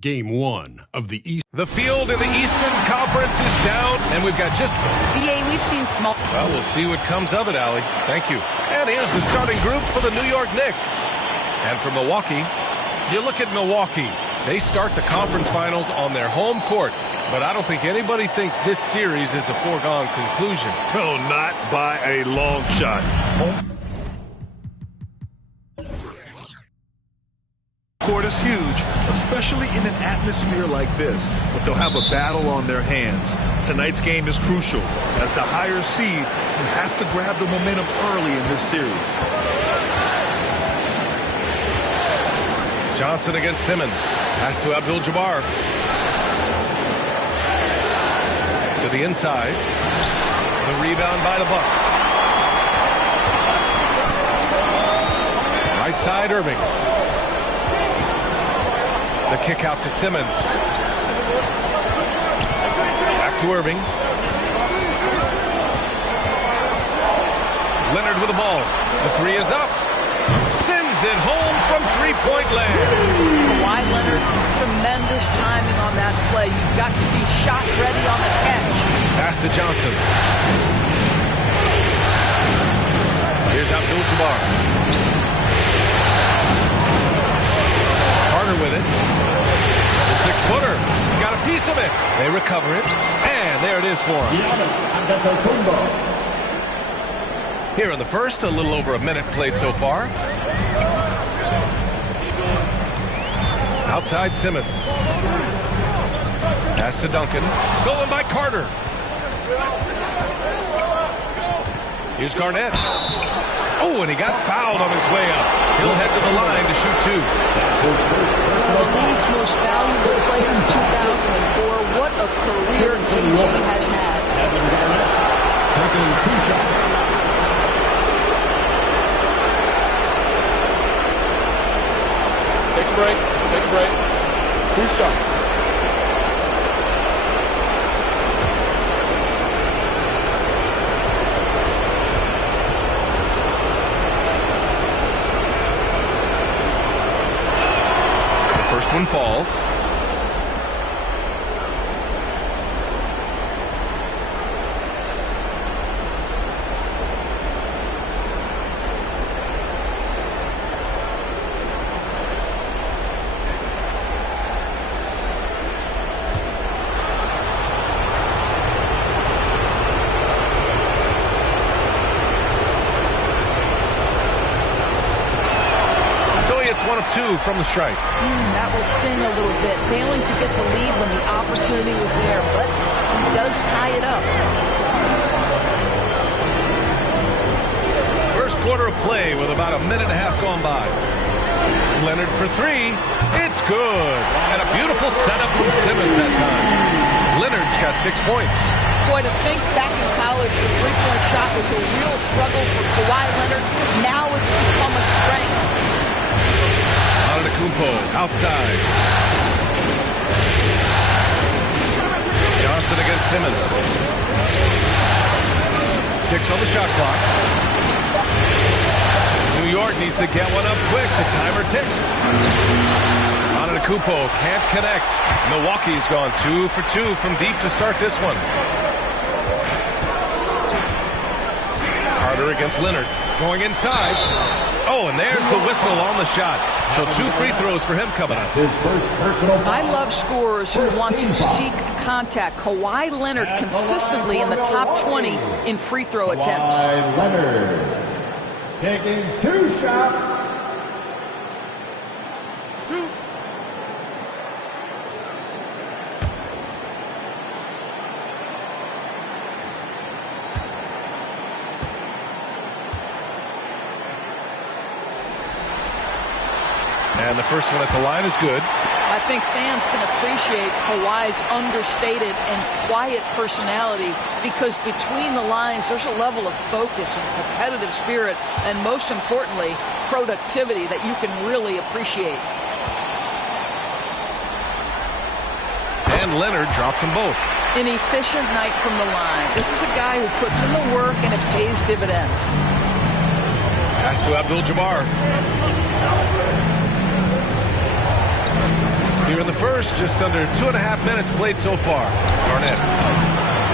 Game 1 of the East. The field in the Eastern Conference is down, and we've got just... BA, we've seen small... Well, we'll see what comes of it, Allie. Thank you. And here's the starting group for the New York Knicks. And from Milwaukee, you look at Milwaukee. They start the conference finals on their home court. But I don't think anybody thinks this series is a foregone conclusion. No, not by a long shot. Court is huge, especially in an atmosphere like this, but they'll have a battle on their hands. Tonight's game is crucial, as the higher seed will have to grab the momentum early in this series. Johnson against Simmons. Pass to Abdul-Jabbar. To the inside. The rebound by the Bucks. Right side, Irving. The kick out to Simmons. Back to Irving. Leonard with the ball. The three is up. Sends it home from three-point land. Kawhi Leonard, tremendous timing on that play. You've got to be shot ready on the catch. Pass to Johnson. Here's Abdul-Jabbar. Carter with it. The six-footer. Got a piece of it. They recover it. And there it is for him. Here in the first, a little over a minute played so far. Outside Simmons. Pass to Duncan. Stolen by Carter. Here's Garnett. Oh, and he got fouled on his way up. He'll head to the line to shoot two. The league's most valuable player in 2004. What a career KG has had. Taking two shots. Take a break. Take a break. Two shots. First one falls. One of two from the strike. That will sting a little bit. Failing to get the lead when the opportunity was there, but he does tie it up. First quarter of play with about a minute and a half gone by. Leonard for three. It's good. And a beautiful setup from Simmons that time. Leonard's got 6 points. Boy, to think back in college, the three-point shot was a real struggle for Kawhi Leonard. Now it's become a strength. Antetokounmpo outside. Johnson against Simmons. 6 on the shot clock. New York needs to get one up quick. The timer ticks. Antetokounmpo can't connect. Milwaukee's gone 2 for 2 from deep to start this one. Carter against Leonard. Going inside. Oh, and there's the whistle on the shot. So 2 free throws for him coming up. His first personal foul. I love scorers who want to seek contact. Kawhi Leonard consistently in the top 20 in free throw attempts. Kawhi Leonard taking 2 shots. And the first one at the line is good. I think fans can appreciate Kawhi's understated and quiet personality because between the lines there's a level of focus and competitive spirit and most importantly productivity that you can really appreciate. And Leonard drops them both. An efficient night from the line. This is a guy who puts in the work and it pays dividends. Pass to Abdul-Jabbar. Here in the first, just under 2.5 minutes played so far. Garnett.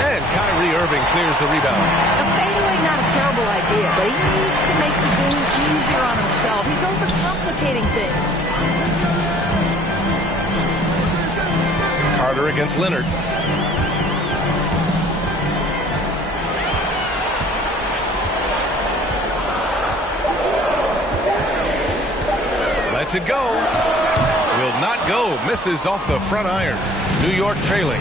And Kyrie Irving clears the rebound. A fadeaway, not a terrible idea, but he needs to make the game easier on himself. He's overcomplicating things. Carter against Leonard. Lets it go. Will not go. Misses off the front iron. New York trailing.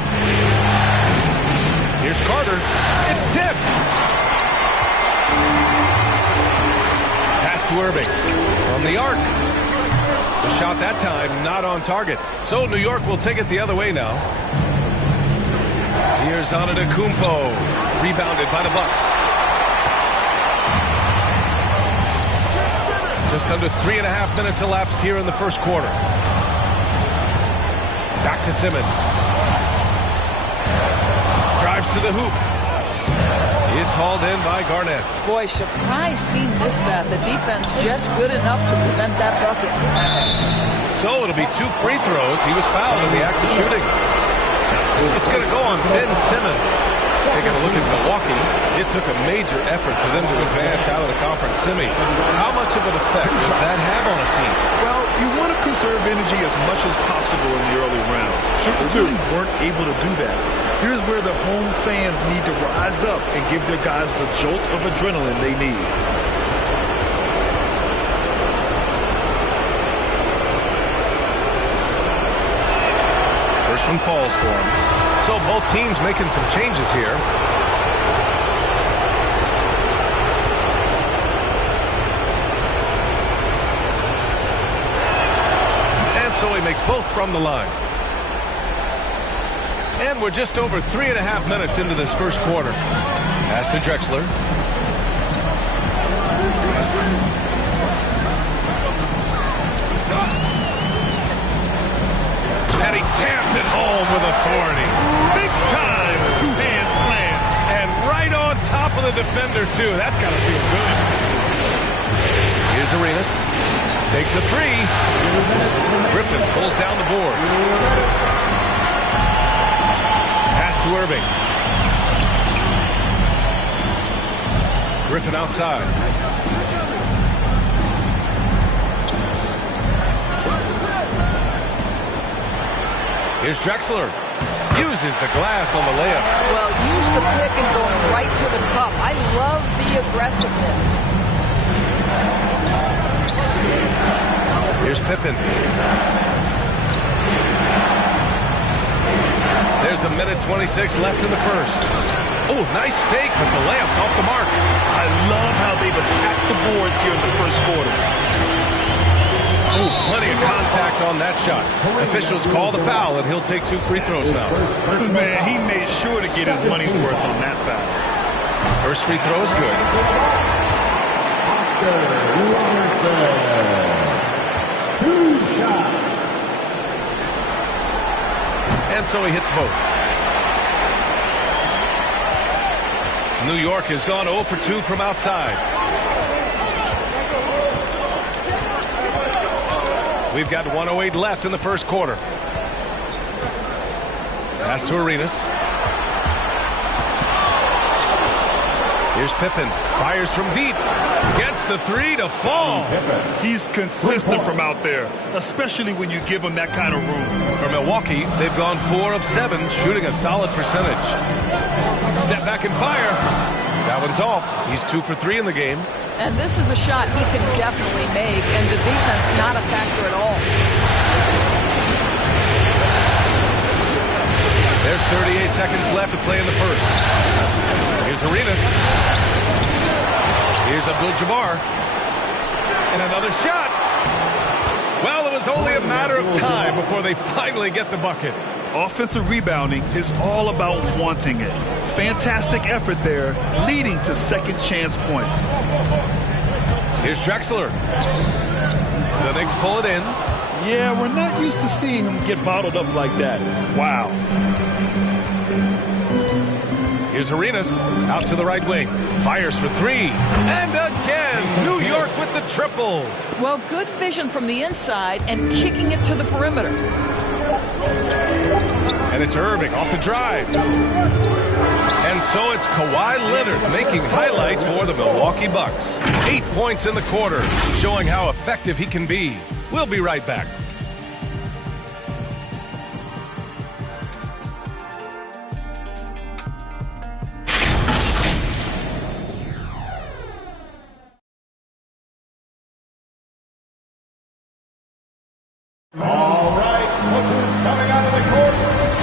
Here's Carter. It's tipped. Pass to Irving. From the arc. The shot that time not on target. So New York will take it the other way now. Here's Antetokounmpo. Rebounded by the Bucks. Just under 3.5 minutes elapsed here in the first quarter. Back to Simmons. Drives to the hoop. It's hauled in by Garnett. Boy, surprised he missed that. The defense just good enough to prevent that bucket. So it'll be 2 free throws. He was fouled in the act of shooting. It's going to go on Ben Simmons. Taking a look at Milwaukee, it took a major effort for them to advance out of the conference semis. How much of an effect does that have on a team? Well, you want to conserve energy as much as possible in the early rounds. They really weren't able to do that. Here's where the home fans need to rise up and give their guys the jolt of adrenaline they need. First one falls for him. So both teams making some changes here. And so he makes both from the line. And we're just over 3.5 minutes into this first quarter. Pass to Drexler. And he jams it home with authority. Big time two-hand slam. And right on top of the defender, too. That's got to feel good. Here's Arenas. Takes a three. Griffin pulls down the board. Pass to Irving. Griffin outside. Here's Drexler. Uses the glass on the layup. Well, use the pick and going right to the cup. I love the aggressiveness. Here's Pippen. There's 1:26 left in the first. Oh, nice fake, but the layup's off the mark. I love how they've attacked the boards here in the first quarter. Ooh, plenty of contact on that shot. Officials call the foul, and he'll take 2 free throws now. Man, he made sure to get his money's worth on that foul. First free throw is good. Oscar Robertson. 2 shots. And so he hits both. New York has gone 0 for 2 from outside. We've got 1:08 left in the first quarter. Pass to Arenas. Here's Pippen. Fires from deep. Gets the three to fall. He's consistent from out there, especially when you give him that kind of room. For Milwaukee, they've gone 4 of 7, shooting a solid percentage. Step back and fire. That one's off. He's 2 for 3 in the game. And this is a shot he can definitely make, and the defense not a factor at all. There's 38 seconds left to play in the first. Here's Arenas. Here's Abdul-Jabbar. And another shot. Well, it was only a matter of time before they finally get the bucket. Offensive rebounding is all about wanting it. Fantastic effort there, leading to second chance points. Here's Drexler. The Knicks pull it in. Yeah, we're not used to seeing him get bottled up like that. Wow. Here's Arenas out to the right wing. Fires for 3. And again, New York with the triple. Well, good vision from the inside and kicking it to the perimeter. And it's Irving off the drive. And so it's Kawhi Leonard making highlights for the Milwaukee Bucks. 8 points in the quarter, showing how effective he can be. We'll be right back. All right, look who's coming out of the court.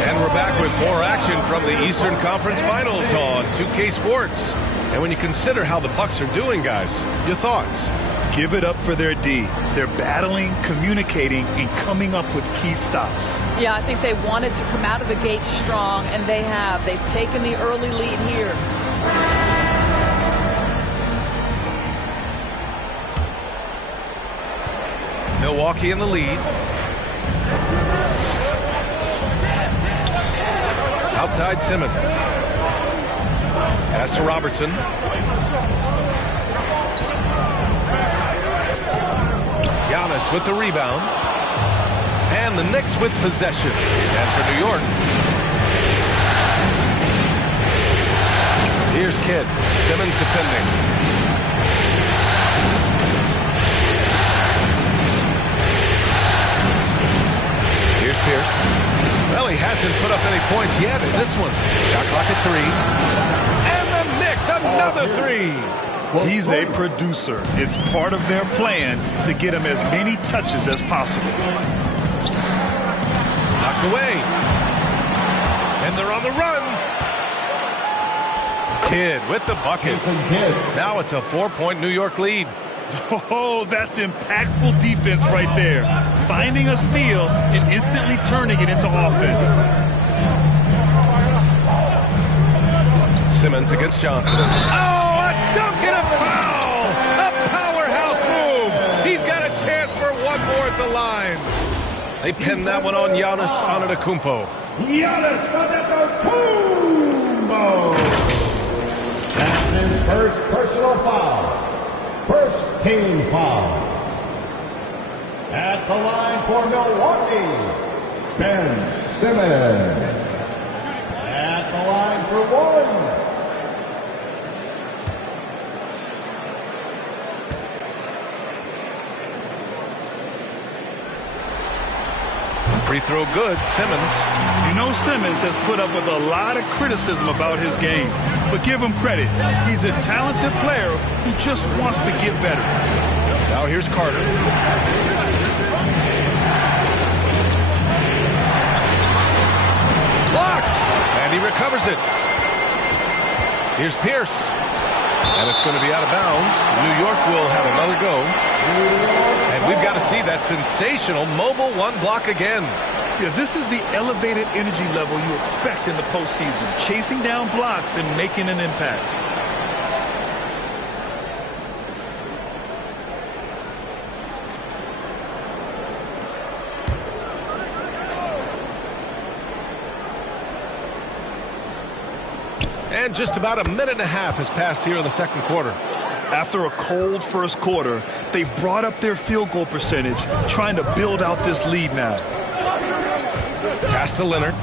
And we're back with more action from the Eastern Conference Finals on 2K Sports. And when you consider how the Bucks are doing, guys, your thoughts? Give it up for their D. They're battling, communicating, and coming up with key stops. Yeah, I think they wanted to come out of the gate strong, and they have. They've taken the early lead here. Milwaukee in the lead. Outside Simmons. Pass to Robertson. Giannis with the rebound. And the Knicks with possession. And for New York. Here's Kidd. Simmons defending. Here's Pierce. Well, he hasn't put up any points yet in this one. Shot clock at 3. And the Knicks, another 3. He's a producer. It's part of their plan to get him as many touches as possible. Knocked away. And they're on the run. Kidd with the bucket. Now it's a 4-point New York lead. Oh, that's impactful defense right there. Finding a steal and instantly turning it into offense. Simmons against Johnson. Oh, a dunk and a foul! A powerhouse move! He's got a chance for one more at the line. They pinned that one on Giannis Antetokounmpo. Giannis Antetokounmpo. That's his first personal foul. First team foul. At the line for Milwaukee, Ben Simmons. At the line for one. Free throw good, Simmons. You know Simmons has put up with a lot of criticism about his game, but give him credit. He's a talented player who just wants to get better. Now here's Carter. Blocked! And he recovers it. Here's Pierce. And it's going to be out of bounds. New York will have another go. And we've got to see that sensational mobile one block again. Yeah, this is the elevated energy level you expect in the postseason. Chasing down blocks and making an impact. And just about a minute and a half has passed here in the second quarter. After a cold first quarter, they brought up their field goal percentage, trying to build out this lead now. Pass to Leonard.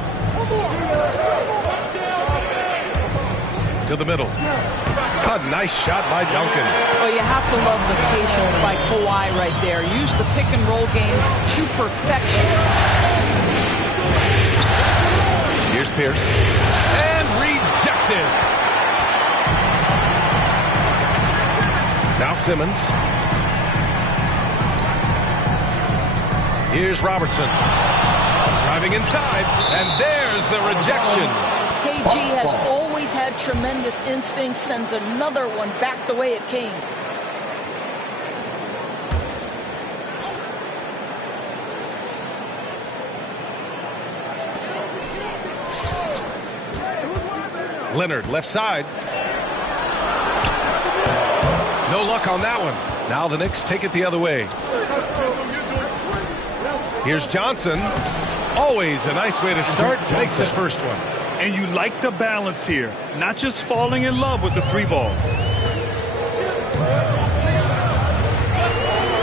To the middle. A nice shot by Duncan. Oh, you have to love the patience by Kawhi right there. Use the pick and roll game to perfection. Here's Pierce. And rejected. Now Simmons. Here's Robertson. Driving inside. And there's the rejection. KG has always had tremendous instincts. Sends another one back the way it came. Leonard, left side. No luck on that one. Now the Knicks take it the other way. Here's Johnson. Always a nice way to start. Makes his first one. And you like the balance here. Not just falling in love with the three ball.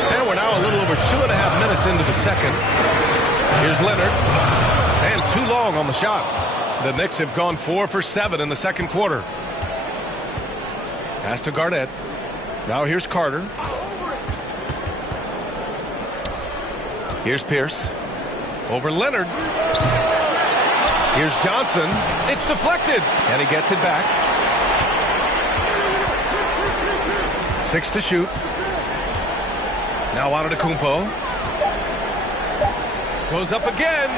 And we're now a little over 2.5 minutes into the second. Here's Leonard. And too long on the shot. The Knicks have gone 4 for 7 in the second quarter. Pass to Garnett. Now here's Carter. Here's Pierce. Over Leonard. Here's Johnson. It's deflected. And he gets it back. 6 to shoot. Now Antetokounmpo. Goes up again.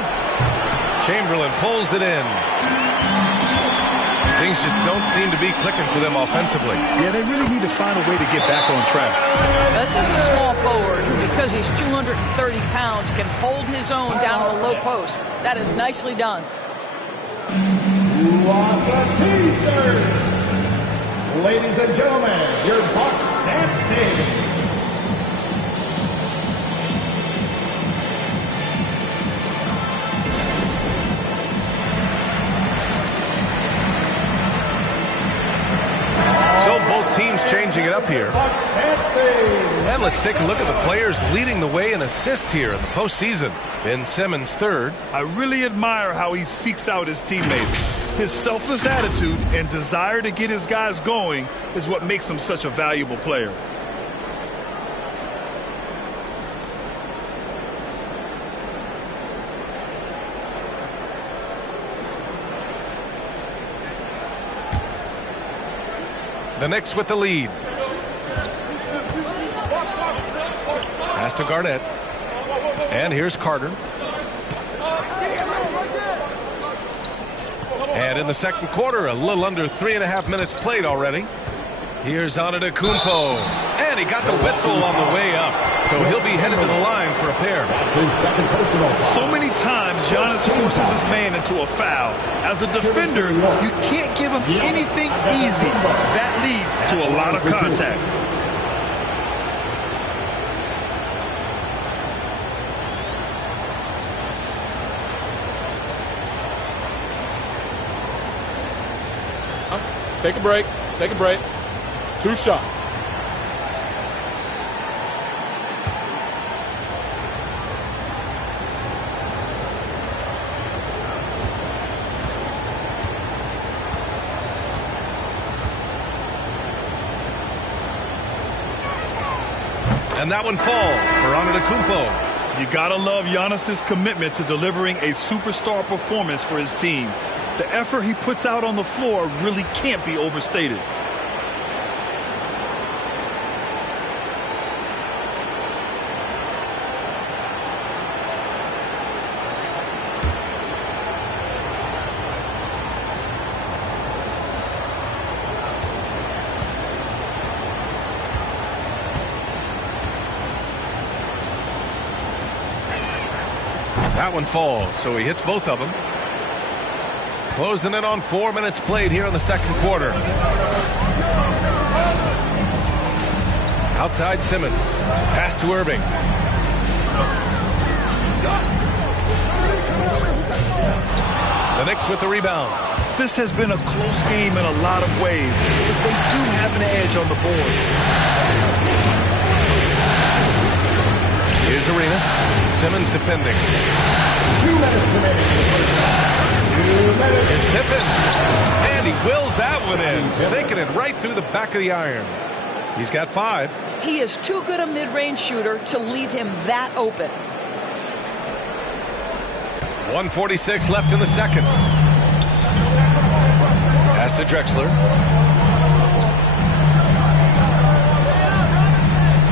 Chamberlain pulls it in. Things just don't seem to be clicking for them offensively. Yeah, they really need to find a way to get back on track. This is a small forward who, because he's 230 pounds, can hold his own down on the low post. That is nicely done. Who wants a t-shirt? Ladies and gentlemen, your Bucks dance team. Both teams changing it up here. And let's take a look at the players leading the way in assists here in the postseason. Ben Simmons third. I really admire how he seeks out his teammates. His selfless attitude and desire to get his guys going is what makes him such a valuable player. The Knicks with the lead. Pass to Garnett. And here's Carter. And in the second quarter, a little under 3.5 minutes played already. Here's Antetokounmpo. And he got the whistle on the way up. So he'll be headed to the line for a pair. So many times, Giannis forces his man into a foul. As a defender, you can't give him anything easy. That leads to a lot of contact. Take a break. Take a break. 2 shots. And that one falls for Antetokounmpo. You gotta love Giannis's commitment to delivering a superstar performance for his team. The effort he puts out on the floor really can't be overstated. That one falls, so he hits both of them. Closing in on 4 minutes played here in the second quarter. Outside Simmons. Pass to Irving. The Knicks with the rebound. This has been a close game in a lot of ways, but they do have an edge on the board. Here's Arenas. Simmons defending. 2 minutes remaining in the first half. 2 minutes. Here's Pippen. And he wills that one in. Sinking it right through the back of the iron. He's got 5. He is too good a mid-range shooter to leave him that open. 1:46 left in the second. Pass to Drexler.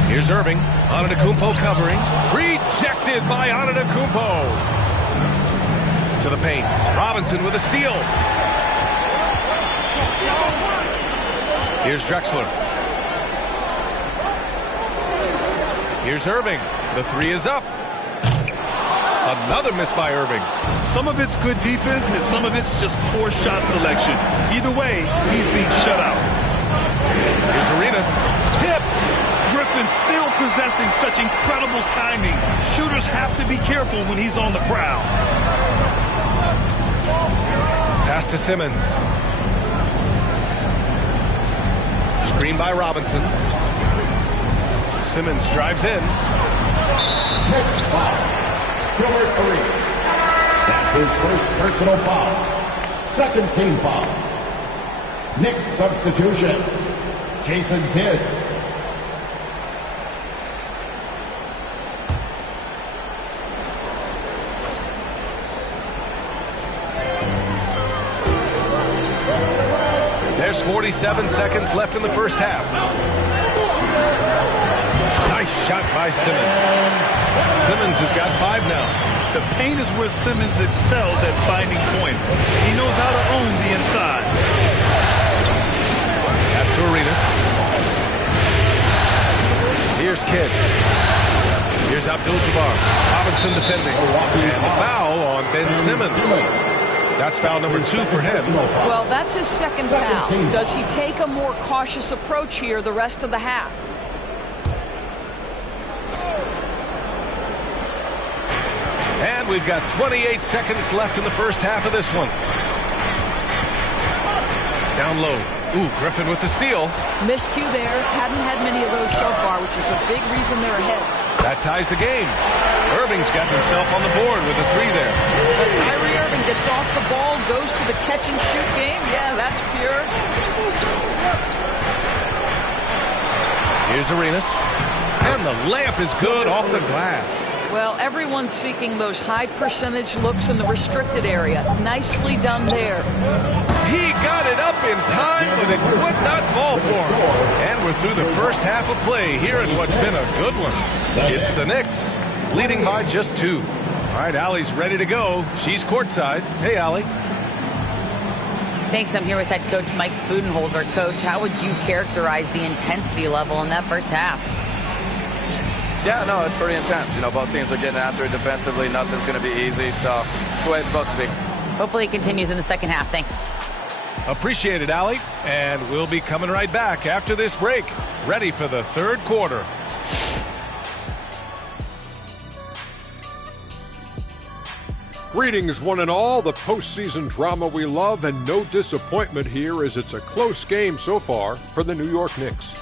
Here's Irving. Antetokounmpo covering. Rejected by Antetokounmpo. To the paint. Robinson with a steal. Here's Drexler. Here's Irving. The 3 is up. Another miss by Irving. Some of it's good defense and some of it's just poor shot selection. Either way, he's being shut out. Here's Arenas. Tipped. Griffin still possessing such incredible timing. Shooters have to be careful when he's on the prowl. Pass to Simmons. Screen by Robinson. Simmons drives in. Next foul. Gilbert Arenas. That's his first personal foul. Second team foul. Knicks substitution. Jason Kidd. There's 47 seconds left in the first half. Nice shot by Simmons. Simmons has got 5 now. The paint is where Simmons excels at finding points. He knows how to own the inside. Pass to Arenas. Here's Kidd. Here's Abdul-Jabbar. Robinson defending. And the foul on Ben Simmons. That's foul number 2 for him. Well, that's his second foul. Does he take a more cautious approach here the rest of the half? And we've got 28 seconds left in the first half of this one. Down low. Ooh, Griffin with the steal. Miscue there. Hadn't had many of those so far, which is a big reason they're ahead. That ties the game. Irving's got himself on the board with a 3 there. Kyrie Irving gets off the ball, goes to the catch and shoot game. Yeah, that's pure. Here's Arenas. And the layup is good off the glass. Well, everyone's seeking those high percentage looks in the restricted area. Nicely done there. He got it up in time, but it would not fall for him. And we're through the first half of play here in what's been a good one. It's the Knicks, leading by just 2. All right, Allie's ready to go. She's courtside. Hey, Allie. Thanks. I'm here with head coach Mike Budenholzer. Coach, how would you characterize the intensity level in that first half? Yeah, no, it's pretty intense. You know, both teams are getting after it defensively. Nothing's going to be easy, so it's the way it's supposed to be. Hopefully it continues in the second half. Thanks. Appreciate it, Allie. And we'll be coming right back after this break. Ready for the third quarter. Greetings, one and all. The postseason drama we love, and no disappointment here as it's a close game so far for the New York Knicks.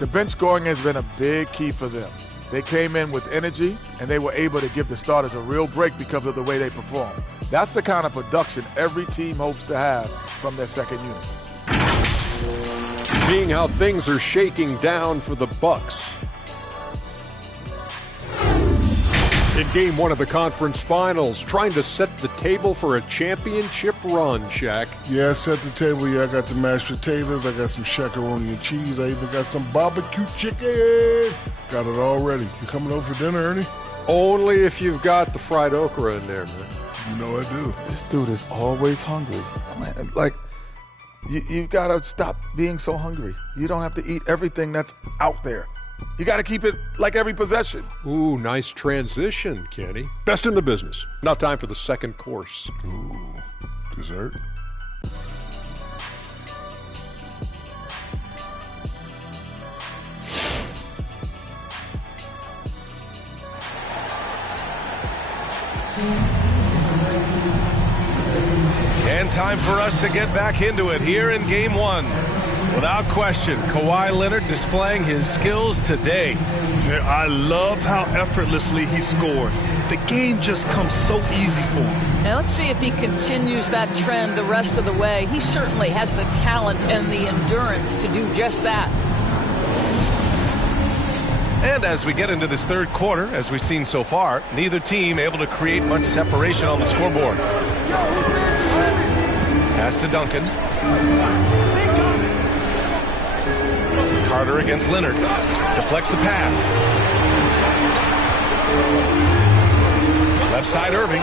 The bench scoring has been a big key for them. They came in with energy, and they were able to give the starters a real break because of the way they performed. That's the kind of production every team hopes to have from their second unit. Seeing how things are shaking down for the Bucks. In game 1 of the conference finals, trying to set the table for a championship run, Shaq. Yeah, I set the table. Yeah, I got the mashed potatoes. I got some shakaroni and cheese. I even got some barbecue chicken. Got it all ready. You coming over for dinner, Ernie? Only if you've got the fried okra in there, man. You know I do. This dude is always hungry. Man, like, you've got to stop being so hungry. You don't have to eat everything that's out there. You got to keep it like every possession. Ooh, nice transition, Kenny. Best in the business. Now time for the second course. Ooh, dessert? And time for us to get back into it here in game 1. Without question, Kawhi Leonard displaying his skills today. I love how effortlessly he scored. The game just comes so easy for him. Now let's see if he continues that trend the rest of the way. He certainly has the talent and the endurance to do just that. And as we get into this third quarter, as we've seen so far, neither team able to create much separation on the scoreboard. Pass to Duncan. Carter against Leonard. Deflects the pass. Left side Irving.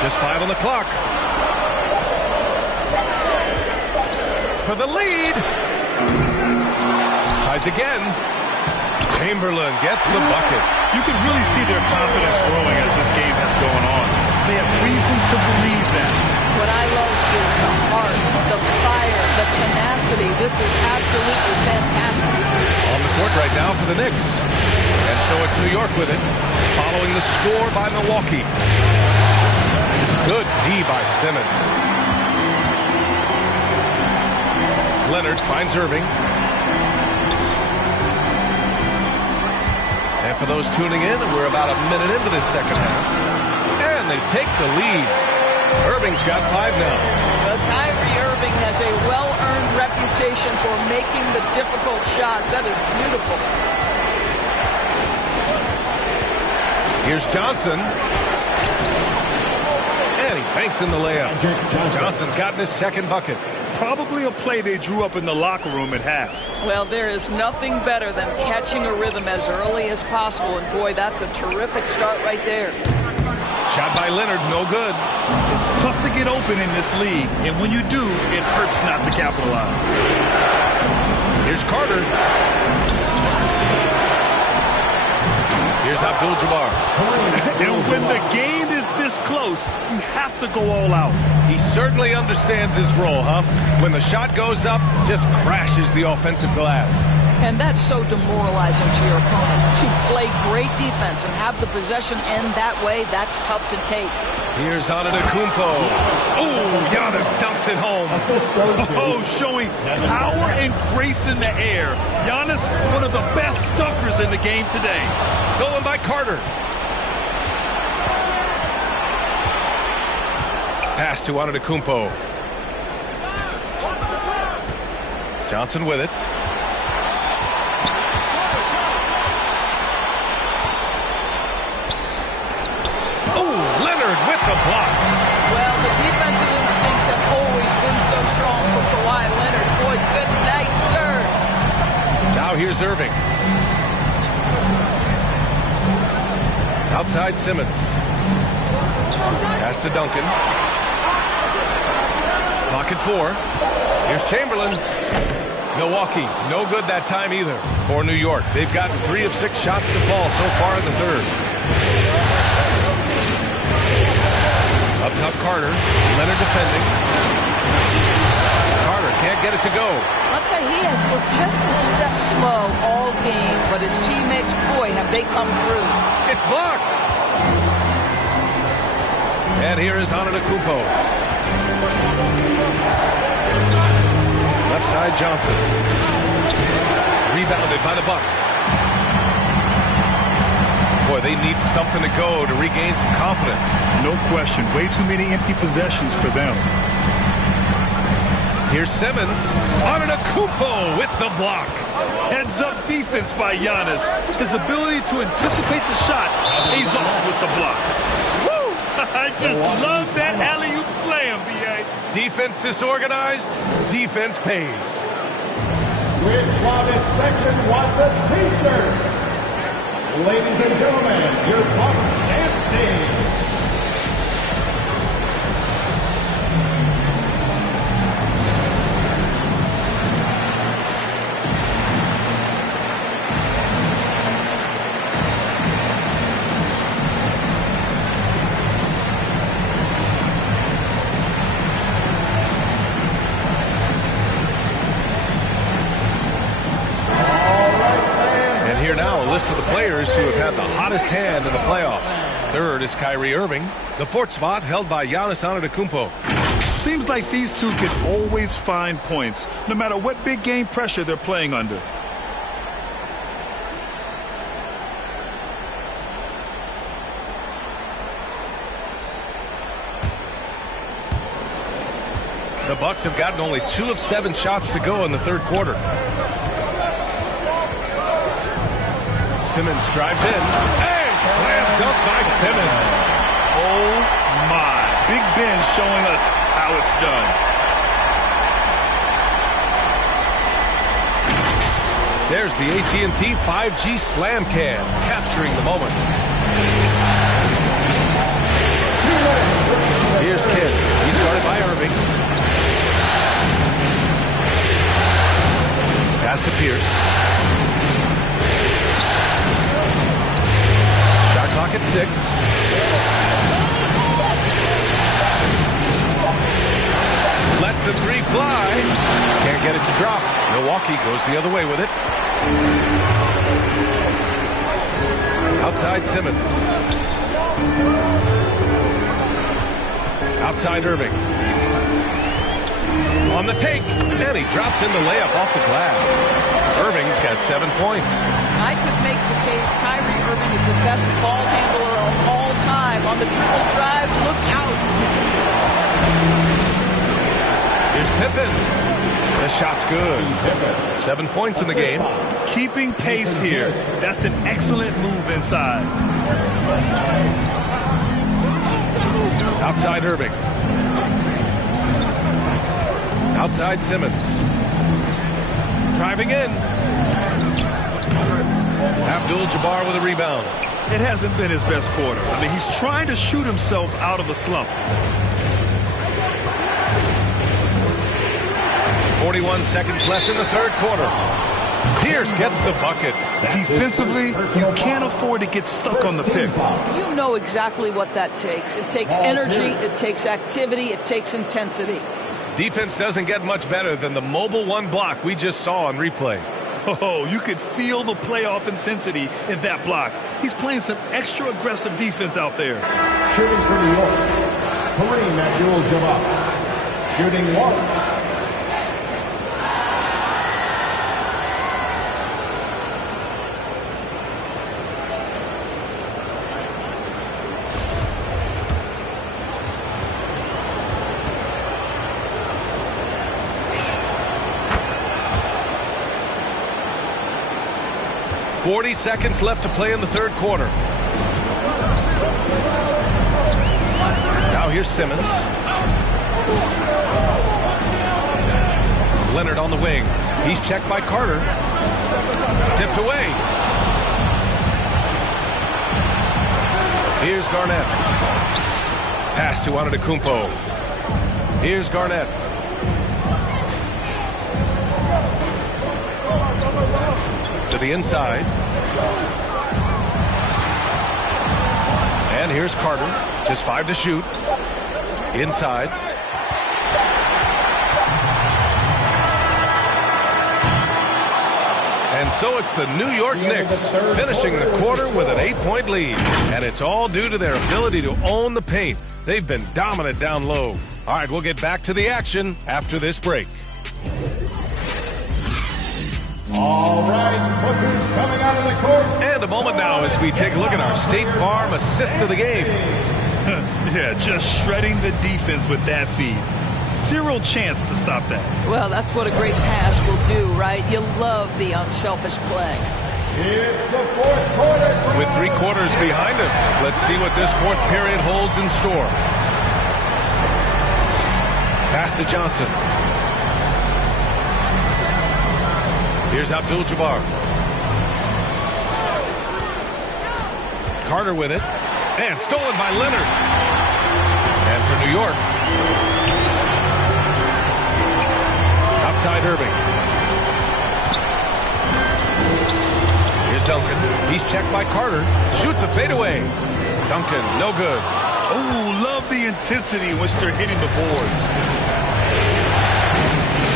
Just 5 on the clock. For the lead. Ties again. Chamberlain gets the bucket. You can really see their confidence growing as this game has gone on. They have reason to believe that. What I love is the heart, the fire, the tenacity. This is absolutely fantastic. On the court right now for the Knicks. And so it's New York with it, following the score by Milwaukee. Good D by Simmons. Leonard finds Irving. And for those tuning in, we're about a minute into this second half. And they take the lead. Irving's got 5 now. Well, Kyrie Irving has a well-earned reputation for making the difficult shots. That is beautiful. Here's Johnson. And he banks in the layup. Johnson's gotten his second bucket. Probably a play they drew up in the locker room at half. Well, there is nothing better than catching a rhythm as early as possible. And, boy, that's a terrific start right there. Shot by Leonard, no good. It's tough to get open in this league, and when you do, it hurts not to capitalize. Here's Carter. Here's Abdul-Jabbar. And when the game is this close, you have to go all out. He certainly understands his role, huh? When the shot goes up, just crashes the offensive glass. And that's so demoralizing to your opponent. To play great defense and have the possession end that way, that's tough to take. Here's Antetokounmpo. Oh, Giannis dunks it home. Oh, showing power and grace in the air. Giannis, one of the best dunkers in the game today. Stolen by Carter. Pass to Antetokounmpo. Johnson with it. With the block. Well, the defensive instincts have always been so strong for Kawhi Leonard. Boy, good night, sir. Now here's Irving. Outside Simmons. Pass to Duncan. Clock at 4. Here's Chamberlain. Milwaukee, no good that time either for New York. They've gotten 3 of 6 shots to fall so far in the third. Up top, Carter. Leonard defending. Carter can't get it to go. I'll tell you, he has looked just a step slow all game, but his teammates, boy, have they come through. It's blocked. And here is Antetokounmpo. Left side, Johnson. Rebounded by the Bucks. Boy, they need something to go to regain some confidence. No question. Way too many empty possessions for them. Here's Simmons. Antetokounmpo with the block. Heads-up defense by Giannis. His ability to anticipate the shot pays off with the block. Woo! I just love that alley-oop slam, B.A. Defense disorganized. Defense pays. Which one is section wants a T-shirt? Ladies and gentlemen, your Bucks dancing. List of the players who have had the hottest hand in the playoffs. Third is Kyrie Irving. The 4th spot held by Giannis Antetokounmpo. Seems like these two can always find points, no matter what big game pressure they're playing under. The Bucks have gotten only 2 of 7 shots to go in the third quarter. Simmons drives in, and slam dunk by Simmons. Oh, my. Big Ben showing us how it's done. There's the AT&T 5G Slam Cam, capturing the moment. Here's Kidd. He's guarded by Irving. Pass to Pierce. Clock at 6. Lets the 3 fly. Can't get it to drop. Milwaukee goes the other way with it. Outside Simmons. Outside Irving. On the take. And he drops in the layup off the glass. Irving's got 7 points. I could make the case Kyrie the best ball handler of all time. On the dribble drive, look out. Here's Pippen. The shot's good. 7 points in the game. Keeping pace here. That's an excellent move inside. Outside Irving. Outside Simmons. Driving in. Abdul-Jabbar with a rebound. It hasn't been his best quarter. I mean, he's trying to shoot himself out of a slump. 41 seconds left in the third quarter. Pierce gets the bucket. Defensively, you can't afford to get stuck on the pick. You know exactly what that takes. It takes energy, it takes activity, it takes intensity. Defense doesn't get much better than the mobile one block we just saw on replay. Oh, you could feel the playoff intensity in that block. He's playing some extra aggressive defense out there. Shooting for New York, Kareem Abdul-Jabbar. Shooting one. .40 seconds left to play in the third quarter. Now here's Simmons. Leonard on the wing. He's checked by Carter. Tipped away. Here's Garnett. Pass to Antetokounmpo. Here's Garnett. To the inside. And here's Carter. Just 5 to shoot. Inside. And so it's the New York Knicks finishing the quarter with an 8-point lead. And it's all due to their ability to own the paint. They've been dominant down low. All right, we'll get back to the action after this break. All right, Booker's coming out of the court. And a moment now as we take a look at our State Farm assist of the game. Yeah, just shredding the defense with that feed. Zero chance to stop that. Well, that's what a great pass will do, right? You love the unselfish play. It's the fourth quarter. With 3 quarters behind us, let's see what this fourth period holds in store. Pass to Johnson. Here's Abdul-Jabbar. Carter with it. And stolen by Leonard. And for New York. Outside Irving. Here's Duncan. He's checked by Carter. Shoots a fadeaway. Duncan, no good. Oh, love the intensity in which they're hitting the boards.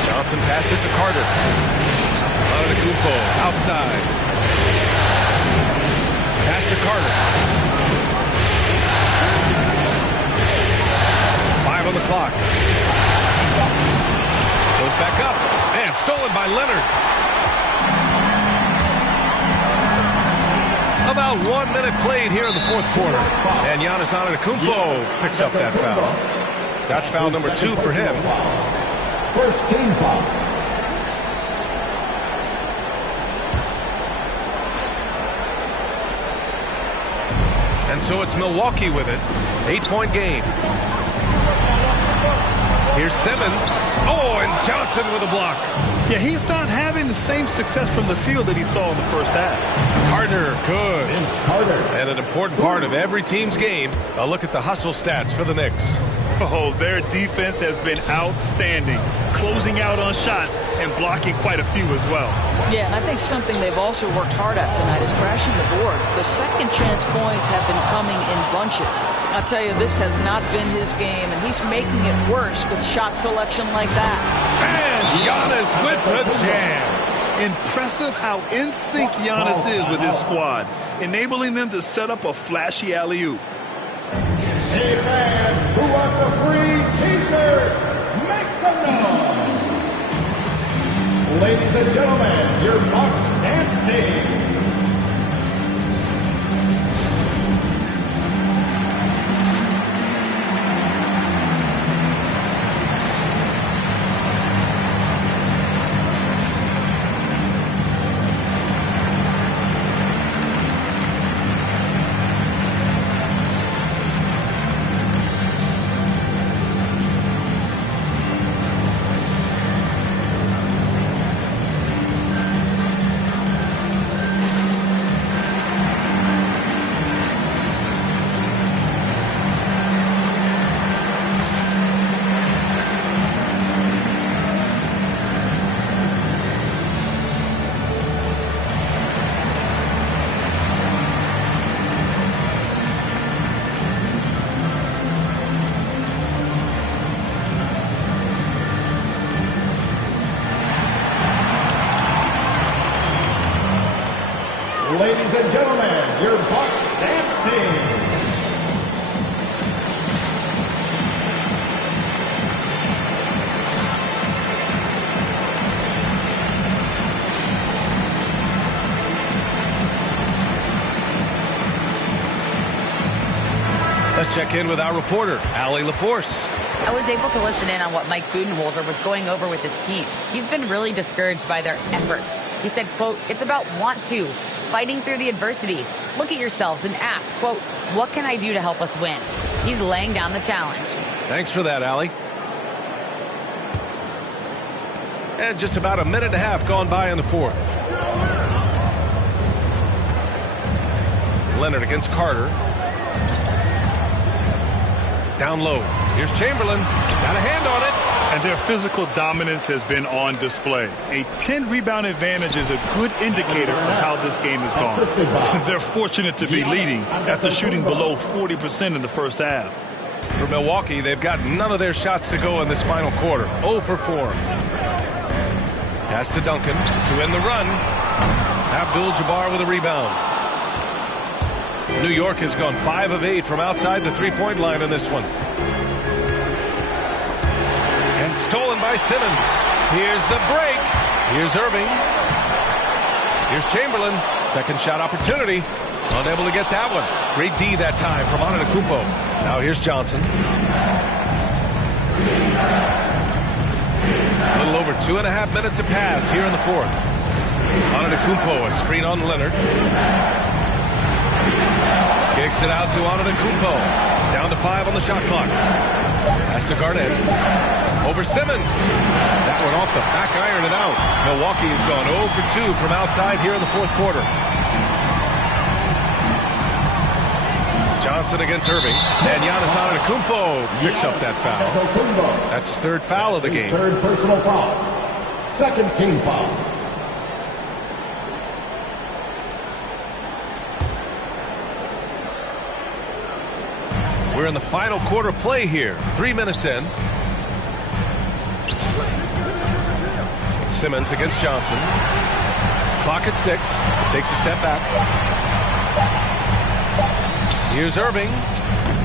Johnson passes to Carter. Antetokounmpo outside. Pass to Carter. 5 on the clock. Goes back up. And stolen by Leonard. About 1 minute played here in the fourth quarter. And Giannis Antetokounmpo picks up that foul. That's foul number 2 for him. First team foul. And so it's Milwaukee with it. 8-point game. Here's Simmons. Oh, and Johnson with a block. Yeah, he's not having the same success from the field that he saw in the first half. Carter, good. Vince Carter. And an important part of every team's game, a look at the hustle stats for the Knicks. Oh, their defense has been outstanding, closing out on shots and blocking quite a few as well. Yeah, and I think something they've also worked hard at tonight is crashing the boards. The second chance points have been coming in bunches. I'll tell you, this has not been his game, and he's making it worse with shot selection like that. And Giannis with the jam. Impressive how in sync Giannis is with his squad, enabling them to set up a flashy alley-oop. Hey fans, who wants a free t-shirt? Make some noise! Ladies and gentlemen, your Bucks and Sting. Let's check in with our reporter, Allie LaForce. I was able to listen in on what Mike Budenholzer was going over with his team. He's been really discouraged by their effort. He said, quote, "It's about want to, fighting through the adversity. Look at yourselves and ask, quote, what can I do to help us win?" He's laying down the challenge. Thanks for that, Allie. And just about a minute and a half gone by in the fourth. Leonard against Carter. Down low. Here's Chamberlain. Got a hand on it. And their physical dominance has been on display. A 10-rebound advantage is a good indicator of how this game has gone. They're fortunate to be leading after shooting below 40% in the first half. For Milwaukee, they've got none of their shots to go in this final quarter. 0 for 4. Pass to Duncan to end the run. Abdul-Jabbar with a rebound. New York has gone 5 of 8 from outside the three-point line in this one. And stolen by Simmons. Here's the break. Here's Irving. Here's Chamberlain. Second shot opportunity. Unable to get that one. Great D that time from Antetokounmpo. Now here's Johnson. A little over 2.5 minutes have passed here in the fourth. Antetokounmpo, a screen on Leonard. Kicks it out to Antetokounmpo. Down to 5 on the shot clock. Pass to Garnett. Over Simmons. That one off the back iron and out. Milwaukee has gone 0 for 2 from outside here in the fourth quarter. Johnson against Irving. And Giannis Antetokounmpo picks up that foul. That's his third foul of the game. Third personal foul. Second team foul. We're in the final quarter play here. 3 minutes in. Simmons against Johnson. Clock at 6. Takes a step back. Here's Irving.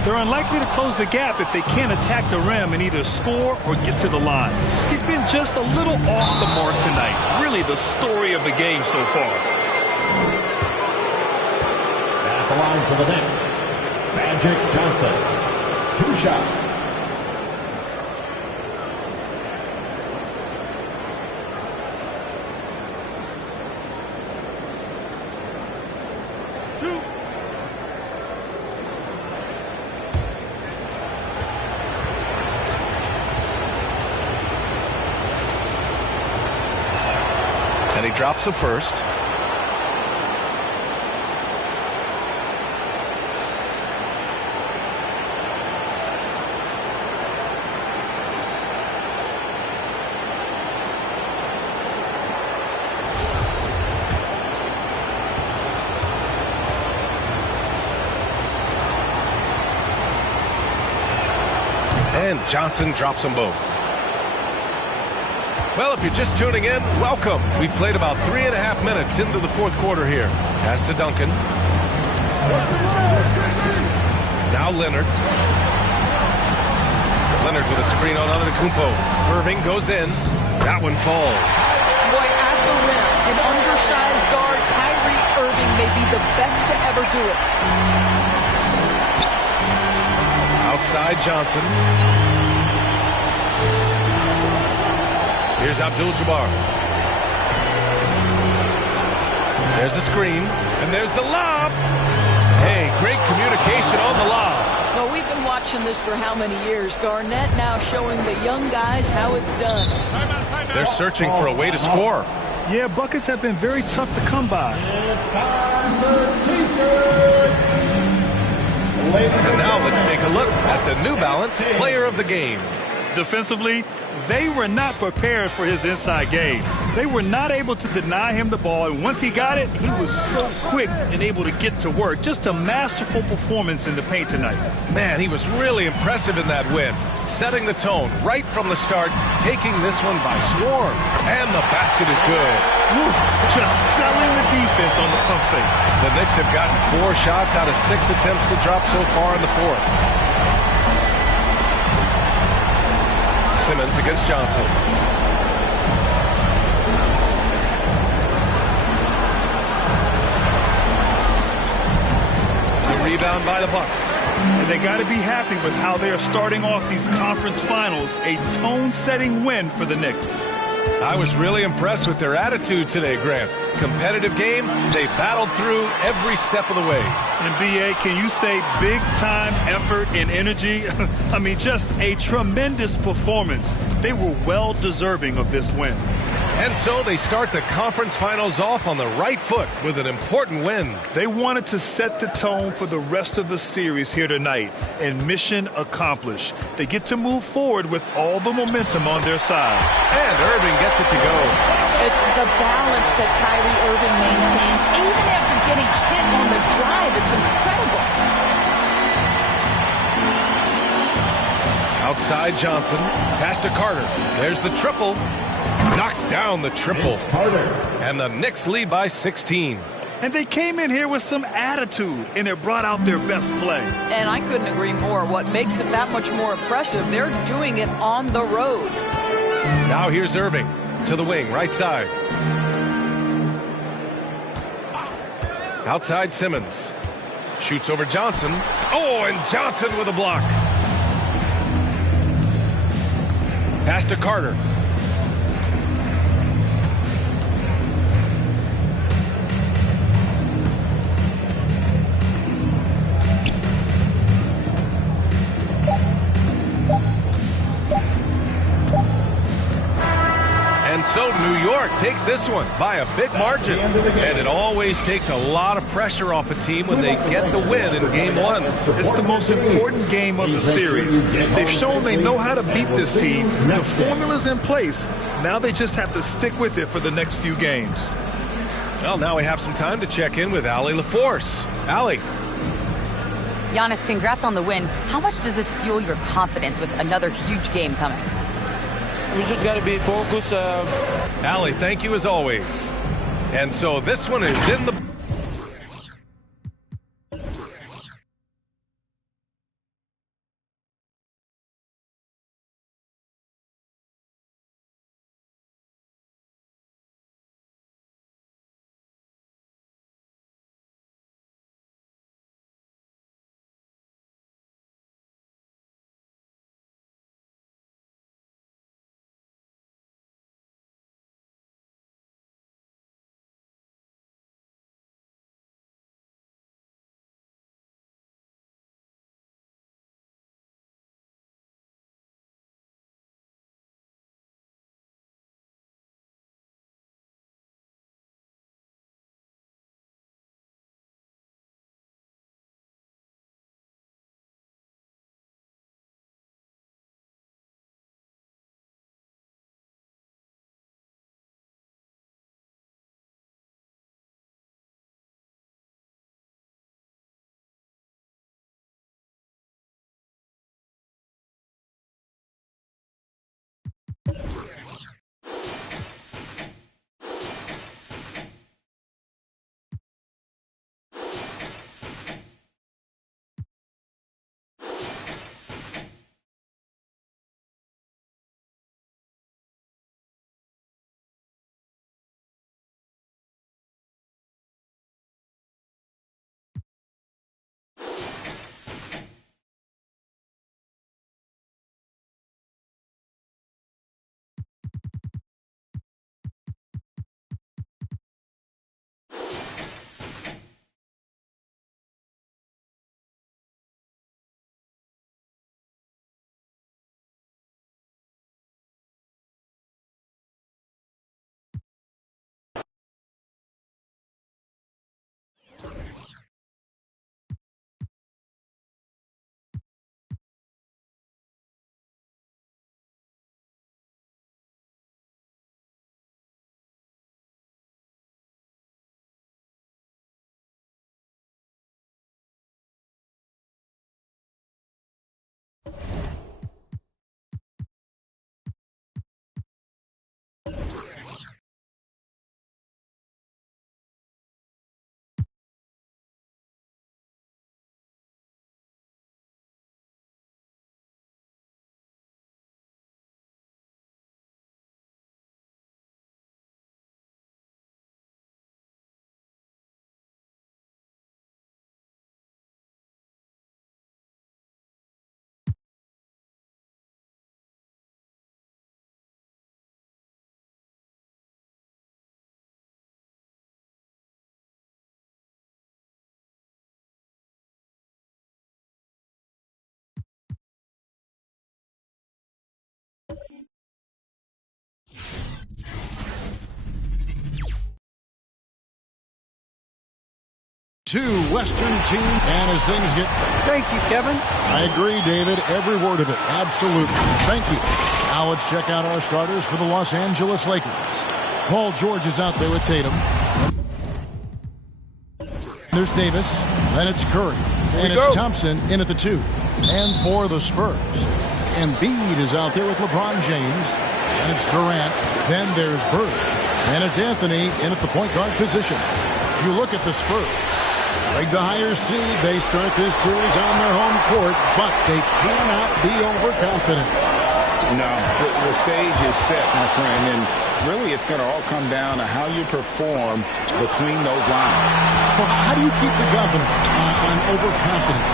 They're unlikely to close the gap if they can't attack the rim and either score or get to the line. He's been just a little off the mark tonight. Really the story of the game so far. At the line for the Knicks, Magic Johnson. 2 shots. And he drops the first. And Johnson drops them both. Well, if you're just tuning in, welcome. We've played about 3.5 minutes into the fourth quarter here. Pass to Duncan. Now Leonard. Leonard with a screen on Antetokounmpo. Irving goes in. That one falls. Boy, at the rim, an undersized guard, Kyrie Irving may be the best to ever do it. Outside Johnson. Here's Abdul-Jabbar. There's a screen, and there's the lob. Hey, great communication on the lob. Well, we've been watching this for how many years? Garnett now showing the young guys how it's done. They're searching for a way to score. Yeah, buckets have been very tough to come by. It's time for T-shirt. And now let's take a look at the New Balance Player of the Game. Defensively, they were not prepared for his inside game. They were not able to deny him the ball, and once he got it, he was so quick and able to get to work. Just a masterful performance in the paint tonight. Man, he was really impressive in that win, setting the tone right from the start, taking this one by storm. And the basket is good. Woo, just selling the defense on the pump fake. The Knicks have gotten 4 shots out of 6 attempts to drop so far in the fourth. Simmons against Johnson. The rebound by the Bucks. And they got to be happy with how they are starting off these conference finals. A tone-setting win for the Knicks. I was really impressed with their attitude today, Grant. Competitive game, they battled through every step of the way. And B.A., can you say big-time effort and energy? I mean, just a tremendous performance. They were well deserving of this win. And so they start the conference finals off on the right foot with an important win. They wanted to set the tone for the rest of the series here tonight, and mission accomplished. They get to move forward with all the momentum on their side. And Irving gets it to go. It's the balance that Kyrie Irving maintains, even after getting hit on the drive. It's incredible. Outside Johnson, pass to Carter. There's the triple. Knocks down the triple. And the Knicks lead by 16. And they came in here with some attitude, and it brought out their best play. And I couldn't agree more. What makes it that much more impressive, they're doing it on the road. Now here's Irving to the wing, right side. Outside Simmons. Shoots over Johnson. Oh, and Johnson with a block. Pass to Carter. And so New York takes this one by a big margin. And it always takes a lot of pressure off a team when they get the win in game one. It's the most important game of the series. They've shown they know how to beat this team. The formula's in place. Now they just have to stick with it for the next few games. Well, now we have some time to check in with Allie LaForce. Allie. Giannis, congrats on the win. How much does this fuel your confidence with another huge game coming? We just got to be focused. Allie, thank you as always. And so this one is in the Two Western team, and as things get... Thank you, Kevin. I agree, David. Every word of it. Absolutely. Thank you. Now let's check out our starters for the Los Angeles Lakers. Paul George is out there with Tatum. There's Davis. Then it's Curry. And it's Thompson in at the 2. And for the Spurs, Embiid is out there with LeBron James. And it's Durant. Then there's Bird. And it's Anthony in at the point guard position. You look at the Spurs. Like the higher seed, they start this series on their home court, but they cannot be overconfident. No, the stage is set, my friend, and really it's going to all come down to how you perform between those lines. Well, how do you keep the governor on overconfidence?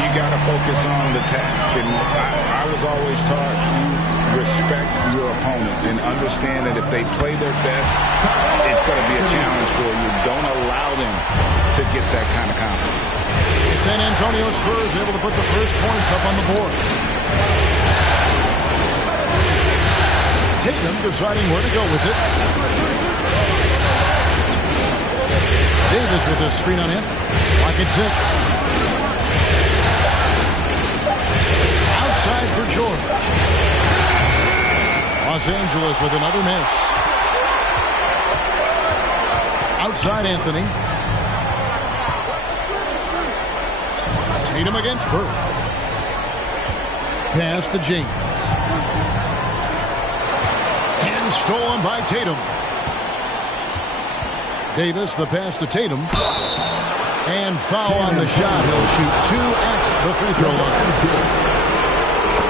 You got to focus on the task, and I was always taught you respect your opponent and understand that if they play their best, it's going to be a challenge for you. Don't allow them to get that kind of confidence. The San Antonio Spurs able to put the first points up on the board. Tatum deciding where to go with it. Davis with a screen on him. Clock at 6. Outside for George. Los Angeles with another miss. Outside Anthony. Tatum against Bird. Pass to James. And stolen by Tatum. Davis, the pass to Tatum. And foul on the shot. He'll shoot 2 at the free throw line.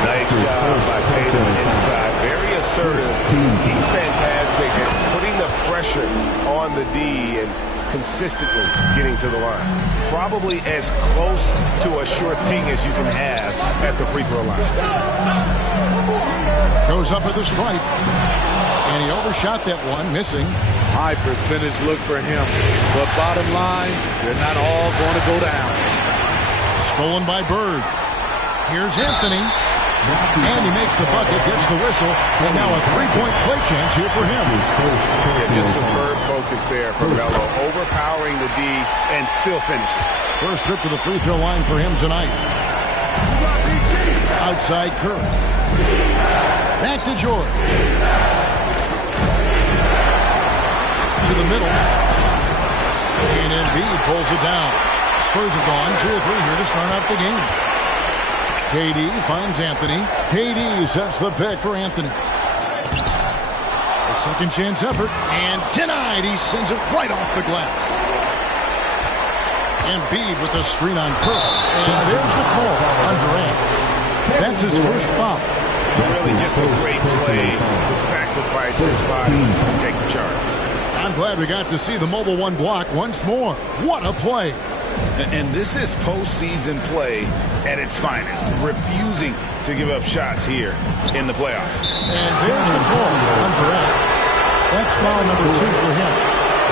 Nice job by Tatum inside. Very assertive. He's fantastic at putting the pressure on the D and consistently getting to the line. Probably as close to a sure thing as you can have at the free throw line. Goes up at the stripe. And he overshot that one, missing. High percentage look for him. But bottom line, they're not all going to go down. Stolen by Bird. Here's Anthony. And he makes the bucket, gets the whistle, and now a three-point play chance here for him. Yeah, just superb focus there from Melo, overpowering the D and still finishes. First trip to the free throw line for him tonight. Outside Curry. Back to George. To the middle. And Embiid pulls it down. Spurs have gone 2 or 3 here to start out the game. KD finds Anthony. KD sets the pick for Anthony. A second chance effort. And denied. He sends it right off the glass. Embiid with the screen on Curry. And there's the call on Durant. That's his first foul. Really just a great play to sacrifice his body and take the charge. I'm glad we got to see the Mobile One block once more. What a play. And this is postseason play at its finest, refusing to give up shots here in the playoffs. And there's the call on Durant. That's foul number 2 for him.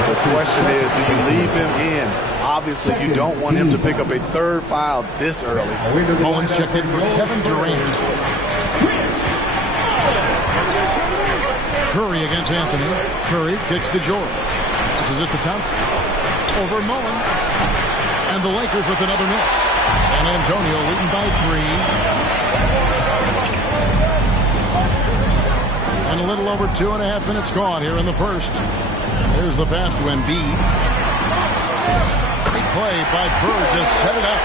The question is, do you leave him in? Obviously, you don't want him to pick up a third foul this early. Mullins checked in for Kevin Durant. Curry against Anthony. Curry kicks to George. This is it to Thompson. Over Mullen. And the Lakers with another miss. San Antonio leading by 3. And a little over 2.5 minutes gone here in the first. There's the pass to Embiid. Great play by Bird, just set it up.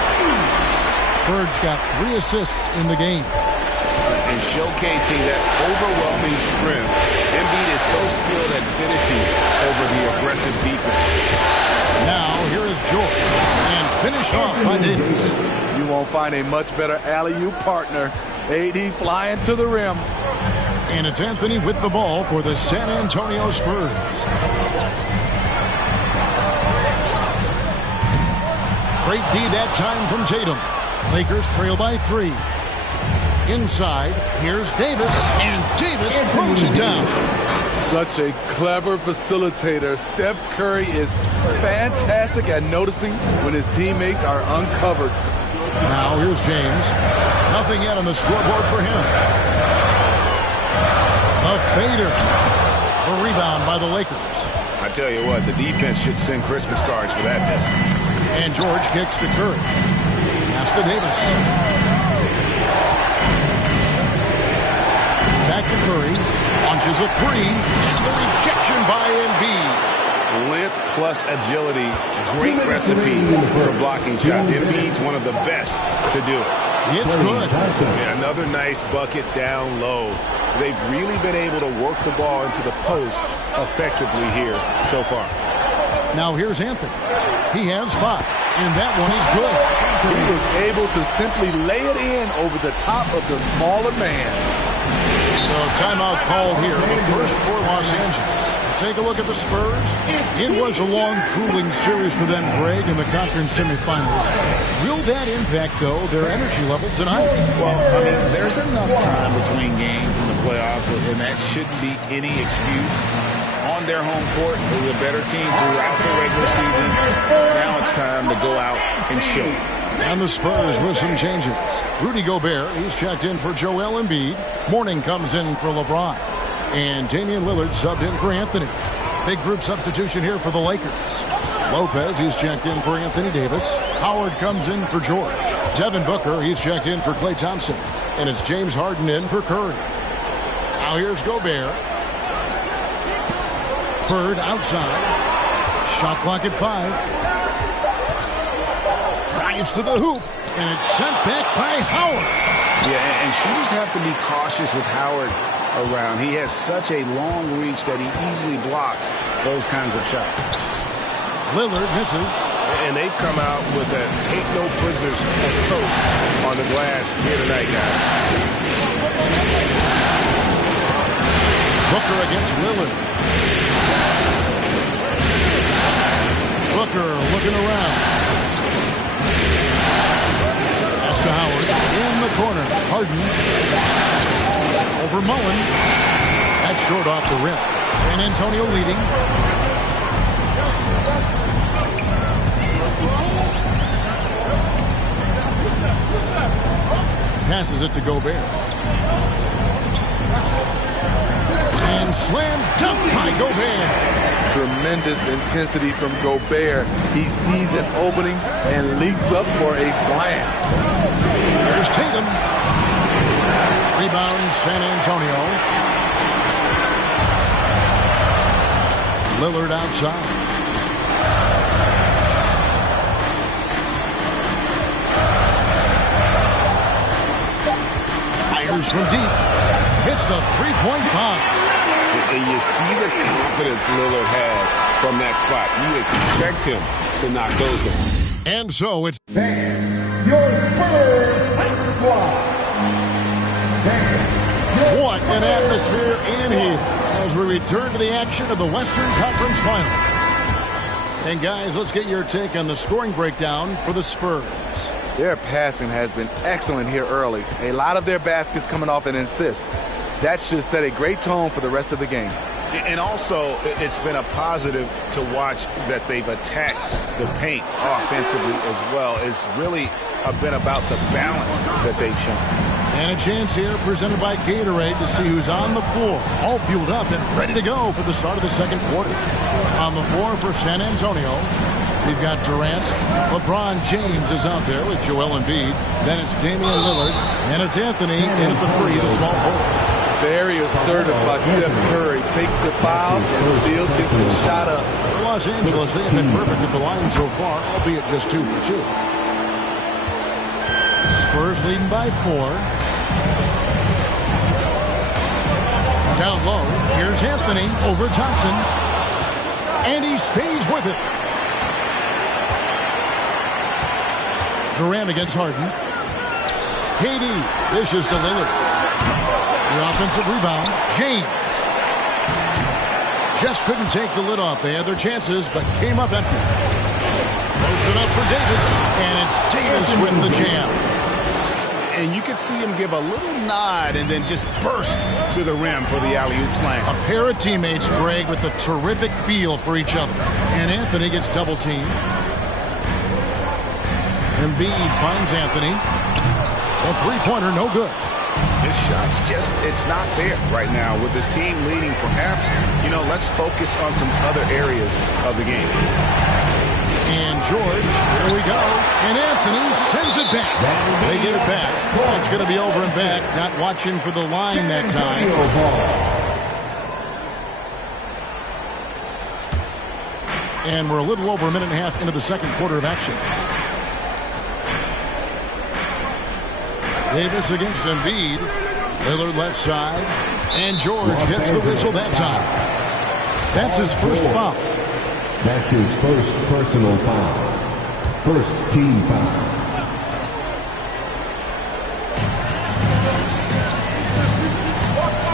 Bird's got 3 assists in the game. And showcasing that overwhelming strength, Embiid is so skilled at finishing over the aggressive defense. Now, here is George. And finished off by Davis. You won't find a much better alley-oop partner. AD flying to the rim. And it's Anthony with the ball for the San Antonio Spurs. Great D that time from Tatum. Lakers trail by 3. Inside, here's Davis, and Davis throws it down. Such a clever facilitator. Steph Curry is fantastic at noticing when his teammates are uncovered. Now here's James. Nothing yet on the scoreboard for him. A fader. A rebound by the Lakers. I I tell you what, the defense should send Christmas cards for that miss. And George kicks to Curry. Pass to Davis. Back to Curry. Launches a three. And the rejection by Embiid. Length plus agility. Great recipe for blocking shots. Embiid's one of the best to do it. It's good. Yeah, another nice bucket down low. They've really been able to work the ball into the post effectively here so far. Now here's Anthony. He has 5, and that one is good. He was able to simply lay it in over the top of the smaller man. So timeout called here, the first for Los Angeles. Take a look at the Spurs. It was a long, cooling series for them, Greg, in the conference semifinals. Will that impact, though, their energy levels tonight? Well, I mean, there's enough time between games in the playoffs, and that shouldn't be any excuse. On their home court, they were a better team throughout the regular season. Now it's time to go out and show it. And the Spurs with some changes. Rudy Gobert, he's checked in for Joel Embiid. Mourning comes in for LeBron. And Damian Lillard subbed in for Anthony. Big group substitution here for the Lakers. Lopez, he's checked in for Anthony Davis. Howard comes in for George. Devin Booker, he's checked in for Klay Thompson. And it's James Harden in for Curry. Now here's Gobert. Bird outside. Shot clock at 5. Drives to the hoop. And it's sent back by Howard. Yeah, and shooters have to be cautious with Howard around. He has such a long reach that he easily blocks those kinds of shots. Lillard misses. And they've come out with a take no prisoners approach on the glass here tonight, guys. Booker against Lillard. Booker looking around. Pass to Howard in the corner. Harden over Mullen. That's short off the rim. San Antonio leading. Passes it to Gobert. And slam dunk by Gobert. Tremendous intensity from Gobert. He sees an opening and leaps up for a slam. There's Tatum. Rebound San Antonio. Lillard outside. Fires from deep. Hits the three-point bomb. And you see the confidence Lillard has from that spot. You expect him to knock those down. And so it's... Your Spurs Hype Squad. What an atmosphere in here as we return to the action of the Western Conference Final. And guys, let's get your take on the scoring breakdown for the Spurs. Their passing has been excellent here early. A lot of their baskets coming off an assist. That should set a great tone for the rest of the game. And also, it's been a positive to watch that they've attacked the paint offensively as well. It's really been about the balance that they've shown. And a chance here presented by Gatorade to see who's on the floor, all fueled up and ready to go for the start of the second quarter. On the floor for San Antonio, we've got Durant. LeBron James is out there with Joel Embiid. Then it's Damian Lillard. And it's Anthony in at the 3, the small forward. Very assertive by Steph Curry. Takes the foul and still gets the shot up. For Los Angeles, they've been perfect at the line so far, albeit just 2 for 2. Spurs leading by 4. Down low, here's Anthony over Thompson. And he stays with it. Durant against Harden. KD dishes to Lillard. The offensive rebound, James. Just couldn't take the lid off. They had their chances, but came up empty. Loads it up for Davis, and it's Davis with the jam. And you could see him give a little nod and then just burst to the rim for the alley-oop slam. A pair of teammates, Greg, with a terrific feel for each other. And Anthony gets double-teamed. Embiid finds Anthony. A three-pointer, no good. His shot's just, it's not there right now with his team leading. Perhaps, let's focus on some other areas of the game. And George, here we go. And Anthony sends it back. They get it back. It's going to be over and back. Not watching for the line that time. And we're a little over a minute and a half into the second quarter of action. Davis against Embiid. Lillard left side. And George gets the whistle that time. That's his first foul. That's his first personal foul. First team foul.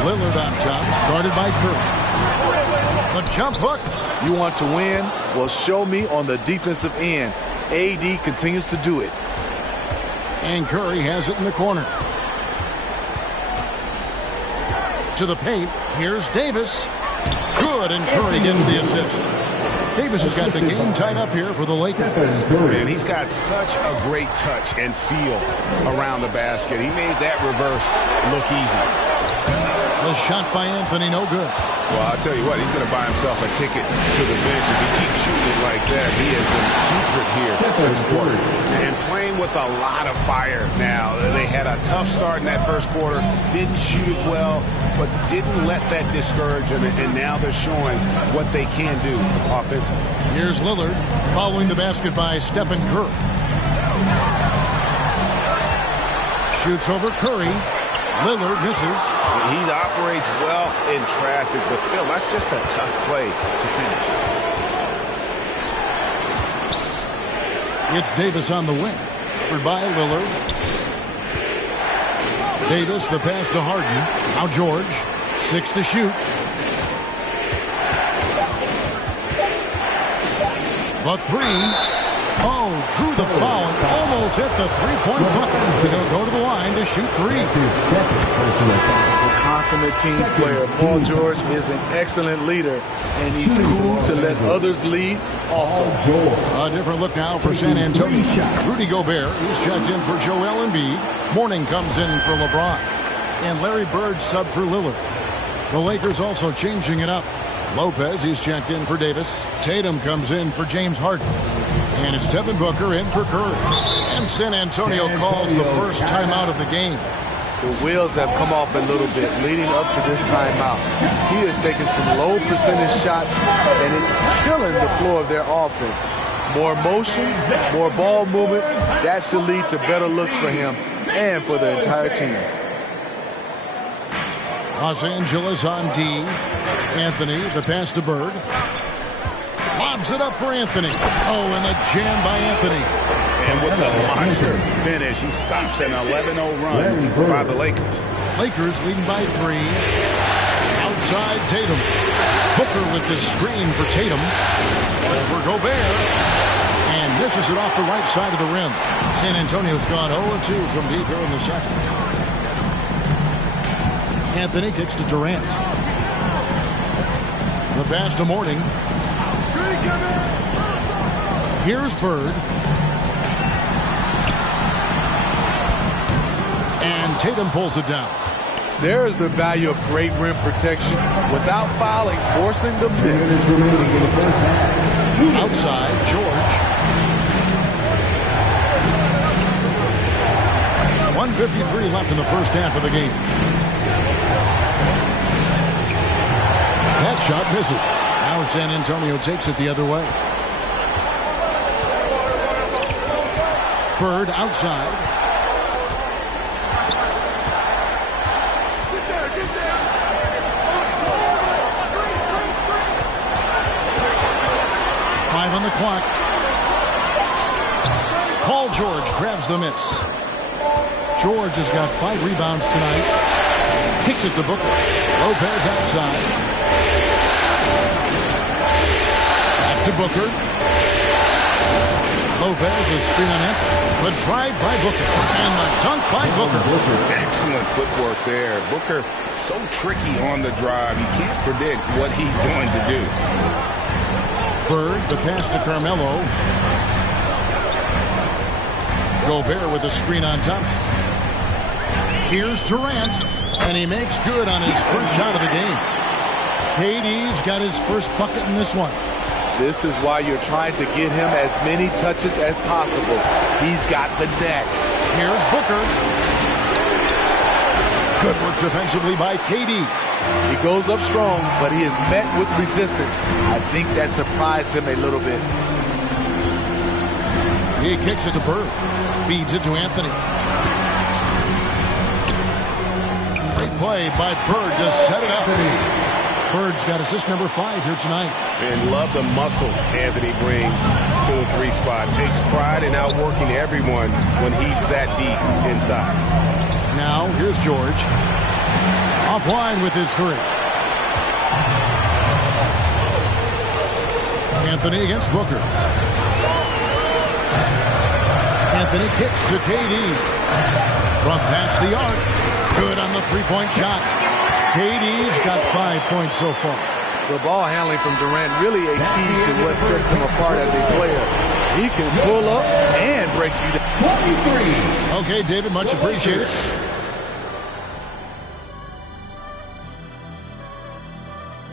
Lillard on top, guarded by Curry. The jump hook. You want to win? Well, show me on the defensive end. AD continues to do it. And Curry has it in the corner. To the paint. Here's Davis. Good, and Curry gets the assist. Davis has got the game tied up here for the Lakers. And he's got such a great touch and feel around the basket. He made that reverse look easy. The shot by Anthony, no good. Well, I'll tell you what, he's going to buy himself a ticket to the bench if he keeps shooting it like that. He has been putrid here this quarter. And playing with a lot of fire now. They had a tough start in that first quarter, didn't shoot it well, but didn't let that discourage them. And now they're showing what they can do offensively. Here's Lillard following the basket by Stephen Curry. Shoots over Curry. Lillard misses. He operates well in traffic, but still, that's just a tough play to finish. It's Davis on the wing. Covered by Lillard. Davis, the pass to Harden. Now George. 6 to shoot. The three. Oh, drew the foul and almost hit the three-point bucket. He'll go to the line to shoot three. That's his second personal foul. A consummate team player. Paul George is an excellent leader, and he's cool to let others lead also. A different look now for San Antonio. Rudy Gobert, who's checked in for Joel Embiid. Mourning comes in for LeBron. And Larry Bird sub for Lillard. The Lakers also changing it up. Lopez, he's checked in for Davis. Tatum comes in for James Harden. And it's Devin Booker in for Curry. And San Antonio calls the first timeout of the game. The wheels have come off a little bit leading up to this timeout. He is taking some low percentage shots, and it's killing the flow of their offense. More motion, more ball movement, that should lead to better looks for him and for the entire team. Los Angeles on D. Anthony, the pass to Bird. Lobs it up for Anthony. Oh, and the jam by Anthony. And with the monster finish, he stops an 11-0 run by the Lakers. Lakers leading by 3. Outside Tatum. Booker with the screen for Tatum. For Gobert. And misses it off the right side of the rim. San Antonio's gone 0-2 from deep here in the second. Anthony kicks to Durant. The pass to Mourning. Here's Bird. And Tatum pulls it down. There is the value of great rim protection without fouling, forcing the miss. Outside, George. 1:53 left in the first half of the game. That shot misses. Now San Antonio takes it the other way. Bird outside. On the clock. Paul George grabs the miss. George has got 5 rebounds tonight. Kicks it to Booker. Lopez outside. Back to Booker. Lopez is screen on Anthony. The drive by Booker. And the dunk by Booker. Excellent footwork there. Booker so tricky on the drive. You can't predict what he's going to do. Bird, the pass to Carmelo. Gobert with a screen on Thompson. Here's Durant, and he makes good on his first shot of the game. KD's got his first bucket in this one. This is why you're trying to get him as many touches as possible. He's got the neck. Here's Booker. Good work defensively by KD. He goes up strong, but he is met with resistance. I think that surprised him a little bit. He kicks it to Bird. Feeds it to Anthony. Great play by Bird to set it up. Bird's got assist number 5 here tonight. And love the muscle Anthony brings to the 3 spot. Takes pride in outworking everyone when he's that deep inside. Now, here's George. Offline with his 3. Anthony against Booker. Anthony kicks to KD. From past the arc. Good on the 3-point shot. KD's got 5 points so far. The ball handling from Durant really a key to what sets him apart as a player. He can pull up and break you down. 23. Okay, David, much appreciated.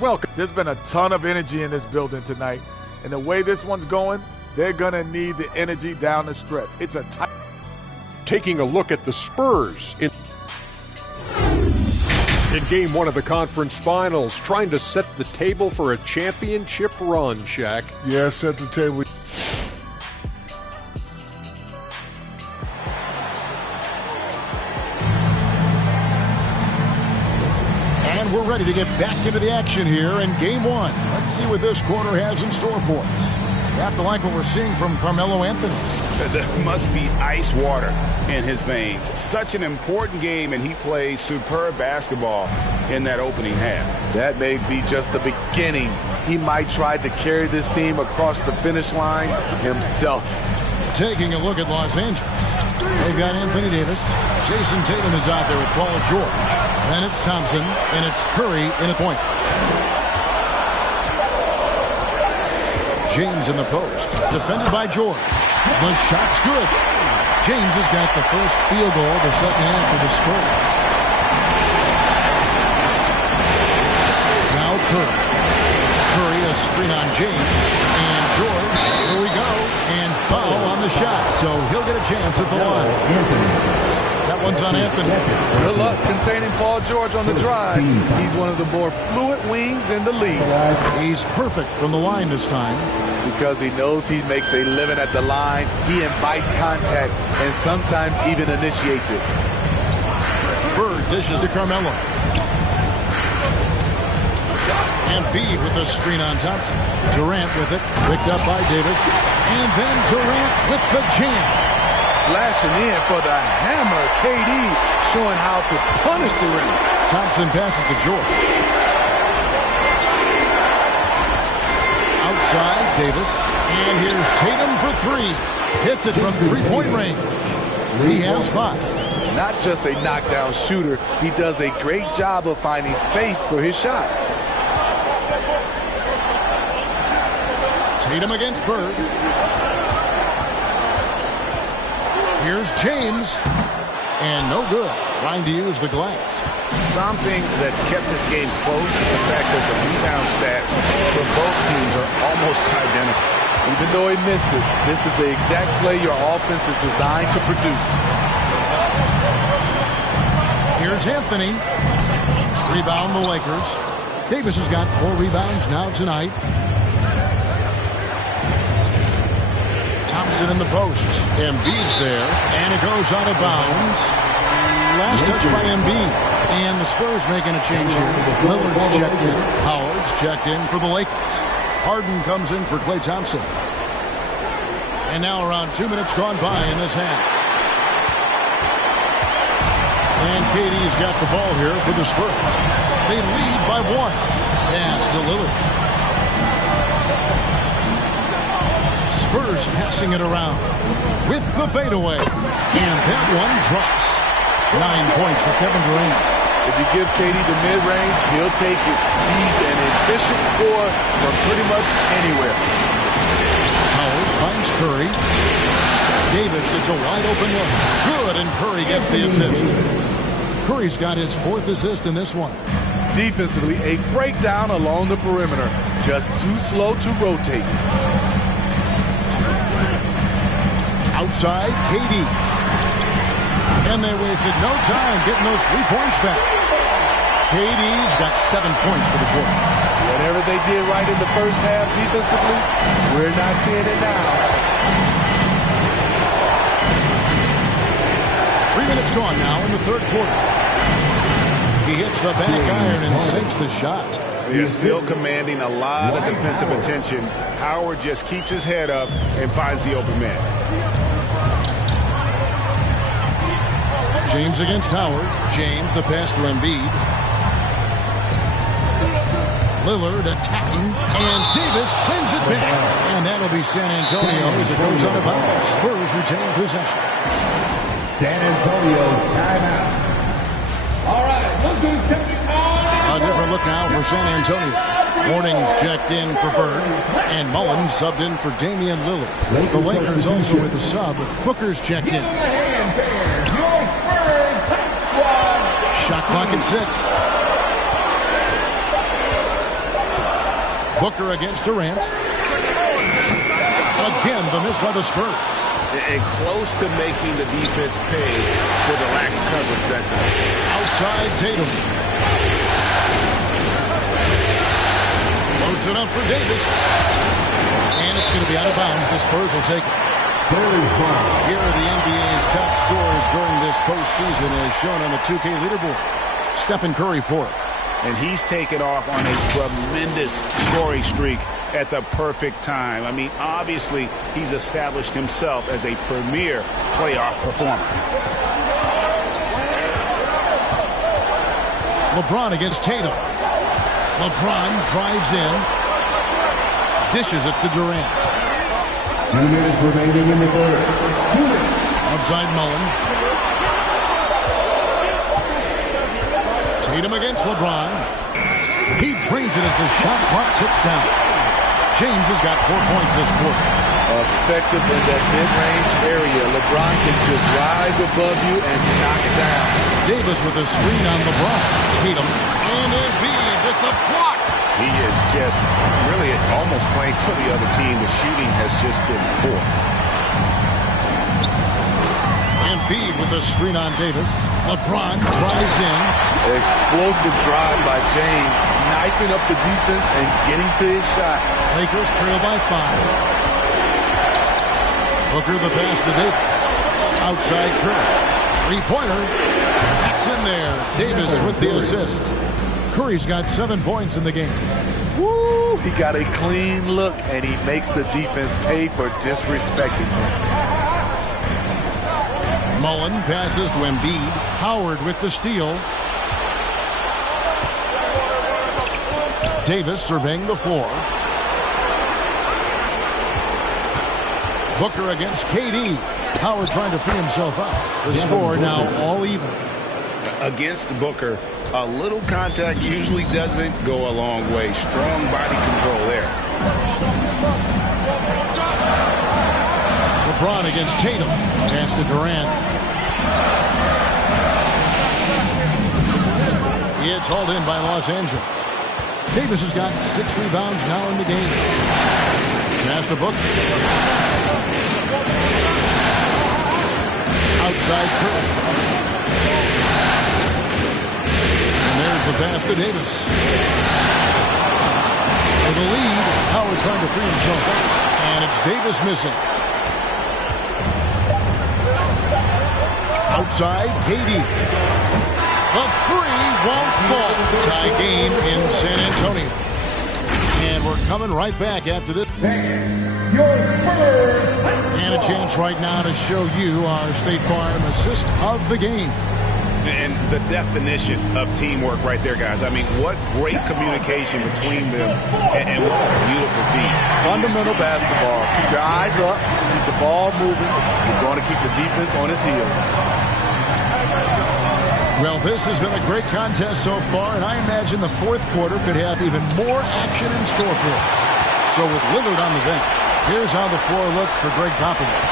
Welcome. There's been a ton of energy in this building tonight. And the way this one's going, they're going to need the energy down the stretch. It's a tight. Taking a look at the Spurs in Game 1 of the conference finals, trying to set the table for a championship run, Shaq. Yeah, set the table. And we're ready to get back into the action here in Game 1. Let's see what this quarter has in store for us. You have to like what we're seeing from Carmelo Anthony. There must be ice water in his veins. Such an important game, and he plays superb basketball in that opening half. That may be just the beginning. He might try to carry this team across the finish line himself. Taking a look at Los Angeles. They've got Anthony Davis. Jason Tatum is out there with Paul George. Then it's Thompson, and it's Curry in a point. James in the post, defended by George. The shot's good. James has got the first field goal of the second half for the Spurs. Now Curry. Curry, a screen on James. And George, here we go. And foul on the shot, so he'll get a chance at the line. That one's on Anthony. Good luck containing Paul George on the drive. He's one of the more fluid wings in the league. He's perfect from the line this time. Because he knows he makes a living at the line, he invites contact and sometimes even initiates it. Bird dishes to Carmelo. And Embiid with the screen on Thompson. Durant with it, picked up by Davis. And then Durant with the jam. Slashing in for the hammer. KD showing how to punish the rim. Thompson passes to George. Outside, Davis. And here's Tatum for 3. Hits it from 3-point range. He has 5. Not just a knockdown shooter, he does a great job of finding space for his shot. Tatum against Bird. Here's James. And no good. Trying to use the glass. Something that's kept this game close is the fact that the rebound stats for both teams are almost identical. Even though he missed it, this is the exact play your offense is designed to produce. Here's Anthony. Rebound the Lakers. Davis has got 4 rebounds now tonight. Thompson in the post. Embiid's there. And it goes out of bounds. Last touch by Embiid. And the Spurs making a change here. Lillard's checked in. Howard's checked in for the Lakers. Harden comes in for Klay Thompson. And now around 2 minutes gone by in this half. And KD's got the ball here for the Spurs. They lead by 1. Pass to Lillard. Spurs passing it around with the fadeaway. And that one drops. 9 points for Kevin Durant. If you give KD the mid-range, he'll take it. He's an efficient scorer from pretty much anywhere. Howard finds Curry. Davis gets a wide open look. Good, and Curry gets the assist. Curry's got his 4th assist in this one. Defensively, a breakdown along the perimeter. Just too slow to rotate. Outside, KD. And they wasted no time getting those 3 points back. KD's got 7 points for the quarter. Whatever they did right in the first half defensively, we're not seeing it now. 3 minutes gone now in the 3rd quarter. He hits the back iron and sinks the shot. They're still commanding a lot of defensive attention. Howard just keeps his head up and finds the open man. James against Howard. James, the pass to Embiid. Lillard attacking, and Davis sends it back. And that'll be San Antonio as it goes out of bounds. Spurs retain possession. San Antonio timeout. All right, look who's coming on. A different look now for San Antonio. Mornings checked in for Bird, and Mullins subbed in for Damian Lillard. The Lakers also with a sub. Booker's checked in. Shot clock at 6. Booker against Durant. Again, the miss by the Spurs. And close to making the defense pay for the lax coverage that time. Outside Tatum. Loads it up for Davis. And it's going to be out of bounds. The Spurs will take it. Here are the NBA's top scorers during this postseason as shown on the 2K leaderboard. Stephen Curry 4th. And he's taken off on a tremendous scoring streak at the perfect time. I mean, obviously, he's established himself as a premier playoff performer. LeBron against Tatum. LeBron drives in. Dishes it to Durant. 2 minutes remaining in the third. 2 minutes. Outside Mullen. Tatum against LeBron. He drains it as the shot clock ticks down. James has got 4 points this quarter. Effective in that mid-range area. LeBron can just rise above you and knock it down. Davis with a screen on LeBron. Tatum and Embiid with the block. He is just really almost playing for the other team. The shooting has just been poor. Embiid with a screen on Davis. LeBron drives in. Explosive drive by James, knifing up the defense and getting to his shot. Lakers trail by 5. Booker the pass to Davis. Outside Curry. 3-pointer. That's in there. Davis with the assist. Curry's got 7 points in the game. Woo! He got a clean look, and he makes the defense pay for disrespecting him. Mullen passes to Embiid. Howard with the steal. Davis surveying the floor. Booker against KD. Howard trying to free himself up. The score now all even. Against Booker, a little contact usually doesn't go a long way. Strong body control there. LeBron against Tatum. Pass to Durant. It's hauled in by Los Angeles. Davis has got 6 rebounds now in the game. Pass to Booker. Outside Curry. And there's the pass to Davis. For the lead, Howard trying to free himself up. And it's Davis missing. Outside, KD. The 3 won't fall. Tie game in San Antonio. And we're coming right back after this. And a chance right now to show you our State Farm assist of the game. And the definition of teamwork right there, guys. I mean, what great communication between them, and what a beautiful feat. Fundamental basketball. Keep your eyes up, keep the ball moving. You're going to keep the defense on his heels. Well, this has been a great contest so far, and I imagine the 4th quarter could have even more action in store for us. So with Lillard on the bench, here's how the floor looks for Greg Popovich.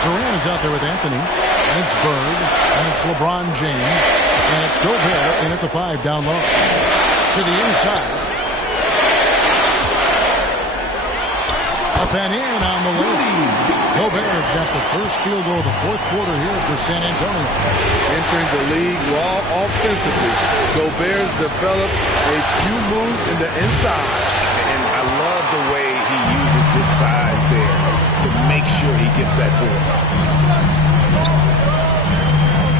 Durant is out there with Anthony, and it's Bird, and it's LeBron James, And it's Gobert in at the 5 down low. To the inside. Up and in on the wing. Gobert's got the first field goal of the fourth quarter here for San Antonio. Entering the league raw offensively, Gobert's developed a few moves in the inside. And I love the way he uses his size there to make sure he gets that board.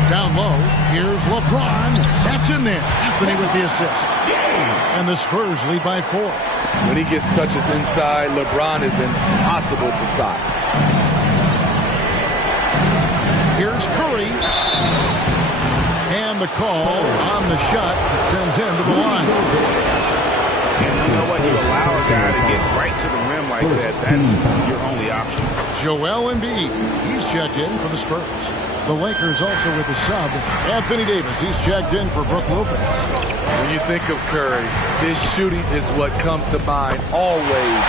Down low, here's LeBron. That's in there. Anthony with the assist. And the Spurs lead by 4. When he gets touches inside, LeBron is impossible to stop. Here's Curry. And the call on the shot that sends him to the line. And you know what? You allow a guy to get right to the rim like that. That's your only option. Joel Embiid. He's checked in for the Spurs. The Lakers also with the sub. Anthony Davis. He's checked in for Brook Lopez. When you think of Curry, his shooting is what comes to mind always.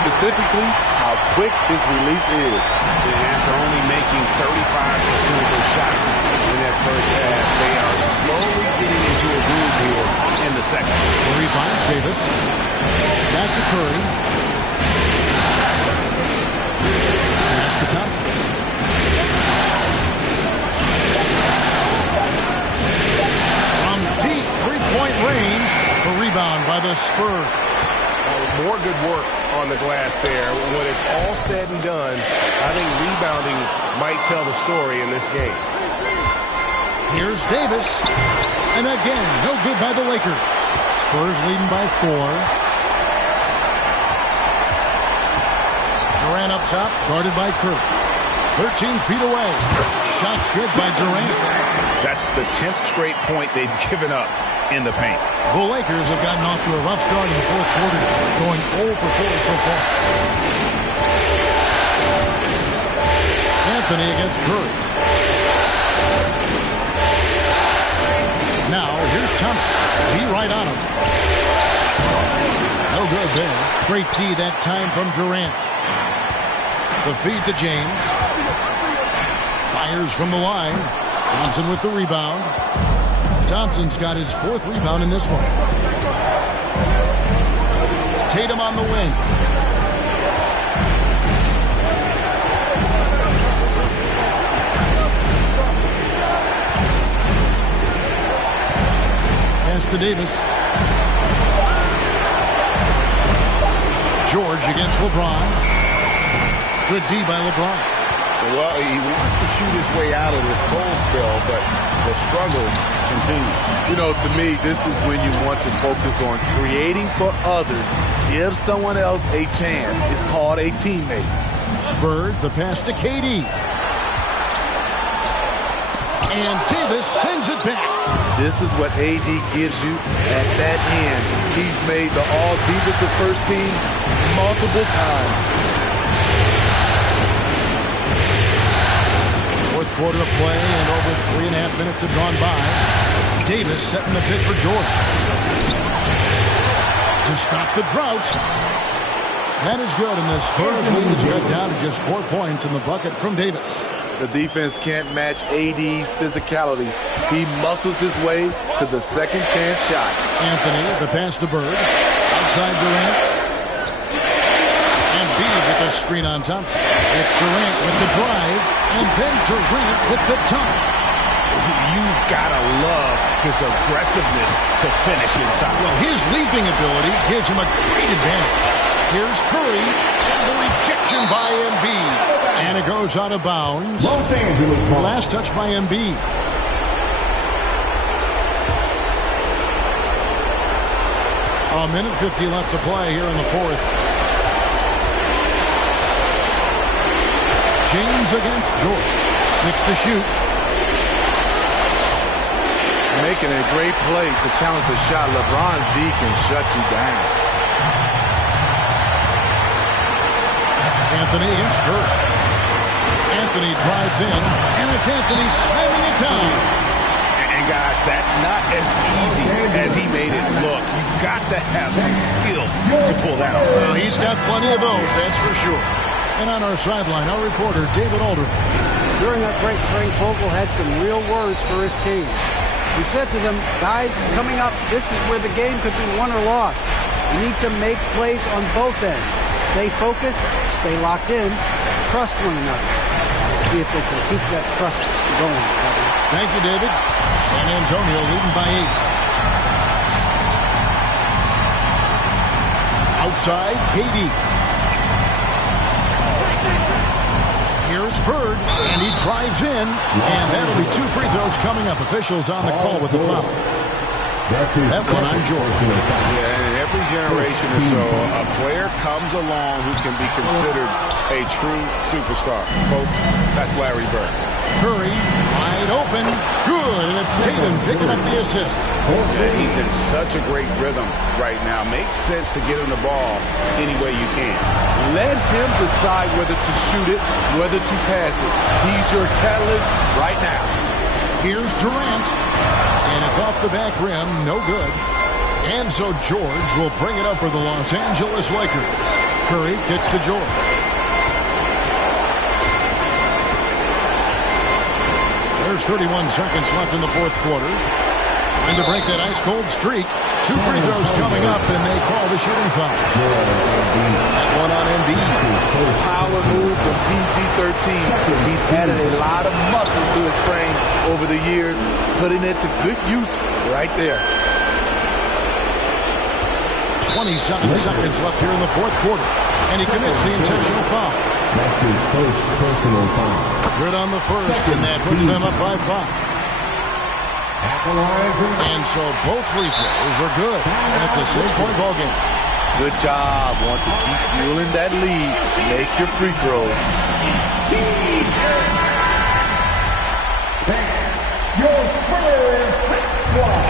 Specifically, how quick his release is. After only making 35% of their shots in that first half, they are slowly getting into a groove here in the second. Curry finds Davis. Back to Curry. Pass to Thompson. From deep three-point range, the rebound by the Spurs. More good work on the glass there. When it's all said and done, I think rebounding might tell the story in this game. Here's Davis. And again, no good by the Lakers. Spurs leading by 4. Durant up top, guarded by Curry. 13 feet away. Shots good by Durant. That's the 10th straight point they've given up in the paint. The Lakers have gotten off to a rough start in the fourth quarter, going 0 for 4 so far. Anthony against Curry. Now, here's Thompson. D right on him. No good there. Great D that time from Durant. The feed to James. Fires from the line. Thompson with the rebound. Thompson's got his 4th rebound in this one. Tatum on the wing. Pass to Davis. George against LeBron. Good D by LeBron. Well, he wants to shoot his way out of this cold spell, but the struggles continue. You know, to me, this is when you want to focus on creating for others. Give someone else a chance. It's called a teammate. Bird, the pass to KD. And Davis sends it back. This is what AD gives you at that end. He's made the all-defensive first team multiple times. Fourth quarter of play, and over 3.5 minutes have gone by. Davis setting the pick for George. To stop the drought. That is good, and the Spurs lead is cut down to just 4 points in the bucket from Davis. The defense can't match AD's physicality. He muscles his way to the second chance shot. Anthony, the pass to Bird. Outside Durant. And Bede with the screen on Thompson. It's Durant with the drive, and then Durant with the dunk. You've got to love his aggressiveness to finish inside. Well, his leaping ability gives him a great advantage. Here's Curry, and the rejection by Embiid. And it goes out of bounds. Los Angeles ball. Last touch by Embiid. A minute 50 left to play here in the fourth. James against George. 6 to shoot. Making a great play to challenge the shot. LeBron's D can shut you down. Anthony against Curry. Anthony drives in, and it's Anthony slamming it down. And guys, that's not as easy as he made it look. You've got to have some skills to pull that off. Well, he's got plenty of those, that's for sure. And on our sideline, our reporter, David Aldridge. During that break, Frank Vogel had some real words for his team. He said to them, guys, coming up, this is where the game could be won or lost. You need to make plays on both ends. Stay focused, stay locked in, trust one another. See if they can keep that trust going. Thank you, David. San Antonio leading by 8. Outside, KD. Here's Bird, and he drives in, and that'll be 2 free throws coming up. Officials on the call with the foul. That one on George. Yeah, in every generation or so, a player comes along who can be considered a true superstar. Folks, that's Larry Bird. Curry, wide open, good, and it's Tatum picking up the assist. Yeah, he's in such a great rhythm right now. Makes sense to get him the ball any way you can. Let him decide whether to shoot it, whether to pass it. He's your catalyst right now. Here's Durant, and it's off the back rim, no good. And so George will bring it up for the Los Angeles Lakers. Curry gets to George. There's 31 seconds left in the fourth quarter. And to break that ice-cold streak, 2 free throws coming up, and they call the shooting foul. That one on Embiid. Power move from PG-13. He's added a lot of muscle to his frame over the years, putting it to good use right there. 27 seconds left here in the fourth quarter, and he commits the intentional foul. That's his first personal foul. Good on the first, and that puts them up by 5. And so both free throws are good, and it's a 6-point ball game. Good job. Want to keep fueling that lead. Make your free throws. Your Spurs hit squad.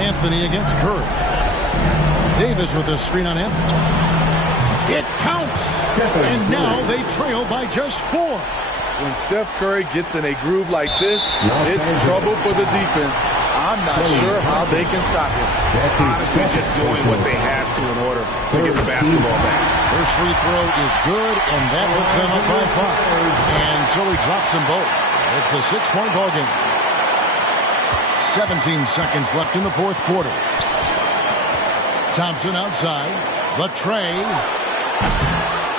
Anthony against Curry. Davis with a screen on Anthony. It counts! And now they trail by just 4. When Steph Curry gets in a groove like this, it's trouble for the defense. I'm not sure how they can stop him. Honestly, just doing what they have to in order to get the basketball back. First free throw is good, and that puts them up by 5. And so he drops them both. It's a 6-point ball game. 17 seconds left in the fourth quarter. Thompson outside. Latrey.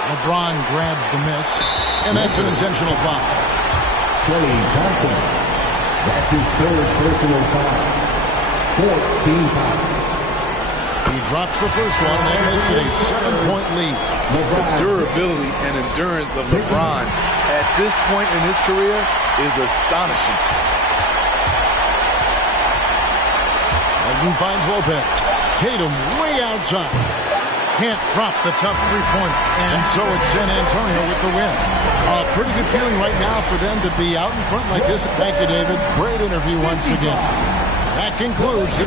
LeBron grabs the miss. And that's an intentional foul. Klay Thompson. That's his third personal foul. 14 foul. He drops the first one. That makes it a 7-point lead. The durability and endurance of LeBron at this point in his career is astonishing. Harden finds Lopez. Tatum way outside. Can't drop the tough three-pointer. And so it's San Antonio with the win. A pretty good feeling right now for them to be out in front like this. Thank you, David. Great interview once again. That concludes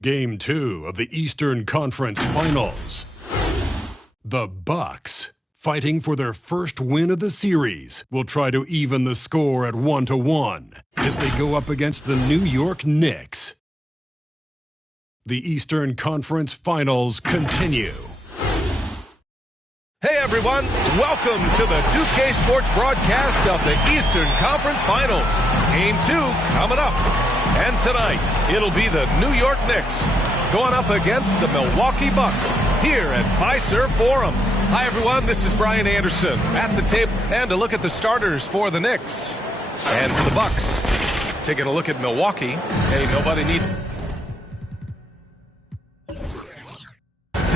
Game 2 of the Eastern Conference Finals. The Bucks, fighting for their first win of the series, will try to even the score at 1-1 as they go up against the New York Knicks. The Eastern Conference Finals continue. Hey everyone, welcome to the 2K Sports broadcast of the Eastern Conference Finals. Game 2 coming up. And tonight, it'll be the New York Knicks going up against the Milwaukee Bucks here at Fiserv Forum. Hi everyone, this is Brian Anderson at the table, and a look at the starters for the Knicks. And for the Bucks, taking a look at Milwaukee. Hey, nobody needs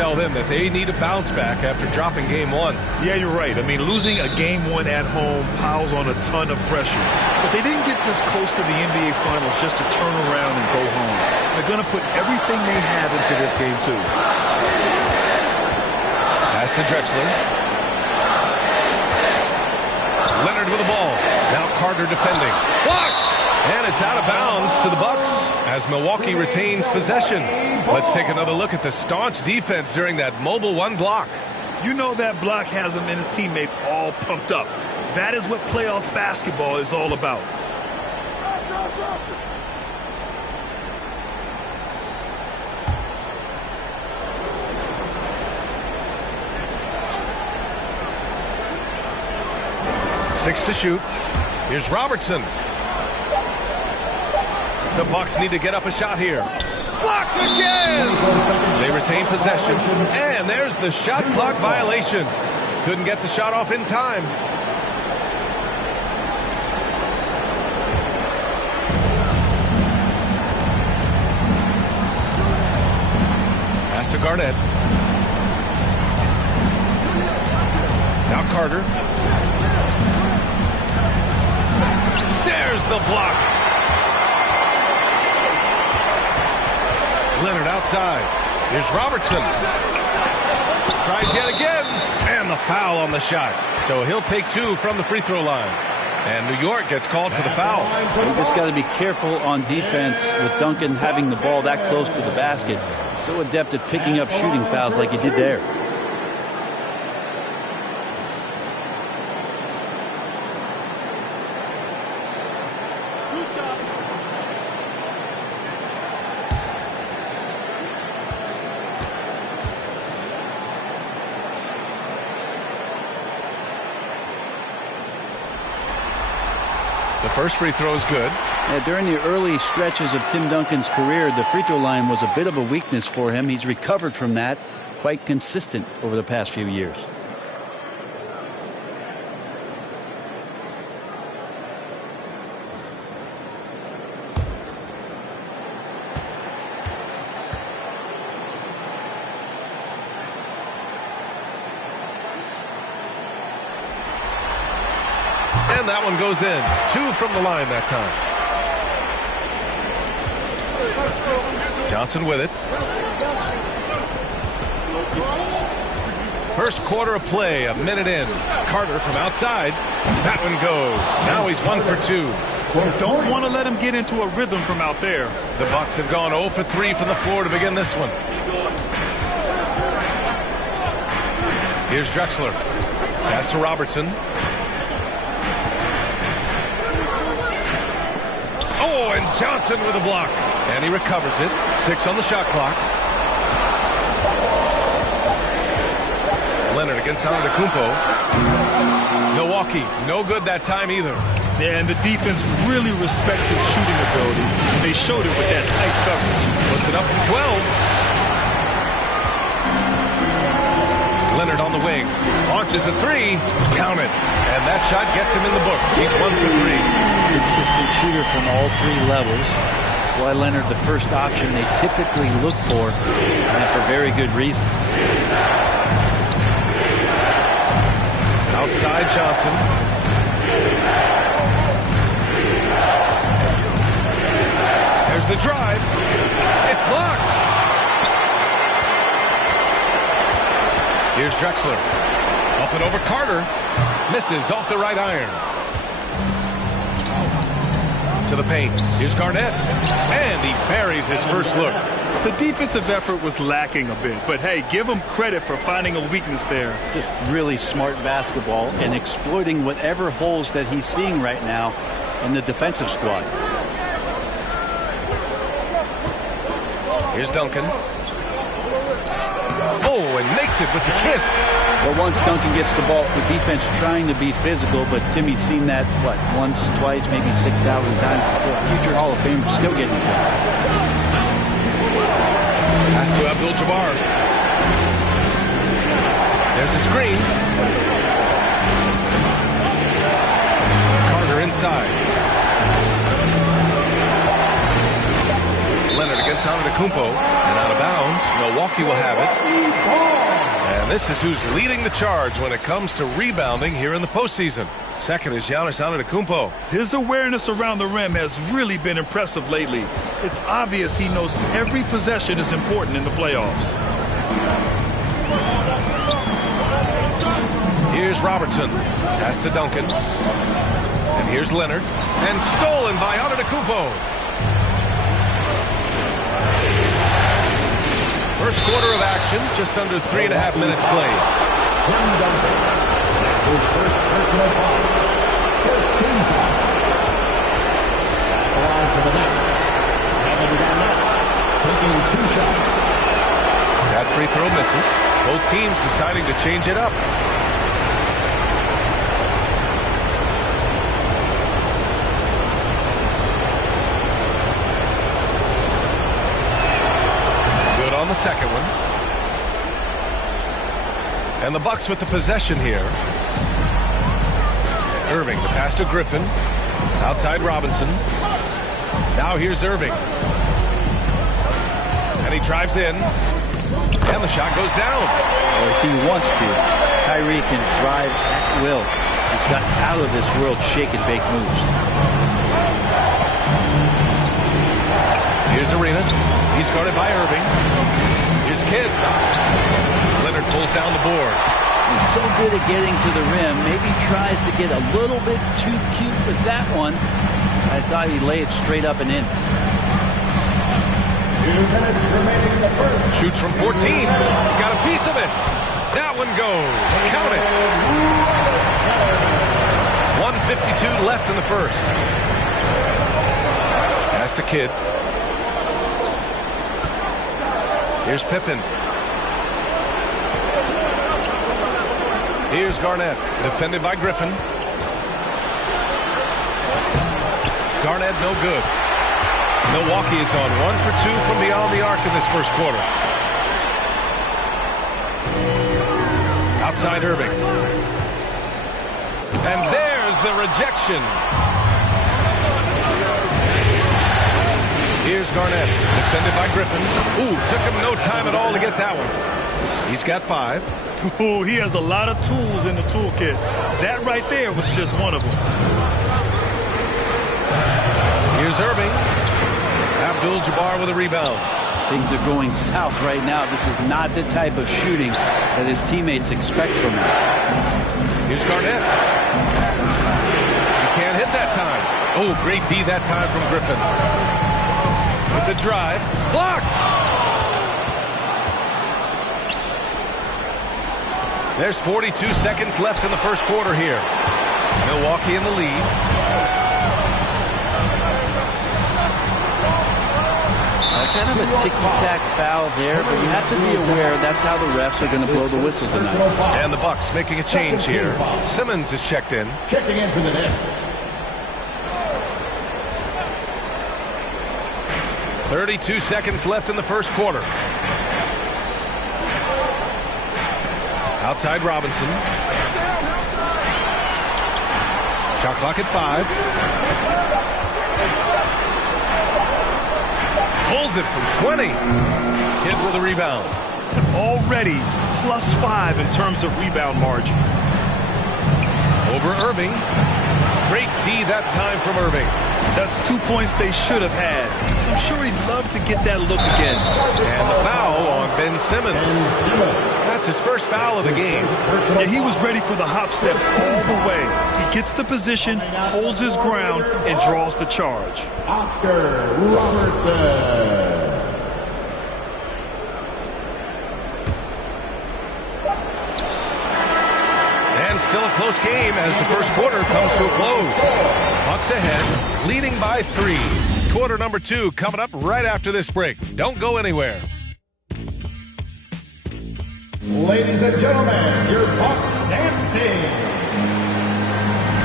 tell them that they need a bounce back after dropping game 1. Yeah, you're right. I mean, losing a game 1 at home piles on a ton of pressure. But they didn't get this close to the NBA Finals just to turn around and go home. They're going to put everything they have into this game, too. Pass to Drexler. Leonard with the ball. Now Carter defending. Blocked! And it's out of bounds to the Bucks as Milwaukee retains possession. Let's take another look at the staunch defense during that mobile 1 block. You know that block has him and his teammates all pumped up. That is what playoff basketball is all about. Six to shoot. Here's Robertson. The Bucks need to get up a shot here. Blocked again! They retain possession. And there's the shot clock violation. Couldn't get the shot off in time. Garnett. Now Carter. There's the block. Leonard outside. Here's Robertson. Tries yet again. And the foul on the shot. So he'll take 2 from the free throw line. And New York gets called for the foul. You just got to be careful on defense with Duncan having the ball that close to the basket. He's so adept at picking up shooting fouls like he did there. The first free throw is good. Yeah, during the early stretches of Tim Duncan's career, the free throw line was a bit of a weakness for him. He's recovered from that, quite consistent over the past few years. And that one goes in. 2 from the line that time. Johnson with it. First quarter of play, a minute in. Carter from outside. That one goes. Now he's 1 for 2. Don't want to let him get into a rhythm from out there. The Bucks have gone 0 for 3 from the floor to begin this one. Here's Drexler. Pass to Robertson. Oh, and Johnson with a block. And he recovers it. 6 on the shot clock. Leonard against Antetokounmpo. Milwaukee, no good that time either. Yeah, and the defense really respects his shooting ability. They showed it with that tight coverage. Puts it up from 12. Leonard on the wing. Launches a 3. Count it. And that shot gets him in the books. He's 1 for 3. Consistent shooter from all 3 levels. Why Leonard the first option they typically look for, and for very good reason. Outside Johnson. There's the drive. It's blocked. Here's Drexler. Up and over Carter. Misses off the right iron. To the paint. Here's Garnett. And he buries his first look. The defensive effort was lacking a bit, but hey, give him credit for finding a weakness there. Just really smart basketball and exploiting whatever holes that he's seeing right now in the defensive squad. Here's Duncan. Oh, and makes it with the kiss. Well, once Duncan gets the ball, the defense trying to be physical, but Timmy's seen that, what, once, twice, maybe 6,000 times before. Future Hall of Famer still getting it done. Pass to Abdul-Jabbar. There's a screen. Carter inside. Leonard against Antetokounmpo. And out of bounds. Milwaukee will have it. And this is who's leading the charge when it comes to rebounding here in the postseason. Second is Giannis Antetokounmpo. His awareness around the rim has really been impressive lately. It's obvious he knows every possession is important in the playoffs. Here's Robertson. Pass to Duncan. And here's Leonard. And stolen by Antetokounmpo. First quarter of action, just under 3.5 minutes played. Tim Duncan. That's his first personal foul. First team foul. At the line for the Knicks. Kevin Garnett taking 2 shots. That free throw misses. Both teams deciding to change it up. On the second one. And the Bucks with the possession here. Irving, the pass to Griffin. Outside Robinson. Now here's Irving. And he drives in. And the shot goes down. Well, if he wants to, Kyrie can drive at will. He's got out of this world shake and bake moves. Here's Arenas. He's guarded by Irving. Here's Kidd. Leonard pulls down the board. He's so good at getting to the rim. Maybe tries to get a little bit too cute with that one. I thought he'd lay it straight up and in. 2 minutes remaining in the first. Shoots from 14. Got a piece of it. That one goes. Count it. 1:52 left in the first. Pass to Kidd. Here's Pippen. Here's Garnett, defended by Griffin. Garnett no good. Milwaukee has gone 1 for 2 from beyond the arc in this first quarter. Outside Irving. And there's the rejection. Here's Garnett, defended by Griffin. Ooh, took him no time at all to get that one. He's got 5. Ooh, he has a lot of tools in the toolkit. That right there was just one of them. Here's Irving. Abdul-Jabbar with a rebound. Things are going south right now. This is not the type of shooting that his teammates expect from him. Here's Garnett. He can't hit that time. Oh, great D that time from Griffin. With the drive. Blocked! There's 42 seconds left in the first quarter here. Milwaukee in the lead. Kind of a ticky-tack foul there, but you have to be aware that's how the refs are going to blow the whistle tonight. And the Bucks making a change here. Simmons is checked in. Checking in for the Knicks. 32 seconds left in the first quarter. Outside Robinson. Shot clock at 5. Pulls it from 20. Kidd with a rebound. Already +5 in terms of rebound margin. Over Irving. Great D that time from Irving. That's 2 points they should have had. I'm sure he'd love to get that look again. And the foul on Ben Simmons. That's his first foul of the game. Yeah, he was ready for the hop step all the way. He gets the position, holds his ground, and draws the charge. Oscar Robertson. And still a close game as the first quarter comes to a close. Bucks ahead, leading by 3. Quarter number 2 coming up right after this break. Don't go anywhere. Ladies and gentlemen, your Bucks dance team.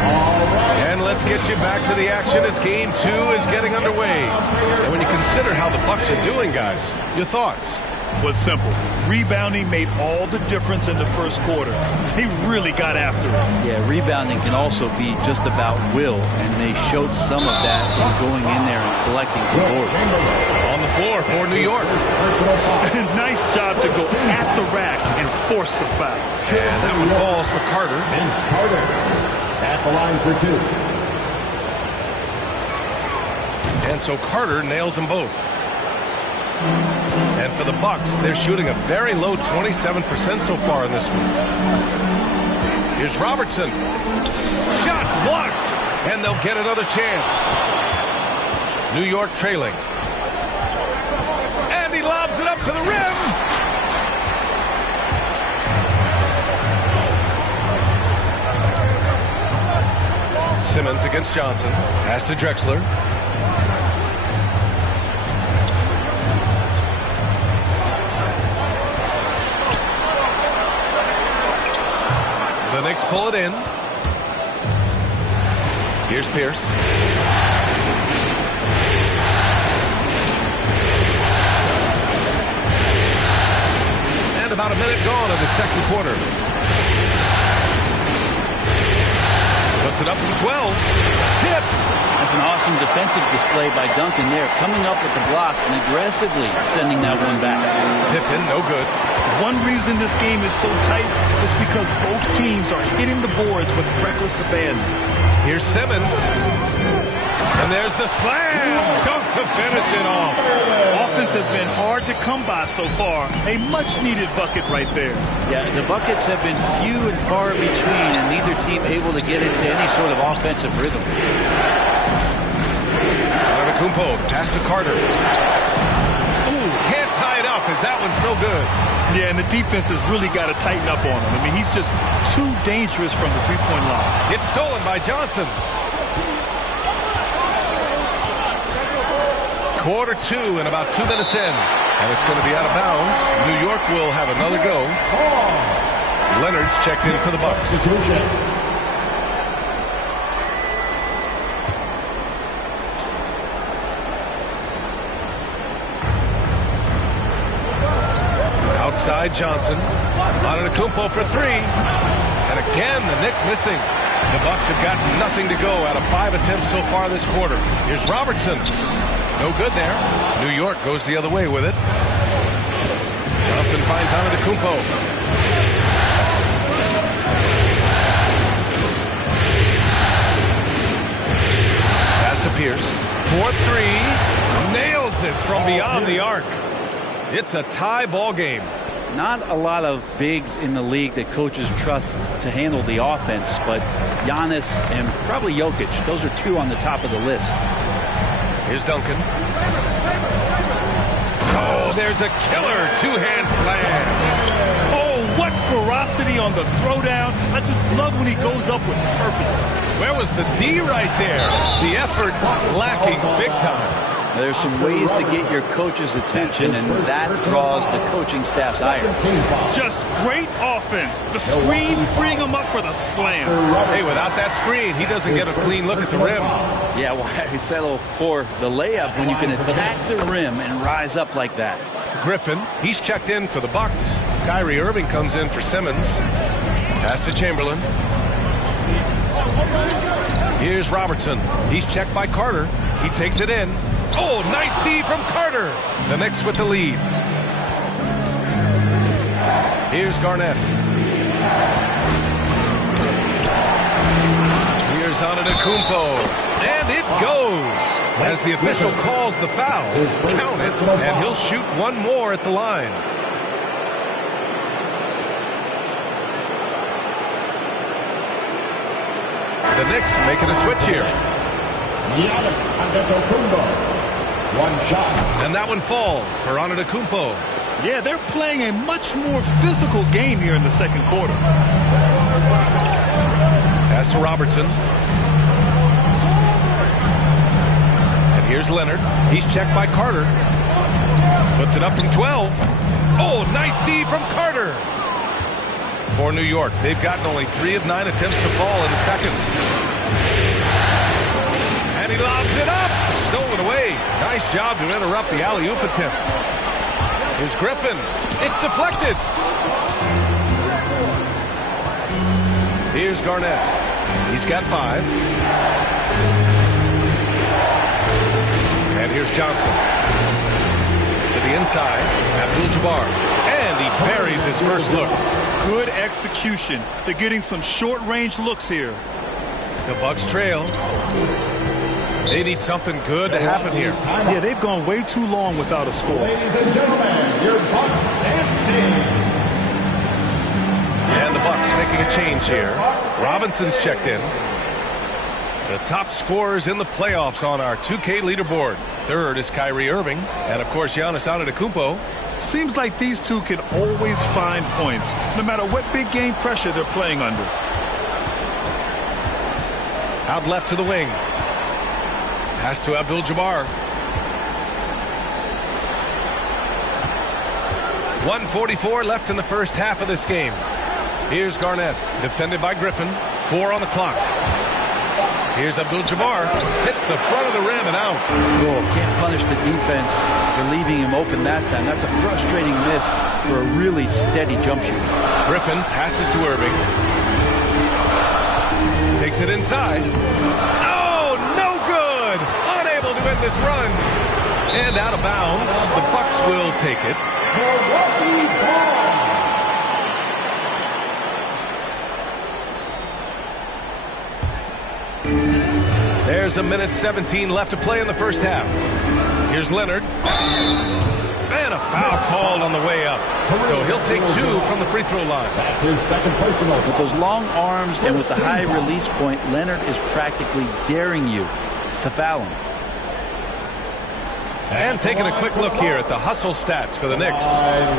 All right. And let's get you back to the action as game 2 is getting underway. And when you consider how the Bucks are doing, guys, your thoughts? Well, it's simple. Rebounding made all the difference in the first quarter. They really got after it. Yeah, rebounding can also be just about will, and they showed some of that in going in there and collecting some boards. On the floor for New York. Nice job to go at the rack and force the foul. And that one falls for Carter. Vince Carter at the line for 2. And so Carter nails them both. And for the Bucks, they're shooting a very low 27% so far in this one. Here's Robertson. Shots blocked. And they'll get another chance. New York trailing. And he lobs it up to the rim. Simmons against Johnson. Pass to Drexler. The Knicks pull it in. Here's Pierce. And about a minute gone in the second quarter. Puts it up from 12. Tipped. That's an awesome defensive display by Duncan there, coming up with the block and aggressively sending that one back. Pippen, no good. One reason this game is so tight is because both teams are hitting the boards with reckless abandon. Here's Simmons. And there's the slam dunk to finish it off. Offense has been hard to come by so far. A much-needed bucket right there. Yeah, the buckets have been few and far between, and neither team able to get into any sort of offensive rhythm. Antetokounmpo, pass to Carter. Ooh, can't tie it up because that one's no good. Yeah, and the defense has really got to tighten up on him. I mean, he's just too dangerous from the three-point line. It's stolen by Johnson. Quarter 2 and about 2 minutes in. And it's going to be out of bounds. New York will have another go. Leonard's checked in for the Bucks. Outside Johnson. Antetokounmpo for 3. And again, the Knicks missing. The Bucks have got nothing to go out of 5 attempts so far this quarter. Here's Robertson. No good there. New York goes the other way with it. Johnson finds Antetokounmpo. Pass to Pierce. 4-3. Nails it from beyond the arc. It's a tie ball game. Not a lot of bigs in the league that coaches trust to handle the offense, but Giannis and probably Jokic, those are 2 on the top of the list. Here's Duncan. Oh, there's a killer 2-hand slam. Oh, what ferocity on the throwdown. I just love when he goes up with purpose. Where was the D right there? The effort lacking big time. There's some ways to get your coach's attention, and that draws the coaching staff's ire. Just great offense. The screen freeing him up for the slam. Hey, without that screen, he doesn't get a clean look at the rim. Yeah, why settle for the layup when you can attack the rim and rise up like that? Griffin, he's checked in for the Bucks. Kyrie Irving comes in for Simmons. Pass to Chamberlain. Here's Robertson. He's checked by Carter. He takes it in. Oh, nice D from Carter. The Knicks with the lead. Here's Garnett. Here's Antetokounmpo. And it goes. As the official calls the foul. Count it. And he'll shoot one more at the line. The Knicks making a switch here. Giannis Antetokounmpo. One shot. And that one falls for Antetokounmpo. Yeah, they're playing a much more physical game here in the second quarter. Pass to Robertson. And here's Leonard. He's checked by Carter. Puts it up from 12. Oh, nice D from Carter. For New York, they've gotten only 3 of 9 attempts to fall in the second. And he lobs it up. Stolen away. Nice job to interrupt the alley-oop attempt. Here's Griffin. It's deflected. Here's Garnett. He's got 5. And here's Johnson. To the inside. Abdul-Jabbar. And he buries his first look. Good execution. They're getting some short-range looks here. The Bucks trail. They need something good to happen here. Yeah, they've gone way too long without a score. Ladies and gentlemen, your Bucks dance team. And the Bucks making a change here. Robinson's checked in. The top scorers in the playoffs on our 2K leaderboard. Third is Kyrie Irving. And, of course, Giannis Antetokounmpo. Seems like these two can always find points, no matter what big game pressure they're playing under. Out left to the wing. Pass to Abdul-Jabbar. 1:44 left in the first half of this game. Here's Garnett, defended by Griffin. 4 on the clock. Here's Abdul-Jabbar. Hits the front of the rim and out. Oh, can't punish the defense for leaving him open that time. That's a frustrating miss for a really steady jump shooter. Griffin passes to Irving. Takes it inside. Oh, no good! during this run. And out of bounds. The Bucks will take it. There's 1:17 left to play in the first half. Here's Leonard. And a foul called on the way up. So he'll take 2 from the free throw line. That's his second personal. With those long arms and with the high release point, Leonard is practically daring you to foul him. And taking a quick look here at the hustle stats for the Knicks.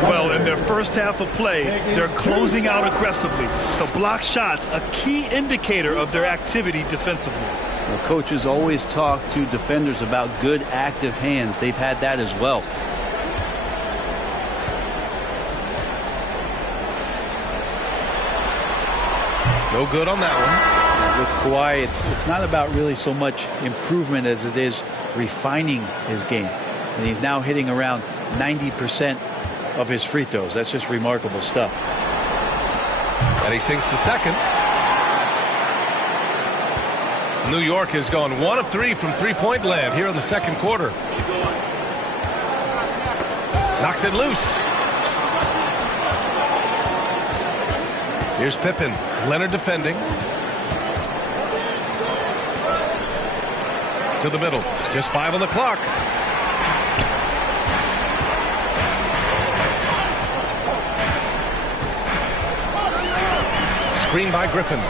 Well, in their first half of play, they're closing out aggressively. The block shots, a key indicator of their activity defensively. Well, coaches always talk to defenders about good active hands. They've had that as well. No good on that one. With Kawhi, it's not about really so much improvement as it is refining his game. And he's now hitting around 90% of his free throws. That's just remarkable stuff. And he sinks the second. New York has gone 1 of 3 from three-point land here in the second quarter. Knocks it loose. Here's Pippen. Leonard defending. To the middle. Just 5 on the clock. Screen by Griffin.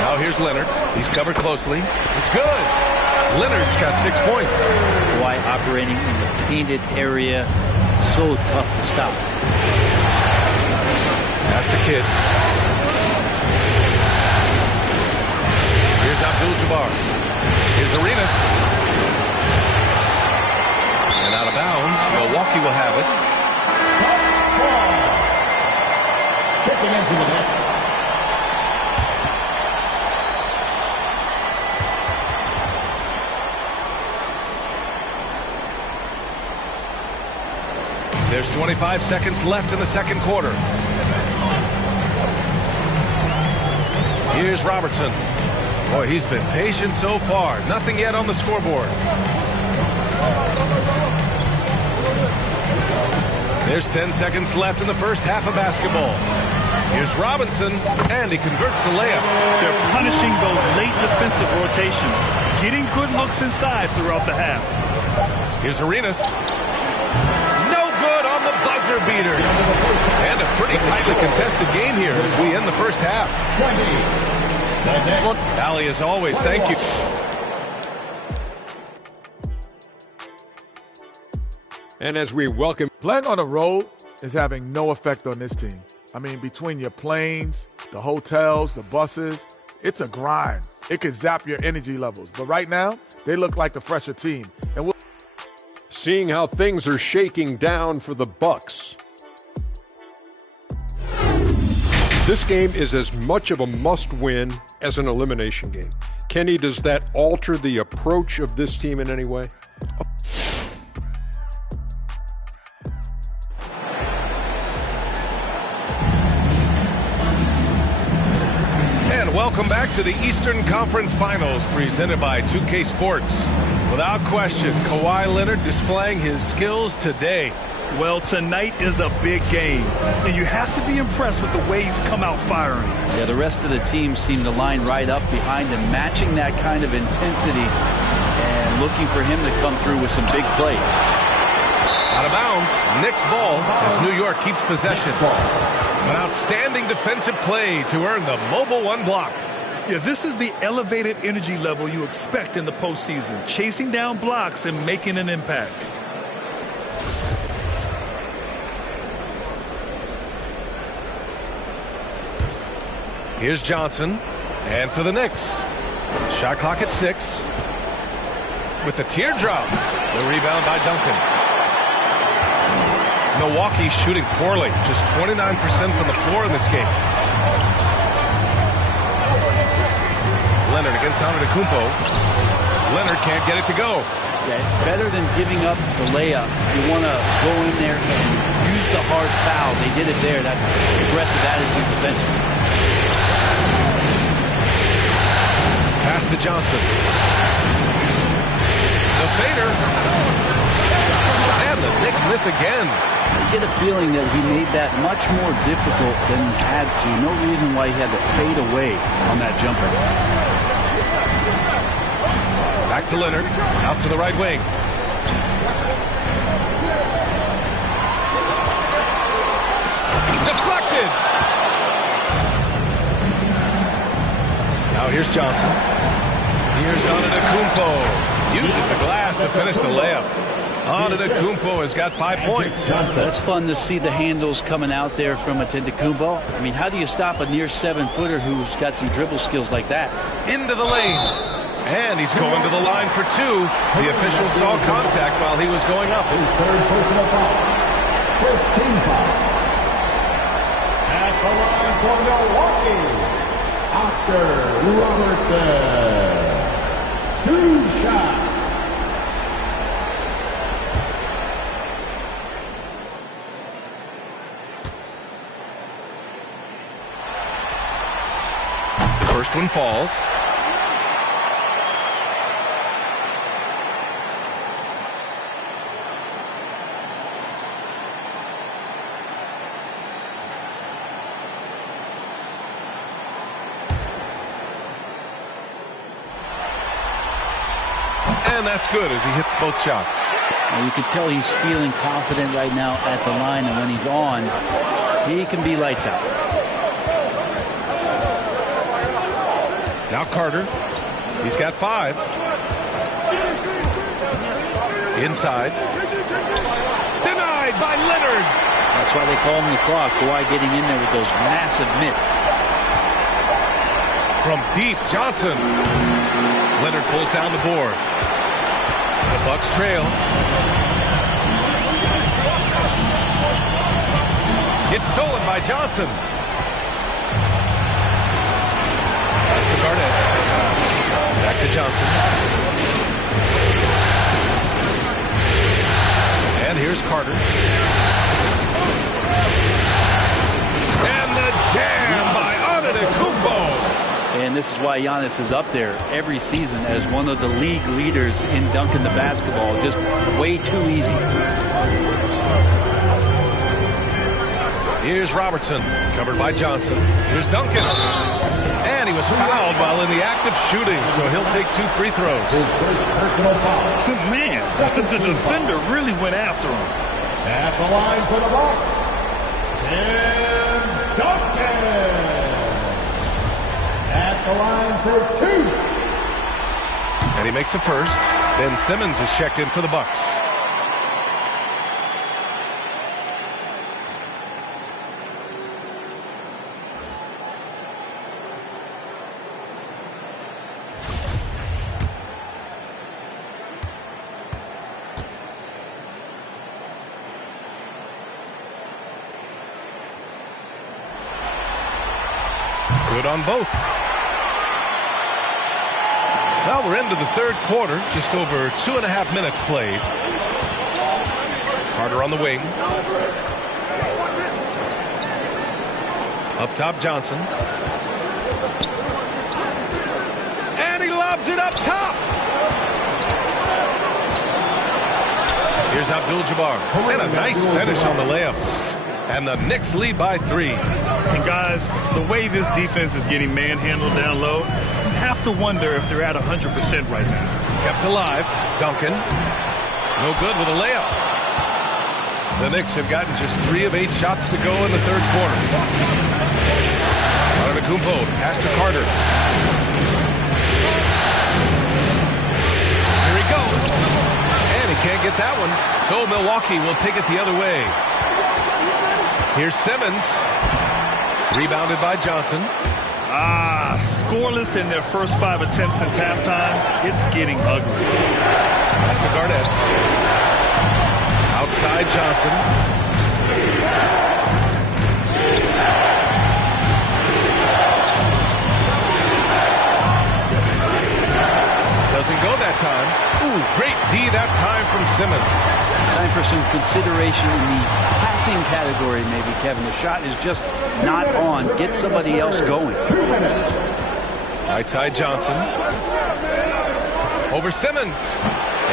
Now here's Leonard. He's covered closely. It's good. Leonard's got 6 points. Kawhi operating in the painted area. So tough to stop. That's the kid. Here's Abdul-Jabbar. Here's Arenas. And out of bounds. Milwaukee will have it. Checking into the net. There's 25 seconds left in the second quarter. Here's Robertson. Boy, he's been patient so far. Nothing yet on the scoreboard. There's 10 seconds left in the first half of basketball. Here's Robinson, and he converts the layup. They're punishing those late defensive rotations, getting good looks inside throughout the half. Here's Arenas. Buzzer beater. And a pretty tightly contested game here as we end the first half. Well, Allie, as always, thank you. And as we welcome... Playing on the road is having no effect on this team. I mean, between your planes, the hotels, the buses, it's a grind. It could zap your energy levels. But right now, they look like the fresher team. And we'll seeing how things are shaking down for the Bucks. This game is as much of a must-win as an elimination game. Kenny, does that alter the approach of this team in any way? And welcome back to the Eastern Conference Finals presented by 2K Sports. Without question, Kawhi Leonard displaying his skills today. Well, tonight is a big game, and you have to be impressed with the way he's come out firing. Yeah, the rest of the team seem to line right up behind him, matching that kind of intensity and looking for him to come through with some big plays. Out of bounds, Knicks ball as New York keeps possession. An outstanding defensive play to earn the mobile 1 block. Yeah, this is the elevated energy level you expect in the postseason, chasing down blocks and making an impact. Here's Johnson, and for the Knicks. Shot clock at 6. With the teardrop, the rebound by Duncan. Milwaukee shooting poorly, just 29% from the floor in this game. Leonard against Antetokounmpo. Leonard can't get it to go. Yeah, better than giving up the layup, you want to go in there and use the hard foul. They did it there. That's aggressive attitude defensively. Pass to Johnson. The fader. And the Knicks miss again. You get a feeling that he made that much more difficult than he had to. No reason why he had to fade away on that jumper. Back to Leonard. Out to the right wing. Deflected. Now here's Johnson. Here's Antetokounmpo. Uses the glass to finish the layup. Antetokounmpo has got 5 points. That's fun to see the handles coming out there from Antetokounmpo. I mean, how do you stop a near 7-footer who's got some dribble skills like that? Into the lane. And he's going to the line for 2. The official saw contact while he was going up. His third personal foul. First team foul. At the line for Milwaukee, Oscar Robertson. 2 shots. First one falls. And that's good as he hits both shots. Well, you can tell he's feeling confident right now at the line, and when he's on, he can be lights out. Now Carter. He's got 5. Inside. Denied by Leonard. That's why they call him the clock. Kawhi getting in there with those massive mitts. From deep, Johnson. Leonard pulls down the board. The Bucks trail. It's stolen by Johnson. Pass to Garnett. Back to Johnson. And here's Carter. And the jam by Antetokounmpo. And this is why Giannis is up there every season as one of the league leaders in dunking the basketball. Just way too easy. Here's Robertson, covered by Johnson. Here's Duncan. And he was fouled while in the act of shooting, so he'll take 2 free throws. His first personal foul. Man, the defender really went after him. At the line for the Bucks, and Duncan. At the line for 2. And he makes a first. Then Simmons is checked in for the Bucks. Good on both. Well, we're into the third quarter. Just over 2.5 minutes played. Carter on the wing. Up top, Johnson. And he lobs it up top. Here's Abdul-Jabbar. And a nice finish on the layup. And the Knicks lead by 3. And guys, the way this defense is getting manhandled down low, you have to wonder if they're at 100% right now. Kept alive. Duncan. No good with a layup. The Knicks have gotten just 3 of 8 shots to go in the third quarter. Antetokounmpo, pass to Carter. Here he goes. And he can't get that one. So Milwaukee will take it the other way. Here's Simmons. Rebounded by Johnson. Scoreless in their first 5 attempts since halftime. It's getting ugly. Pass to Garnett. Outside Johnson. Doesn't go that time. Ooh, great D that time from Simmons. Time for some consideration in the passing category, maybe, Kevin. The shot is just not on. Get somebody else going. 2 minutes. Right side Johnson. Over Simmons.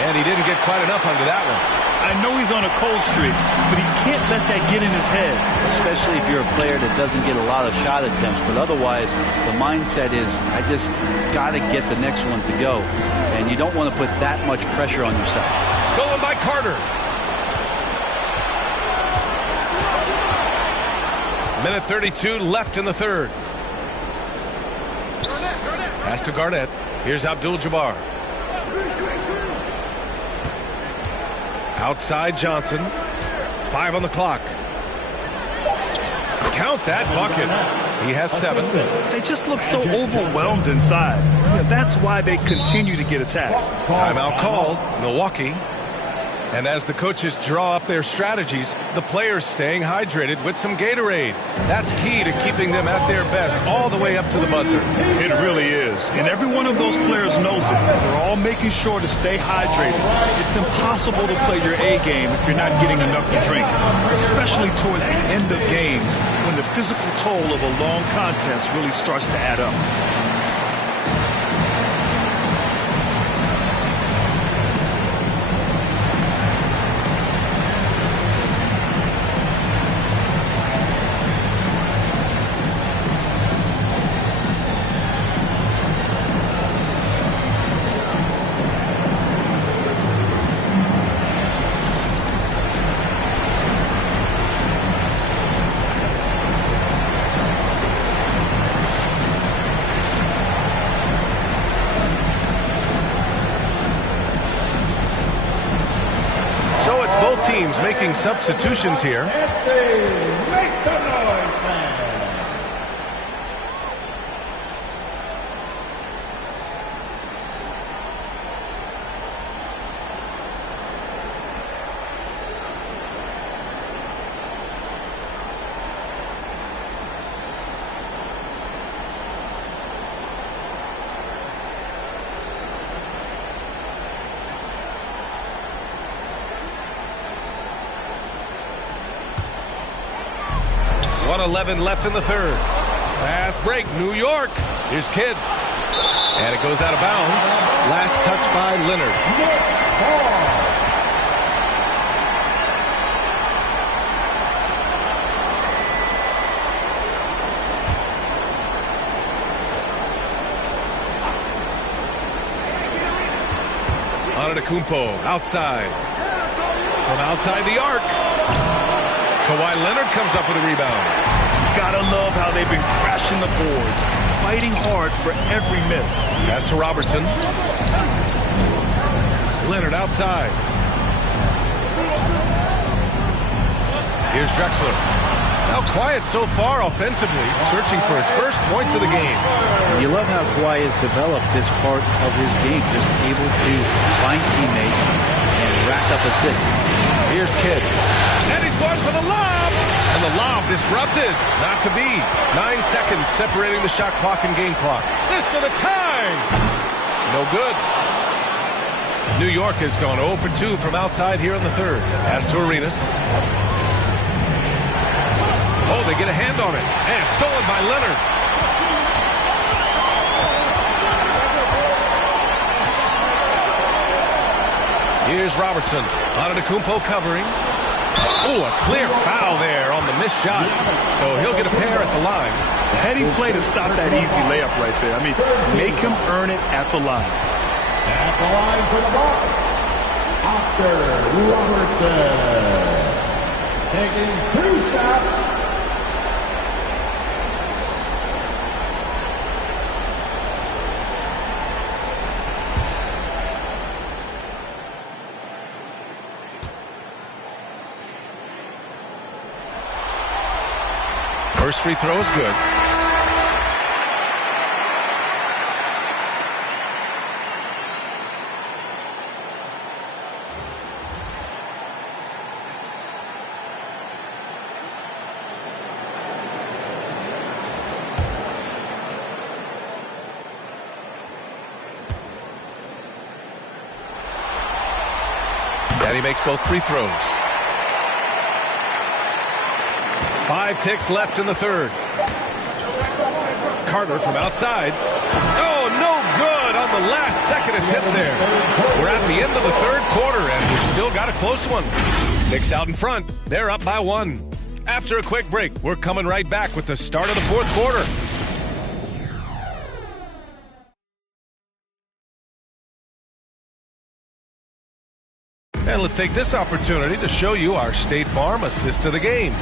And he didn't get quite enough under that one. I know he's on a cold streak, but he can't let that get in his head. Especially if you're a player that doesn't get a lot of shot attempts. But otherwise, the mindset is, I just got to get the next one to go. And you don't want to put that much pressure on yourself. Stolen by Carter. Minute 32 left in the third. Pass to Garnett. Here's Abdul-Jabbar. Outside Johnson. 5 on the clock. Count that bucket. He has 7. They just look so overwhelmed inside. That's why they continue to get attacked. Timeout called. Milwaukee. And as the coaches draw up their strategies, the players staying hydrated with some Gatorade. That's key to keeping them at their best all the way up to the buzzer. It really is. And every one of those players knows it. They're all making sure to stay hydrated. It's impossible to play your A game if you're not getting enough to drink, especially towards the end of games when the physical toll of a long contest really starts to add up. Teams making substitutions here. Make some noise, fans. .11 left in the third. Fast break, New York. Here's Kidd. And it goes out of bounds. Last touch by Leonard. Antetokounmpo outside. From outside the arc. Kawhi Leonard comes up with a rebound. Gotta love how they've been crashing the boards, fighting hard for every miss. Pass to Robertson. Leonard outside. Here's Drexler. Now quiet so far offensively, searching for his first points of the game. You love how Kawhi has developed this part of his game, just able to find teammates and rack up assists. Here's Kidd. And he's going for the lob. And the lob disrupted. Not to be. 9 seconds separating the shot clock and game clock. This for the time. No good. New York has gone 0 for 2 from outside here in the third. Pass to Arenas. Oh, they get a hand on it. And stolen by Leonard. Here's Robertson. Antetokounmpo covering. Oh, a clear foul there on the missed shot. So he'll get a pair at the line. Heady play to stop that easy layup right there. I mean, make him earn it at the line. At the line for the Bucks, Oscar Robertson. Taking 2 shots. First free throw is good. And he makes both free throws. 5 ticks left in the third. Carter from outside. Oh, no good on on the last-second attempt there. We're at the end of the third quarter, and we've still got a close one. Knicks out in front. They're up by 1. After a quick break, we're coming right back with the start of the fourth quarter. And let's take this opportunity to show you our State Farm assist to the game.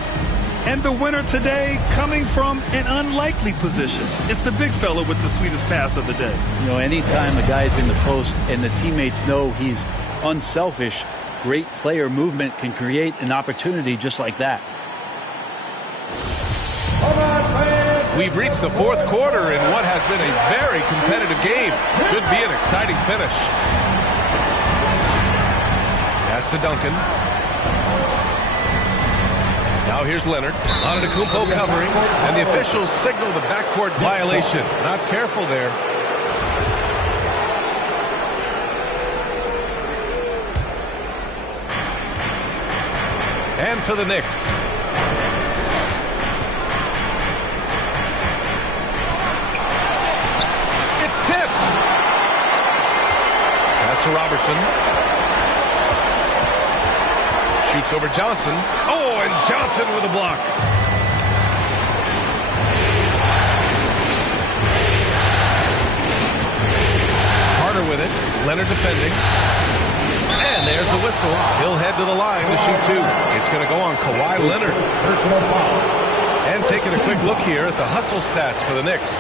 And the winner today coming from an unlikely position. It's the big fella with the sweetest pass of the day. You know, anytime a guy's in the post and the teammates know he's unselfish, great player movement can create an opportunity just like that. We've reached the fourth quarter in what has been a very competitive game. Should be an exciting finish. Pass to Duncan. Now here's Leonard. Antetokounmpo covering, and the officials signal the backcourt violation. Not careful there. And for the Knicks. It's tipped. Pass to Robertson. Shoots over Johnson. Oh, and Johnson with a block. Carter with it. Leonard defending. And there's a whistle. He'll head to the line to shoot 2. It's going to go on Kawhi Leonard. Personal foul. And taking a quick look here at the hustle stats for the Knicks.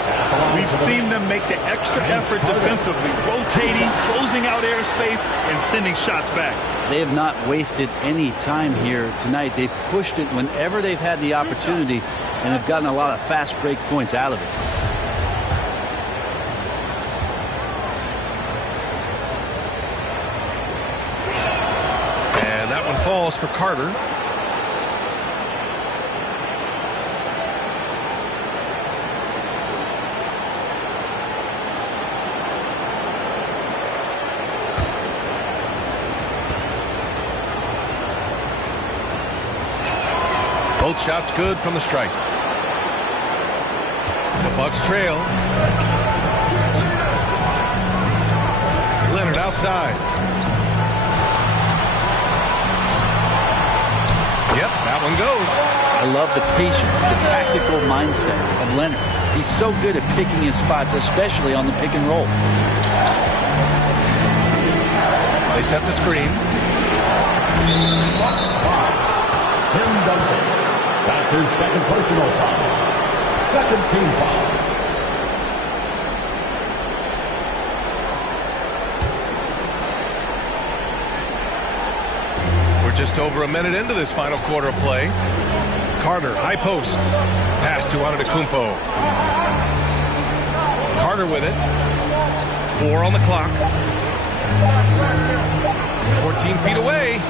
We've seen them make the extra effort defensively, rotating, closing out airspace, and sending shots back. They have not wasted any time here tonight. They've pushed it whenever they've had the opportunity and have gotten a lot of fast break points out of it. And that one falls for Carter. Both shots good from the stripe. The Bucks trail. Leonard outside. Yep, that one goes. I love the patience, the tactical mindset of Leonard. He's so good at picking his spots, especially on the pick and roll. They set the screen. Tim Duncan. That's his second personal foul. Second team foul. We're just over a minute into this final quarter of play. Carter, high post. Pass to Antetokounmpo. Carter with it. 4 on the clock. 14 feet away.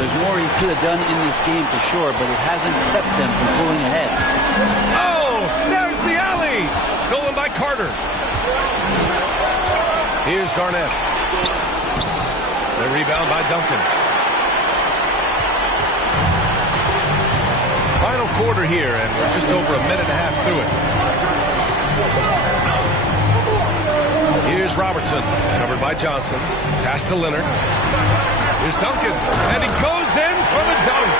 There's more he could have done in this game for sure, but it hasn't kept them from pulling ahead. Oh, there's the alley. Stolen by Carter. Here's Garnett. The rebound by Duncan. Final quarter here, and we're just over a minute and a half through it. Here's Robertson, covered by Johnson. Pass to Leonard. Here's Duncan, and he goes in for the dunk.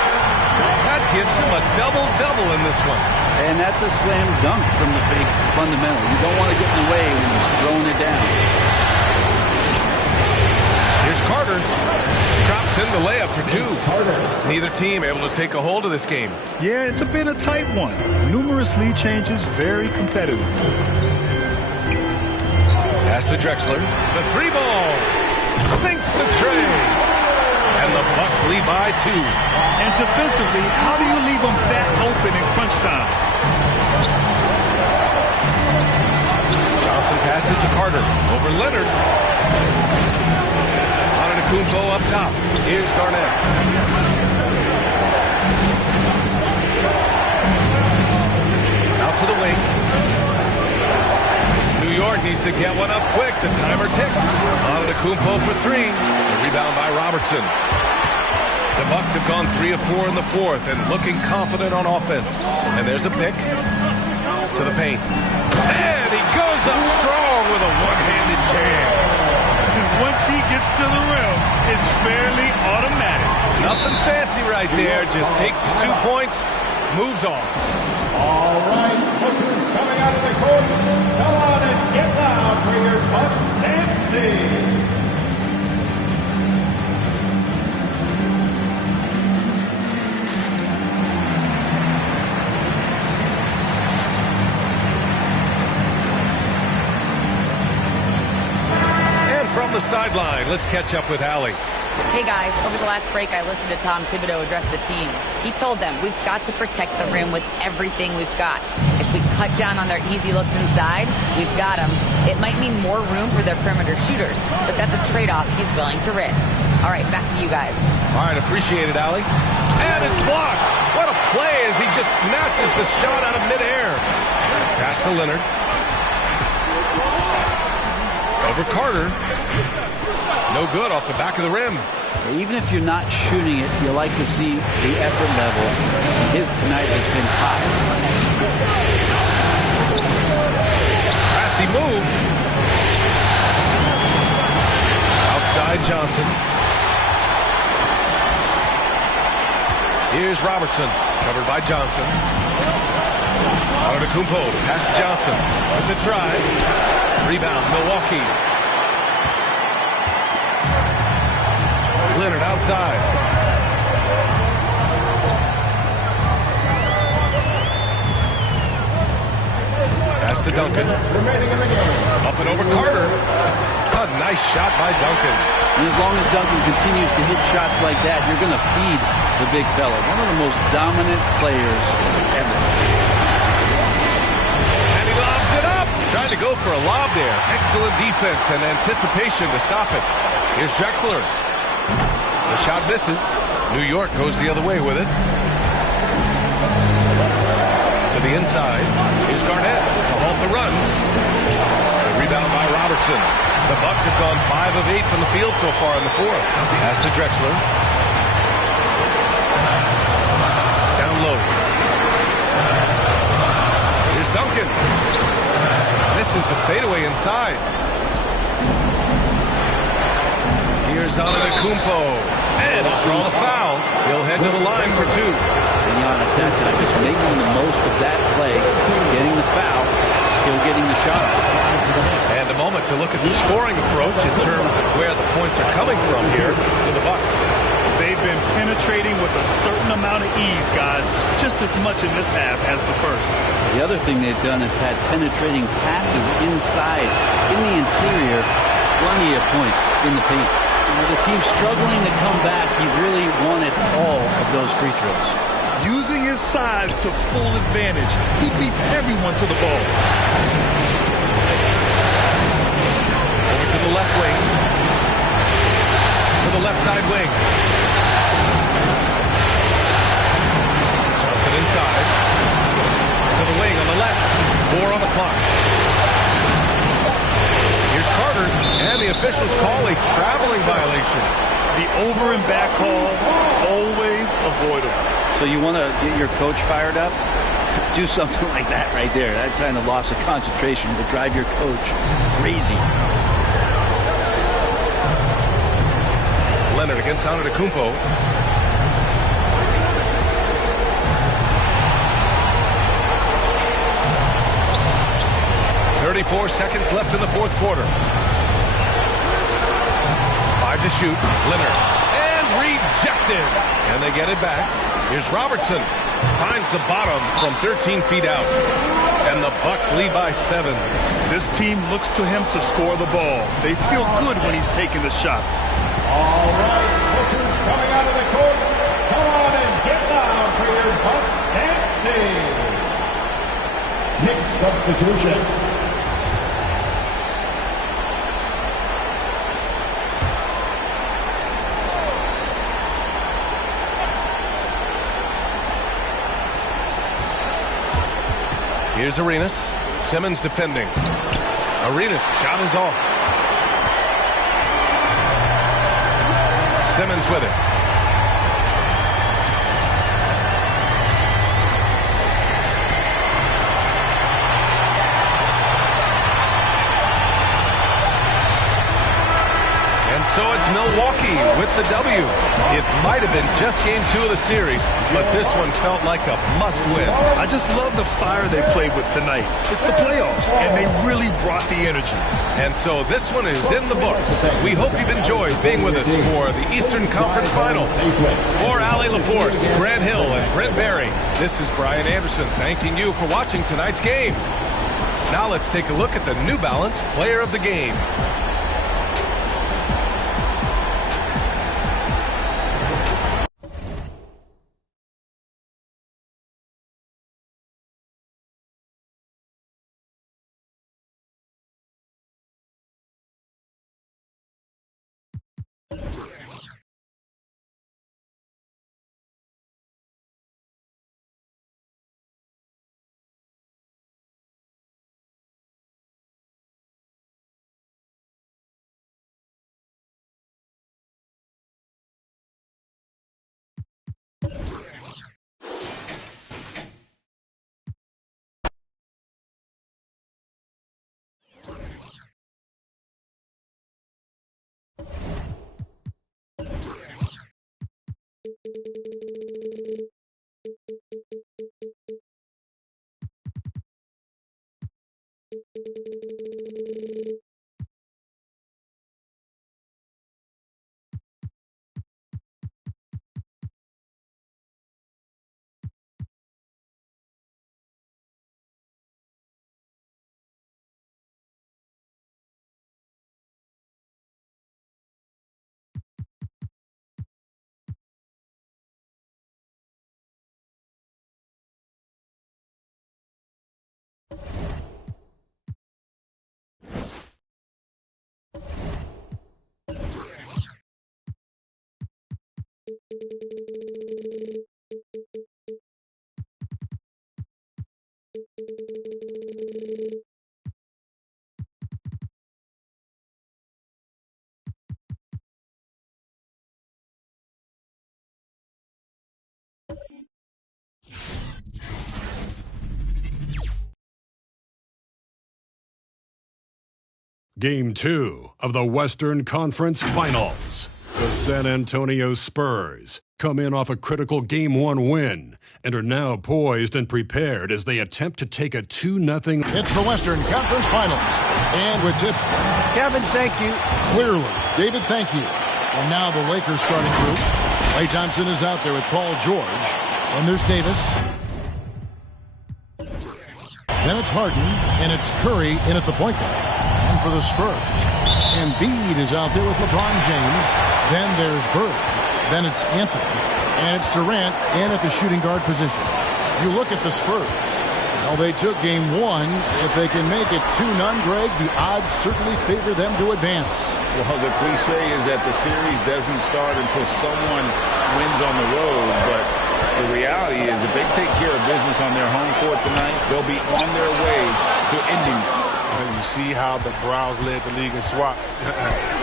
That gives him a double-double in this one. And that's a slam dunk from the big fundamental. You don't want to get in the way when he's throwing it down. Here's Carter. Drops in the layup for 2. Neither team able to take a hold of this game. Yeah, it's been a tight one. Numerous lead changes, very competitive. Pass to Drexler. The 3 ball. Sinks the tray. And the Bucks lead by 2. And defensively, how do you leave them that open in crunch time? Johnson passes to Carter. Over Leonard. Antetokounmpo up top. Here's Garnett. Out to the wing. New York needs to get one up quick. The timer ticks. Antetokounmpo for 3. The rebound by Robertson. The Bucks have gone 3 of 4 in the fourth and looking confident on offense. And there's a pick to the paint. And he goes up strong with a one-handed jam. once he gets to the rim, it's fairly automatic. Nothing fancy right there. Just takes his 2 points, moves on. All right, Booker's coming out of the court. Come on and get loud for your Bucks dance team. From the sideline, let's catch up with Allie. Hey guys, over the last break I listened to Tom Thibodeau address the team. He told them we've got to protect the rim with everything we've got. If we cut down on their easy looks inside, we've got them. It might mean more room for their perimeter shooters, but that's a trade-off he's willing to risk. All right, back to you guys. All right, appreciate it, Allie. And it's blocked. What a play as he just snatches the shot out of midair. Pass to Leonard. Over Carter. No good off the back of the rim. Even if you're not shooting it, you like to see the effort level. His tonight has been high. Nasty move. Outside Johnson. Here's Robertson. Covered by Johnson. Antetokounmpo. Pass to Johnson. With the drive. Rebound, Milwaukee. Leonard outside. Pass to Duncan. Up and over Carter. A nice shot by Duncan. And as long as Duncan continues to hit shots like that, you're going to feed the big fella. One of the most dominant players ever. And he lobs it up. Trying to go for a lob there. Excellent defense and anticipation to stop it. Here's Drexler. The shot misses. New York goes the other way with it. To the inside. Here's Garnett to halt the run. The rebound by Robertson. The Bucks have gone 5 of 8 from the field so far in the fourth. Pass to Drexler. Down low. Here's Duncan. Misses the fadeaway inside. Here's Antetokounmpo. And he'll draw the foul. He'll head to the line for 2. And Giannis that time just making the most of that play, getting the foul, still getting the shot off. And a moment to look at the scoring approach in terms of where the points are coming from here for the Bucks. They've been penetrating with a certain amount of ease, guys, just as much in this half as the first. The other thing they've done is had penetrating passes inside, in the interior, plenty of points in the paint. The team struggling to come back. He really wanted all of those free throws. Using his size to full advantage, he beats everyone to the ball. Over to the left wing. To the left side wing. Johnson inside. To the wing on the left. 4 on the clock. Here's Carter, and the officials call a traveling violation. The over and back call, always avoidable. So you want to get your coach fired up? Do something like that right there. That kind of loss of concentration will drive your coach crazy. Leonard against Antetokounmpo. .34 seconds left in the fourth quarter. 5 to shoot. Leonard. And rejected. And they get it back. Here's Robertson. Finds the bottom from 13 feet out. And the Bucks lead by 7. This team looks to him to score the ball. They feel good when he's taking the shots. All right, Booker's coming out of the court. Come on and get loud for your Bucks dance team. Knicks substitution. Here's Arenas. Simmons defending. Arenas shot is off. Simmons with it. So it's Milwaukee with the W. It might have been just game 2 of the series, but this one felt like a must-win. I just love the fire they played with tonight. It's the playoffs, and they really brought the energy. And so this one is in the books. We hope you've enjoyed being with us for the Eastern Conference Finals. For Allie LaForce, Grant Hill, and Brent Barry, this is Brian Anderson thanking you for watching tonight's game. Now let's take a look at the New Balance Player of the Game. Game 2 of the Western Conference Finals. The San Antonio Spurs come in off a critical Game 1 win and are now poised and prepared as they attempt to take a 2-0. It's the Western Conference Finals. And with tip. Kevin, thank you. Clearly. David, thank you. And now the Lakers starting group. Klay Thompson is out there with Paul George. And there's Davis. Then it's Harden, and it's Curry in at the point guard. And for the Spurs, Embiid is out there with LeBron James. Then there's Bird. Then it's Anthony. And it's Durant in at the shooting guard position. You look at the Spurs. Well, they took Game 1. If they can make it 2-0, Greg, the odds certainly favor them to advance. Well, the cliche is that the series doesn't start until someone wins on the road, but the reality is if they take care of business on their home court tonight, they'll be on their way to ending it. And you see how the Browns led the league in swats.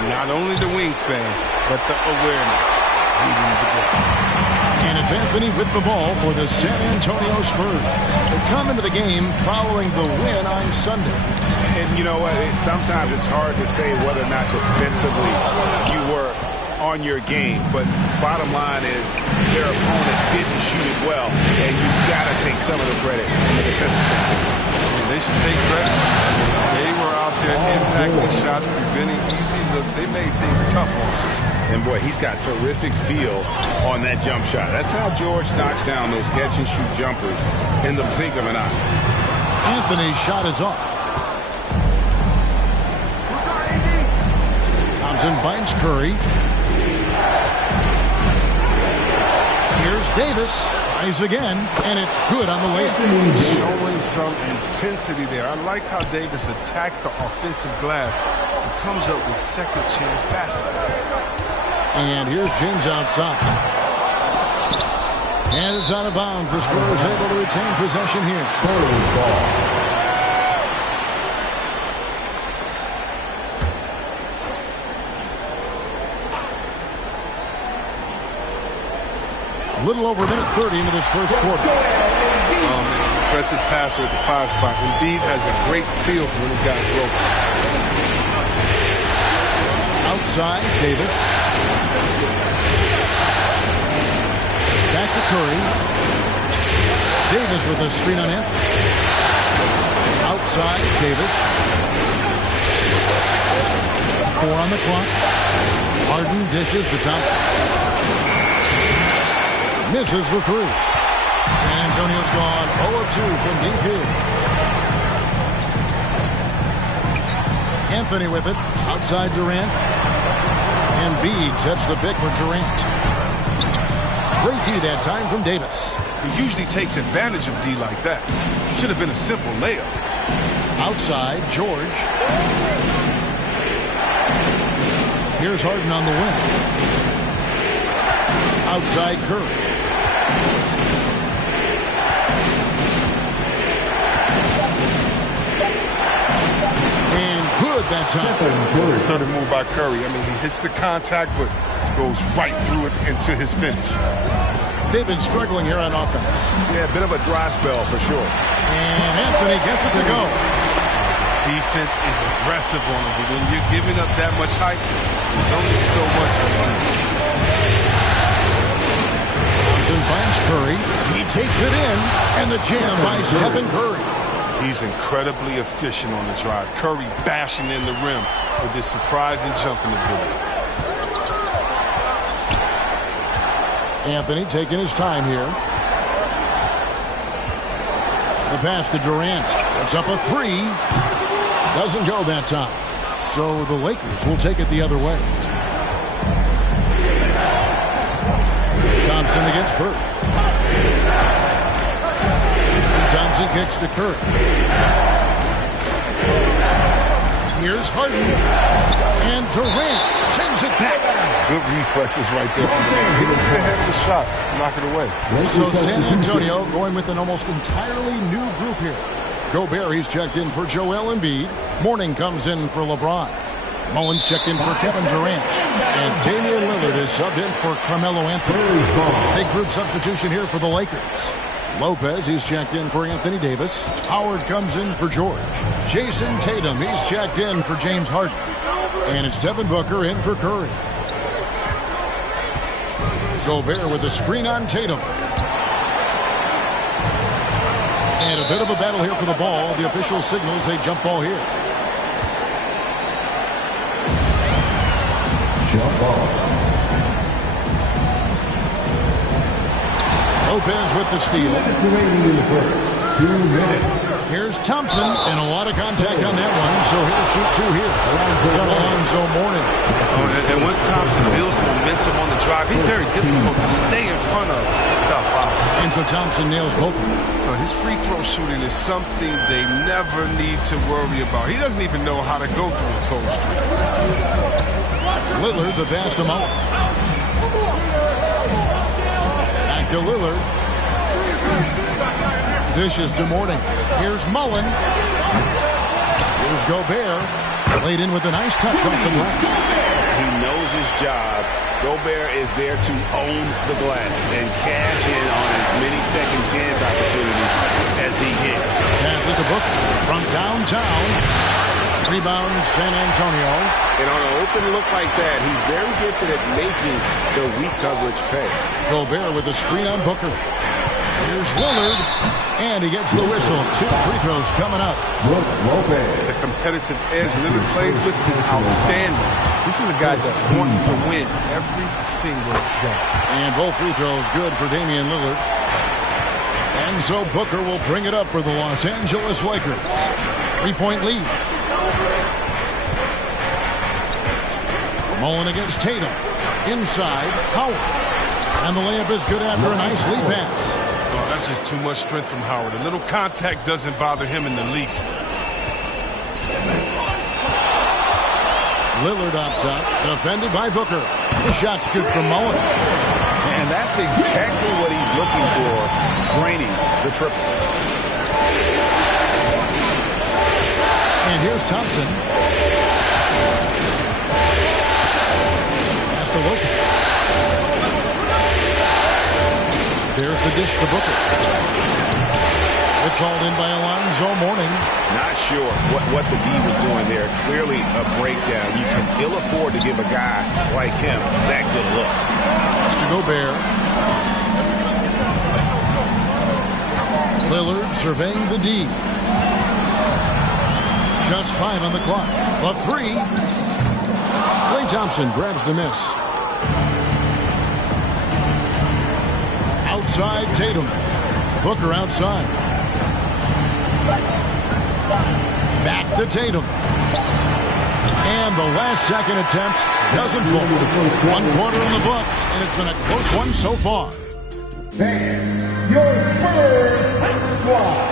Not only the wingspan, but the awareness. And it's Anthony with the ball for the San Antonio Spurs. They come into the game following the win on Sunday. And you know what? Sometimes it's hard to say whether or not defensively you were on your game. But bottom line is their opponent didn't shoot it well. And you've got to take some of the credit from the defensive standpoint. They should take credit. They were out there impacting shots, preventing easy looks. They made things tough on us. And, boy, he's got terrific feel on that jump shot. That's how George knocks down those catch-and-shoot jumpers in the blink of an eye. Anthony's shot is off. Thompson finds Curry. Here's Davis. Tries again, and it's good on the layup. Showing some intensity there. I like how Davis attacks the offensive glass and comes up with second-chance baskets. And here's James outside. And it's out of bounds. The Spurs able to retain possession here. Spurs ball. A little over a minute 30 into this first quarter. Impressive passer at the 5 spot. Embiid has a great feel for when his guys roll. Outside, Davis. Back to Curry. Davis with a screen on him. Outside, Davis. 4 on the clock. Harden dishes to Thompson. Misses the 3. San Antonio's gone 0 of 2 from deep here. Anthony with it. Outside Durant. Embiid sets the pick for Durant. Great D that time from Davis. He usually takes advantage of D like that. Should have been a simple layup. Outside, George. Here's Harden on the wing. Outside, Curry. And good that time. Sudden move by Curry. I mean, he hits the contact, but goes right through it into his finish. They've been struggling here on offense. Yeah, a bit of a dry spell for sure. And Anthony gets it to go. Defense is aggressive on him, but when you're giving up that much height, there's only so much you can do. Thompson finds Curry. He takes it in, and the jam by Stephen Curry. He's incredibly efficient on the drive. Curry bashing in the rim with his surprising jumping ability. Anthony taking his time here. The pass to Durant. It's up a 3. Doesn't go that time. So the Lakers will take it the other way. Thompson against Bird. And Thompson kicks to Curry. Here's Harden. And Durant sends it back. Good reflexes right there. He was ahead of the shot. Knock it away. So San Antonio going with an almost entirely new group here. Gobert, he's checked in for Joel Embiid. Mourning comes in for LeBron. Mullins checked in for Kevin Durant. And Damian Lillard is subbed in for Carmelo Anthony. Big group substitution here for the Lakers. Lopez, he's checked in for Anthony Davis. Howard comes in for George. Jason Tatum, he's checked in for James Harden. And it's Devin Booker in for Curry. Gobert with a screen on Tatum. And a bit of a battle here for the ball. The official signals a jump ball here. Jump ball. Lopez with the steal. Remaining in the first. 2 minutes. Here's Thompson, and a lot of contact on that one, so he'll shoot 2 here. It's on Alonzo Mourning. And once Thompson builds momentum on the drive, he's very difficult to stay in front of without foul. And so Thompson nails both of them. His free throw shooting is something they never need to worry about. He doesn't even know how to go through a cold streak. Lillard, the pass to Mullen. Back to Lillard. Dishes to Mourning. Here's Mullen. Here's Gobert. Laid in with a nice touch off the glass. He knows his job. Gobert is there to own the glass and cash in on as many second chance opportunities as he can. Passes to Booker from downtown. Rebound San Antonio. And on an open look like that, he's very gifted at making the weak coverage pay. Gobert with a screen on Booker. Here's Lillard, and he gets the whistle. 2 free throws coming up. The competitive edge Lillard plays with is outstanding. This is a guy that wants to win every single game. And both free throws good for Damian Lillard. And so Booker will bring it up for the Los Angeles Lakers. 3-point lead. Mullen against Tatum. Inside, Howard. And the layup is good after a nice lead pass. Oh, that's just too much strength from Howard. A little contact doesn't bother him in the least. Lillard up top, defended by Booker. The shot's good from Mullen. And that's exactly what he's looking for, draining the triple. And here's Thompson. Pass to Lopez. There's the dish to Booker. It's hauled in by Alonzo Mourning. Not sure what the D was doing there. Clearly a breakdown. You can ill afford to give a guy like him that good look. Mr. Gobert. Lillard surveying the D. Just 5 on the clock. A 3. Klay Thompson grabs the miss. Outside Tatum. Booker outside. Back to Tatum. And the last second attempt doesn't fall. 1 quarter in the books, and it's been a close one so far. Your Spurs squad.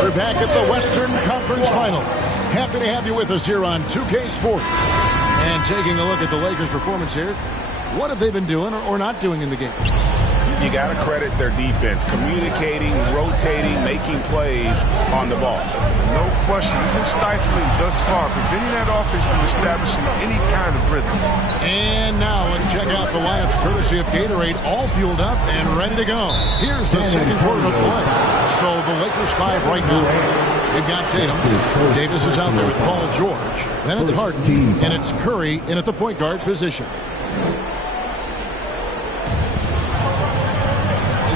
We're back at the Western Conference Final. Happy to have you with us here on 2K Sports. And taking a look at the Lakers' performance here, what have they been doing or not doing in the game? You got to credit their defense, communicating, rotating, making plays on the ball. No question. It's been stifling thus far, preventing that offense from establishing any kind of rhythm. And now let's check out the lineups courtesy of Gatorade, all fueled up and ready to go. Here's the second quarter of play. So the Lakers 5 right now. We've got Tatum. Davis is out there with Paul George. Then it's Harden, and it's Curry in at the point guard position.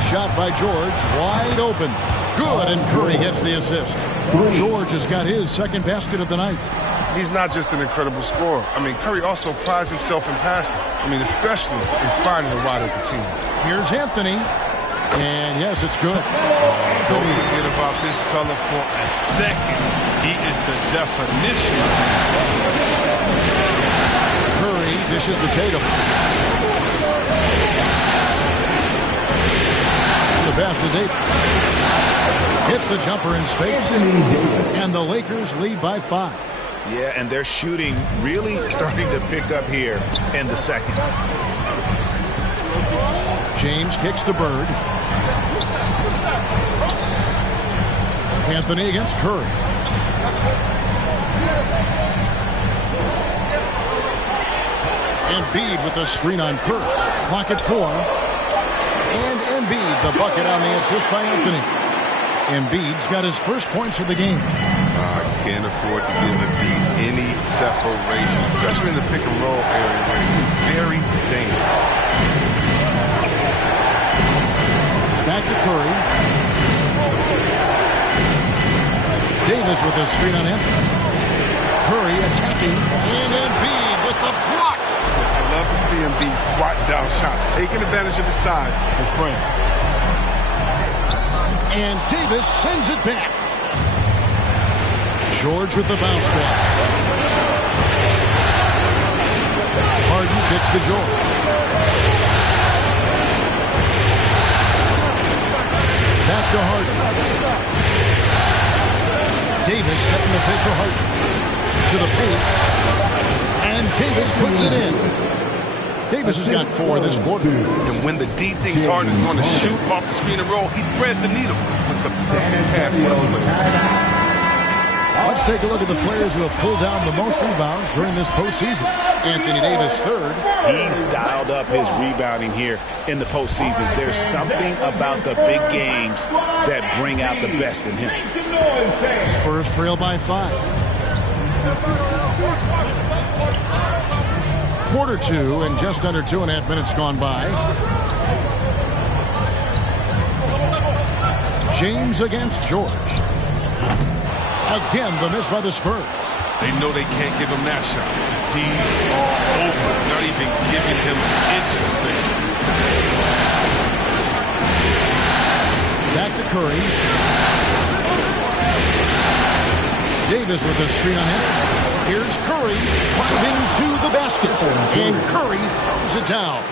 Shot by George, wide open. Good, and Curry gets the assist. George has got his second basket of the night. He's not just an incredible scorer. I mean, Curry also prides himself in passing. I mean, especially in finding a wide open team. Here's Anthony. And yes, it's good. Don't forget about this fella for a second. He is the definition. Curry dishes to Tatum. The pass to Davis. Hits the jumper in space. And the Lakers lead by 5. Yeah, and their shooting really starting to pick up here in the second. James kicks to Bird. Anthony against Curry. Embiid with the screen on Curry. Clock at 4. And Embiid, the bucket on the assist by Anthony. Embiid's got his first points of the game. Can't afford to give Embiid any separation, especially in the pick and roll area where he's very dangerous. Back to Curry. Davis with the screen on Anthony. Curry attacking. And Embiid with the block. I love to see Embiid swat down shots, taking advantage of his size and frame. And Davis sends it back. George with the bounce pass. Harden kicks to George. Back to Harden. Davis setting the pick for Harden. To the paint. And Davis puts it in. Davis has got 4 this quarter. And when the D thinks Harden is going to shoot off the screen and roll, he threads the needle with the perfect pass. Let's take a look at the players who have pulled down the most rebounds during this postseason. Anthony Davis, 3rd. He's dialed up his rebounding here in the postseason. There's something about the big games that bring out the best in him. Spurs trail by 5. Quarter 2 and just under 2.5 minutes gone by. James against George. Again, the miss by the Spurs. They know they can't give him that shot. D's all over, not even giving him an inch of space. Back to Curry. Davis with the screen on him. Here's Curry driving to the basket. And Curry throws it down.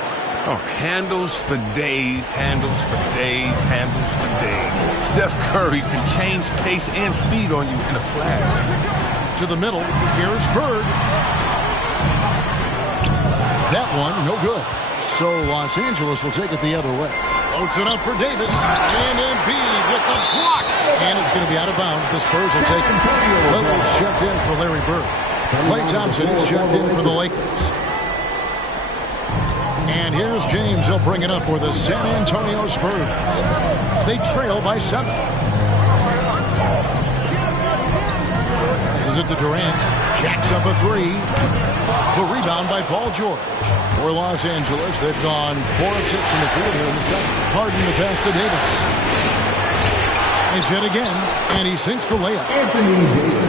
Oh, handles for days, handles for days, handles for days. Steph Curry can change pace and speed on you in a flash. To the middle, here's Bird. That one, no good. So Los Angeles will take it the other way. Floats it up for Davis. And Embiid with the block. And it's going to be out of bounds. The Spurs will take it. Lillard's checked in for Larry Bird. Klay Thompson is checked in for the Lakers. And here's James. He'll bring it up for the San Antonio Spurs. They trail by 7. Passes it to Durant. Jacks up a 3. The rebound by Paul George. For Los Angeles, they've gone 4 of 6 in the field here in the second. Harden the pass to Davis. He's hit again, and he sinks the layup.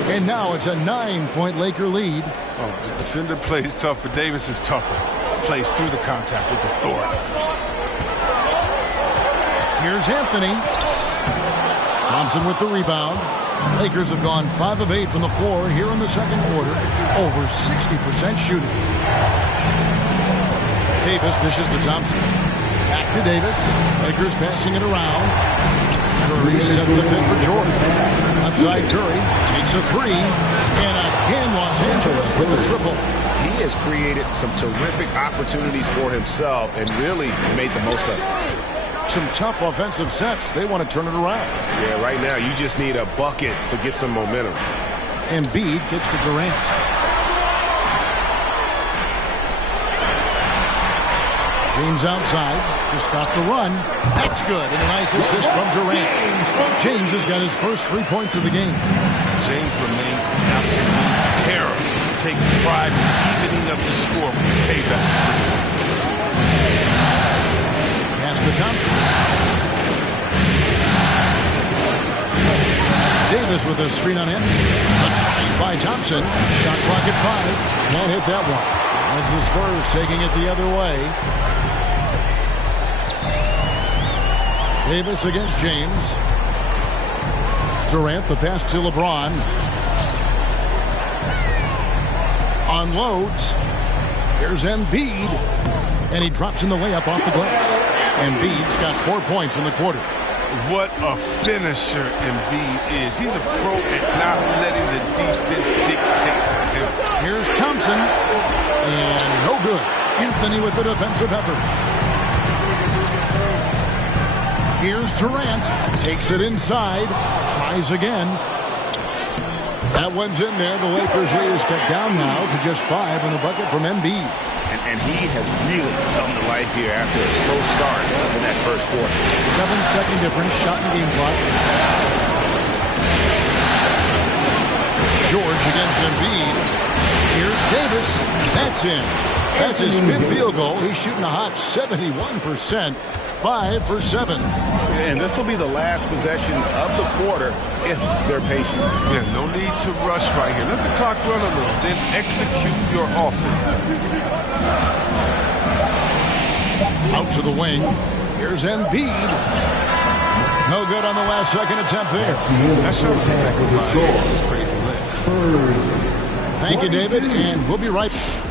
And now it's a 9-point Laker lead. Oh, the defender plays tough, but Davis is tougher. Plays through the contact with authority. Here's Anthony. Thompson with the rebound. Lakers have gone 5 of 8 from the floor here in the second quarter. Over 60% shooting. Davis dishes to Thompson. Back to Davis. Lakers passing it around. Curry setting the pick for Jordan. Outside Curry takes a 3. And again Los Angeles with the triple. He has created some terrific opportunities for himself and really made the most of it. Some tough offensive sets. They want to turn it around. Yeah, right now you just need a bucket to get some momentum. Embiid gets to Durant. James outside to stop the run. That's good. And a nice assist from Durant. James has got his first 3 points of the game. James remains an absolute terror. He takes pride in evening up the score with the payback. Pass to Thompson. Davis with a screen on him. By Thompson. Shot clock at 5. Can't hit that one. It's the Spurs taking it the other way. Davis against James. Durant, the pass to LeBron. Unloads. Here's Embiid. And he drops in the layup off the glass. Embiid's got 4 points in the quarter. What a finisher Embiid is. He's a pro at not letting the defense dictate to him. Here's Thompson. And no good. Anthony with the defensive effort. Here's Durant. Takes it inside. Tries again. That one's in there. The Lakers lead is cut down now to just 5 in the bucket from Embiid. And he has really come to life here after a slow start in that first quarter. 7-second difference. Shot and game clock. George against Embiid. Here's Davis. That's in. That's his 5th field goal. He's shooting a hot 71%. 5 for 7. And this will be the last possession of the quarter if they're patient. Yeah, no need to rush right here. Let the clock run a little, then execute your offense. Out to the wing. Here's Embiid. No good on the last second attempt there. That shows exactly why it's crazy length. Thank you, David, and we'll be right back.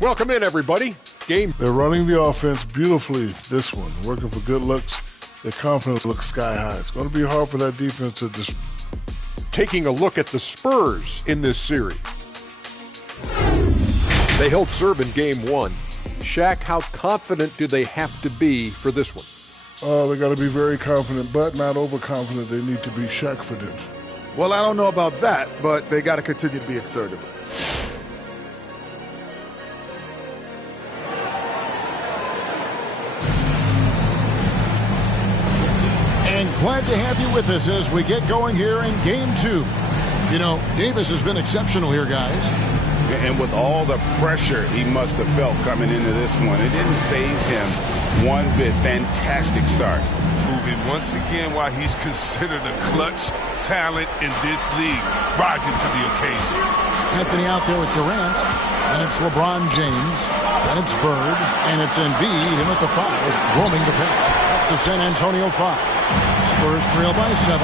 Welcome in, everybody. Game. They're running the offense beautifully, this one. Working for good looks. Their confidence looks sky high. It's going to be hard for that defense to just... Taking a look at the Spurs in this series. They held serve in Game 1. Shaq, how confident do they have to be for this one? They got to be very confident, but not overconfident. They need to be Shaq-fident. Well, I don't know about that, but they got to continue to be assertive. And glad to have you with us as we get going here in Game 2. You know, Davis has been exceptional here, guys. And with all the pressure he must have felt coming into this one, it didn't faze him one bit. Fantastic start. Proving once again why he's considered a clutch talent in this league, rising to the occasion. Anthony out there with Durant, and it's LeBron James, and it's Bird, and it's Embiid, and at the 5, roaming the paint. That's the San Antonio 5. Spurs trail by 7.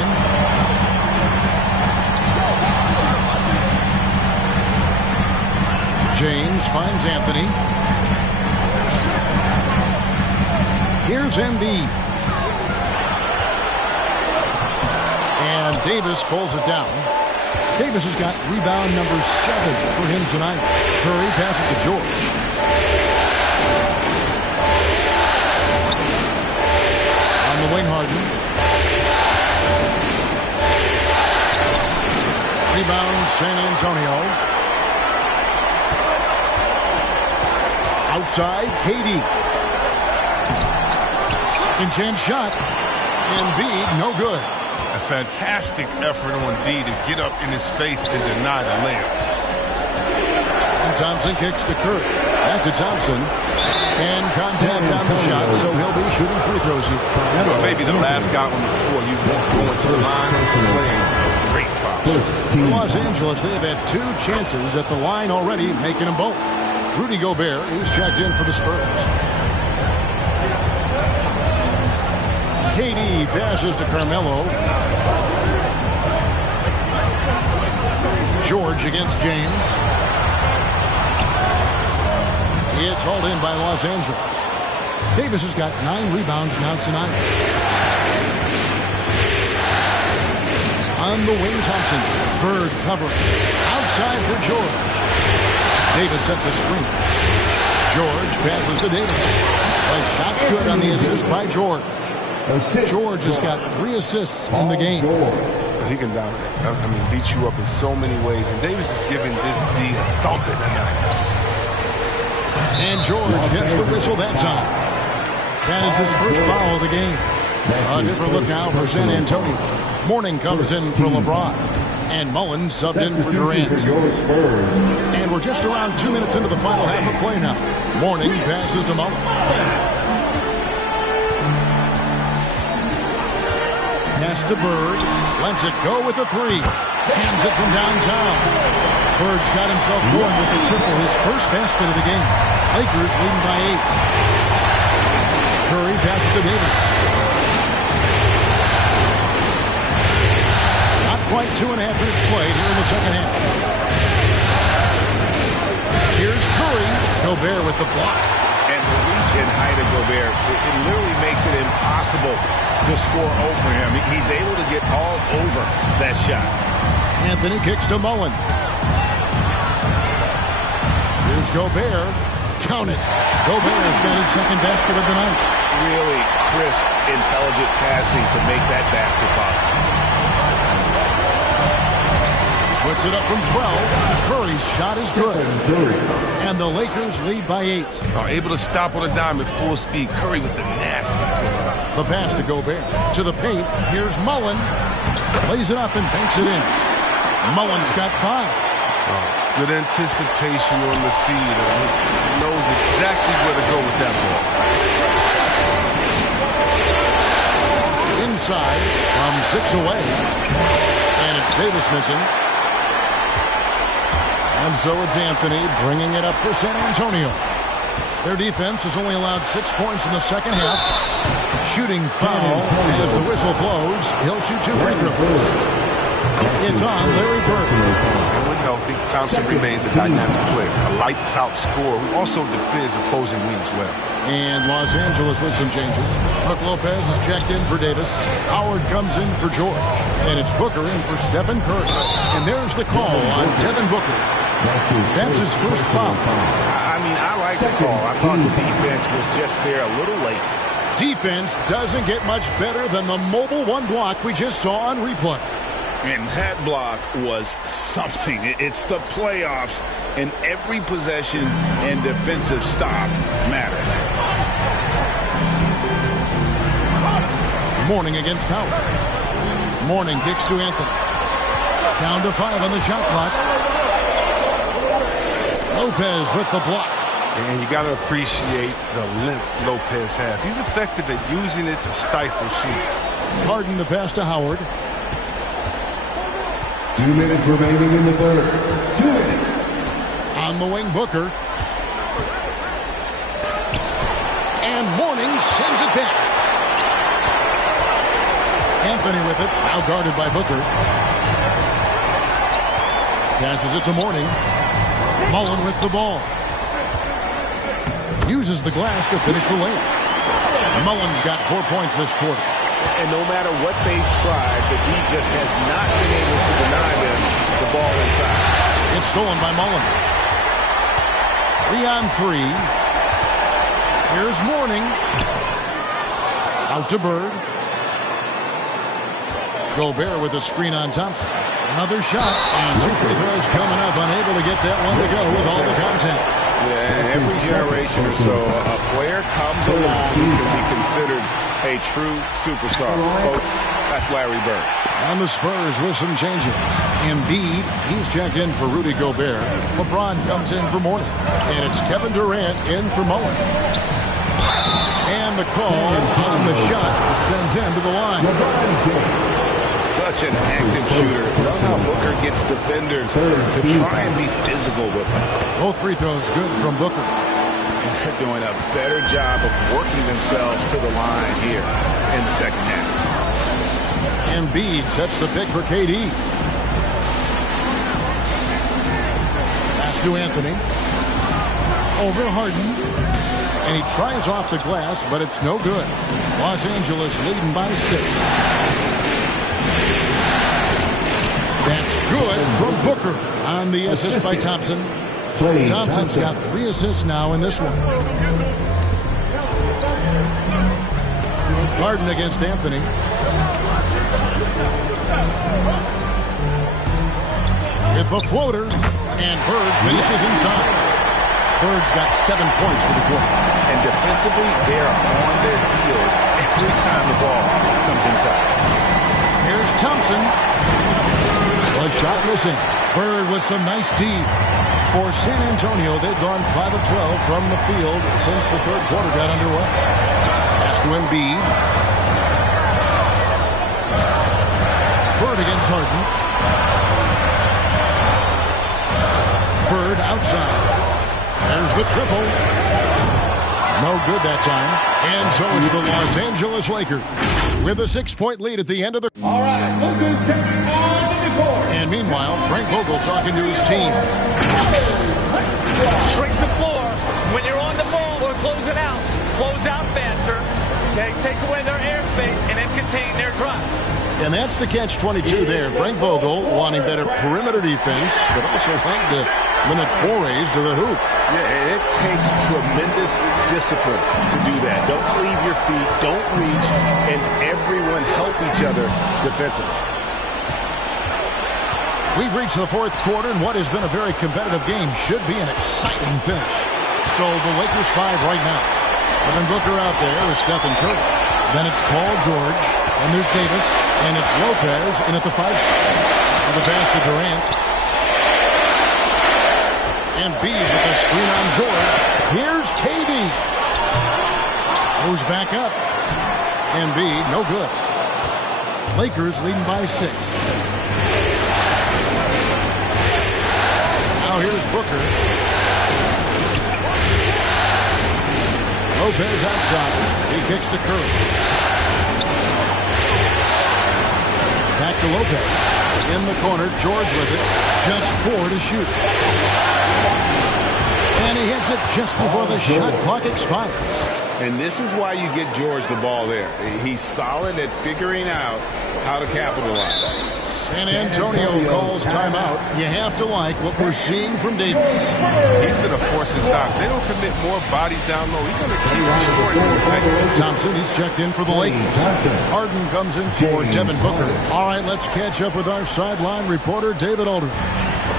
James finds Anthony. Here's Embiid. And Davis pulls it down. Davis has got rebound number 7 for him tonight. Curry passes to George. On the wing, Harden. Rebound, San Antonio. Outside, KD. Second chance shot. Embiid, no good. A fantastic effort on D to get up in his face and deny the layup. And Thompson kicks to Curry. Back to Thompson. And contact on the shot, so he'll be shooting free throws here. Well, maybe the last guy on the floor you want going to the line plays great foul. For Los Angeles, they have had 2 chances at the line already, making them both. Rudy Gobert, he's checked in for the Spurs. KD passes to Carmelo. George against James. It's hauled in by Los Angeles. Davis has got 9 rebounds now tonight. On the wing, Thompson. Bird covering. Outside for George. Davis sets a screen. George passes to Davis. The shot's good on the assist by George. George has got 3 assists in the game. He can dominate. I mean, beat you up in so many ways. And Davis is giving this D a thumping tonight. And George gets the whistle that time. That is his first foul of the game. A different look now for San Antonio. Mourning comes in for LeBron. And Mullins subbed in for Durant. And we're just around 2 minutes into the final half of play now. Mourning passes to Mullins. Pass to Bird. Lets it go with the 3. Hands it from downtown. Bird's got himself going with the triple, his first basket of the game. Lakers leading by 8. Curry passes to Davis. Not quite 2.5 minutes played here in the second half. Here's Curry. Gobert with the block. And the reach and height of Gobert, it literally makes it impossible to score over him. He's able to get all over that shot. Anthony kicks to Mullen. Here's Gobert. Count it. Gobert's got his second basket of the night. Really crisp, intelligent passing to make that basket possible. Puts it up from 12. Curry's shot is good. And the Lakers lead by 8. Able to stop on a dime at full speed. Curry with the nasty. The pass to Gobert. To the paint. Here's Mullen. Lays it up and banks it in. Mullen's got 5. Good anticipation on the feed. He knows exactly where to go with that ball. Inside from 6 away. And it's Davis missing. And so it's Anthony bringing it up for San Antonio. Their defense has only allowed 6 points in the second half. Shooting foul as the whistle blows. He'll shoot 2 free throws. It's on Larry Bird. When healthy, Thompson remains a dynamic player, a lights-out scorer who also defends opposing wings well. And Los Angeles with some changes. Brook Lopez is checked in for Davis. Howard comes in for George. And it's Booker in for Stephen Curry. And there's the call on Devin Booker. That's his first foul. I mean, I like the call. I thought the defense was just there a little late. Defense doesn't get much better than the mobile 1 block we just saw on replay. And that block was something. It's the playoffs, and every possession and defensive stop matters. Mourning against Howard. Mourning kicks to Anthony. Down to 5 on the shot clock. Lopez with the block. And you got to appreciate the limp Lopez has. He's effective at using it to stifle shoot. Harden the pass to Howard. 2 minutes remaining in the third. 2 minutes. On the wing, Booker. And Mourning sends it back. Anthony with it, now guarded by Booker. Passes it to Mourning. Mullen with the ball. Uses the glass to finish the layup. Mullen's got 4 points this quarter. And no matter what they've tried, the D just has not been able to deny them the ball inside. It's stolen by Mullen. 3 on 3. Here's Mourning. Out to Bird. Gobert with a screen on Thompson. Another shot, and 2 free throws coming up. Unable to get that one to go with all the contact. Yeah, every generation or so, a player comes along who can be considered a true superstar. Folks, that's Larry Bird. And the Spurs with some changes. Embiid, he's checked in for Rudy Gobert. LeBron comes in for Mourning. And it's Kevin Durant in for Mullen. And the call on the shot that sends him to the line. Such an active shooter. Love how Booker gets defenders to try and be physical with him. Both free throws good from Booker. And they're doing a better job of working themselves to the line here in the second half. Embiid sets the pick for KD. Pass to Anthony. Over Harden. And he tries off the glass, but it's no good. Los Angeles leading by 6. That's good from Booker on the assist by Thompson. Thompson's got 3 assists now in this one. Harden against Anthony. With the floater, and Bird finishes inside. Bird's got 7 points for the quarter. And defensively, they are on their heels every time the ball comes inside. Here's Thompson. The shot missing. Bird with some nice D. For San Antonio, they've gone 5 of 12 from the field since the third quarter got underway. Pass to Embiid. Bird against Harden. Bird outside. There's the triple. No good that time. And so it's the Los Angeles Lakers with a 6-point lead at the end of the... All right, look who's stepping on the court. And meanwhile, Frank Vogel talking to his team. Shrink the floor. When you're on the ball or close it out. Close out faster. Okay, take away their airspace and then contain their drive. And that's the catch-22 there. Frank Vogel wanting better perimeter defense, but also wanting to limit forays to the hoop. Yeah, and it takes tremendous discipline to do that. Don't leave your feet, don't reach, and everyone help each other defensively. We've reached the fourth quarter, and what has been a very competitive game should be an exciting finish. So the Lakers 5 right now. Devin Booker out there with Stephen Curry. Then it's Paul George, and there's Davis, and it's Lopez in at the 5 spot. And the pass to Durant. Embiid with a screen on George. Here's KD. Moves back up. Embiid, no good. Lakers leading by 6. Now here's Booker. Lopez outside. He kicks to Curry. Back to Lopez. In the corner, George with it. Just 4 to shoot. And he hits it just before the shot clock expires. And this is why you get George the ball there. He's solid at figuring out how to capitalize. San Antonio calls timeout. You have to like what we're seeing from Davis. He's going to force inside. They don't commit more bodies down low. He's going to keep scoring. Thompson, he's checked in for the Lakers. Harden comes in for Devin Booker. All right, let's catch up with our sideline reporter, David Aldridge.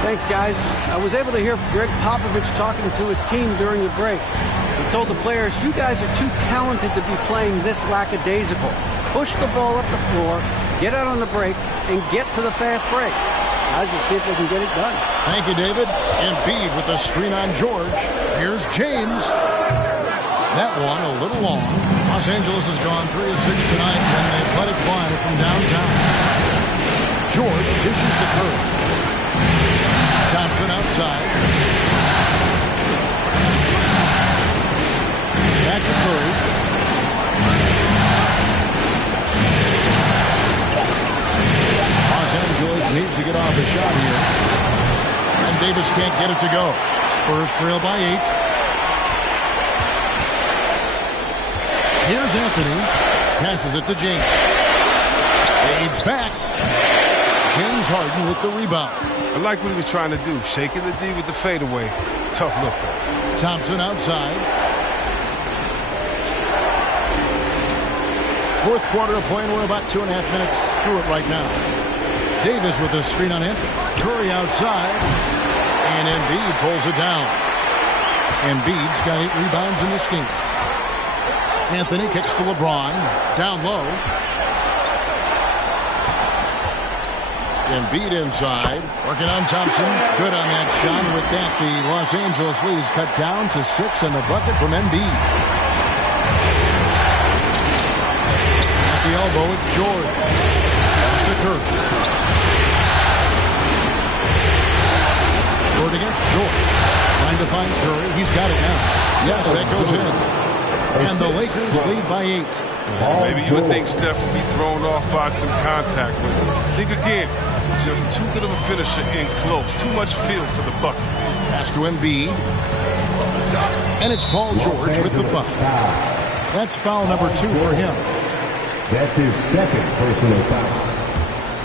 Thanks, guys. I was able to hear Greg Popovich talking to his team during the break. He told the players, you guys are too talented to be playing this lackadaisical. Push the ball up the floor, get out on the break, and get to the fast break. Guys, we'll see if they can get it done. Thank you, David. Embiid with a screen on George. Here's James. That one a little long. Los Angeles has gone 3 of 6 tonight, and they've let it fly from downtown. George dishes to Curry. Thompson outside. Back to Curry. Los Angeles needs to get off a shot here. And Davis can't get it to go. Spurs trail by 8. Here's Anthony. Passes it to James. Fades back. James Harden with the rebound. I like what he was trying to do. Shaking the D with the fadeaway. Tough look. Thompson outside. Fourth quarter of play, and we're about 2.5 minutes through it right now. Davis with a screen on Anthony. Curry outside. And Embiid pulls it down. Embiid's got 8 rebounds in this game. Anthony kicks to LeBron. Down low. Embiid inside. Working on Thompson. Good on that shot. With that, the Los Angeles lead is cut down to 6 and the bucket from Embiid. At the elbow, it's George. Pass to Curry. George against George. Trying to find Curry. He's got it now. Yes, that goes in. And the Lakers lead by 8. Maybe you would think Steph would be thrown off by some contact, but think again. Just too good of a finisher in close. Too much feel for the bucket. Pass to Embiid. And it's Paul George with the foul. That's foul number 2 for him. That's his second personal foul.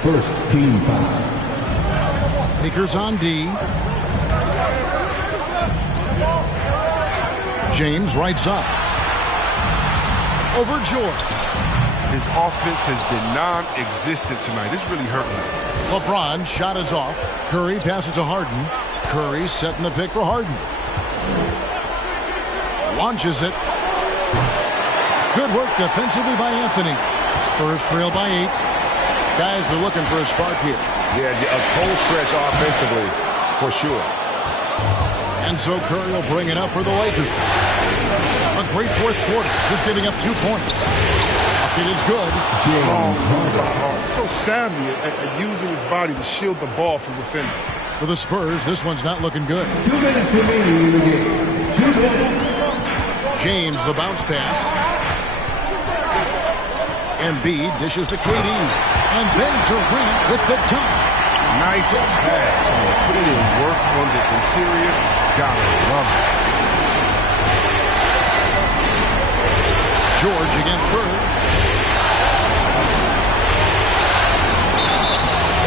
First team foul. Lakers on D. James right side. Over George. His offense has been non-existent tonight. This really hurt me. LeBron shot is off. Curry passes to Harden. Curry setting the pick for Harden. Launches it. Good work defensively by Anthony. Spurs trail by 8. Guys are looking for a spark here. Yeah, a cold stretch offensively, for sure. And so Curry will bring it up for the Lakers. A great fourth quarter, just giving up 2 points. It is good. So savvy at using his body to shield the ball from defenders. For the Spurs, this one's not looking good. 2 minutes remaining in the game. 2 minutes. James, the bounce pass. Embiid dishes to KD. And then Durant with the dunk. Nice pass. Putting in work on the interior. Gotta love it. George against Bird.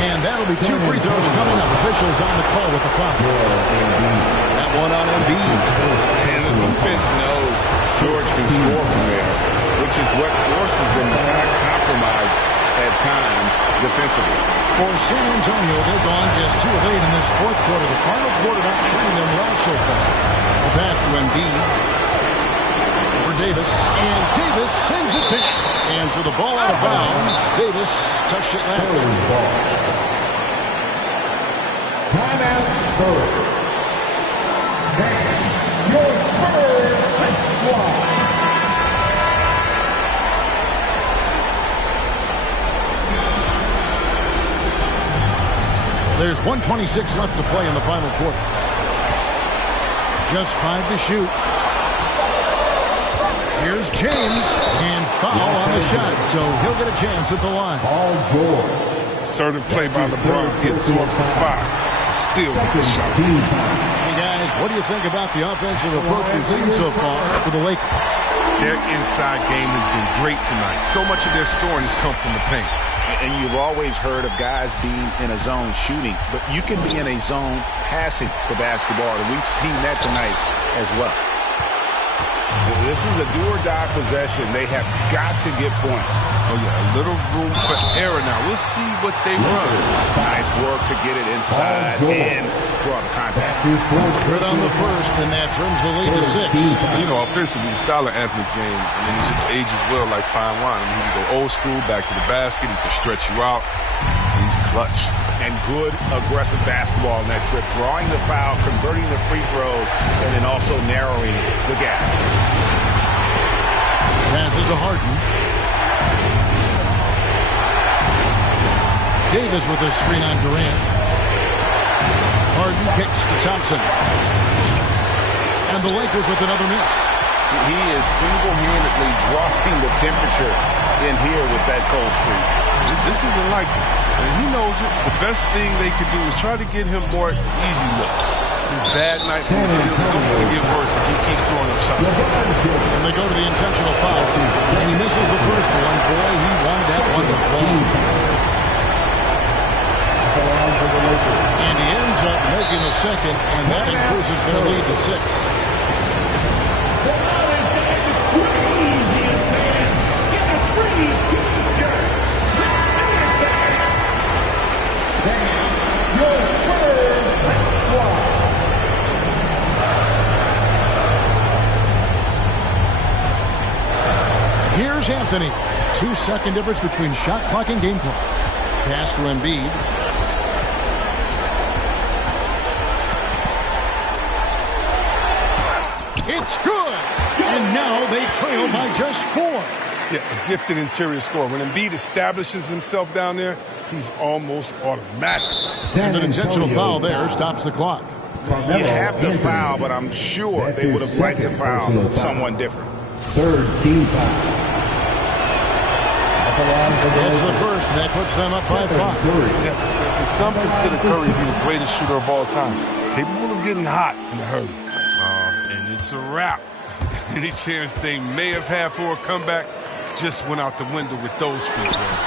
And that'll be 2 free throws coming up. Officials on the call with the foul. That one on Embiid. And the defense knows George can score from there, which is what forces them to kind of compromise at times defensively. For San Antonio, they've gone just 2 of 8 in this fourth quarter. The final quarter not treating them well so far. The pass to Embiid. For Davis. And Davis sends it back. And so the ball out of bounds. Davis touched it last. Timeout Spurs. And your Spurs squad. There's 1:26 left to play in the final quarter. Just 5 to shoot. Here's James, and foul on the shot, so he'll get a chance at the line. Paul George. Assertive play by LeBron. He absorbs the 5. Still gets the shot. Hey, guys, what do you think about the offensive approach we've seen so far for the Lakers? Their inside game has been great tonight. So much of their scoring has come from the paint. And you've always heard of guys being in a zone shooting, but you can be in a zone passing the basketball, and we've seen that tonight as well. This is a do-or-die possession. They have got to get points. Oh, yeah, a little room for error now. We'll see what they run. Nice work to get it inside and draw the contact. Good on the first, and that trims the lead to 6. You know, offensively, the style of Anthony's game, I mean, it just ages well like fine wine. I mean, he can go old school, back to the basket. He can stretch you out. He's clutch. And good aggressive basketball in that trip. Drawing the foul, converting the free throws, and then also narrowing the gap. Passes to Harden. Davis with a screen on Durant. Harden kicks to Thompson. And the Lakers with another miss. He is single-handedly dropping the temperature in here with that cold streak. This isn't like him. And he knows it. The best thing they could do is try to get him more easy looks. His bad night from the field is only going to get worse if he keeps throwing up shots. And they go to the intentional foul. And he misses the first one. Boy, he wanted that one to fall. And he ends up making the second, and that increases their lead to 6. Here's Anthony. 2-second difference between shot clock and game clock. Pass to Embiid. It's good. And now they trail by just 4. Yeah, a gifted interior scorer. When Embiid establishes himself down there, he's almost automatic. And an intentional foul there stops the clock. You have to foul, but I'm sure they would have liked to foul someone different. Third team foul. It's the first, and that puts them up by 5. Yeah, and some consider Curry to be the greatest shooter of all time, capable of getting hot in a hurry. And it's a wrap. Any chance they may have had for a comeback just went out the window with those free throws.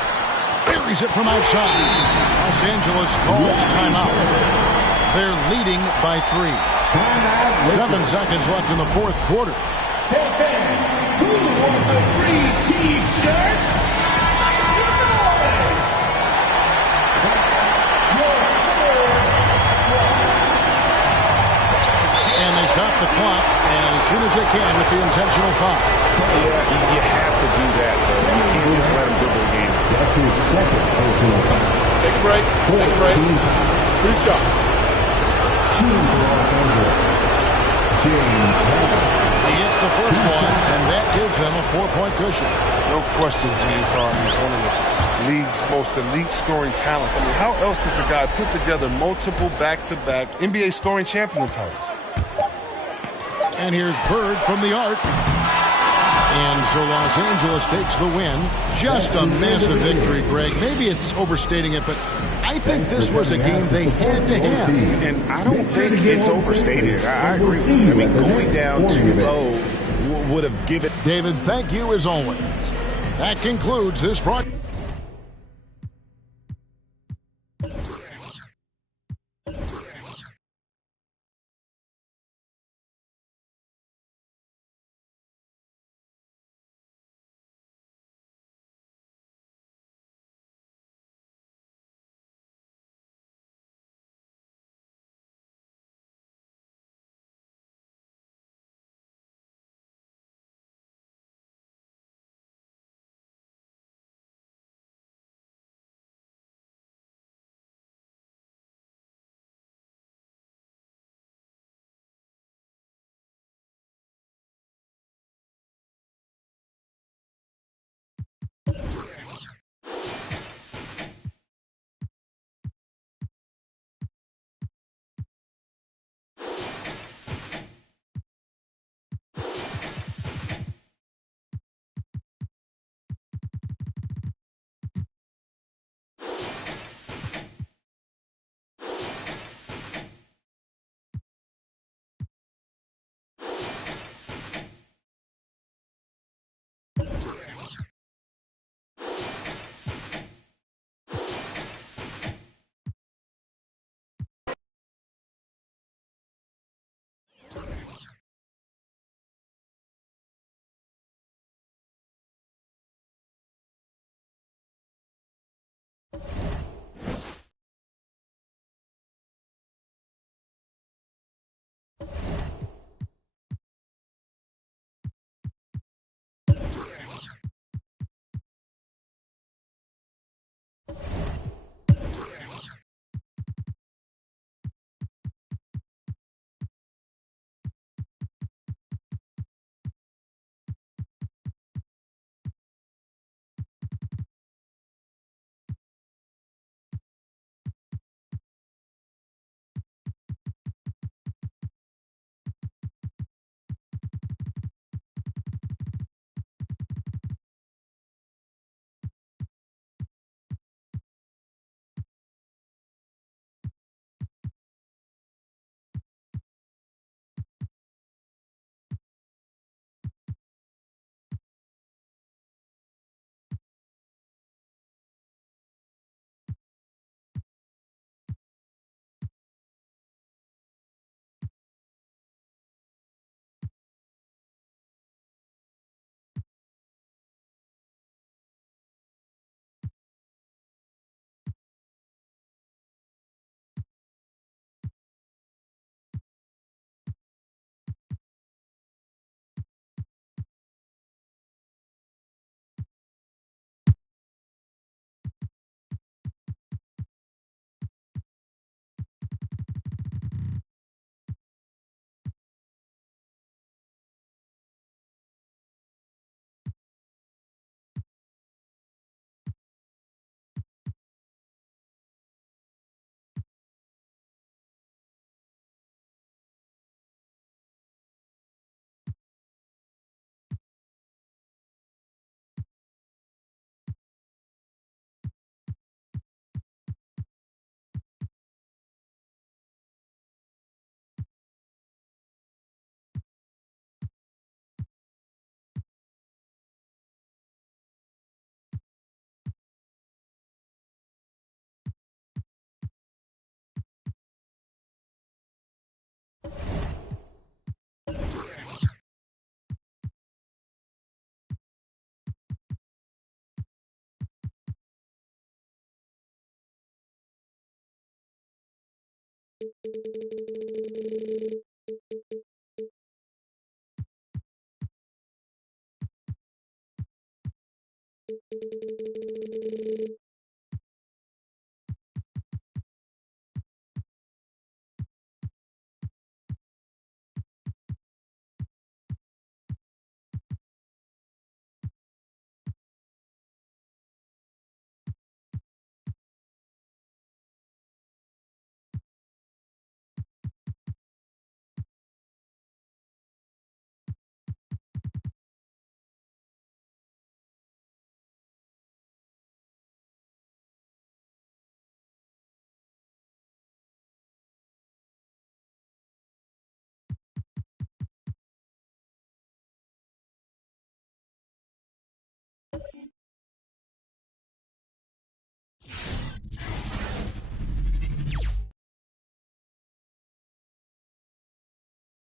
Buries it from outside. Los Angeles calls timeout. They're leading by 3. 7 seconds left in the fourth quarter. Hey fans, who wants a free T-shirt? And they stop the clock as soon as they can with the intentional foul. Yeah, you have to do that, though. You can't just let them dribble the game. That's his second personal foul. Take a break. Take a break. 2 shots. Los Angeles. James Harden. He hits the first one, and that gives them a 4-point cushion. No question, James Harden is one of the league's most elite scoring talents. I mean, how else does a guy put together multiple back-to-back NBA scoring champion titles? And here's Bird from the arc. And so Los Angeles takes the win. Just a massive victory, Greg. Maybe it's overstating it, but I think this was a game they had to have. And I don't think it's overstated. I agree with you. I mean, going down too low would have given... David, thank you as always. That concludes this broadcast.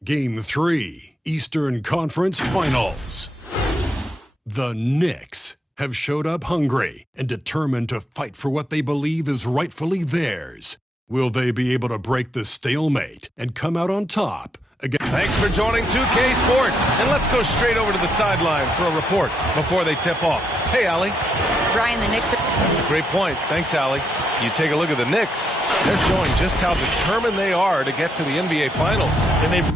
Game 3, Eastern Conference Finals. The Knicks have showed up hungry and determined to fight for what they believe is rightfully theirs. Will they be able to break the stalemate and come out on top again? Thanks for joining 2K Sports. And let's go straight over to the sideline for a report before they tip off. Hey, Allie. Brian, the Knicks. That's a great point. Thanks, Allie. You take a look at the Knicks. They're showing just how determined they are to get to the NBA Finals. And they've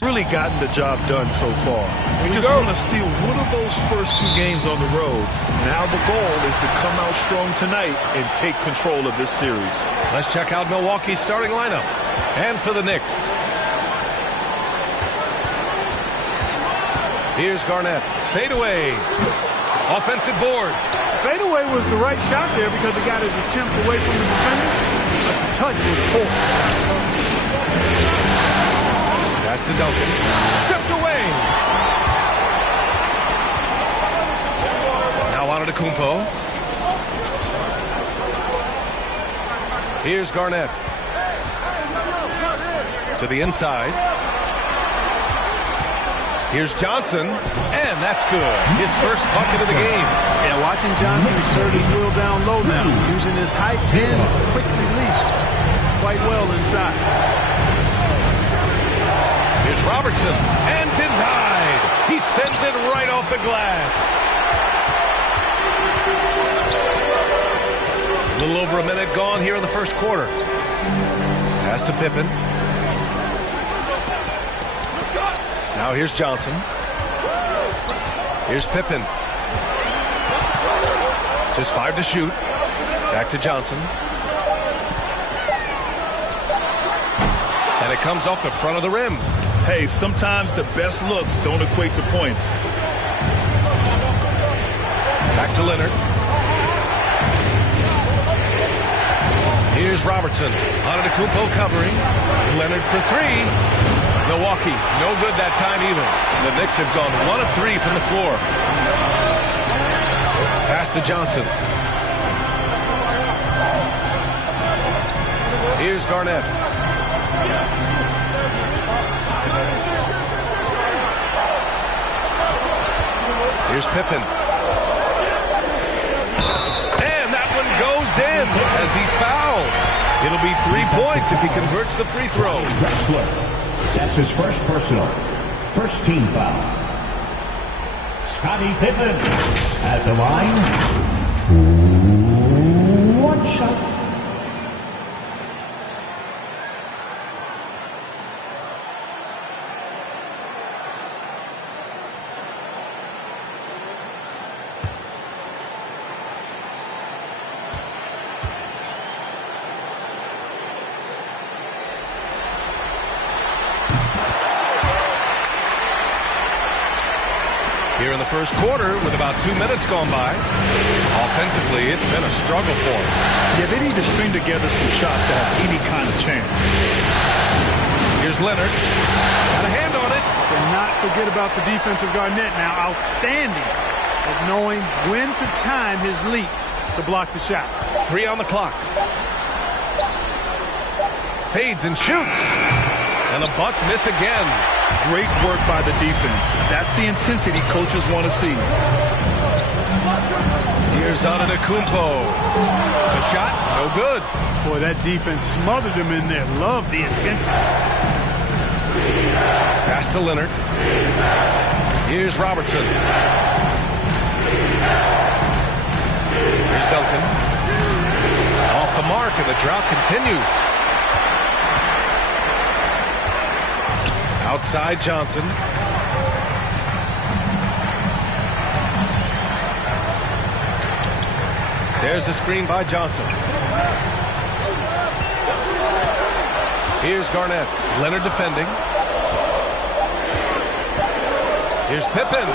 really gotten the job done so far. We just want to steal one of those first 2 games on the road. Now the goal is to come out strong tonight and take control of this series. Let's check out Milwaukee's starting lineup. And for the Knicks, here's Garnett. Fadeaway. Offensive board. Fadeaway was the right shot there because it got his attempt away from the defender, but the touch was poor. Pass to Duncan. Stripped away. Now Antetokounmpo. Here's Garnett. To the inside. Here's Johnson, and that's good. His first bucket of the game. Yeah, watching Johnson exert his will down low now, using his height and quick release quite well inside. Here's Robertson, and denied. He sends it right off the glass. A little over a minute gone here in the first quarter. Pass to Pippen. Now here's Johnson. Here's Pippen. Just 5 to shoot. Back to Johnson. And it comes off the front of the rim. Hey, sometimes the best looks don't equate to points. Back to Leonard. Here's Robertson. Antetokounmpo covering. Leonard for 3. Milwaukee, no good that time either. The Knicks have gone 1 of 3 from the floor. Pass to Johnson. Here's Garnett. Here's Pippen. And that one goes in as he's fouled. It'll be 3 points if he converts the free throw. Drexler. That's his first personal. First team foul. Scottie Pippen at the line. 1 shot. Here in the first quarter with about 2 minutes gone by. Offensively, it's been a struggle for them. Yeah, they need to string together some shots to have any kind of chance. Here's Leonard. Got a hand on it. And not forget about the defensive Garnett now. Outstanding at knowing when to time his leap to block the shot. 3 on the clock. Fades and shoots. And the Bucks miss again. Great work by the defense. That's the intensity coaches want to see. Here's Here's Antetokounmpo. The shot, no good. Boy, that defense smothered him in there. Love the intensity. Pass to Leonard. Here's Robertson. Here's Duncan. Off the mark, and the drought continues. Outside Johnson. There's the screen by Johnson. Here's Garnett. Leonard defending. Here's Pippen.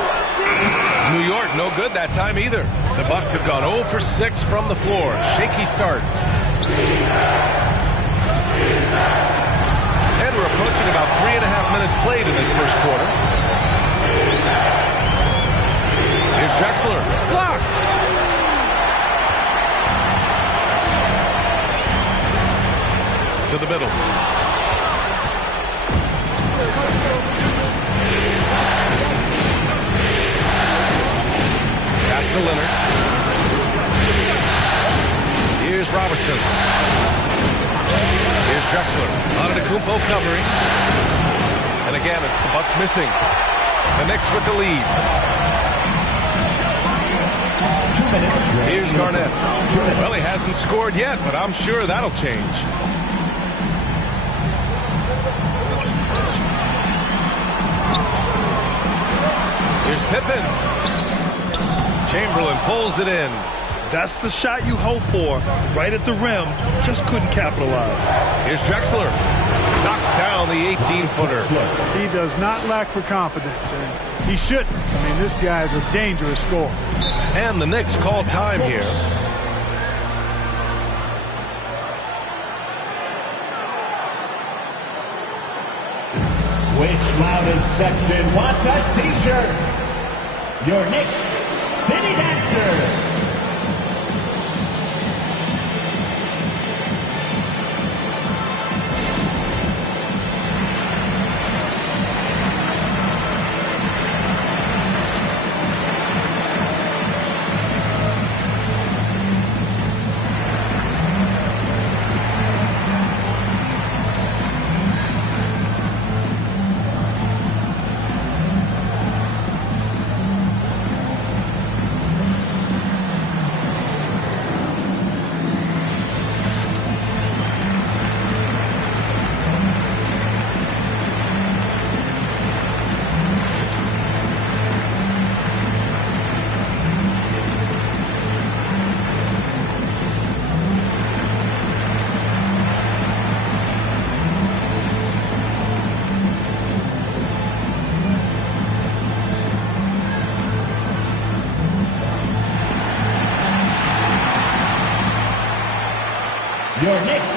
New York, no good that time either. The Bucks have gone 0 for 6 from the floor. Shaky start. And we're approaching about 3.5 minutes played in this first quarter. Here's Drexler. Blocked. To the middle. Pass to Leonard. Here's Robertson. Here's Drexler. Antetokounmpo covering. And again, it's the Bucks missing. The Knicks with the lead. 2 minutes. Here's Garnett. Well, he hasn't scored yet, but I'm sure that'll change. Here's Pippen. Chamberlain pulls it in. That's the shot you hope for. Right at the rim. Just couldn't capitalize. Here's Drexler. Knocks down the 18-footer. He does not lack for confidence, and he shouldn't. I mean, this guy is a dangerous scorer. And the Knicks call time here. Which loudest section wants a t-shirt? Your Knicks City Dancer. Your Knicks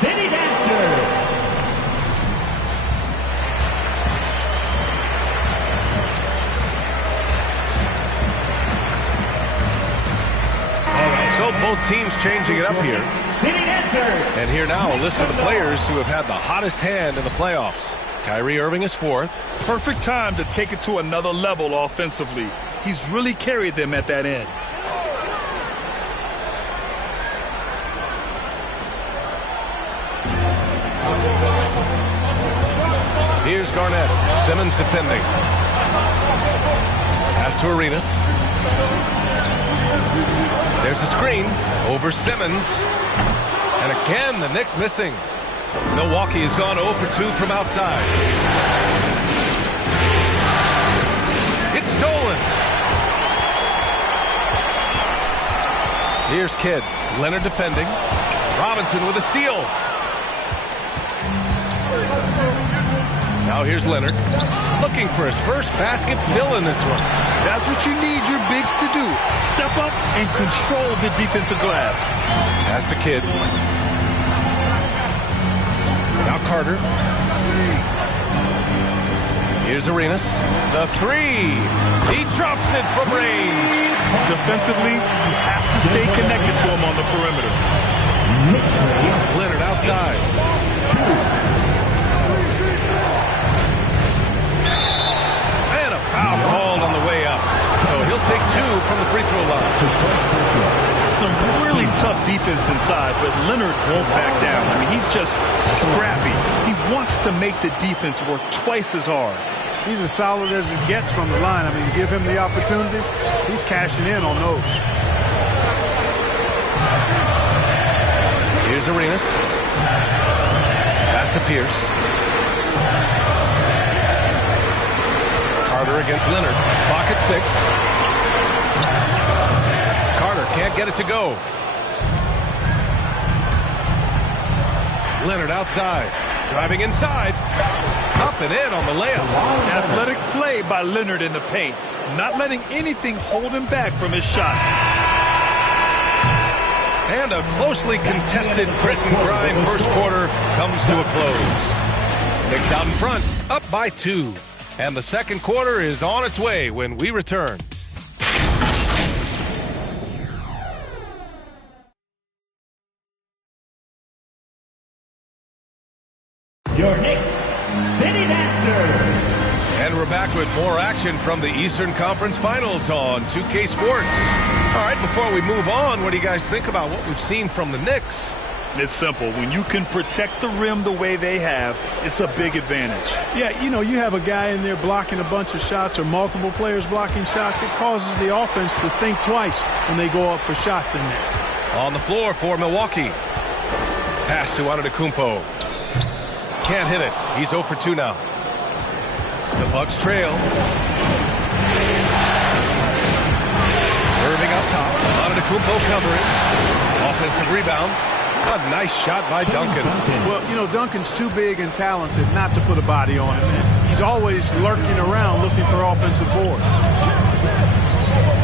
City Dancer. So both teams changing it up here. And here now a list of the players who have had the hottest hand in the playoffs. Kyrie Irving is fourth. Perfect time to take it to another level offensively. He's really carried them at that end. Here's Garnett. Simmons defending. Pass to Arenas. There's a screen over Simmons. And again, the Knicks missing. Milwaukee has gone 0 for 2 from outside. It's stolen. Here's Kidd. Leonard defending. Robinson with a steal. Now here's Leonard, looking for his first basket, still in this one. That's what you need your bigs to do. Step up and control the defensive glass. Pass to Kidd. Now Carter. Here's Arenas. The three. He drops it from range. Defensively, you have to stay connected to him on the perimeter. Leonard outside. Foul called on the way up. So he'll take from the free throw line. Some really tough defense inside, but Leonard won't back down. I mean, he's just scrappy. He wants to make the defense work twice as hard. He's as solid as it gets from the line. I mean, give him the opportunity, he's cashing in on those. Here's Arenas. Pass to Pierce. Carter against Leonard. Clock at 6. Carter can't get it to go. Leonard outside. Driving inside. Up and in on the layup. Athletic play by Leonard in the paint. Not letting anything hold him back from his shot. And a closely contested grit and grind first quarter comes to a close. Knicks out in front, up by 2. And the second quarter is on its way when we return. Your Knicks City Dancers. And we're back with more action from the Eastern Conference Finals on 2K Sports. All right, before we move on, what do you guys think about what we've seen from the Knicks? It's simple. When you can protect the rim the way they have, it's a big advantage. Yeah, you know, you have a guy in there blocking a bunch of shots or multiple players blocking shots. It causes the offense to think twice when they go up for shots in there. On the floor for Milwaukee. Pass to Antetokounmpo. Can't hit it. He's 0 for 2 now. The Bucks trail. Irving up top. Antetokounmpo covering. Offensive rebound. A nice shot by Duncan. Well, you know, Duncan's too big and talented not to put a body on him. And he's always lurking around looking for offensive boards.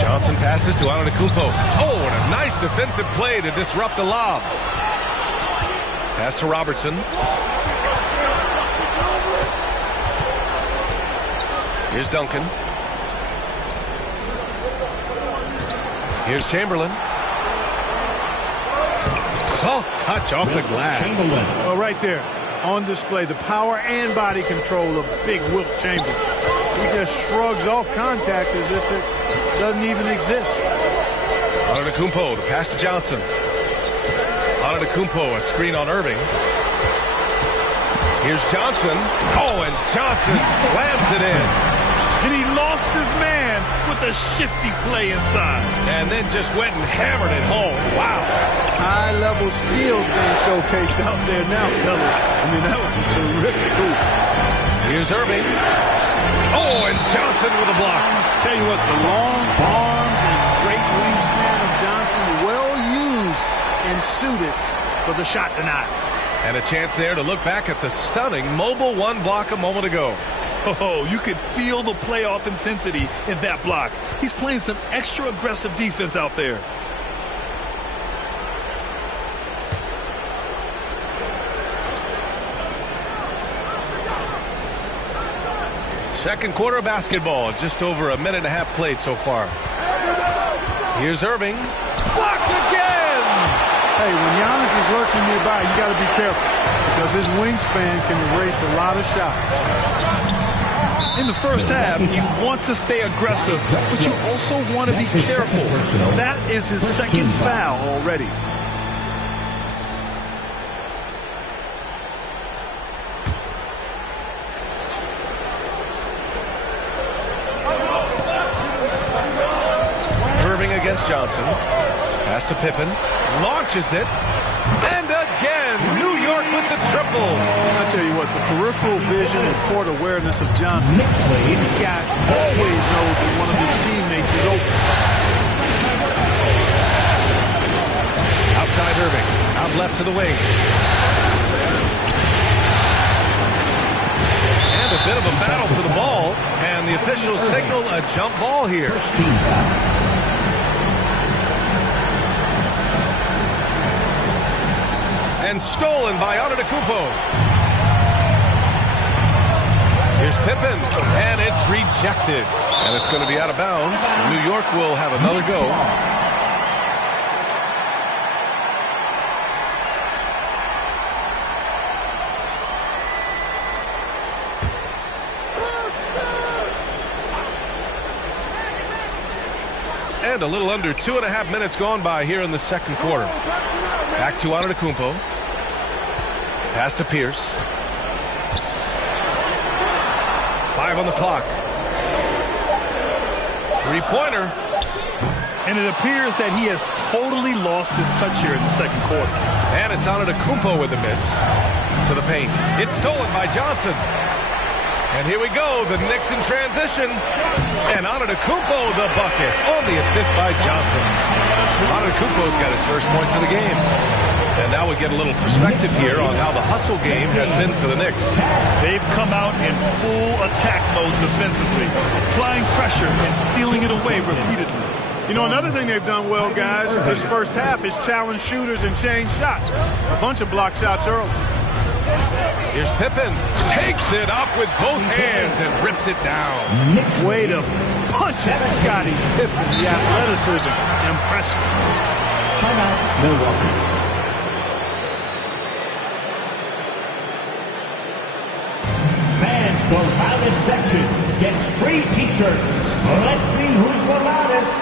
Johnson passes to Antetokounmpo. Oh, and a nice defensive play to disrupt the lob. Pass to Robertson. Here's Duncan. Here's Chamberlain. Soft touch off the glass. Well, right there, on display, the power and body control of big Wilt Chamberlain. He just shrugs off contact as if it doesn't even exist. Antetokounmpo, the pass to Johnson. Antetokounmpo, a screen on Irving. Here's Johnson. Oh, and Johnson slams it in. And he lost his man with a shifty play inside. And then just went and hammered it home. Wow. High-level skills being showcased out there now, fellas. I mean, that was a terrific hoop. Here's Irving. Oh, and Johnson with a block. Tell you what, the long arms and great wingspan of Johnson, well used and suited for the shot tonight. And a chance there to look back at the stunning mobile one block a moment ago. Oh, you could feel the playoff intensity in that block. He's playing some extra aggressive defense out there. Second quarter basketball, just over a minute and a half played so far. Here's Irving. Blocked again! Hey, when Giannis is lurking nearby, you got to be careful because his wingspan can erase a lot of shots. In the first half, you want to stay aggressive, but you also want to be careful. That is his second foul already. Irving against Johnson. Pass to Pippen. Launches it. And again, New York with the triple. I tell you what, the peripheral vision and court awareness of Johnson, this guy always knows when one of his teammates is open. Outside Irving, out left to the wing. And a bit of a battle for the ball, and the officials signal a jump ball here. And stolen by Antetokounmpo. Here's Pippen, and it's rejected. And it's going to be out of bounds. New York will have another go. And a little under 2.5 minutes gone by here in the second quarter. Back to Antetokounmpo. Pass to Pierce. 5 on the clock. Three-pointer. And it appears that he has totally lost his touch here in the second quarter. And it's Antetokounmpo with a miss. To the paint. It's stolen by Johnson. And here we go. The Knicks in transition. And Antetokounmpo the bucket on the assist by Johnson. Antetokounmpo's got his first points of the game. And now we get a little perspective here on how the hustle game has been for the Knicks. They've come out in full attack mode defensively, applying pressure and stealing it away repeatedly. You know, another thing they've done well, guys, this first half is challenge shooters and change shots. A bunch of block shots early. Here's Pippen. Takes it up with both hands and rips it down. Way to punch it, Scottie Pippen. The athleticism, impressive. Timeout, Milwaukee. Fans, the loudest section gets free t-shirts. Let's see who's the loudest.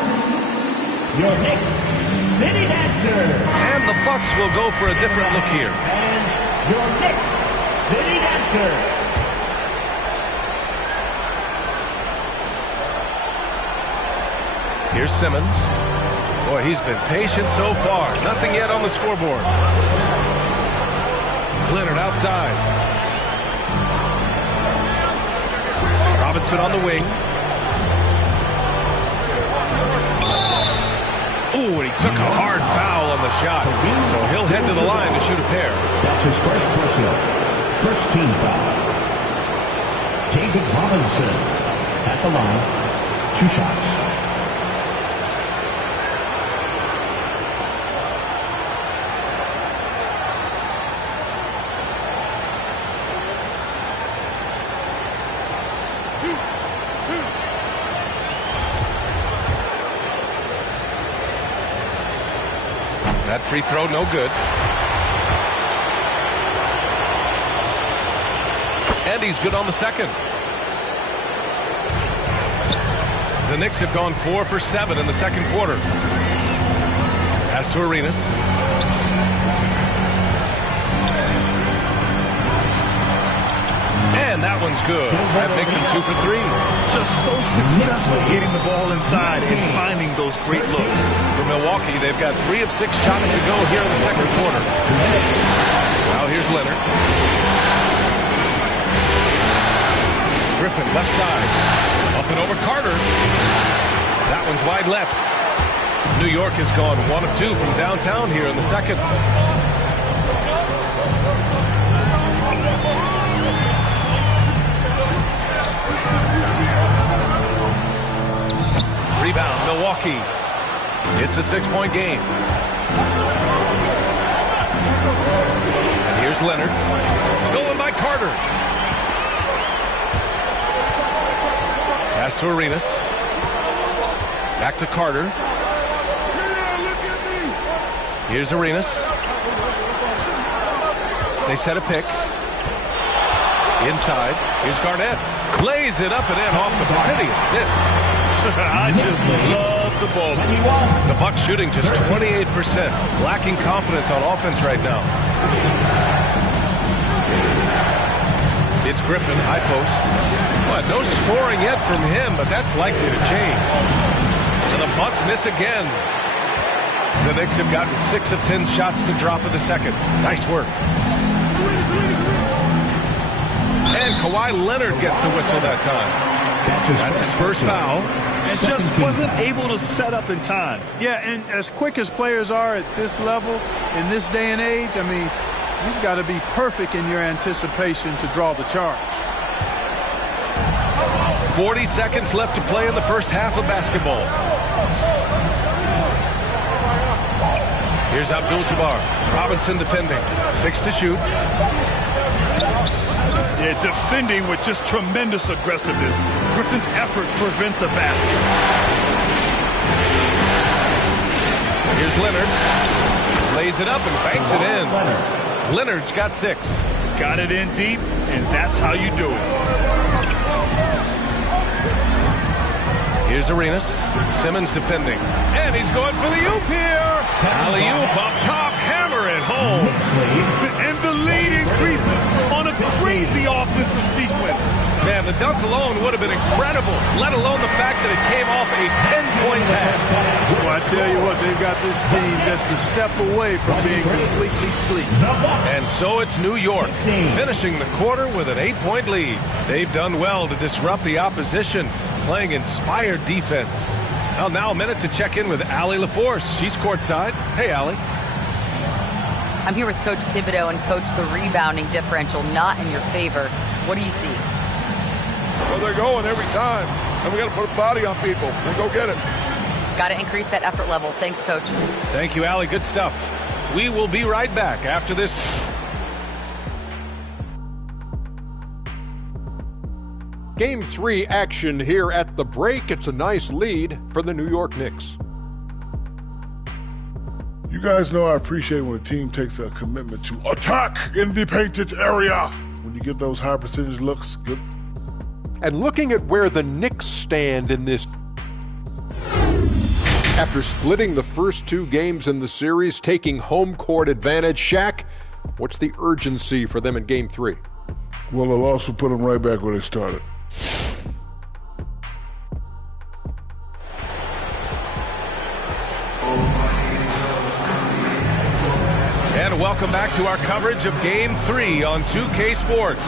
Your Knicks City Dancer. And the Bucks will go for a different look here. And your Knicks City Dancer. Here's Simmons. Boy, he's been patient so far. Nothing yet on the scoreboard. Leonard outside. Robinson on the wing. Ooh, and he took a hard foul on the shot. So he'll head to the line to shoot a pair. That's his first personal. First team foul. David Robinson at the line. 2 shots. That free throw, no good. And he's good on the second. The Knicks have gone 4 for 7 in the second quarter. Pass to Arenas. And that one's good. That makes him 2 for 3. Just so successful getting the ball inside and finding those great looks. For Milwaukee, they've got 3 of 6 shots to go here in the second quarter. Now here's Leonard. Griffin left side. Up and over Carter. That one's wide left. New York has gone 1 of 2 from downtown here in the second. Rebound, Milwaukee. It's a 6-point game. And here's Leonard. Stolen by Carter. Pass to Arenas. Back to Carter. Here's Arenas. They set a pick. Inside. Here's Garnett. Lays it up and in off the pretty assist. I just love the ball. The Bucks shooting just 28%. Lacking confidence on offense right now. It's Griffin, high post. But no scoring yet from him, but that's likely to change. And the Bucks miss again. The Knicks have gotten 6 of 10 shots to drop in the second. Nice work. And Kawhi Leonard gets a whistle that time. That's his first foul. And just wasn't able to set up in time. Yeah, and as quick as players are at this level, in this day and age, I mean, you've got to be perfect in your anticipation to draw the charge. 40 seconds left to play in the first half of basketball. Here's Abdul-Jabbar. Robinson defending. 6 to shoot. Yeah, defending with just tremendous aggressiveness. Griffin's effort prevents a basket. Here's Leonard. Lays it up and banks it in. Leonard's got 6. Got it in deep, and that's how you do it. Here's Arenas. Simmons defending. And he's going for the oop here. Alley-oop up top. Hammer it home. And the lead increases on a crazy offensive sequence. Man, the dunk alone would have been incredible, let alone the fact that it came off a 10-point pass. Well, I tell you what, they've got this team just a step away from being completely sleep. And so it's New York, finishing the quarter with an 8-point lead. They've done well to disrupt the opposition, playing inspired defense. Well, now a minute to check in with Allie LaForce. She's courtside. Hey, Allie. I'm here with Coach Thibodeau, and Coach, the rebounding differential not in your favor. What do you see? Well, they're going every time, and we got to put a body on people. We'll go get it. Got to increase that effort level. Thanks, Coach. Thank you, Allie. Good stuff. We will be right back after this. Game 3 action here at the break. It's a nice lead for the New York Knicks. You guys know I appreciate when a team takes a commitment to attack in the painted area. When you get those high percentage looks, good. And looking at where the Knicks stand in this, after splitting the first 2 games in the series, taking home court advantage, Shaq, what's the urgency for them in Game 3? Well, it'll also put them right back where they started. And welcome back to our coverage of Game 3 on 2K Sports.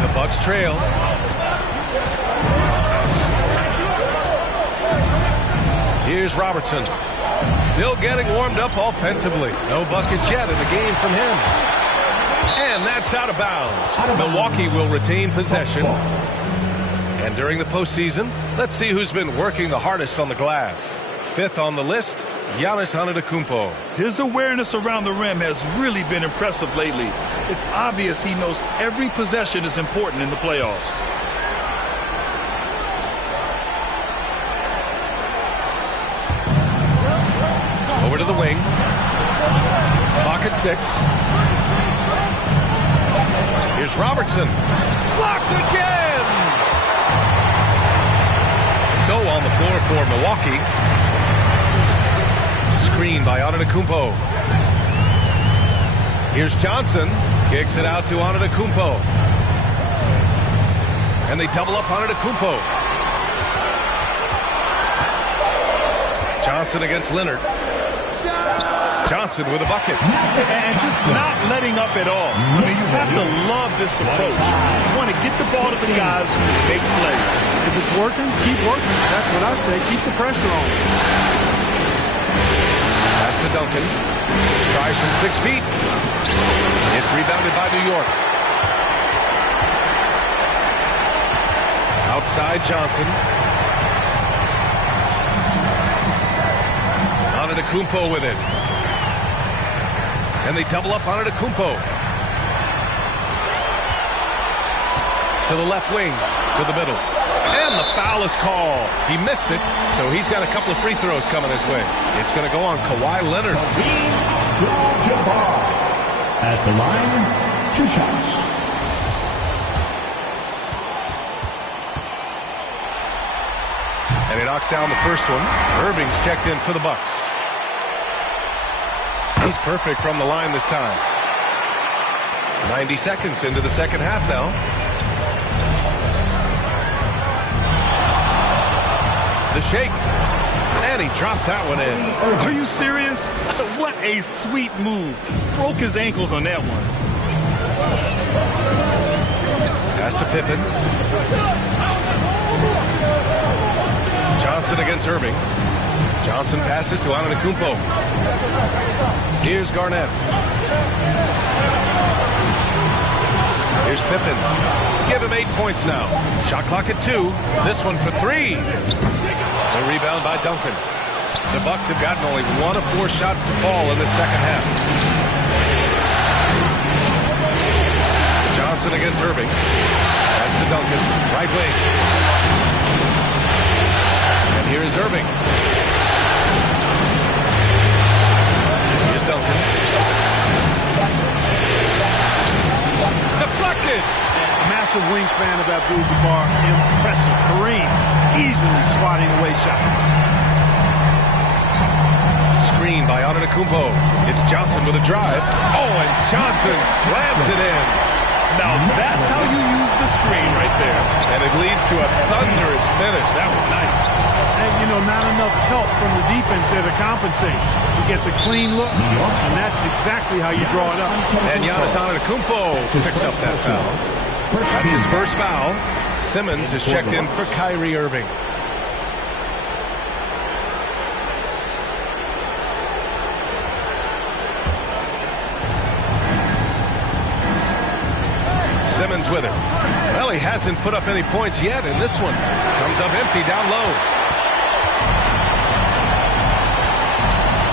The Bucks trail. Here's Robertson. Still getting warmed up offensively. No buckets yet in the game from him. And that's out of bounds. Milwaukee will retain possession. And during the postseason, let's see who's been working the hardest on the glass. 5th on the list, Giannis Antetokounmpo. His awareness around the rim has really been impressive lately. It's obvious he knows every possession is important in the playoffs. Over to the wing. Clock at 6. Here's Robertson. Blocked again! So on the floor for Milwaukee. Screen by Antetokounmpo. Here's Johnson. Kicks it out to Antetokounmpo. And they double up Antetokounmpo. Johnson against Leonard. Johnson with a bucket. And just not letting up at all. I mean, you have to love this approach. You want to get the ball to the guys who make plays. If it's working, keep working. That's what I say. Keep the pressure on. Pass to Duncan. Tries from 6 feet. It's rebounded by New York. Outside Johnson. Antetokounmpo with it. And they double up Antetokounmpo. To the left wing, to the middle. And the foul is called. He missed it, so he's got a couple of free throws coming his way. It's going to go on Kawhi Leonard. At the line, 2 shots. And he knocks down the first one. Irving's checked in for the Bucks. He's perfect from the line this time. 90 seconds into the second half now. The shake. And he drops that one in. Are you serious? What a sweet move. Broke his ankles on that one. Pass to Pippen. Johnson against Irving. Johnson passes to Antetokounmpo. Here's Garnett. Here's Pippen. Give him 8 points now. Shot clock at 2. This one for 3. The rebound by Duncan. The Bucks have gotten only 1 of 4 shots to fall in the second half. Johnson against Irving. Pass to Duncan. Right wing. And here is Irving. Here's Duncan. Defensive wingspan of Abdul-Jabbar, impressive. Kareem easily swatting away shots. Screen by Antetokounmpo. It's Johnson with a drive. Oh, and Johnson slams it in. Now that's how you use the screen right there. And it leads to a thunderous finish. That was nice. And, you know, not enough help from the defense there to compensate. He gets a clean look, and that's exactly how you draw it up. And Giannis Antetokounmpo picks up that foul. That's his first foul. Simmons is checked in for Kyrie Irving. Simmons with it. Well, he hasn't put up any points yet in this one. Comes up empty down low.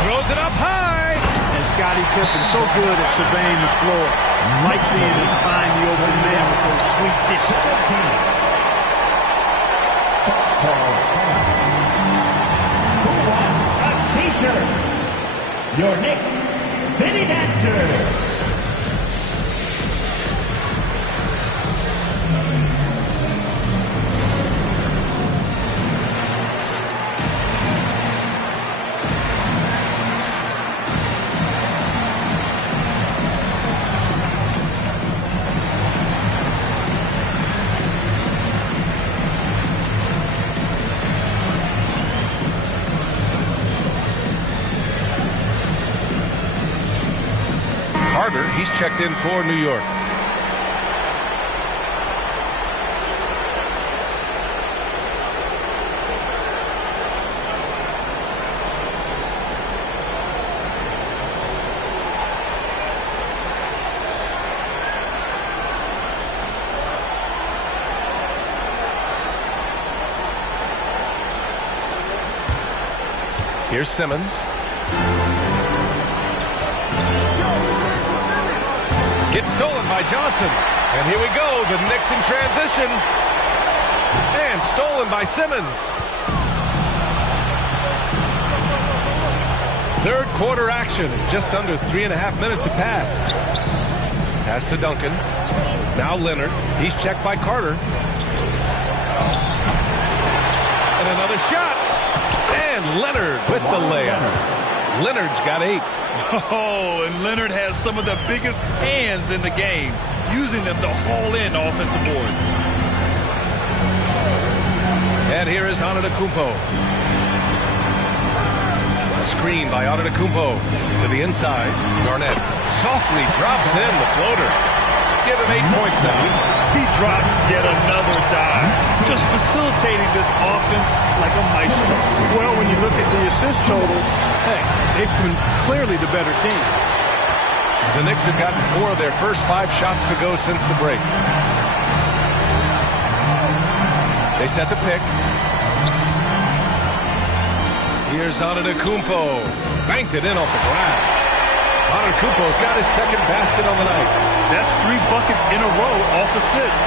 Throws it up high. And Scottie Pippen so good at surveying the floor. Like seeing him find the open man with those sweet dishes. Who wants a t-shirt? Your Knicks City Dancers. He's checked in for New York. Here's Simmons. Gets stolen by Johnson. And here we go, the Knicks in transition. And stolen by Simmons. Third quarter action. Just under 3.5 minutes have passed. Pass to Duncan. Now Leonard. He's checked by Carter. And another shot. And Leonard with the layup. Leonard's got 8. Oh, and Leonard has some of the biggest hands in the game, using them to haul in offensive boards. And here is Antetokounmpo. Screen by Antetokounmpo to the inside. Garnett softly drops in the floater. Give him 8 points now. He drops yet another dive, just facilitating this offense like a maestro. Well, when you look at the assist totals, hey, they've been clearly the better team. The Knicks have gotten 4 of their first 5 shots to go since the break. They set the pick. Here's Antetokounmpo. Banked it in off the glass. Antetokounmpo's got his second basket on the night. That's 3 buckets in a row off assist.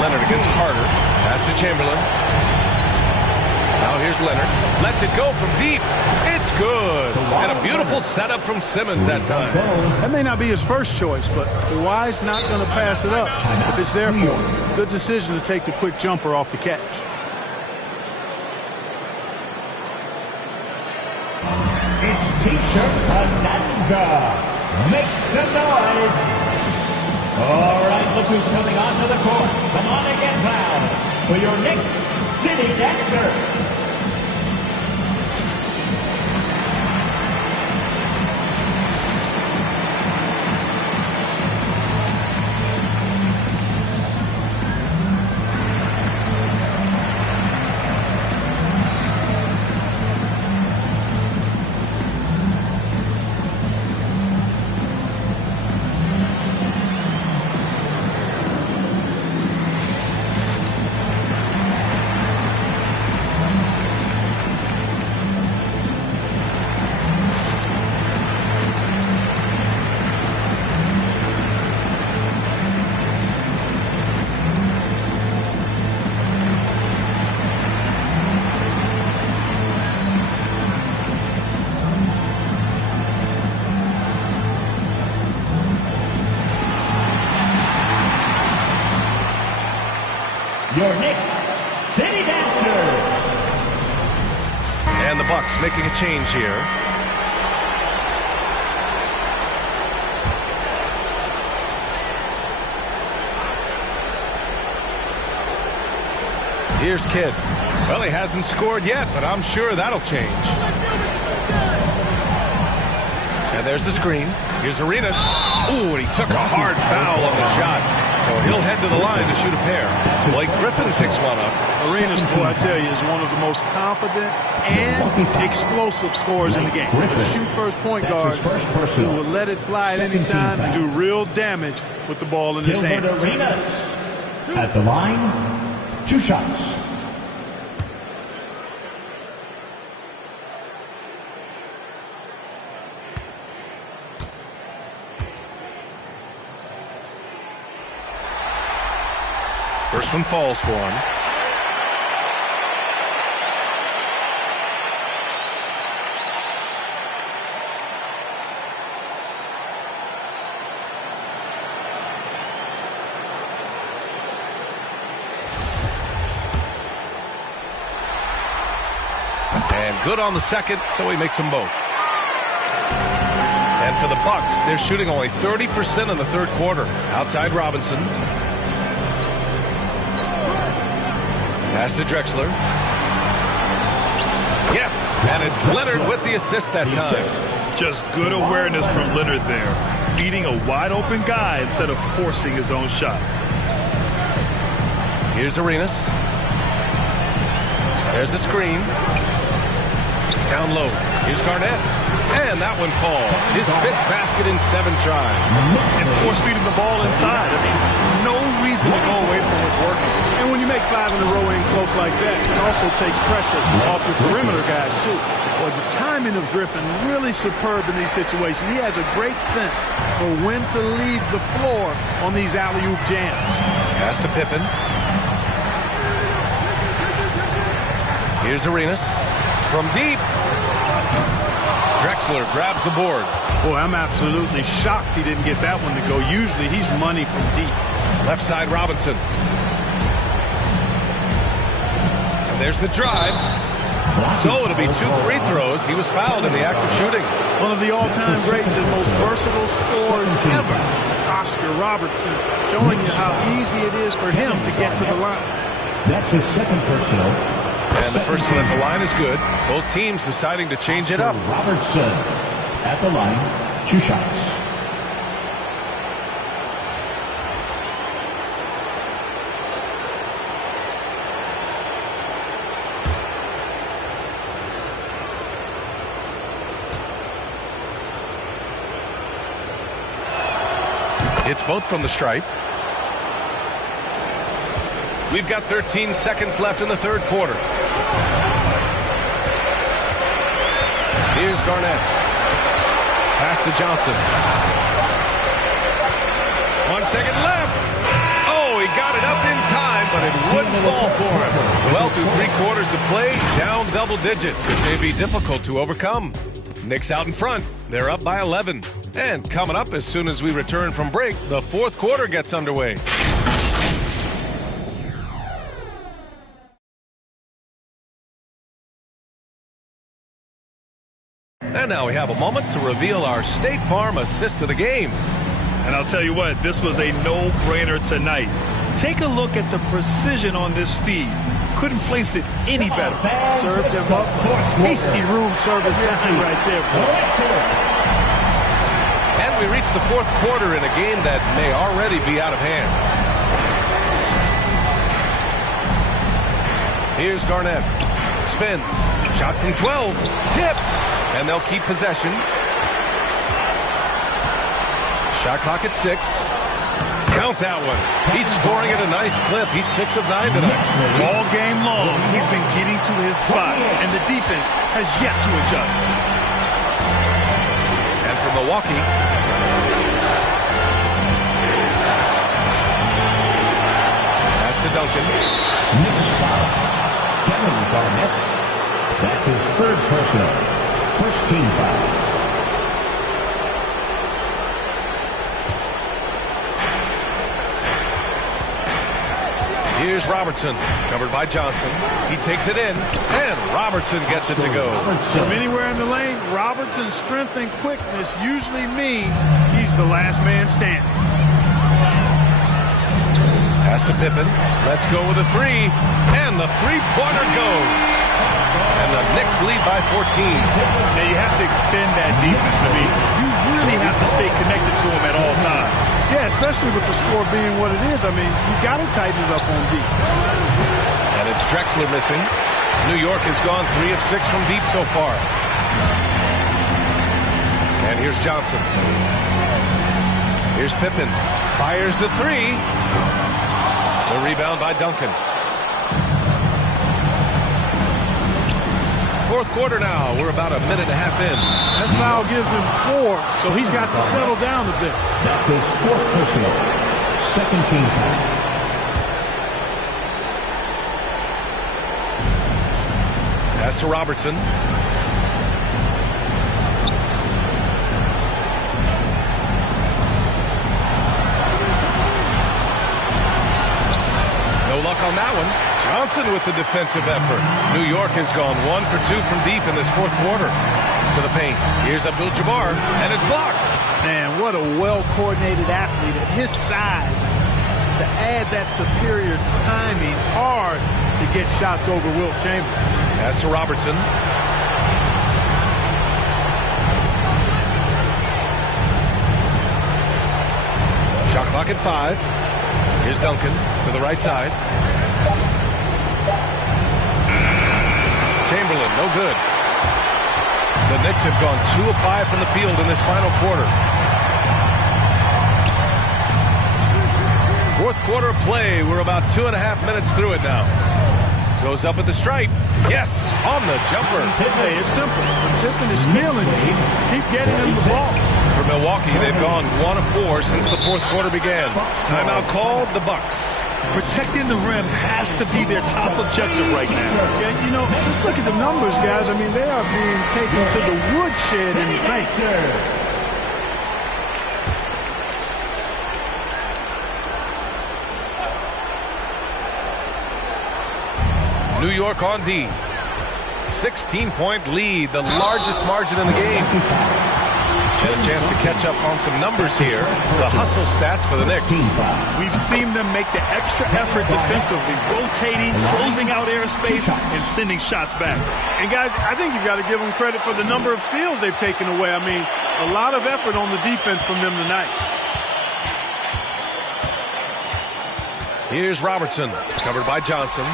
Leonard against Carter. Pass to Chamberlain. Now here's Leonard. Lets it go from deep. It's good. And a beautiful setup from Simmons that time. That may not be his first choice, but Kawhi's not going to pass it up if it's there for him. Good decision to take the quick jumper off the catch. It's T-shirt bonanza. Make some noise. All right, look who's coming onto the court. Come on and get loud for your Knicks City Dancers. your Knicks City Dancers. And the Bucks making a change here. Here's Kidd. Well, he hasn't scored yet, but I'm sure that'll change. And there's the screen. Here's Arenas. Ooh, and he took a hard foul on the shot. So he'll head to the line to shoot a pair. Blake Griffin picks one up. Arenas, boy, I tell you, is one of the most confident and explosive scorers in the game. A shoot-first point guard who will let it fly at any time and do real damage with the ball in his hand. Arenas at the line. 2 shots. First one falls for him. And good on the second, so he makes them both. And for the Bucks, they're shooting only 30% in the third quarter. Outside Robinson. Pass to Drexler. Yes, and it's Leonard with the assist that time. Just good awareness from Leonard there. Feeding a wide open guy instead of forcing his own shot. Here's Arenas. There's a screen. Down low. Here's Garnett. And that one falls. His 5th basket in 7 tries. And force feeding the ball inside. I mean, no reason to go away from what's working. And when you make 5 in a row in close like that, it also takes pressure off your perimeter guys, too. Well, the timing of Griffin really superb in these situations. He has a great sense for when to leave the floor on these alley-oop jams. Pass to Pippen. Here's Arenas. From deep. Drexler grabs the board. Boy, I'm absolutely shocked he didn't get that one to go. Usually he's money from deep. Left side Robinson. And there's the drive. So it'll be 2 free throws. He was fouled in the act of shooting. One of the all-time greats and most versatile scorers ever, Oscar Robertson, showing you how easy it is for him to get to the line. That's his 2nd personal. And the first one at the line is good. Both teams deciding to change it up. Robertson at the line, 2 shots. Hits both from the stripe. We've got 13 seconds left in the third quarter. Here's Garnett. Pass to Johnson. 1 second left. Oh, he got it up in time, but it wouldn't fall for him. Well, through 3 quarters of play, down double digits. It may be difficult to overcome. Knicks out in front. They're up by 11. And coming up as soon as we return from break, the fourth quarter gets underway. And now we have a moment to reveal our State Farm assist of the game. And I'll tell you what, this was a no-brainer tonight. Take a look at the precision on this feed. Couldn't place it any better. Served him up. Hasty room service down right there, boy. And we reach the fourth quarter in a game that may already be out of hand. Here's Garnett. Spins. Shot from 12. Tipped. And they'll keep possession. Shot clock at 6. Count that one. He's scoring at a nice clip. He's 6 of 9 tonight. All game long, he's been getting to his spots, and the defense has yet to adjust. And for Milwaukee, pass to Duncan. Knicks foul. Kevin Garnett. That's his 3rd personal. First team foul. Here's Robertson, covered by Johnson. He takes it in, and Robertson gets it to go. From anywhere in the lane, Robertson's strength and quickness usually means he's the last man standing. Pass to Pippen. Let's go with a three, and the three-pointer goes. And the Knicks lead by 14. Now you have to extend that defense. I mean, you really have to stay connected to them at all times. Yeah, especially with the score being what it is. I mean, you got to tighten it up on deep. And it's Drexler missing. New York has gone 3 of 6 from deep so far. And here's Johnson. Here's Pippen. Fires the three. The rebound by Duncan. Fourth quarter now. We're about a minute and a half in. That foul gives him 4, so he's got to settle down a bit. That's his 4th personal. Second team foul. Pass to Robertson. No luck on that one. Johnson with the defensive effort. New York has gone 1 for 2 from deep in this fourth quarter. To the paint. Here's Abdul-Jabbar, and it's blocked. Man, what a well-coordinated athlete at his size. To add that superior timing, hard to get shots over Wilt Chamberlain. Pass to Robertson. Shot clock at 5. Here's Duncan to the right side. Chamberlain, no good. The Knicks have gone 2 of 5 from the field in this final quarter. Fourth quarter of play. We're about 2.5 minutes through it now. Goes up at the stripe. Yes, on the jumper. Hey, it's simple. Pippen is feeling it. Keep getting him the ball. For Milwaukee, they've gone 1 of 4 since the fourth quarter began. Timeout called, the Bucks. Protecting the rim has to be their top objective right now. Yeah, you know, let's look at the numbers, guys. I mean, they are being taken to the woodshed in the paint. New York on D. 16-point lead, the largest margin in the game. And a chance to catch up on some numbers here. The hustle stats for the Knicks. We've seen them make the extra effort defensively, rotating, closing out airspace, and sending shots back. And guys, I think you've got to give them credit for the number of steals they've taken away. I mean, a lot of effort on the defense from them tonight. Here's Robertson, covered by Johnson.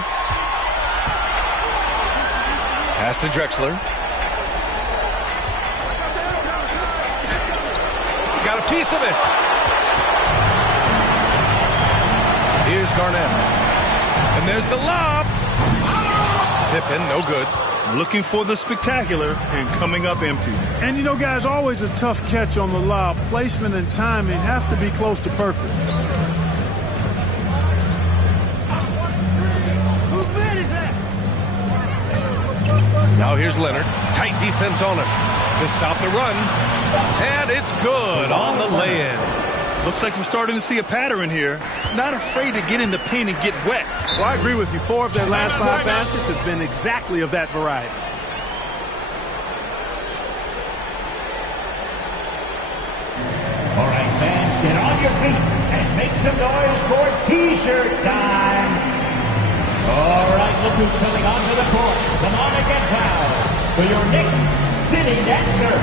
Pass to Drexler. Got a piece of it. Here's Garnett. And there's the lob. Pippen, no good. Looking for the spectacular and coming up empty. And you know, guys, always a tough catch on the lob. Placement and timing have to be close to perfect. Now here's Leonard. Tight defense on him to stop the run. And it's good on the lay-in. Looks like we're starting to see a pattern here. Not afraid to get in the paint and get wet. Well, I agree with you. 4 of their last 5 baskets have been exactly of that variety. All right, fans, get on your feet and make some noise for T-shirt time. All right, look who's coming onto the court. Come on and get proud for your Knicks City Dancer.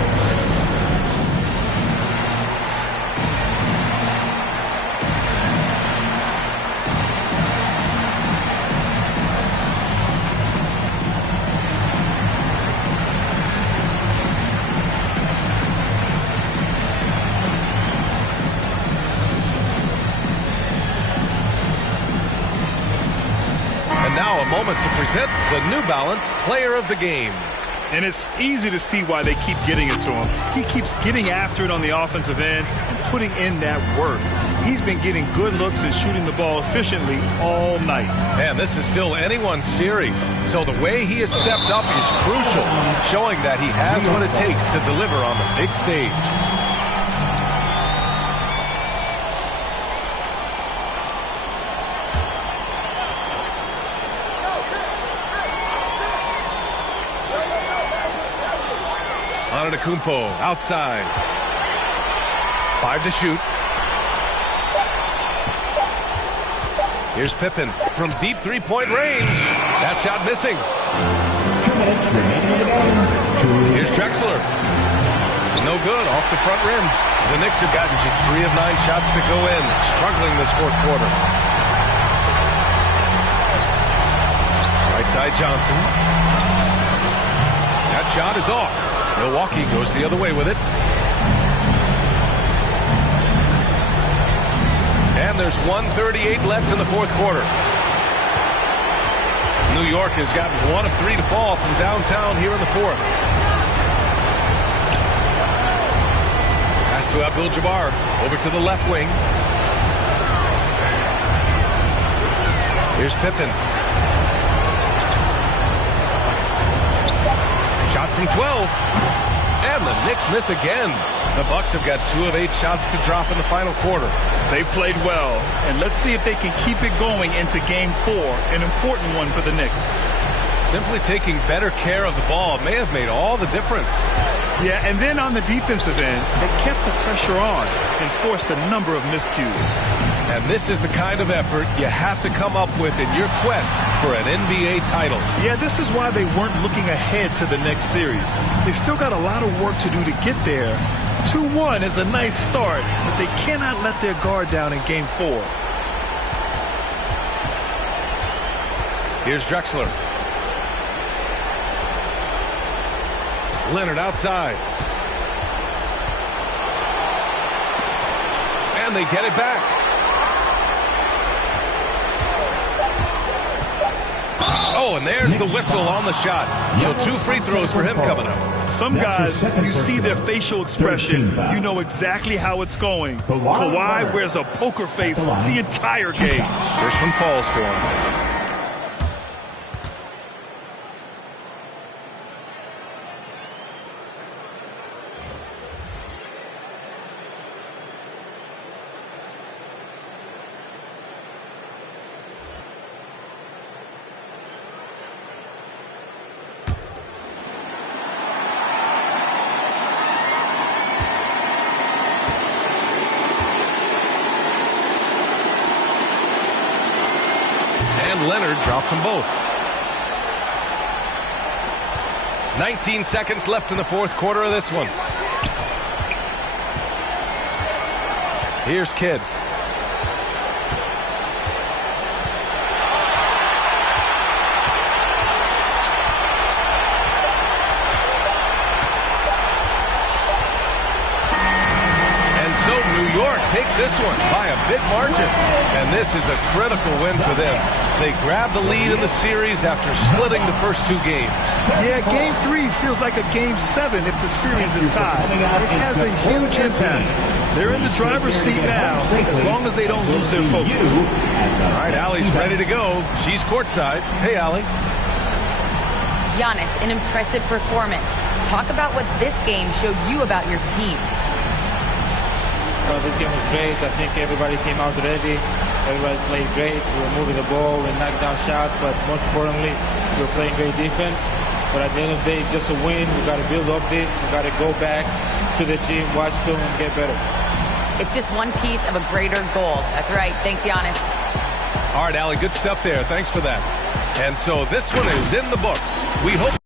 Now a moment to present the New Balance Player of the Game. And it's easy to see why they keep getting it to him. He keeps getting after it on the offensive end and putting in that work. He's been getting good looks and shooting the ball efficiently all night. Man, this is still anyone's series. So the way he has stepped up is crucial, showing that he has what it takes to deliver on the big stage. Antetokounmpo outside. 5 to shoot. Here's Pippen from deep three-point range. That shot missing. 2 minutes remaining in the game. Here's Drexler. No good, off the front rim. The Knicks have gotten just 3 of 9 shots to go in. Struggling this fourth quarter. Right side Johnson. That shot is off. Milwaukee goes the other way with it. And there's 1:38 left in the fourth quarter. New York has gotten 1 of 3 to fall from downtown here in the fourth. Pass to Abdul-Jabbar. Over to the left wing. Here's Pippen. Shot from 12. And the Knicks miss again. The Bucks have got 2 of 8 shots to drop in the final quarter. They played well, and let's see if they can keep it going into Game 4, an important one for the Knicks. Simply taking better care of the ball may have made all the difference. Yeah, and then on the defensive end, they kept the pressure on and forced a number of miscues. And this is the kind of effort you have to come up with in your quest for an NBA title. Yeah, this is why they weren't looking ahead to the next series. They still got a lot of work to do to get there. 2-1 is a nice start, but they cannot let their guard down in Game 4. Here's Drexler. Leonard outside. And they get it back. Oh, and there's the whistle on the shot. So 2 free throws for him coming up. Some guys, you see their facial expression, you know exactly how it's going. Kawhi wears a poker face the entire game. First one falls for him. Leonard drops them both. 19 seconds left in the fourth quarter of this one. Here's Kidd. New York takes this one by a big margin, and this is a critical win for them. They grab the lead in the series after splitting the first 2 games. Yeah, Game 3 feels like a Game 7 if the series is tied. It has a huge impact. They're in the driver's seat now, as long as they don't lose their focus. All right, Allie's ready to go. She's courtside. Hey, Allie. Giannis, an impressive performance. Talk about what this game showed you about your team. This game was great. I think everybody came out ready. Everybody played great. We were moving the ball. We knocked down shots. But most importantly, we were playing great defense. But at the end of the day, it's just a win. We got to build up this. We got to go back to the gym, watch film, and get better. It's just one piece of a greater goal. That's right. Thanks, Giannis. All right, Allie, good stuff there. Thanks for that. And so this one is in the books. We hope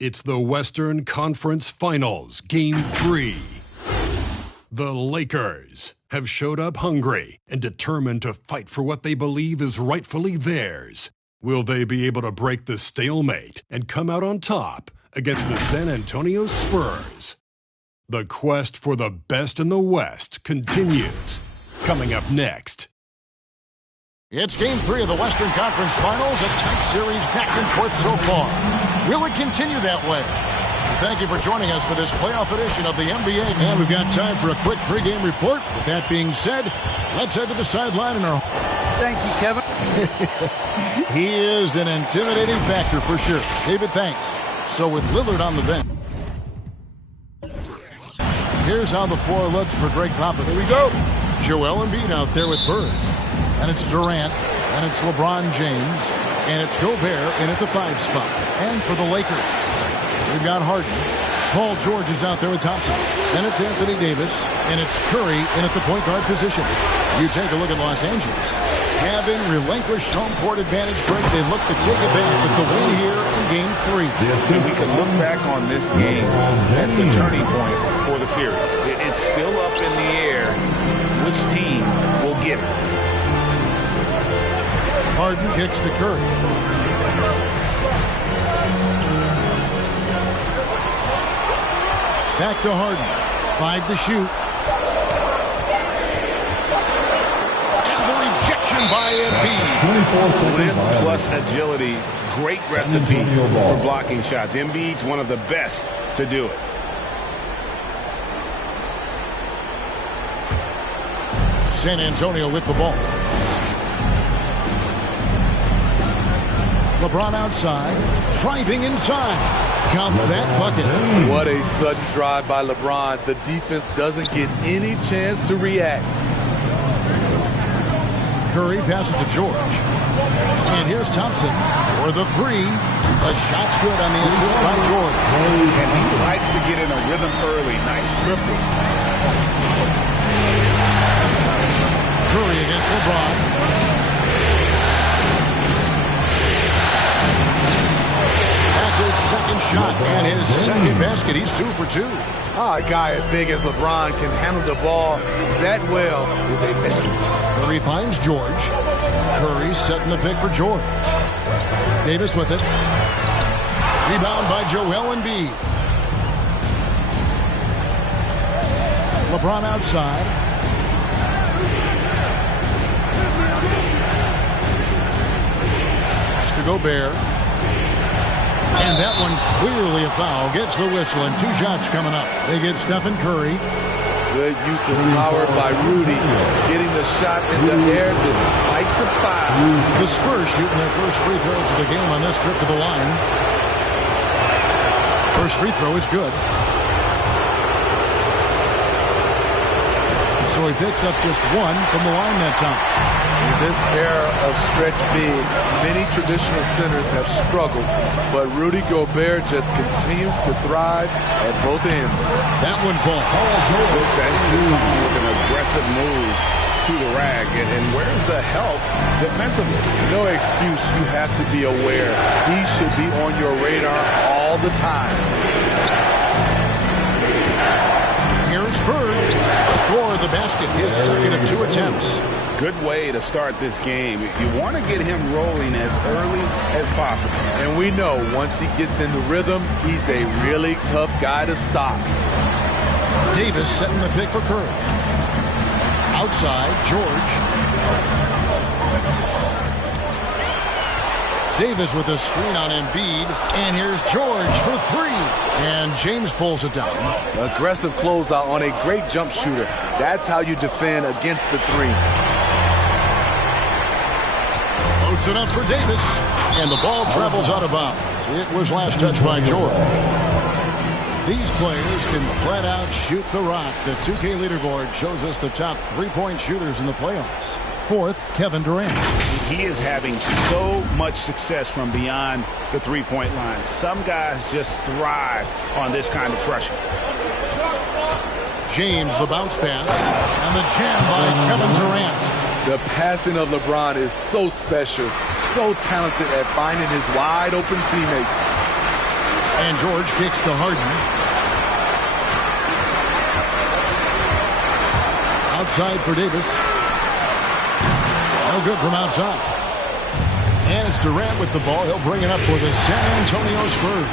It's the Western Conference Finals, Game 3. The Lakers have showed up hungry and determined to fight for what they believe is rightfully theirs. Will they be able to break the stalemate and come out on top against the San Antonio Spurs? The quest for the best in the West continues. Coming up next. It's Game 3 of the Western Conference Finals, a tight series back and forth so far. Will it continue that way? Thank you for joining us for this playoff edition of the NBA. And we've got time for a quick pregame report. With that being said, let's head to the sideline in our... Thank you, Kevin. He is an intimidating factor for sure. David, thanks. So with Lillard on the bench. Here's how the floor looks for Greg Popovich. Here we go. Joel Embiid out there with Bird. And it's Durant, and it's LeBron James, and it's Gobert in at the 5 spot. And for the Lakers, we've got Harden. Paul George is out there with Thompson. And it's Anthony Davis, and it's Curry in at the point guard position. You take a look at Los Angeles. Having relinquished home court advantage break, they look to take it back with the win here in Game 3. And we can look back on this game as the turning point for the series. It's still up in the air which team will get it. Harden kicks to Curry. Back to Harden. 5 to shoot. And the rejection by Embiid. Length plus agility. Great recipe for blocking shots. Embiid's one of the best to do it. San Antonio with the ball. LeBron outside, driving inside. Count that bucket. What a sudden drive by LeBron. The defense doesn't get any chance to react. Curry passes to George. And here's Thompson for the 3. The shot's good on the assist by George. And he likes to get in a rhythm early. Nice triple. Curry against LeBron. His second shot and his second basket. He's 2 for 2. A guy as big as LeBron can handle the ball that well is a mystery. Curry finds George. Curry setting the pick for George. Davis with it. Rebound by Joel Embiid. LeBron outside. Pass to Gobert. And that one clearly a foul. Gets the whistle, and 2 shots coming up. They get Stephen Curry. Good use of power by Rudy. Getting the shot in the air despite the foul. The Spurs shooting their first free throws of the game on this trip to the line. First free throw is good. So he picks up just 1 from the line that time. In this era of stretch bigs, many traditional centers have struggled, but Rudy Gobert just continues to thrive at both ends. That one falls. Setting the tone with an aggressive move to the rag. And where's the help defensively? No excuse. You have to be aware. He should be on your radar all the time. Here's Bird. Score the basket. His second of 2 attempts. Good way to start this game. You want to get him rolling as early as possible. And we know once he gets in the rhythm, he's a really tough guy to stop. Davis setting the pick for Curry. Outside, George. Davis with a screen on Embiid. And here's George for 3. And James pulls it down. Aggressive closeout on a great jump shooter. That's how you defend against the 3. Loads it up for Davis. And the ball travels out of bounds. It was last touched by George. These players can flat out shoot the rock. The 2K leaderboard shows us the top 3-point shooters in the playoffs. 4th, Kevin Durant. He is having so much success from beyond the 3-point line. Some guys just thrive on this kind of pressure. James, the bounce pass, and the jam by Kevin Durant. The passing of LeBron is so special, so talented at finding his wide-open teammates. And George kicks to Harden. Outside for Davis. No good from outside. And it's Durant with the ball. He'll bring it up for the San Antonio Spurs.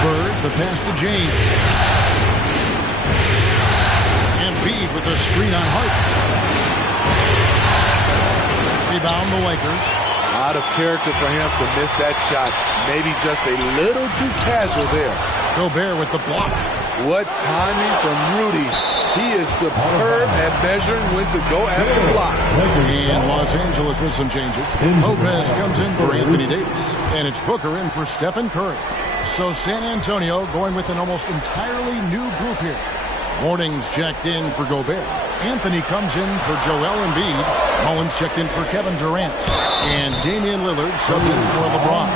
Bird, the pass to James. Embiid with the screen on Harden. Rebound the Lakers. A lot of character for him to miss that shot. Maybe just a little too casual there. Gobert with the block. What timing from Rudy. He is superb at measuring when to go after blocks. And Los Angeles with some changes. Lopez comes in for Anthony Davis. And it's Booker in for Stephen Curry. So San Antonio going with an almost entirely new group here. Warnings checked in for Gobert. Anthony comes in for Joel Embiid. Mullins checked in for Kevin Durant. And Damian Lillard subbed in for LeBron.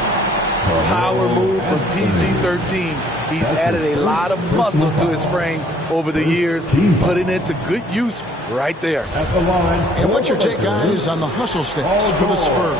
Power move from PG-13. He's added a lot of muscle to his frame over the years, putting it to good use right there. And what's your take, guys, on the hustle sticks for the Spurs?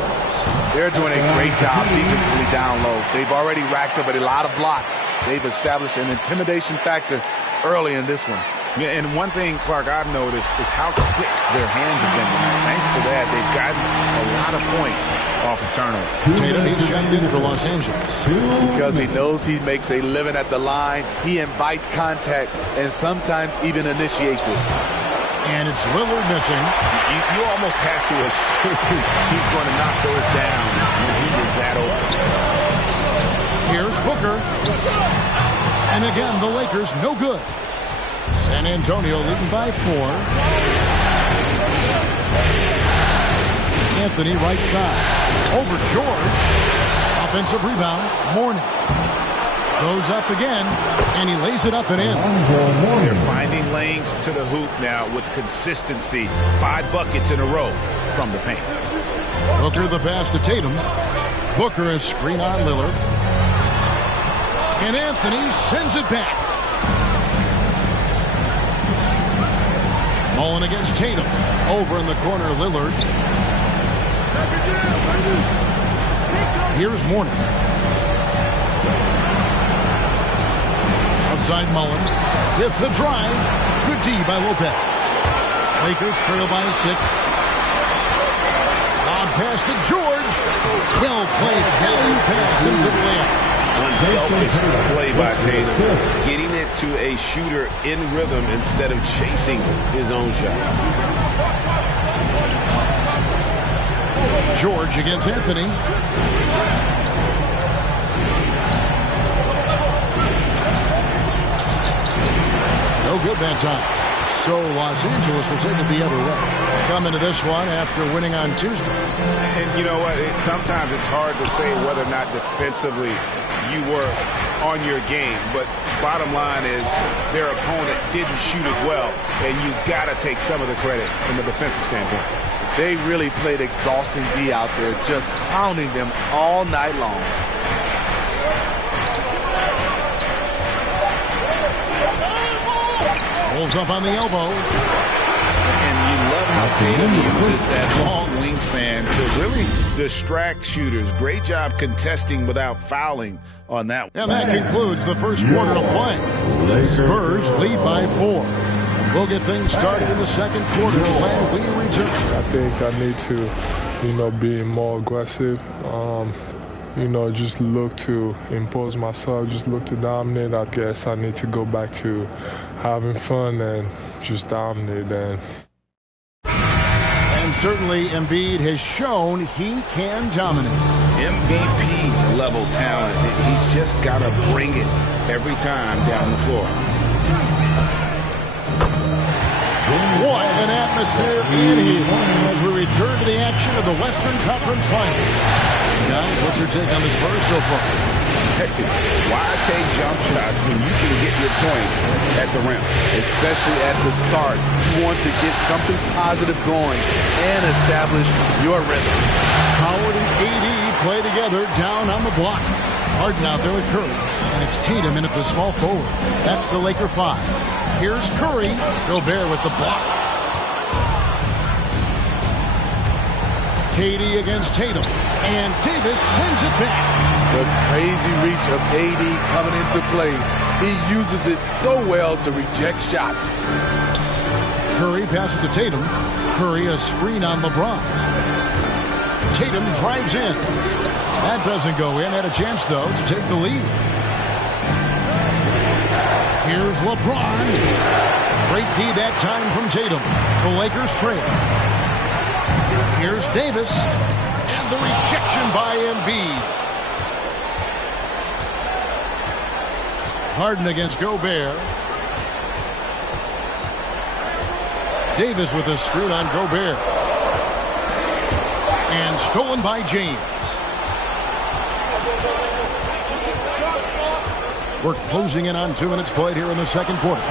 They're doing a great job defensively down low. They've already racked up a lot of blocks. They've established an intimidation factor early in this one. Yeah, and one thing, Clark, I've noticed is how quick their hands have been tonight. Thanks to that, they've gotten a lot of points off of turnover. Tatum is checked in for Los Angeles. Because he knows he makes a living at the line, he invites contact and sometimes even initiates it. And it's Lillard missing. You almost have to assume he's going to knock those down when he is that open. Here's Booker. And again, the Lakers no good. San Antonio leading by 4. Anthony right side. Over George. Offensive rebound. Mourning. Goes up again. And he lays it up and in. They're finding lanes to the hoop now with consistency. 5 buckets in a row from the paint. Booker the pass to Tatum. Booker is screen on Lillard. And Anthony sends it back. Mullen against Tatum. Over in the corner, Lillard. Here's Mourning. Outside Mullen. With the drive. Good D by Lopez. Lakers trail by 6. On pass to George. Well placed. Value pass into the layup. Unselfish play by Tatum, getting it to a shooter in rhythm instead of chasing his own shot. George against Anthony. No good that time. So Los Angeles will take it the other way. Come into this one after winning on Tuesday. And you know what? Sometimes it's hard to say whether or not defensively you were on your game. But bottom line is their opponent didn't shoot it well. And you got to take some of the credit from the defensive standpoint. They really played exhausting D out there, just pounding them all night long. Pulls up on the elbow. And you love how Tatum uses that long wingspan to really distract shooters. Great job contesting without fouling on that one. And that concludes the first quarter of play. Spurs lead by 4. We'll get things started in the second quarter when we return. I think I need to, be more aggressive. Just look to impose myself, just look to dominate. I guess I need to go back to having fun and just dominate. And certainly Embiid has shown he can dominate. MVP level talent. He's just got to bring it every time down the floor. What an atmosphere in here as we return to the action of the Western Conference Final. Guys, what's your take on the Spurs so far? Hey, why take jump shots when you can get your points at the rim? Especially at the start. You want to get something positive going and establish your rhythm. Howard and AD play together down on the block. Harden out there with Curry. And it's Tatum in at the small forward. That's the Laker 5. Here's Curry. Gobert with the block. KD against Tatum. And Davis sends it back. The crazy reach of AD coming into play. He uses it so well to reject shots. Curry passes to Tatum. Curry a screen on LeBron. Tatum drives in. That doesn't go in. Had a chance, though, to take the lead. Here's LeBron. Great D that time from Tatum. The Lakers trail. Here's Davis. And the rejection by Embiid. Harden against Gobert. Davis with a screen on Gobert. And stolen by James. We're closing in on 2 minutes played here in the second quarter.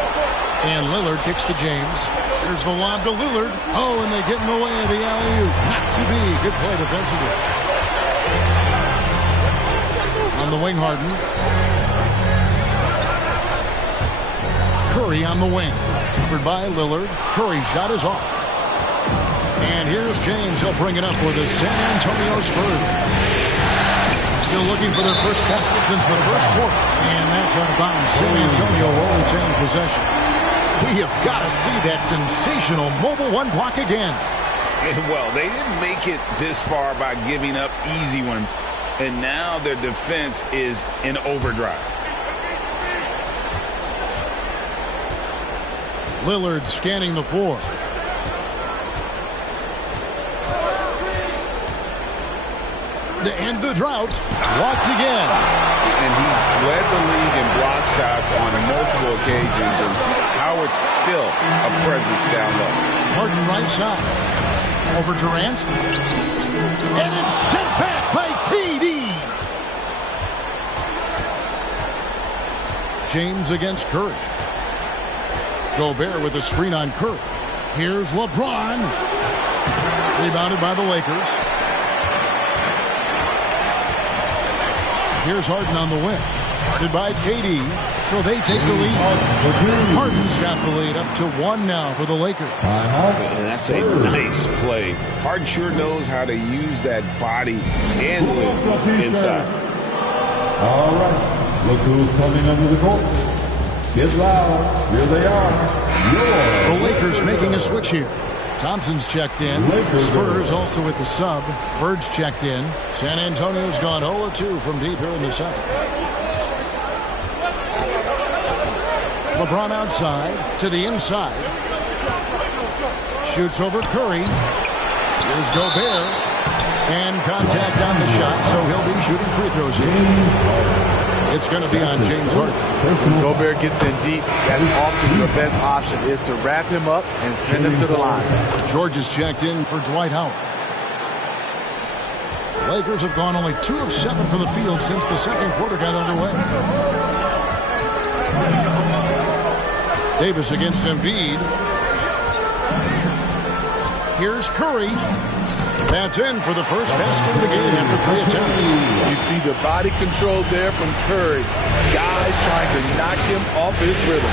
And Lillard kicks to James. There's the lob to Lillard. Oh, and they get in the way of the alley-oop. Not to be. Good play defensively. On the wing, Harden. Curry on the wing. Covered by Lillard. Curry's shot is off. And here's James. He'll bring it up for the San Antonio Spurs. Still looking for their first basket since the first quarter. And that's out of bounds. San Antonio will retain possession. We have got to see that sensational mobile one block again. Well, they didn't make it this far by giving up easy ones. And now their defense is in overdrive. Lillard scanning the floor. To end the drought. Blocked again. And he's led the league in block shots on multiple occasions. And Howard's still a presence down low. Harden right side. Over Durant. And it's sent back by KD. James against Curry. Gobert with a screen on Curry. Here's LeBron. Rebounded by the Lakers. Here's Harden on the wing. Guarded by KD. So they take the lead. Harden's got the lead up to 1 now for the Lakers. And that's a nice play. Harden sure knows how to use that body and live inside. All right. Look who's coming under the court. Get loud. Here they are. The Lakers making a switch here. Thompson's checked in. Spurs also with the sub. Bird's checked in. San Antonio's gone 0-2 from deep here in the second. LeBron outside to the inside. Shoots over Curry. Here's Gobert. And contact on the shot, so he'll be shooting free throws here. It's going to be on James Harden. Gobert gets in deep. That's often your best option is to wrap him up and send him to the line. George is checked in for Dwight Howard. Lakers have gone only 2 of 7 from the field since the second quarter got underway. Davis against Embiid. Here's Curry. That's in for the first basket of the game after 3 attempts. You see the body control there from Curry. Guys trying to knock him off his rhythm.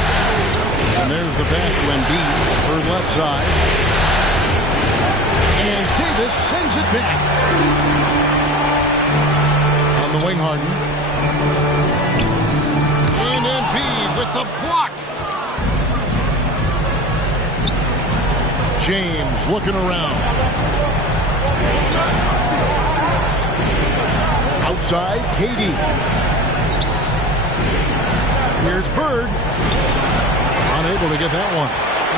And there's the pass to Embiid. Third left side. And Davis sends it back. On the wing, Harden. And Embiid with the block. James looking around. Outside, KD. Here's Bird. Unable to get that one.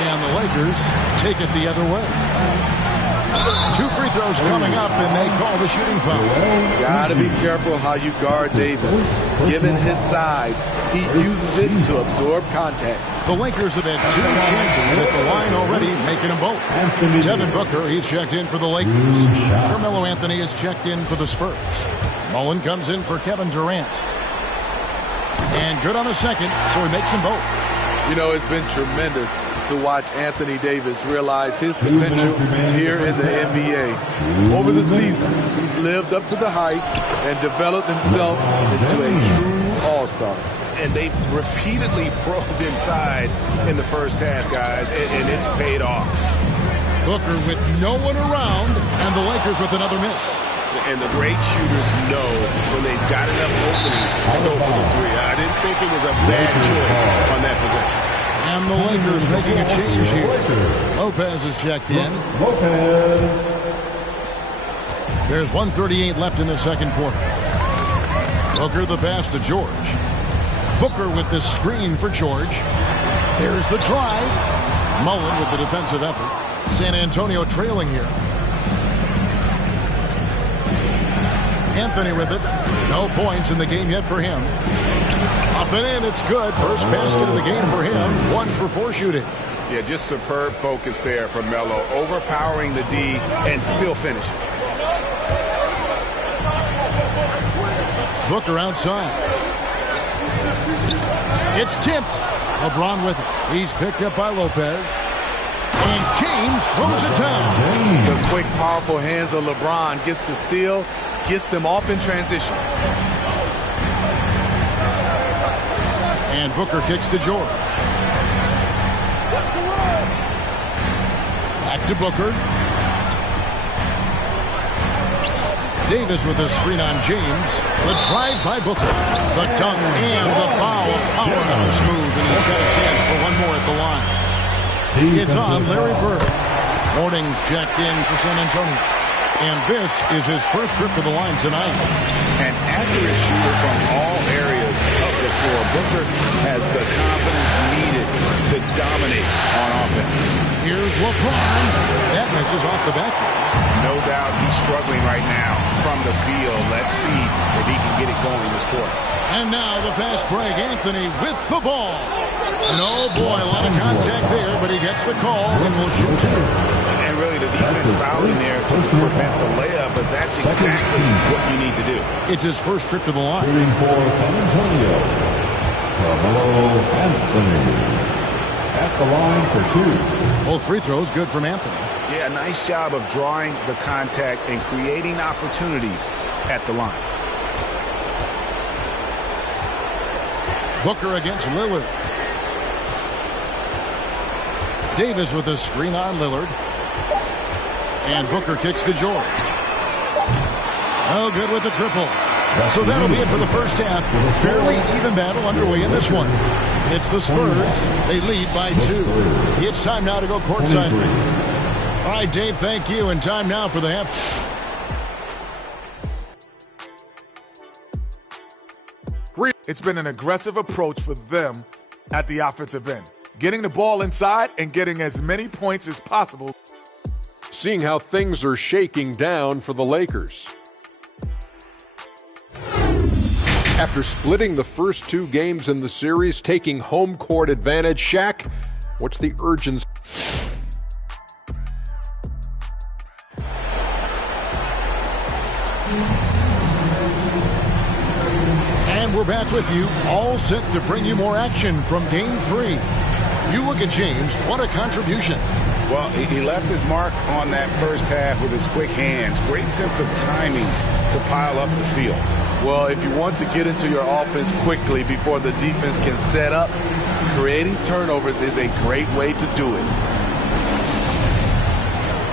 And the Lakers take it the other way. 2 free throws coming up, and they call the shooting foul. Gotta be careful how you guard Davis. Given his size, he uses it to absorb contact. The Lakers have had 2 chances at the line already, making them both. Devin Booker, he's checked in for the Lakers. Carmelo Anthony is checked in for the Spurs. Mullen comes in for Kevin Durant. And good on the second, so he makes them both. You know, it's been tremendous to watch Anthony Davis realize his potential here in the NBA. Over the seasons, he's lived up to the hype and developed himself into a true all-star. And they've repeatedly probed inside in the first half, guys, and it's paid off. Booker with no one around, and the Lakers with another miss. And the great shooters know when they've got enough opening to go for the three. I didn't think it was a bad choice on that possession. And the Lakers making a change here. Lopez is checked in. There's 1:38 left in the second quarter. Booker the pass to George. Booker with the screen for George. There's the drive. Mullen with the defensive effort. San Antonio trailing here. Anthony with it. No points in the game yet for him. Up and in, it's good. First basket of the game for him. 1 for 4 shooting. Yeah, just superb focus there from Melo. Overpowering the D and still finishes. Booker outside. It's tipped. LeBron with it. He's picked up by Lopez. And James throws it down. The quick, powerful hands of LeBron gets the steal, gets them off in transition. And Booker kicks to George. Back to Booker. Davis with a screen on James. The drive by Booker. The dunk and the foul. Powerhouse move, and he's got a chance for one more at the line. It's on Larry Bird. Morning's checked in for San Antonio. And this is his first trip to the line tonight. An accurate shooter from all areas of the floor. Booker has the confidence needed to dominate on offense. Here's LeBron. That misses off the backboard. No doubt he's struggling right now from the field. Let's see if he can get it going this quarter. And now the fast break. Anthony with the ball. And oh boy, a lot of contact there, but he gets the call and will shoot 2. And really the defense fouling there to prevent the layup, but that's exactly what you need to do. It's his first trip to the line. Shooting for San Antonio, Carmelo Anthony. At the line for 2. Both free throws good from Anthony. Yeah, nice job of drawing the contact and creating opportunities at the line. Booker against Lillard. Davis with a screen on Lillard. And Booker kicks to George. Oh, good with the triple. So that'll be it for the first half. Fairly even battle underway in this one. It's the Spurs. They lead by 2. It's time now to go courtside. All right, Dave, thank you. And time now for the half. It's been an aggressive approach for them at the offensive end. Getting the ball inside and getting as many points as possible. Seeing how things are shaking down for the Lakers. After splitting the first 2 games in the series, taking home court advantage, Shaq, what's the urgency? And we're back with you, all set to bring you more action from Game 3. You look at James, what a contribution. Well, he left his mark on that first half with his quick hands. Great sense of timing to pile up the steals. Well, if you want to get into your offense quickly before the defense can set up, creating turnovers is a great way to do it.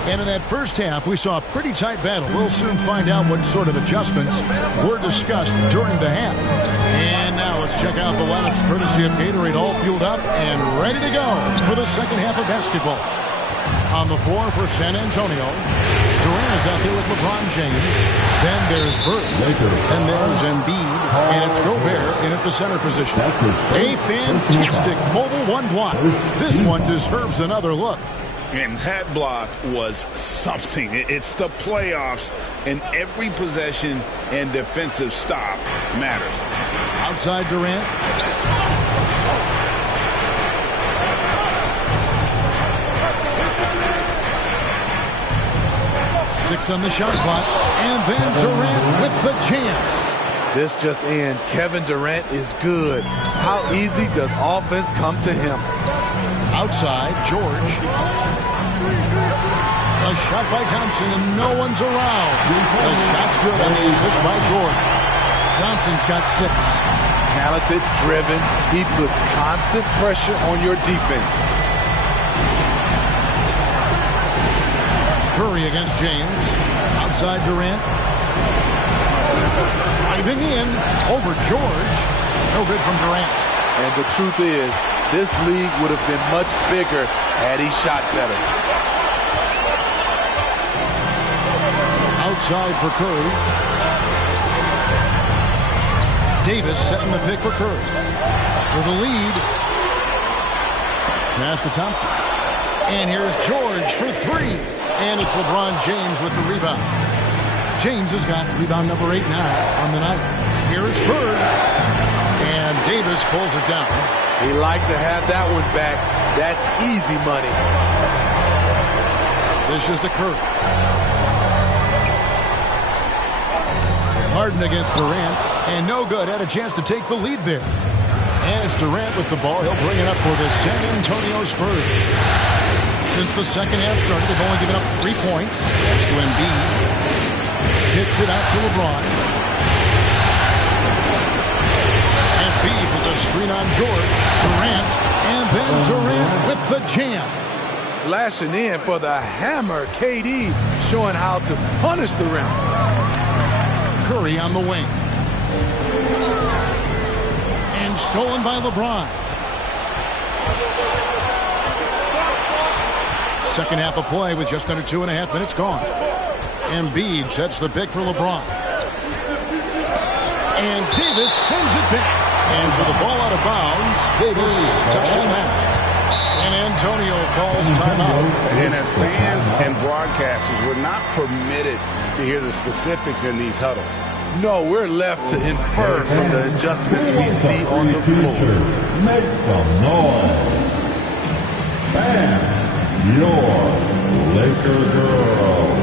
And in that first half, we saw a pretty tight battle. We'll soon find out what sort of adjustments were discussed during the half. And now let's check out the lineups courtesy of Gatorade, all fueled up and ready to go for the second half of basketball. On the floor for San Antonio, Durant is out there with LeBron James. Then there's Bird. Then there's Embiid. And it's Gobert in at the center position. A fantastic mobile 1 block. This one deserves another look. And that block was something. It's the playoffs, and every possession and defensive stop matters. Outside Durant. Six on the shot clock, and then Durant with the chance. This just in. Kevin Durant is good. How easy does offense come to him? Outside, George. A shot by Thompson, and no one's around. The shot's good on the assist by George. Thompson's got 6. Talented, driven. He puts constant pressure on your defense. Curry against James. Outside Durant. Driving in over George. No good from Durant. And the truth is, this league would have been much bigger had he shot better. Outside for Curry. Davis setting the pick for Curry. For the lead. Pass to Thompson. And here's George for three. And it's LeBron James with the rebound. James has got rebound number 8 now on the night. Here's Bird. And Davis pulls it down. He liked to have that one back. That's easy money. This is to Curry. Harden against Durant. And no good. Had a chance to take the lead there. And it's Durant with the ball. He'll bring it up for the San Antonio Spurs. Since the second half started, they've only given up 3 points. That's to Embiid. Kicks it out to LeBron. Embiid with a screen on George. Durant. And then Durant with the jam. Slashing in for the hammer. KD showing how to punish the rim. Curry on the wing. And stolen by LeBron. Second half of play with just under 2.5 minutes gone. Embiid sets the pick for LeBron. And Davis sends it back. And for the ball out of bounds, Davis touched it last. San Antonio calls timeout. And as fans and broadcasters, we're not permitted to hear the specifics in these huddles. No, we're left to infer from the adjustments we see on the floor. Make some noise. Bam, your Laker girl.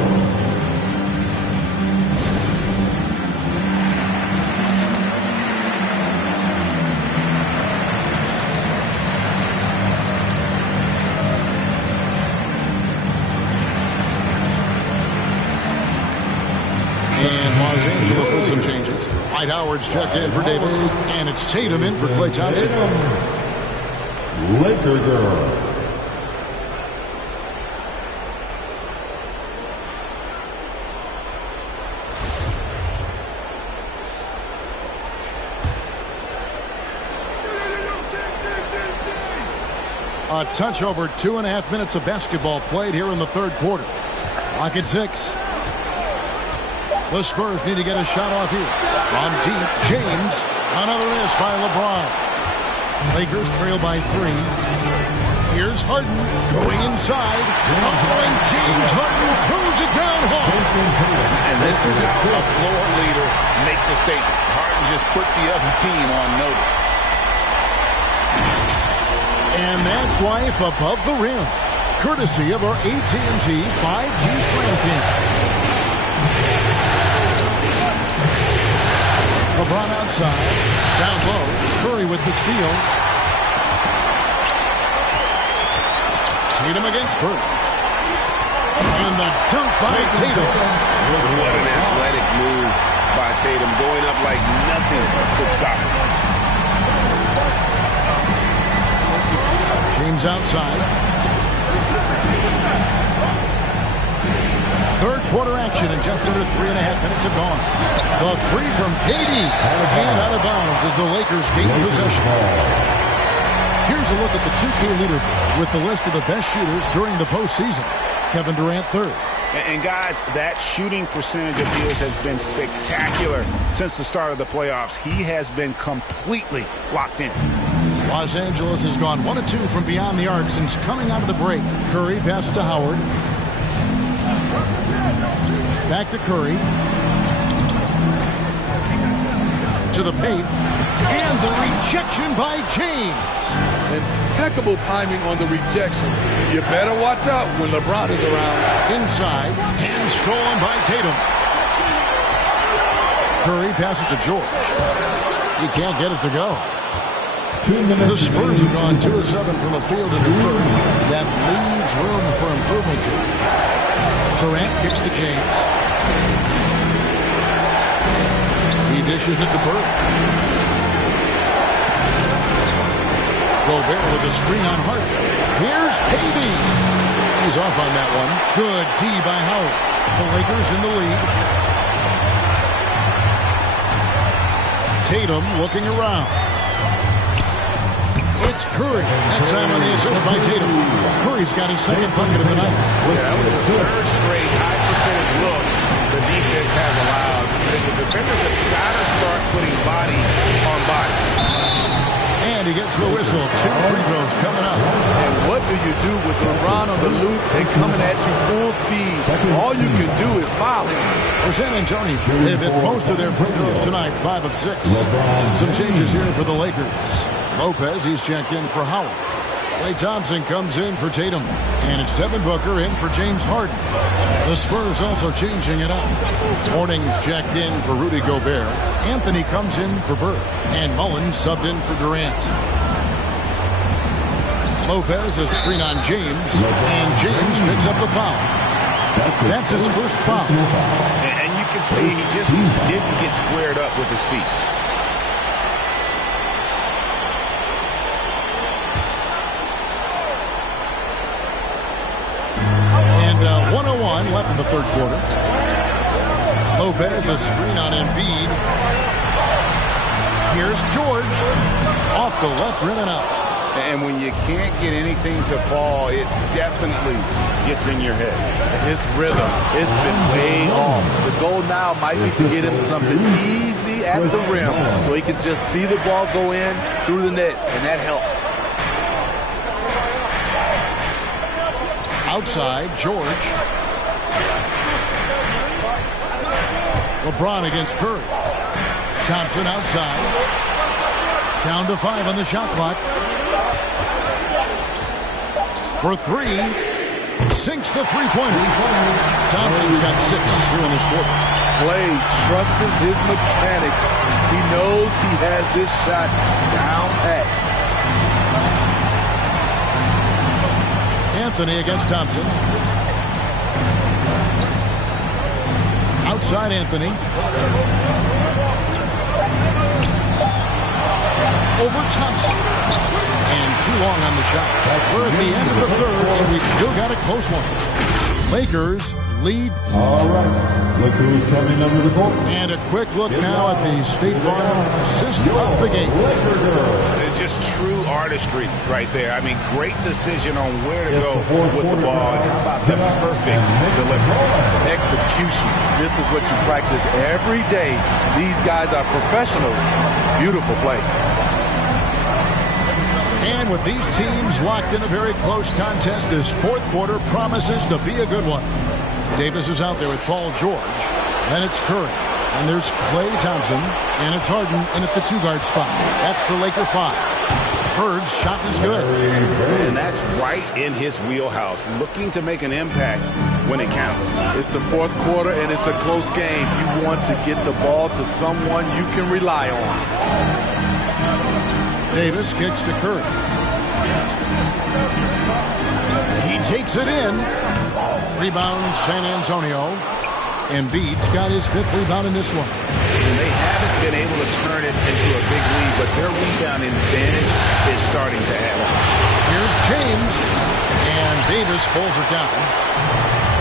And Los Angeles with some changes. Dwight Howard's checked in for Davis. And it's Tatum in for Klay Thompson. Laker girls. A touch over 2.5 minutes of basketball played here in the third quarter. Clock at 6. The Spurs need to get a shot off here. From deep, James. Another miss by LeBron. Lakers trail by 3. Here's Harden going inside. And James Harden throws it down home. And this is how a floor leader makes a statement. Harden just put the other team on notice. And that's life above the rim. Courtesy of our AT&T 5G Slam King. LeBron outside. Down low. Curry with the steal. Tatum against Bird. And the dunk by Tatum. What an athletic move by Tatum. Going up like nothing could stop him. James outside. Third quarter action and just under 3.5 minutes have gone. The three from KD and out of bounds as the Lakers gain possession. Here's a look at the 2K leaderboard with the list of the best shooters during the postseason. Kevin Durant third. And guys, that shooting percentage of his has been spectacular since the start of the playoffs. He has been completely locked in. Los Angeles has gone 1 of 2 from beyond the arc since coming out of the break. Curry passes to Howard. Back to Curry. To the paint. And the rejection by James. Impeccable timing on the rejection. You better watch out when LeBron is around. Inside. And stolen by Tatum. Curry passes to George. He can't get it to go. The Spurs have gone 2 of 7 from the field in the third. That leaves room for improvements here. Durant kicks to James. He dishes it to Bird. Gobert with a screen on Harden. Here's KD. He's off on that one. Good D by Howard. The Lakers in the lead. Tatum looking around. It's Curry. That time on the assist by Tatum. Curry's got his second bucket of the night. Yeah, that was the third straight high percentage look the defense has allowed. The defenders have got to start putting body on body. And he gets the whistle. 2 free throws coming up. And what do you do with LeBron on the loose and coming at you full speed? All you can do is foul him. For San Antonio, they've hit most of their free throws tonight, 5 of 6. And some changes here for the Lakers. Lopez, he's checked in for Howard. Klay Thompson comes in for Tatum. And it's Devin Booker in for James Harden. The Spurs also changing it up. Morning's checked in for Rudy Gobert. Anthony comes in for Bird. And Mullins subbed in for Durant. Lopez, a screen on James. And James picks up the foul. That's his first foul. And you can see he just didn't get squared up with his feet. And 1:01 left in the third quarter. Lopez, a screen on Embiid. Here's George. Off the left rim and out. And when you can't get anything to fall, it definitely gets in your head. His rhythm, it's been way off. The goal now might be to get him something easy at the rim so he can just see the ball go in through the net, and that helps. Outside, George. LeBron against Curry. Thompson outside. Down to 5 on the shot clock. For 3. Sinks the three-pointer. Thompson's got 6 here in this quarter. Klay trusting his mechanics. He knows he has this shot down pat. Anthony against Thompson. Outside Anthony. Over Thompson. And too long on the shot. We're at the end of the third, and we've still got a close one. Lakers lead. All right. Look who's coming under the court. And a quick look now at the State Farm assist of the game. It's just true artistry right there. I mean, great decision on where to go with the ball. And how about the perfect delivery? Execution. This is what you practice every day. These guys are professionals. Beautiful play. And with these teams locked in a very close contest, this fourth quarter promises to be a good one. Davis is out there with Paul George. Then it's Curry. And there's Klay Thompson. And it's Harden in at the 2-guard spot. That's the Laker 5. Bird's shot is good. And that's right in his wheelhouse. Looking to make an impact when it counts. It's the fourth quarter, and it's a close game. You want to get the ball to someone you can rely on. Davis kicks to Curry. He takes it in. Rebound San Antonio. Embiid's got his 5th rebound in this one. And they haven't been able to turn it into a big lead, but their rebounding advantage is starting to add up. Here's James. And Davis pulls it down.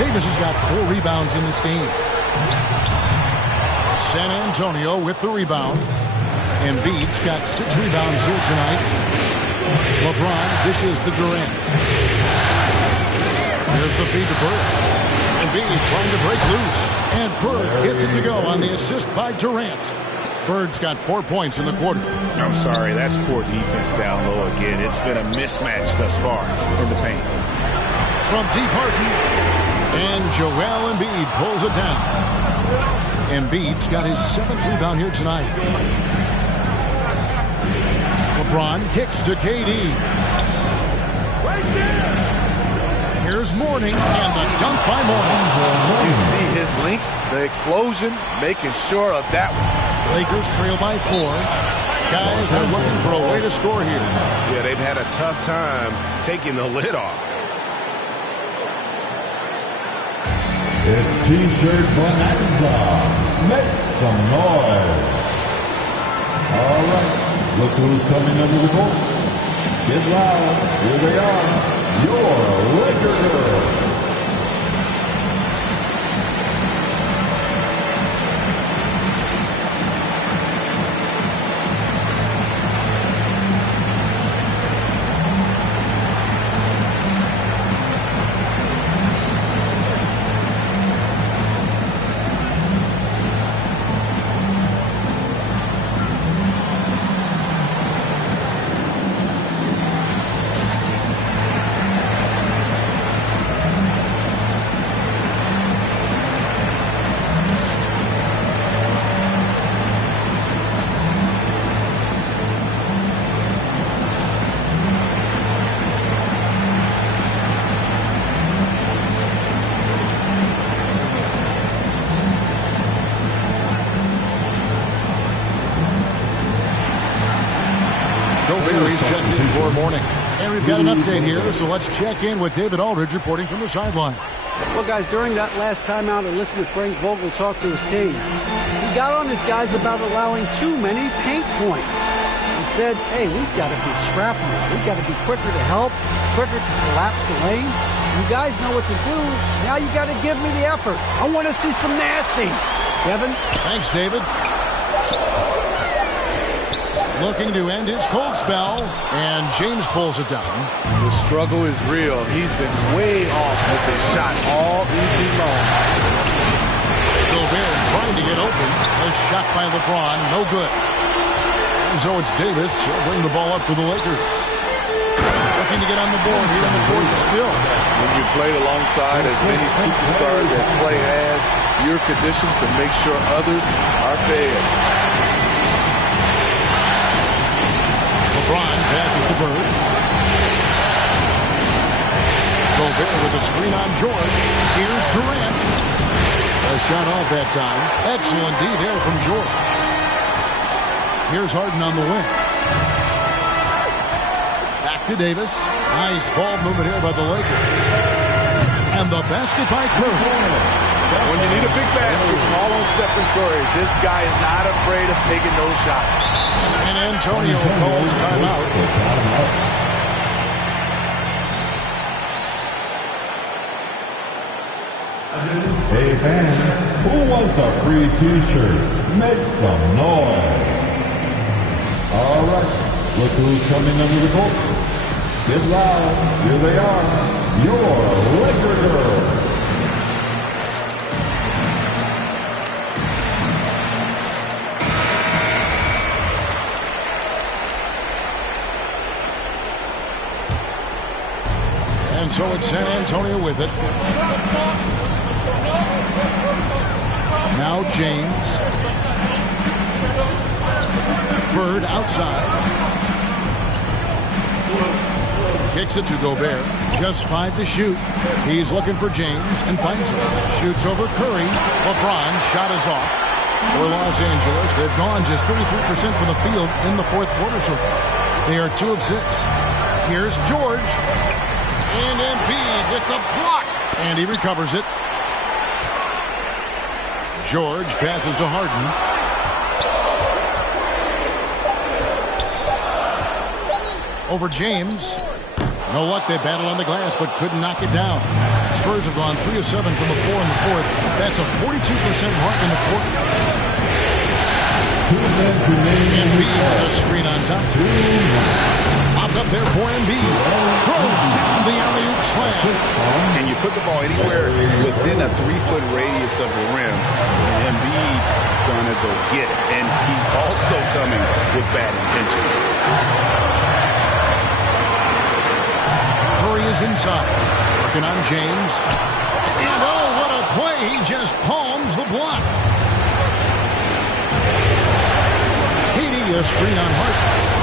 Davis has got 4 rebounds in this game. San Antonio with the rebound. Embiid's got 6 rebounds here tonight. LeBron dishes to Durant. Here's the feed to Bird. Embiid trying to break loose. And Bird gets it to go on the assist by Durant. Bird's got 4 points in the quarter. I'm sorry, that's poor defense down low again. It's been a mismatch thus far in the paint. From deep Harden. And Joel Embiid pulls it down. Embiid's got his 7th rebound here tonight. LeBron kicks to KD. Here's Mourning, and the dunk by Mourning. You see his length, the explosion, making sure of that one. Lakers trail by 4. Guys are looking for a way to score here. Yeah, they've had a tough time taking the lid off. It's T-shirt Bonanza. Make some noise. All right. Look who's coming under the court. Get loud. Here they are. Your Laker Girls. your morning. And we've got an update here, so let's check in with David Aldridge reporting from the sideline. Well, guys, during that last timeout, I listened to Frank Vogel talk to his team. He got on his guys about allowing too many paint points. He said, hey, we've got to be scrappy. We've got to be quicker to help, quicker to collapse the lane. You guys know what to do. Now you got to give me the effort. I want to see some nasty. Kevin? Thanks, David. Looking to end his cold spell, and James pulls it down. The struggle is real. He's been way off with his shot all evening long. Gobert trying to get open. A shot by LeBron, no good. And so it's Davis. He'll bring the ball up for the Lakers. Looking to get on the board here in the fourth still. When you play alongside as many superstars as Clay has, you're conditioned to make sure others are fed. LeBron passes to Bird. Gobert with a screen on George. Here's Durant. A shot off that time. Excellent D there from George. Here's Harden on the wing. Back to Davis. Nice ball movement here by the Lakers. And the basket by Curry. When you need a big basket, call on Stephen Curry. This guy is not afraid of taking those shots. San Antonio calls timeout. Hey fans, who wants a free t-shirt? Make some noise. All right, look who's coming under the court. Get loud, here they are, your Laker Girls. And so it's San Antonio with it. Now James. Bird outside. Kicks it to Gobert. Just 5 to shoot. He's looking for James and finds him. Shoots over Curry. LeBron's shot is off. For Los Angeles, they've gone just 33% from the field in the fourth quarter so far. They are 2 of 6. Here's George. And Embiid with the block. And he recovers it. George passes to Harden. Over James. No luck. They battled on the glass, but couldn't knock it down. Spurs have gone 3 of 7 from the floor in the fourth. That's a 42% mark in the quarter. Embiid with a screen on top. Popped up there for Embiid. Throws down the alley-oop slam. And you put the ball anywhere within a 3-foot radius of the rim, and Embiid's gonna go get it. And he's also coming with bad intentions. Curry is inside. Working on James. And oh, what a play. He just palms the block. KD a screen on Harden.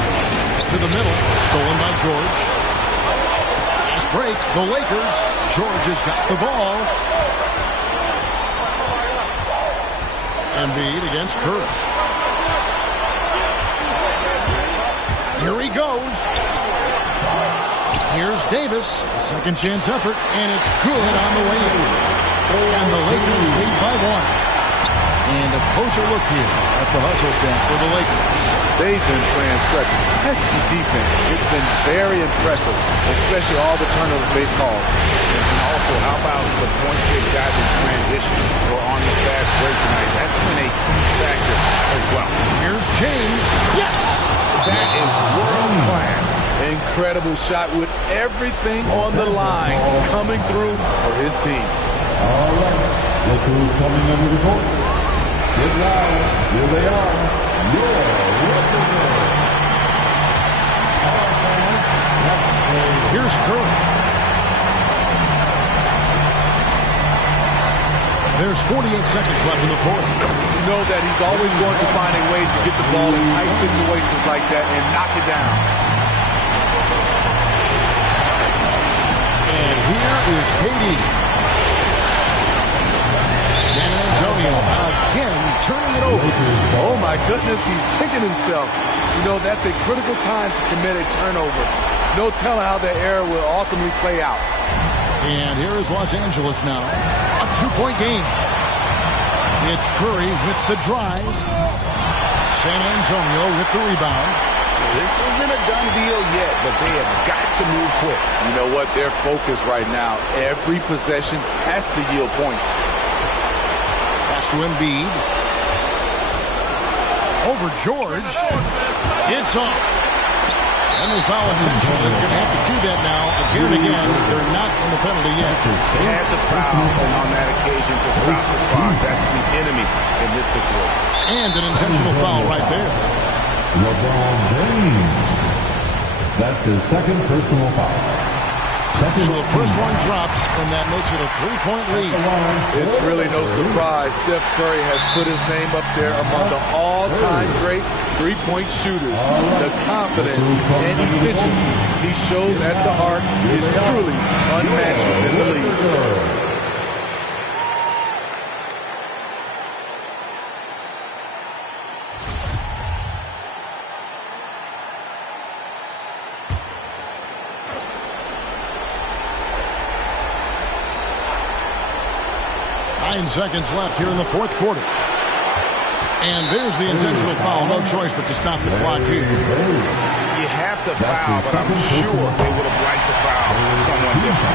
To the middle. Stolen by George. Fast break. The Lakers. George has got the ball. Embiid against Curry. Here he goes. Here's Davis. A second chance effort. And it's good on the way in. And the Lakers lead by 1. And a closer look here at the hustle stance for the Lakers. They've been playing such pesky defense. It's been very impressive, especially all the turnover-based calls. And also, how about the points they've gotten in transition or on the fast break tonight? That's been a huge factor as well. Here's James. Yes! That is world class. Incredible shot with everything on the line coming through for his team. All right, look who's coming under the court. Get loud, here they are, your Laker Girls. Here's Curry. There's 48 seconds left in the fourth. You know that he's always going to find a way to get the ball in tight situations like that and knock it down. And here is KD. San Antonio again turning it over. Oh my goodness, he's picking himself. You know, that's a critical time to commit a turnover. No telling how that error will ultimately play out. And here is Los Angeles now. A 2-point game. It's Curry with the drive. San Antonio with the rebound. This isn't a done deal yet, but they have got to move quick. You know what? They're focused right now. Every possession has to yield points. Pass to Embiid. Over George. It's off. And they foul intentionally. They're going to have to do that now again and again. They're not in the penalty yet. They had to foul, and on that occasion to stop the clock. That's the enemy in this situation. And an intentional foul right there. LeBron James. That's his second personal foul. So the first one drops, and that makes it a 3-point lead. It's really no surprise. Steph Curry has put his name up there among the all-time great three-point shooters. The confidence and efficiency he shows at the arc is truly unmatched within the league. Seconds left here in the fourth quarter. And there's the intentional foul. No choice but to stop the clock here. You have to foul, but I'm sure they would have liked to foul someone different.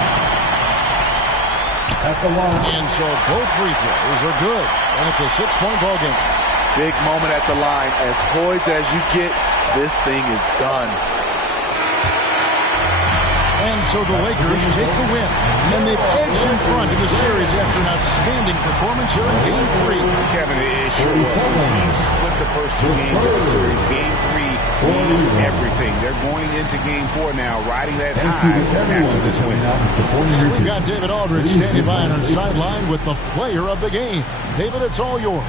And so both free throws are good. And it's a 6-point ball game. Big moment at the line. As poised as you get, this thing is done. And so the Lakers take the win. And they've edged in front in the series after an outstanding performance here in Game 3. Kevin, it sure was. The team split the first 2 games of the series. Game 3 means everything. They're going into Game 4 now, riding that high after this win. And we've got David Aldridge standing by on our sideline with the player of the game. David, it's all yours.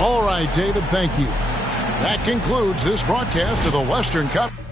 All right, David, thank you. That concludes this broadcast of the Western Conference.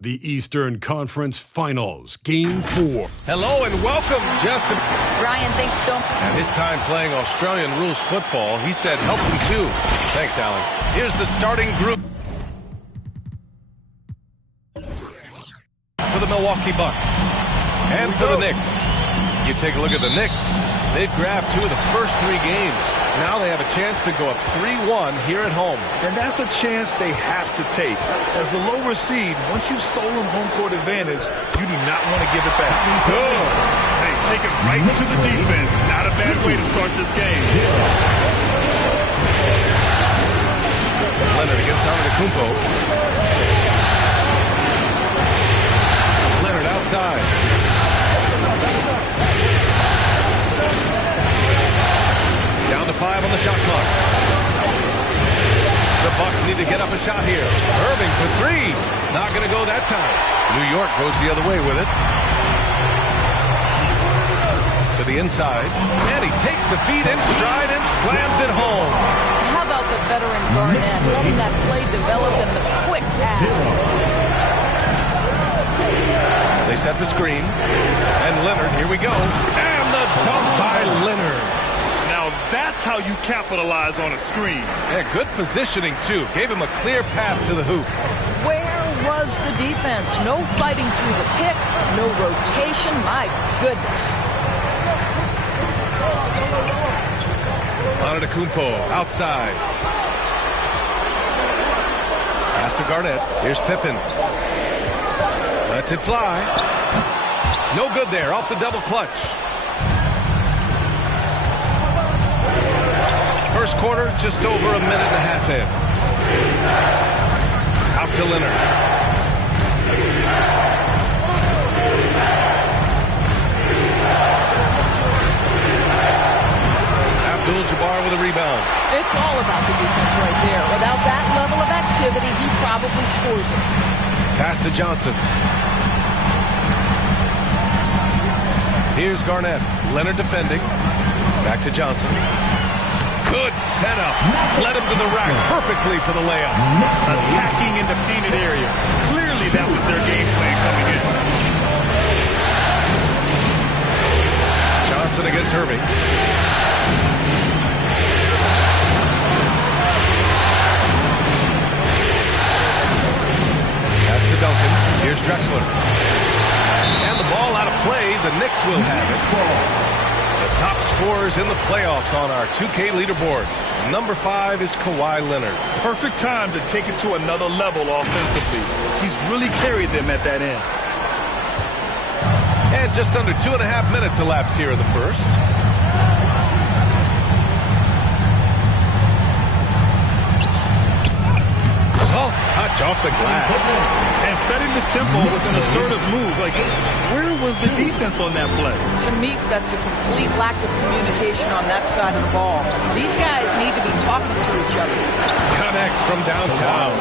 The Eastern Conference Finals, Game 4. Hello and welcome, Justin. Brian, thanks so much. At his time playing Australian rules football, he said help him too. Thanks, Alan. Here's the starting group for the Milwaukee Bucks and for the Knicks. You take a look at the Knicks. They've grabbed 2 of the first 3 games. Now they have a chance to go up 3-1 here at home. And that's a chance they have to take. As the lower seed, once you've stolen home court advantage, you do not want to give it back. Good. Hey, take it right to the defense. Not a bad way to start this game. Leonard against Antetokounmpo. Leonard outside. Down to 5 on the shot clock. The Bucks need to get up a shot here. Irving for 3. Not going to go that time. New York goes the other way with it. To the inside. And he takes the feet in stride and slams it home. How about the veteran Garnett letting that play develop in the quick pass? They set the screen. And Leonard, here we go. And the dunk by Leonard. Now that's how you capitalize on a screen. Yeah, good positioning, too. Gave him a clear path to the hoop. Where was the defense? No fighting through the pick, no rotation. My goodness. Antetokounmpo outside. Pass to Garnett. Here's Pippen. Lets it fly. No good there. Off the double clutch. First quarter, just over a minute and a half in. Out to Leonard. Abdul-Jabbar with a rebound. It's all about the defense right there. Without that level of activity, he probably scores it. Pass to Johnson. Here's Garnett. Leonard defending. Back to Johnson. Good setup. Led him to the rack perfectly for the layup. Attacking in the painted area. Clearly that was their game plan coming in. Johnson against Irving. Pass to Duncan. Here's Drexler. And the ball out of play. The Knicks will have it. The top scorers in the playoffs on our 2K leaderboard. Number 5 is Kawhi Leonard. Perfect time to take it to another level offensively. He's really carried them at that end. And just under 2.5 minutes elapsed here in the first. Soft touch off the glass. And setting the tempo with an assertive move. Like, where was the defense on that play? To me, that's a complete lack of communication on that side of the ball. These guys need to be talking to each other. Connects from downtown.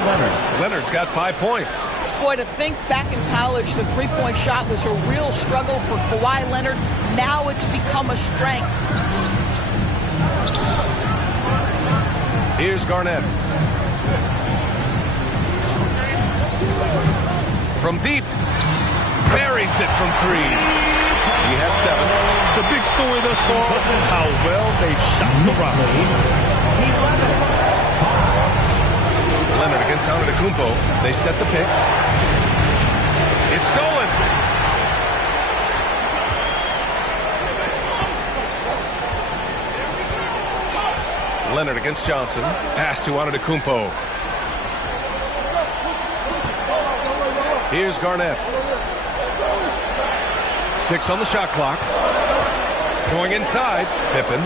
Leonard's got 5 points. Boy, to think back in college, the three-point shot was a real struggle for Kawhi Leonard. Now it's become a strength. Here's Garnett. From deep. Buries it from 3. He has 7. The big story thus far, how well they've shot the rock. Leonard against Antetokounmpo. They set the pick. It's stolen. Leonard against Johnson. Pass to Antetokounmpo. Here's Garnett. 6 on the shot clock. Going inside. Pippen.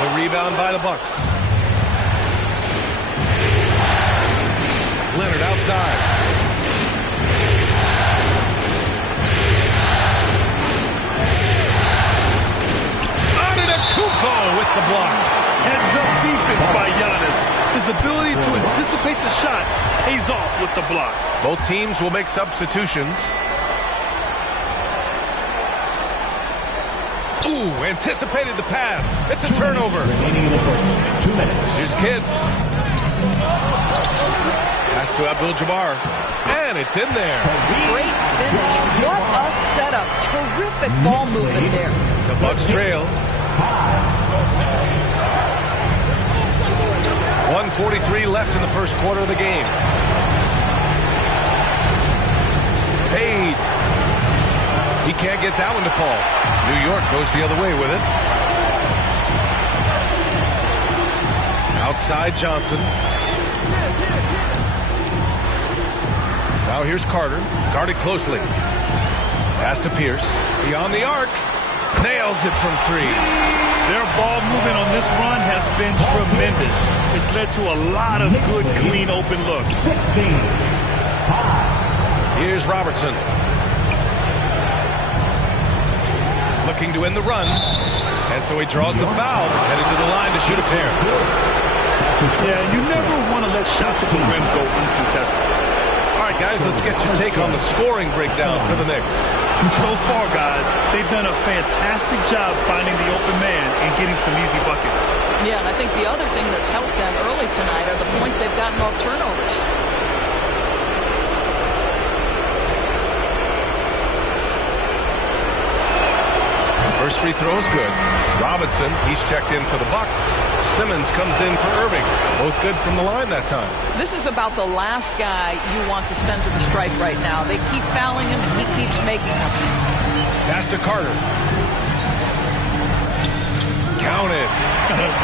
The rebound by the Bucks. Leonard outside. Antetokounmpo with the block. Heads-up defense by Giannis. His ability to anticipate the shot pays off with the block. Both teams will make substitutions. Ooh, anticipated the pass. It's a turnover. Remaining in the first 2 minutes. Here's Kidd. Pass to Abdul-Jabbar. And it's in there. Great finish. What a setup. Terrific ball movement there. The Bucks trail. 1:43 left in the first quarter of the game. Fades. He can't get that one to fall. New York goes the other way with it. Outside Johnson. Now here's Carter. Guarded closely. Pass to Pierce. Beyond the arc. Nails it from three. Their ball movement on this run has been tremendous. It's led to a lot of good, clean, open looks. 16. Here's Robertson. Looking to end the run. And so he draws the foul. Headed to the line to shoot a pair. Yeah, you never want to let shots at the rim go uncontested. All right, guys, let's get your take on the scoring breakdown for the Knicks. So far, guys, they've done a fantastic job finding the open man and getting some easy buckets. Yeah, and I think the other thing that's helped them early tonight are the points they've gotten off turnovers. First free throw is good. Robinson, he's checked in for the Bucks. Simmons comes in for Irving. Both good from the line that time. This is about the last guy you want to send to the stripe right now. They keep fouling him, and he keeps making them. Pass to Carter. Counted.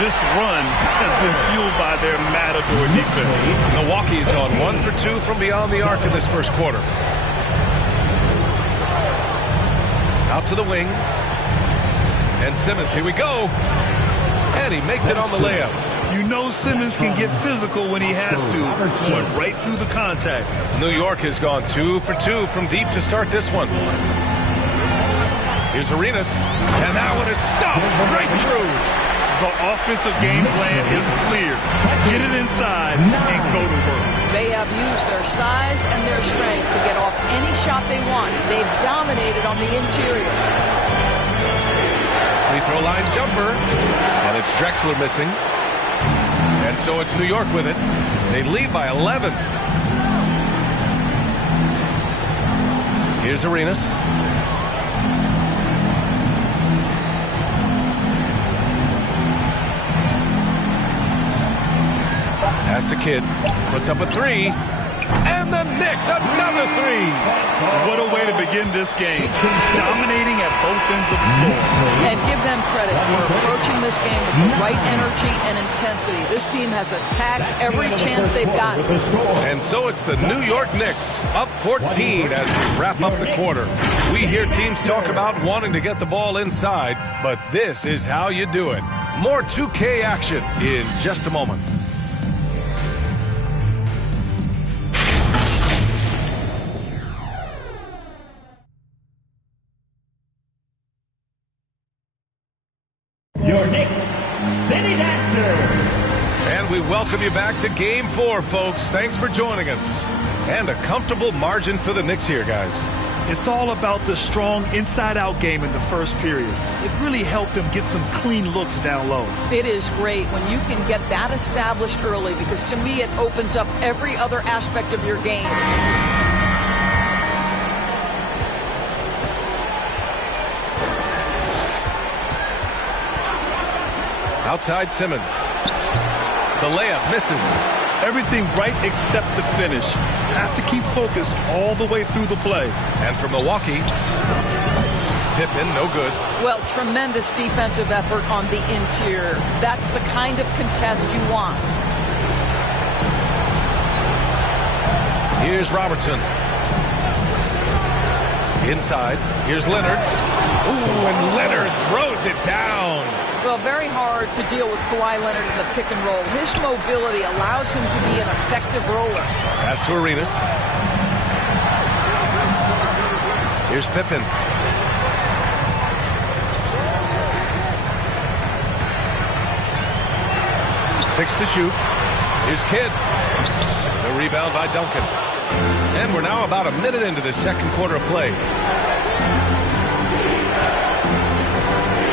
This run has been fueled by their Matador defense. Milwaukee's gone 1 for 2 from beyond the arc in this first quarter. Out to the wing. And Simmons, here we go. And he makes it on the layup. You know Simmons can get physical when he has to. Went right through the contact. New York has gone 2 for 2 from deep to start this one. Here's Arenas. And that one is stuffed right through. The offensive game plan is clear. Get it inside and go to work. They have used their size and their strength to get off any shot they want. They've dominated on the interior. Free throw line jumper. And it's Drexler missing. And so it's New York with it. They lead by 11. Here's Arenas. Pass to Kidd. Puts up a three. And the Knicks, another three. What a way to begin this game. Dominating at both ends of the floor. And give them credit for approaching this game with the right energy and intensity. This team has attacked every chance they've gotten. And so it's the New York Knicks up 14 as we wrap up the quarter. We hear teams talk about wanting to get the ball inside, but this is how you do it. More 2K action in just a moment. Your Knicks City Dancers. And we welcome you back to Game 4, folks. Thanks for joining us. And a comfortable margin for the Knicks here, guys. It's all about the strong inside-out game in the first period. It really helped them get some clean looks down low. It is great when you can get that established early because, to me, it opens up every other aspect of your game. Outside Simmons. The layup misses. Everything right except the finish. Have to keep focused all the way through the play. And from Milwaukee, Pippen, no good. Well, tremendous defensive effort on the interior. That's the kind of contest you want. Here's Robertson. Inside. Here's Leonard. Ooh, and Leonard throws it down. Well, very hard to deal with Kawhi Leonard in the pick and roll. His mobility allows him to be an effective roller. Pass to Arenas. Here's Pippen. Six to shoot. Here's Kidd. The rebound by Duncan. And we're now about a minute into the second quarter of play.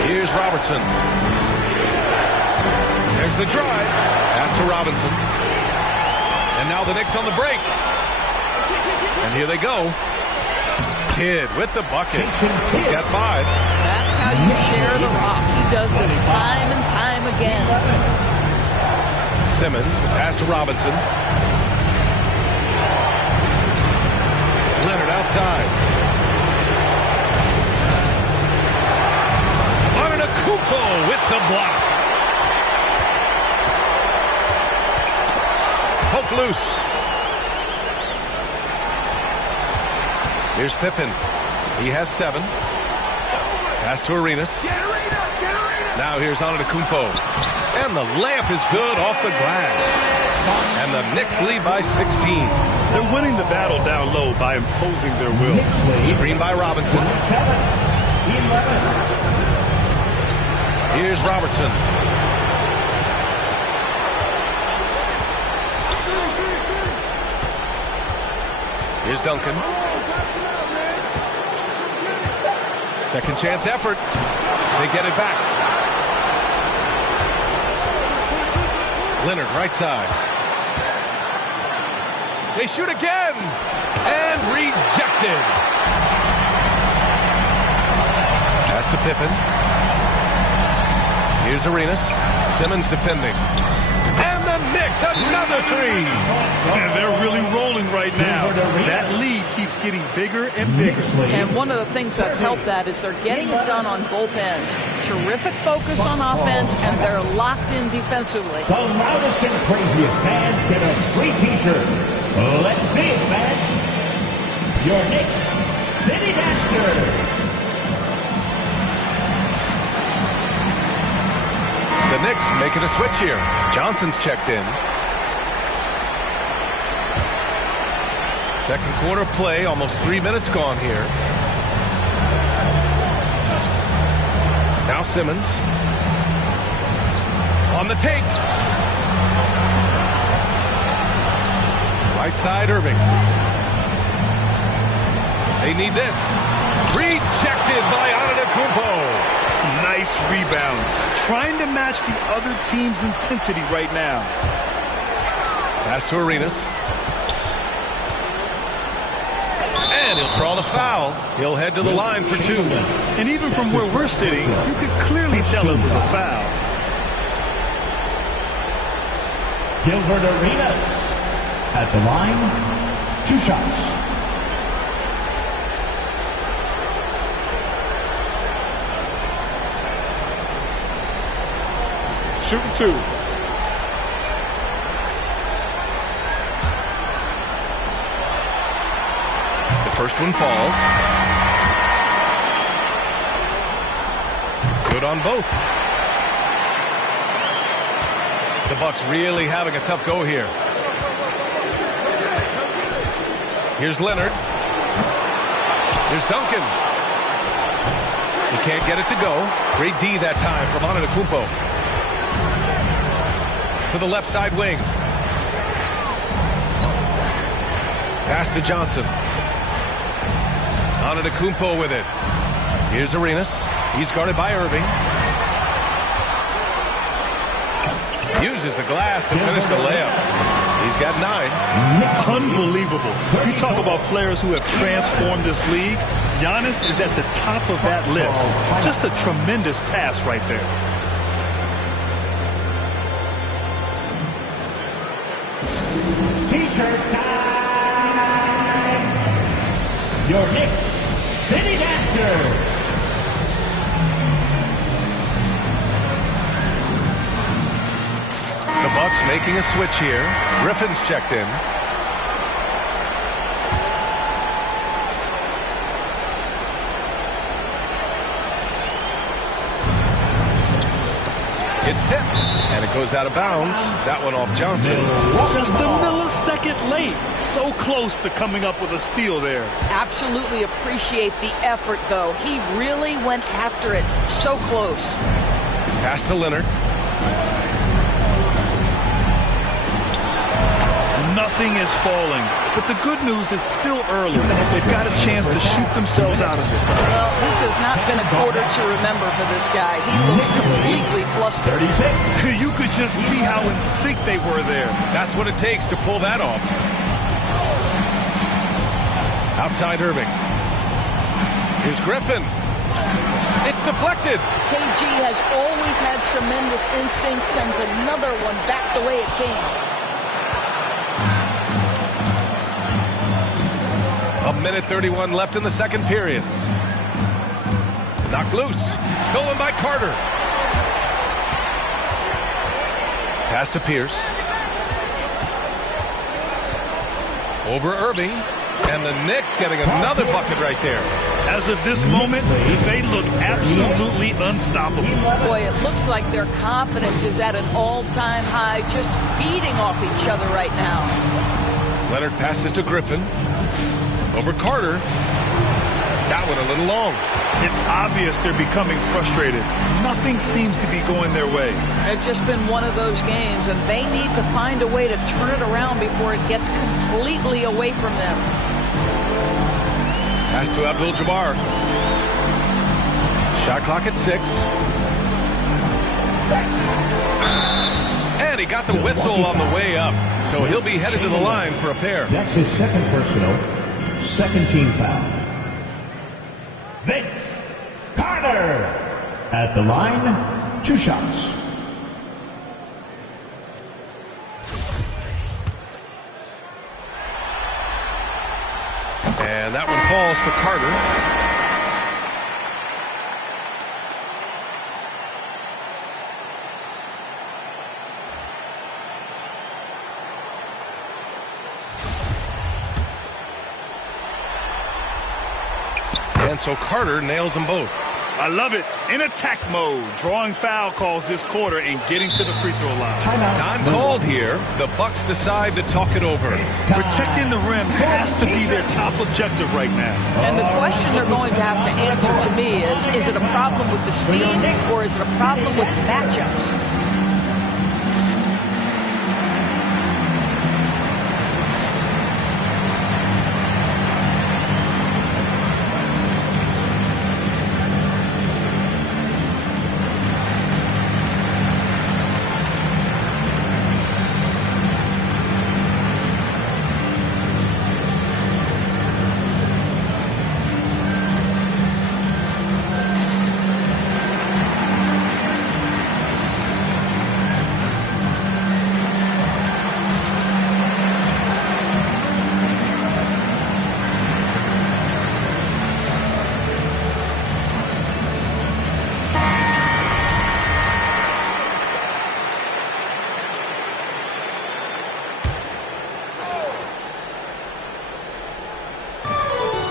Here's Robertson. There's the drive. Pass to Robinson. And now the Knicks on the break. And here they go. Kidd with the bucket. He's got 5. That's how you share the rock. He does this time and time again. Simmons, the pass to Robinson. Leonard outside. Antetokounmpo with the block. Poke loose. Here's Pippen. He has 7. Pass to Arenas. Now here's Antetokounmpo. And the layup is good off the glass. And the Knicks lead by 16. They're winning the battle down low by imposing their will. Screen by Robinson. Here's Robertson. Here's Duncan. Second chance effort. They get it back. Leonard, right side. They shoot again. And rejected. Pass to Pippen. Here's Arenas. Simmons defending. And the Knicks, another 3. And they're really rolling right now. That lead keeps getting bigger and bigger. And one of the things that's helped that is they're getting it done on both ends. Terrific focus on offense, and they're locked in defensively. The loudest and craziest fans get a free t-shirt. Let's see it, fans. Your Knicks City Dancers. The Knicks making a switch here. Johnson's checked in. Second quarter play, almost 3 minutes gone here. Now Simmons. On the take. Right side, Irving. They need this. Rejected by Antetokounmpo. Nice rebound. Trying to match the other team's intensity right now. Pass to Arenas. And he'll draw the foul. He'll head to the line for 2. And even from where we're sitting, you could clearly tell it was a foul. Gilbert Arenas at the line. 2 shots. Shooting 2. The first one falls. Good on both. The Bucks really having a tough go here. Here's Leonard. Here's Duncan. He can't get it to go. Great D that time from Antetokounmpo. To the left side wing. Pass to Johnson. Antetokounmpo with it. Here's Arenas. He's guarded by Irving. Uses the glass to finish the layup. He's got 9. Unbelievable. You talk about players who have transformed this league. Giannis is at the top of that list. Just a tremendous pass right there. T-shirt time. Your Knicks City Dancers. The Bucks making a switch here. Griffin's checked in. It's tipped, and it goes out of bounds. That one off Johnson. Just a millisecond late. So close to coming up with a steal there. Absolutely appreciate the effort, though. He really went after it. So close. Pass to Leonard. Nothing is falling, but the good news is still early. They've got a chance to shoot themselves out of it. Well, this has not been a quarter to remember for this guy. He looks completely flustered. You could just see how in sync they were there. That's what it takes to pull that off. Outside Irving. Here's Griffin. It's deflected. KG has always had tremendous instincts, sends another one back the way it came. A minute 31 left in the second period. Knocked loose. Stolen by Carter. Pass to Pierce. Over Irving. And the Knicks getting another bucket right there. As of this moment, they look absolutely unstoppable. Boy, it looks like their confidence is at an all-time high, just feeding off each other right now. Leonard passes to Griffin. Over Carter. That one a little long. It's obvious they're becoming frustrated. Nothing seems to be going their way. It's just been one of those games, and they need to find a way to turn it around before it gets completely away from them. Pass to Abdul-Jabbar. Shot clock at 6. And he got the whistle on the way up, so he'll be headed to the line for a pair. That's his second personal. Second team foul. Vince Carter at the line, 2 shots. And that one falls for Carter. And so Carter nails them both. I love it. In attack mode. Drawing foul calls this quarter and getting to the free throw line. Time called here. The Bucks decide to talk it over. Protecting the rim has to be their top objective right now. And the question they're going to have to answer to me is it a problem with the scheme or is it a problem with matchups?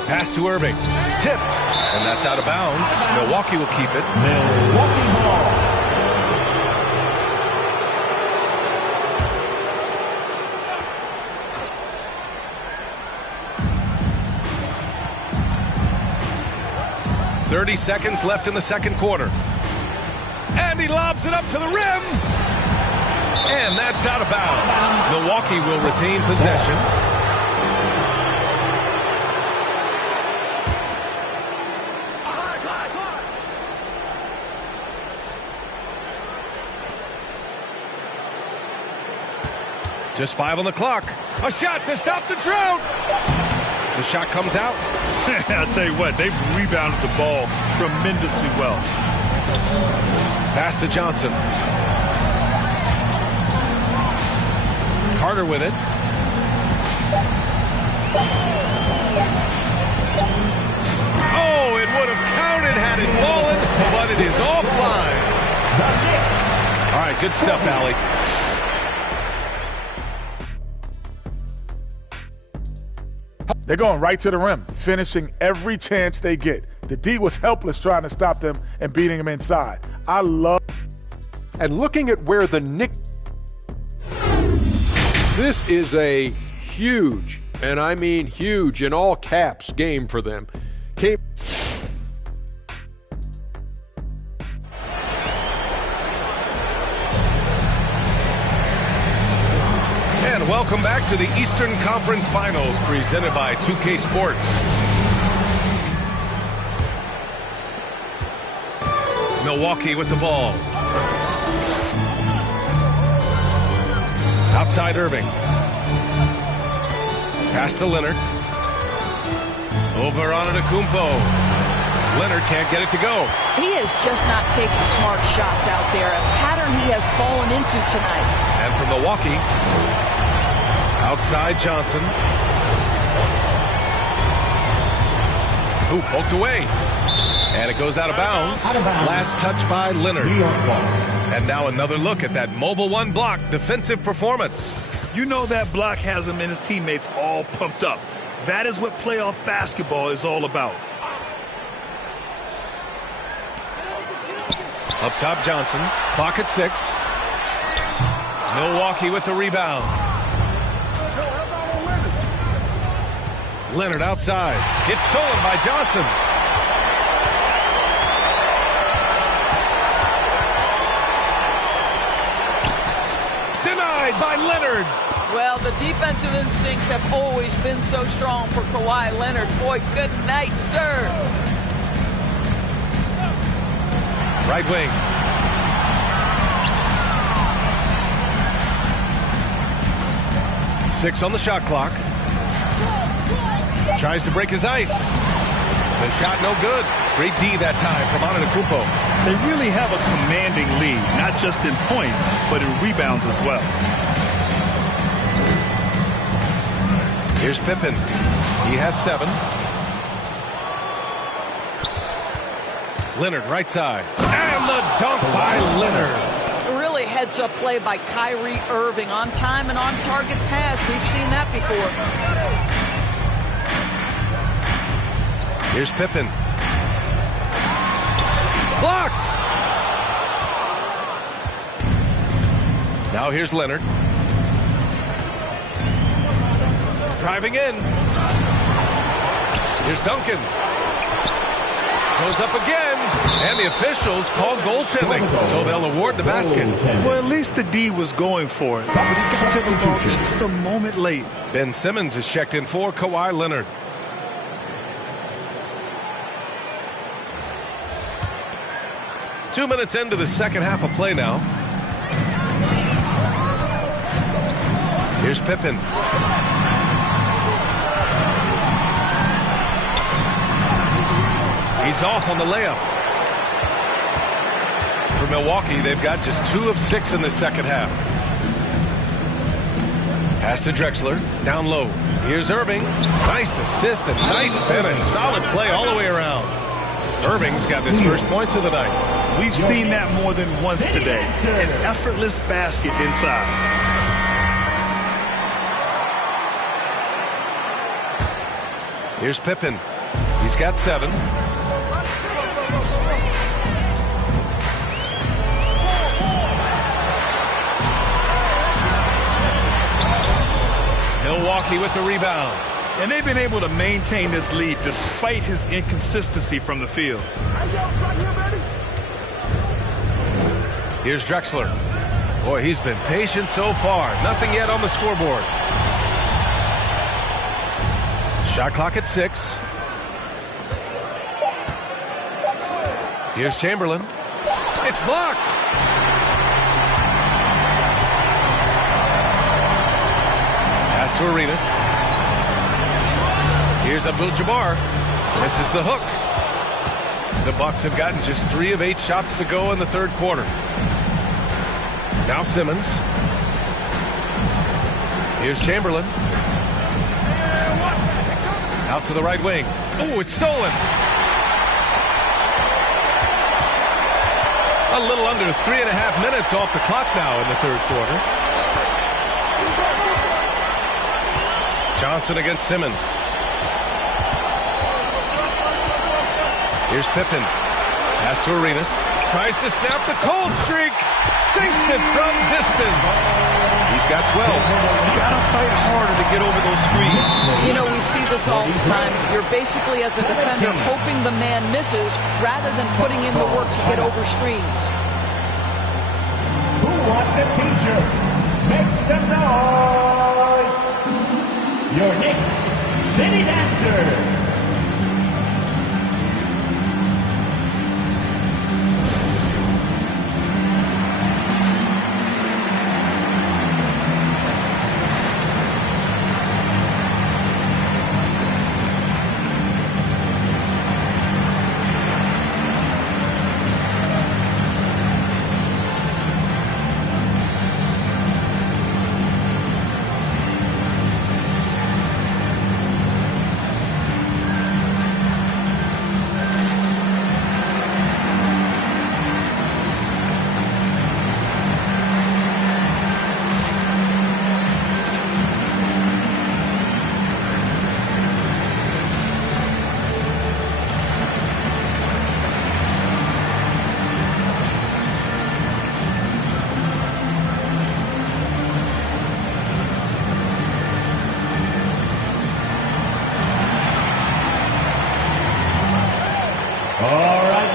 Pass to Irving. Tipped. And that's out of bounds. Milwaukee will keep it. Milwaukee ball. .30 seconds left in the second quarter. And he lobs it up to the rim. And that's out of bounds. Milwaukee will retain possession. Just 5 on the clock. A shot to stop the drought. The shot comes out. I'll tell you what, they've rebounded the ball tremendously well. Pass to Johnson. Carter with it. Oh, it would have counted had it fallen, but it is offline. All right, good stuff, Allie. They're going right to the rim, finishing every chance they get. The D was helpless trying to stop them and beating them inside. I love. And looking at where the Knicks... This is a huge, and I mean huge in all caps, game for them. And welcome back to the Eastern Conference Finals presented by 2K Sports. Milwaukee with the ball. Outside Irving. Pass to Leonard. Over on Antetokounmpo. Leonard can't get it to go. He is just not taking smart shots out there. A pattern he has fallen into tonight. And from Milwaukee, outside Johnson. Ooh, poked away. And it goes out of bounds. Last touch by Leonard. And now another look at that mobile one block defensive performance. You know that block has him and his teammates all pumped up. That is what playoff basketball is all about. Up top, Johnson. Clock at 6. Milwaukee with the rebound. Leonard outside. It's stolen by Johnson. Denied by Leonard. Well, the defensive instincts have always been so strong for Kawhi Leonard. Boy, good night, sir. Right wing. Six on the shot clock. Tries to break his ice. The shot no good. Great D that time from Antetokounmpo. They really have a commanding lead, not just in points, but in rebounds as well. Here's Pippen. He has 7. Leonard right side. And the dunk by Leonard. Really heads-up play by Kyrie Irving. On time and on target pass. We've seen that before. Here's Pippen. Blocked. Now here's Leonard. Driving in. Here's Duncan. Goes up again. And the officials call goaltending. So they'll award the basket. Well, at least the D was going for it. But he got to the ball just a moment late. Ben Simmons is checked in for Kawhi Leonard. Two minutes into the second half of play now. Here's Pippen. He's off on the layup. For Milwaukee, they've got just 2 of 6 in the second half. Pass to Drexler. Down low. Here's Irving. Nice assist and nice finish. Solid play all the way around. Irving's got his first points of the night. We've seen that more than once today. An effortless basket inside. Here's Pippen. He's got 7. Milwaukee with the rebound. And they've been able to maintain this lead despite his inconsistency from the field. Here's Drexler. Boy, he's been patient so far. Nothing yet on the scoreboard. Shot clock at 6. Here's Chamberlain. It's blocked. Pass to Arenas. Here's Abdul-Jabbar. Misses the hook. The Bucks have gotten just 3 of 8 shots to go in the third quarter. Now Simmons. Here's Chamberlain. Out to the right wing. Oh, it's stolen. A little under 3.5 minutes off the clock now in the third quarter. Johnson against Simmons. Here's Pippen. Pass to Arenas. Tries to snap the cold streak. Sinks it from distance. He's got 12. You got to fight harder to get over those screens. You know, we see this all the time. You're basically, as a defender, hoping the man misses rather than putting in the work to get over screens. Who wants a t-shirt? Make some noise. Your Knicks City Dancers.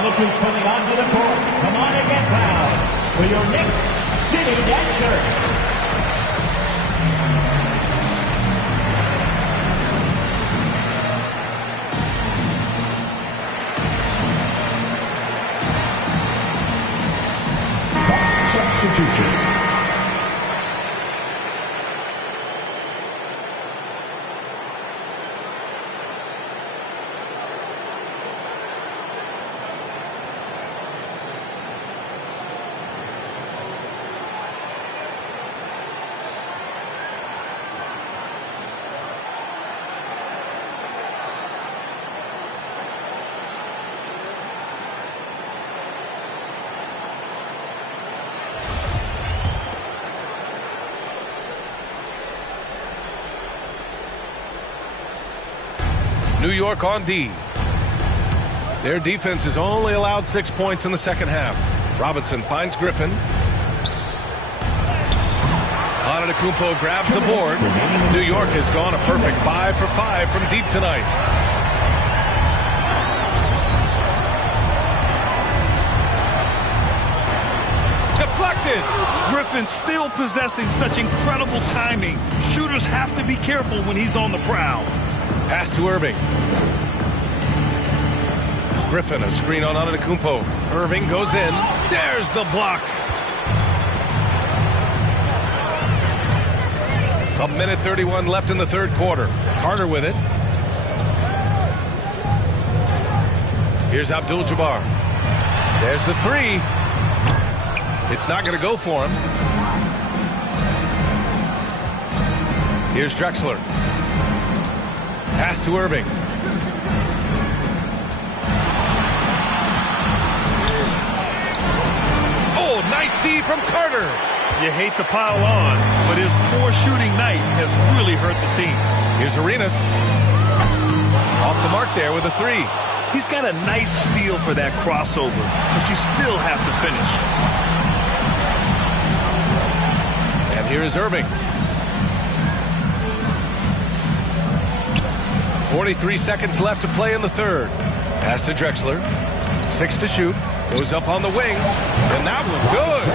Who's coming onto the court? Come on and get loud for your Knicks City Dancer. Substitution. New York on D. Their defense has only allowed 6 points in the second half. Robinson finds Griffin. Antetokounmpo grabs the board. New York has gone a perfect 5 for 5 from deep tonight. Deflected. Griffin still possessing such incredible timing. Shooters have to be careful when he's on the prowl. Pass to Irving. Griffin, a screen on Antetokounmpo. Irving goes in. There's the block. A minute 31 left in the third quarter. Carter with it. Here's Abdul-Jabbar. There's the three. It's not going to go for him. Here's Drexler. Pass to Irving. Oh, nice D from Carter. You hate to pile on, but his poor shooting night has really hurt the team. Here's Arenas. Off the mark there with a three. He's got a nice feel for that crossover, but you still have to finish. And here is Irving. 43 seconds left to play in the third. Pass to Drexler. 6 to shoot. Goes up on the wing. And that one good.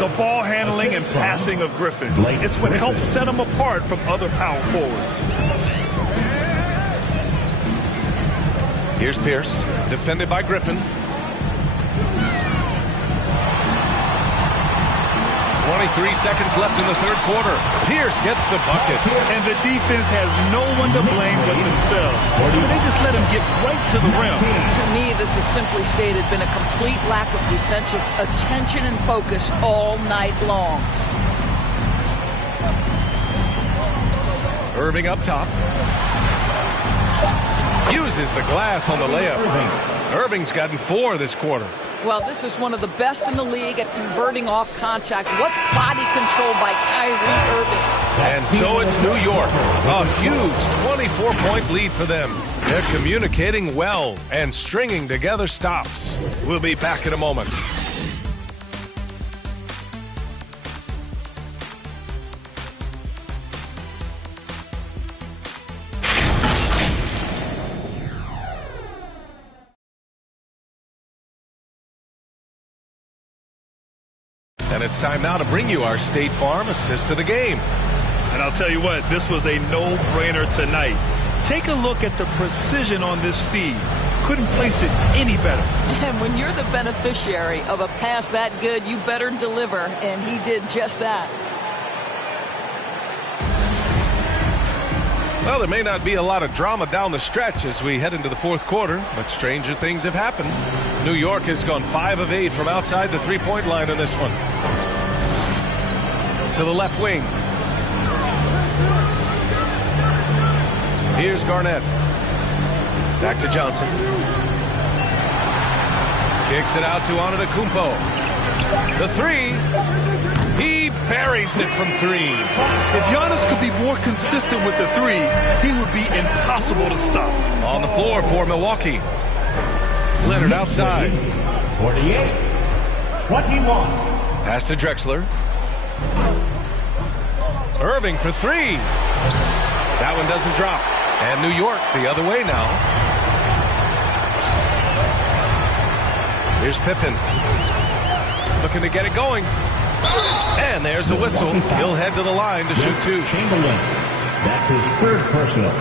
The ball handling and passing of Griffin. It's what helps set him apart from other power forwards. Here's Pierce. Defended by Griffin. 23 seconds left in the third quarter. Pierce gets the bucket. And the defense has no one to blame but themselves. They just let him get right to the rim. To me, this is simply stated been a complete lack of defensive attention and focus all night long. Irving up top. Uses the glass on the layup. Irving's gotten 4 this quarter. Well, this is one of the best in the league at converting off contact. What body control by Kyrie Irving. And so it's New York. A huge 24-point lead for them. They're communicating well and stringing together stops. We'll be back in a moment. And it's time now to bring you our State Farm assist to the game. And I'll tell you what, this was a no-brainer tonight. Take a look at the precision on this feed. Couldn't place it any better. And when you're the beneficiary of a pass that good, you better deliver, and he did just that. Well, there may not be a lot of drama down the stretch as we head into the fourth quarter, but stranger things have happened. New York has gone 5 of 8 from outside the three-point line in this one. To the left wing. Here's Garnett. Back to Johnson. Kicks it out to Antetokounmpo. The three. He buries it from 3. If Giannis could be more consistent with the 3, he would be impossible to stop. On the floor for Milwaukee. Leonard outside. 48-21. Pass to Drexler. Irving for 3. That one doesn't drop. And New York the other way now. Here's Pippen. Looking to get it going. And there's a whistle. He'll head to the line to shoot 2. Chamberlain. That's his 3rd personal.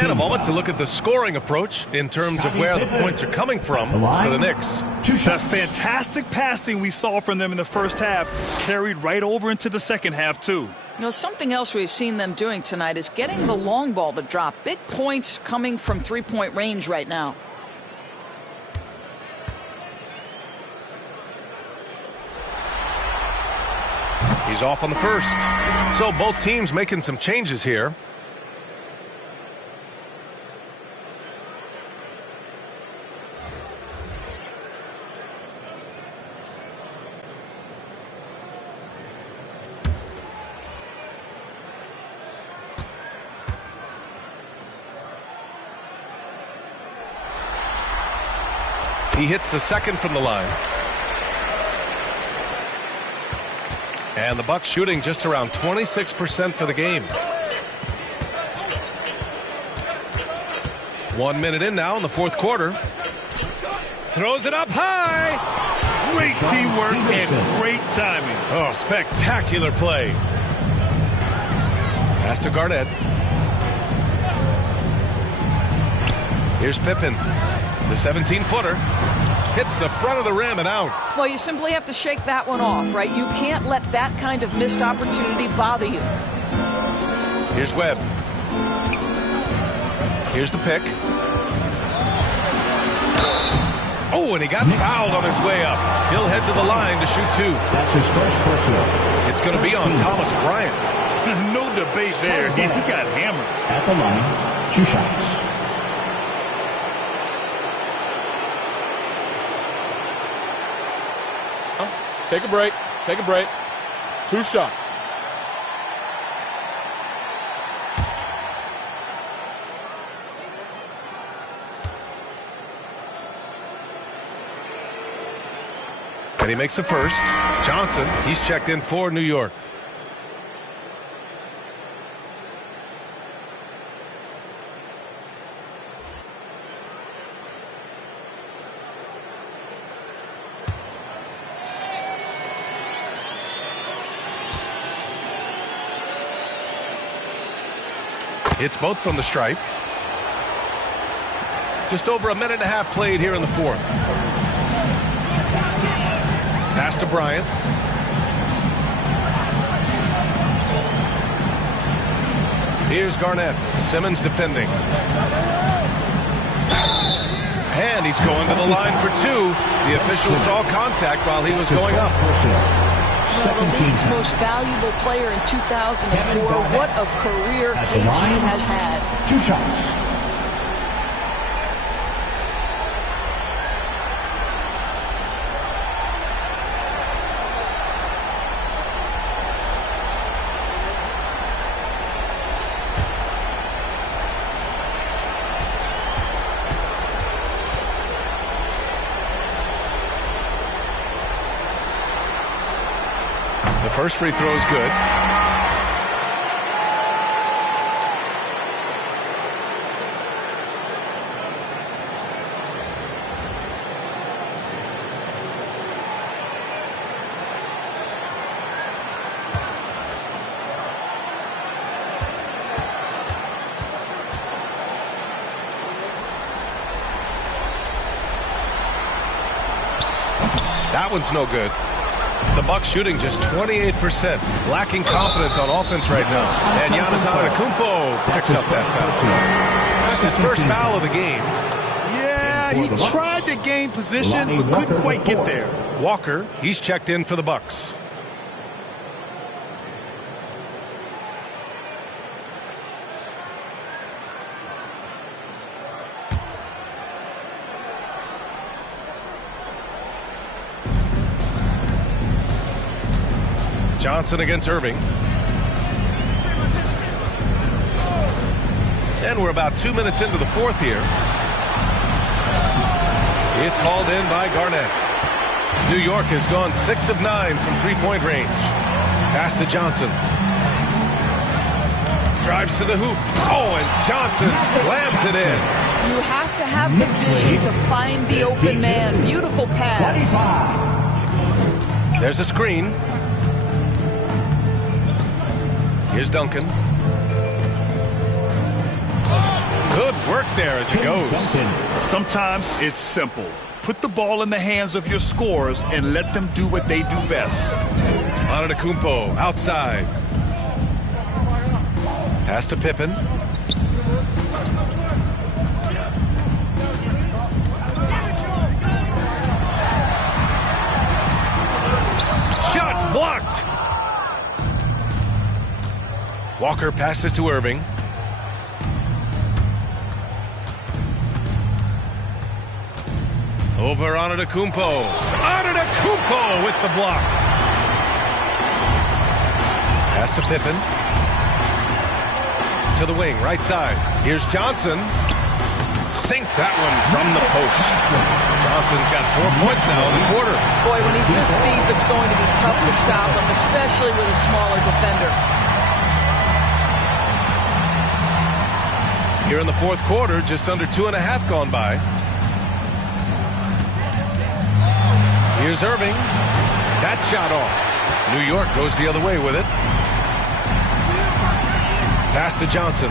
And a moment to look at the scoring approach in terms of where the points are coming from for the Knicks. That fantastic passing we saw from them in the first half carried right over into the second half, too. You know, something else we've seen them doing tonight is getting the long ball to drop. Big points coming from three-point range right now. He's off on the first. So both teams making some changes here. He hits the second from the line. And the Bucks shooting just around 26% for the game. 1 minute in now in the fourth quarter. Throws it up high. Great teamwork and great timing. Oh, spectacular play. Pass to Garnett. Here's Pippen. The 17-footer hits the front of the rim and out. Well, you simply have to shake that one off, right? You can't let that kind of missed opportunity bother you. Here's Webb. Here's the pick. Oh, and he got fouled on his way up. He'll head to the line to shoot 2. That's his first personal. It's going to be on Thomas Bryant. No debate there. He got hammered. At the line, 2 shots. Take a break. Take a break. 2 shots. And he makes the first. Johnson, he's checked in for New York. It's both from the stripe. Just over a minute and a half played here in the fourth. Pass to Bryant. Here's Garnett. Simmons defending. And he's going to the line for 2. The official saw contact while he was going up. Well, the league's most valuable player in 2004. What a career KG has had. 2 shots. The first free throw is good. That one's no good. The Bucks shooting just 28%, lacking confidence on offense right now. And Giannis Antetokounmpo picks up that foul. That's his first foul of the game. Yeah, he tried to gain position, but couldn't quite get there. Walker, he's checked in for the Bucks. Johnson against Irving. And we're about 2 minutes into the fourth here. It's hauled in by Garnett. New York has gone 6 of 9 from three-point range. Pass to Johnson. Drives to the hoop. Oh, and Johnson slams it in. You have to have the vision to find the open man. Beautiful pass. There's a screen. Here's Duncan. Good work there as it goes. Sometimes it's simple. Put the ball in the hands of your scorers and let them do what they do best. Antetokounmpo outside. Pass to Pippen. Shots blocked. Walker passes to Irving. Over Antetokounmpo. Antetokounmpo with the block. Pass to Pippen. To the wing, right side. Here's Johnson. Sinks that one from the post. Johnson's got 4 points now in the quarter. Boy, when he's this deep, it's going to be tough to stop him, especially with a smaller defender. Here in the fourth quarter, just under 2.5 gone by. Here's Irving. That shot off. New York goes the other way with it. Pass to Johnson.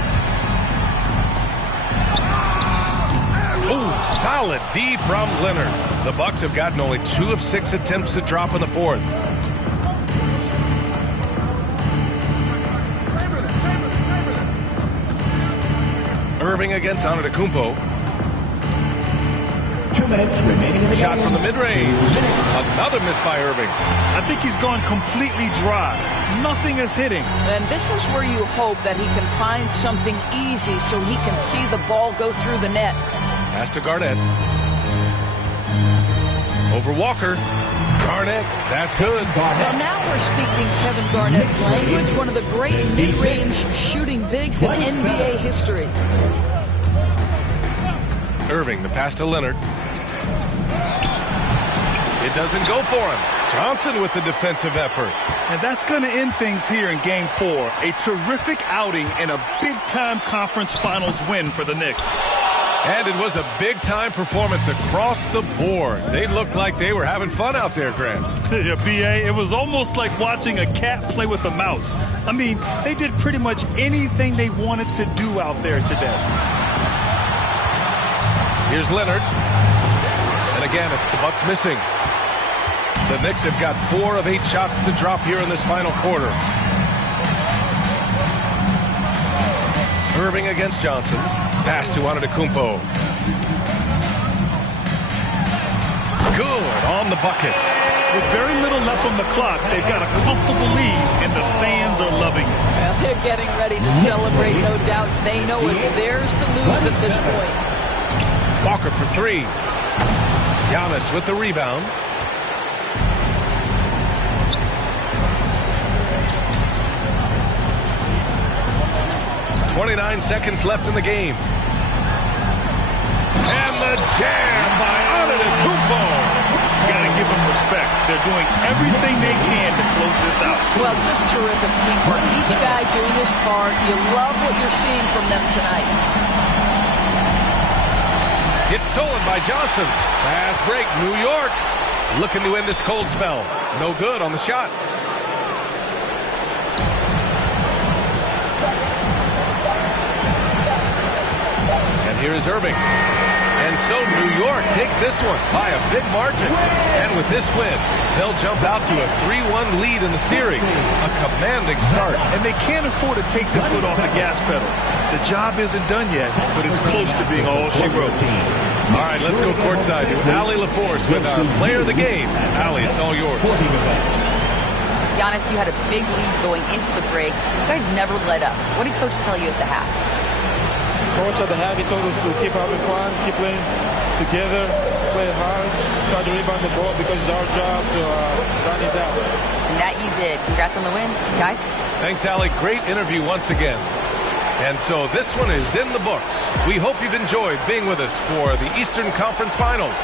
Ooh, solid D from Leonard. The Bucks have gotten only 2 of 6 attempts to drop in the fourth. Irving against Antetokounmpo. 2 minutes remaining in the Shot game. from the mid-range. Another miss by Irving. I think he's gone completely dry. Nothing is hitting. And this is where you hope that he can find something easy so he can see the ball go through the net. Pass to Garnett. Over Walker. Garnett, that's good. Well, now we're speaking Kevin Garnett's language, one of the great mid-range shooting bigs in NBA history. Irving, the pass to Leonard. It doesn't go for him. Johnson with the defensive effort. And that's going to end things here in Game 4. A terrific outing and a big-time conference finals win for the Knicks. And it was a big-time performance across the board. They looked like they were having fun out there, Grant. Yeah, B.A., it was almost like watching a cat play with a mouse. I mean, they did pretty much anything they wanted to do out there today. Here's Leonard. And again, it's the Bucks missing. The Knicks have got 4 of 8 shots to drop here in this final quarter. Irving against Johnson. Pass to Antetokounmpo. Good on the bucket. With very little left on the clock, they've got a comfortable lead, and the fans are loving it. Well, they're getting ready to celebrate, no doubt. They know it's theirs to lose at this point. Walker for 3. Giannis with the rebound. .29 seconds left in the game. And the jam by Antetokounmpo. Got to give them respect. They're doing everything they can to close this out. Well, just terrific teamwork. Each guy doing his part. You love what you're seeing from them tonight. It's stolen by Johnson. Fast break. New York looking to end this cold spell. No good on the shot. And here is Irving. And And so New York takes this one by a big margin. And with this win, they'll jump out to a 3-1 lead in the series. A commanding start. And they can't afford to take their foot off the gas pedal. The job isn't done yet, but it's close to being all she wrote. All right, let's go courtside to Allie LaForce with our player of the game. Allie, it's all yours. Giannis, you had a big lead going into the break. You guys never let up. What did Coach tell you at the half? Coach at the half, he told us to keep having fun, keep playing together, play hard, try to rebound the ball because it's our job to run it down. And that you did. Congrats on the win, guys. Thanks, Allie. Great interview once again. And so this one is in the books. We hope you've enjoyed being with us for the Eastern Conference Finals.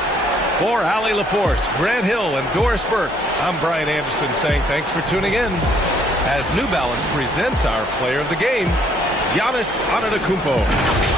For Allie LaForce, Grant Hill, and Doris Burke, I'm Brian Anderson saying thanks for tuning in as New Balance presents our player of the game, Giannis Antetokounmpo.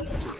1.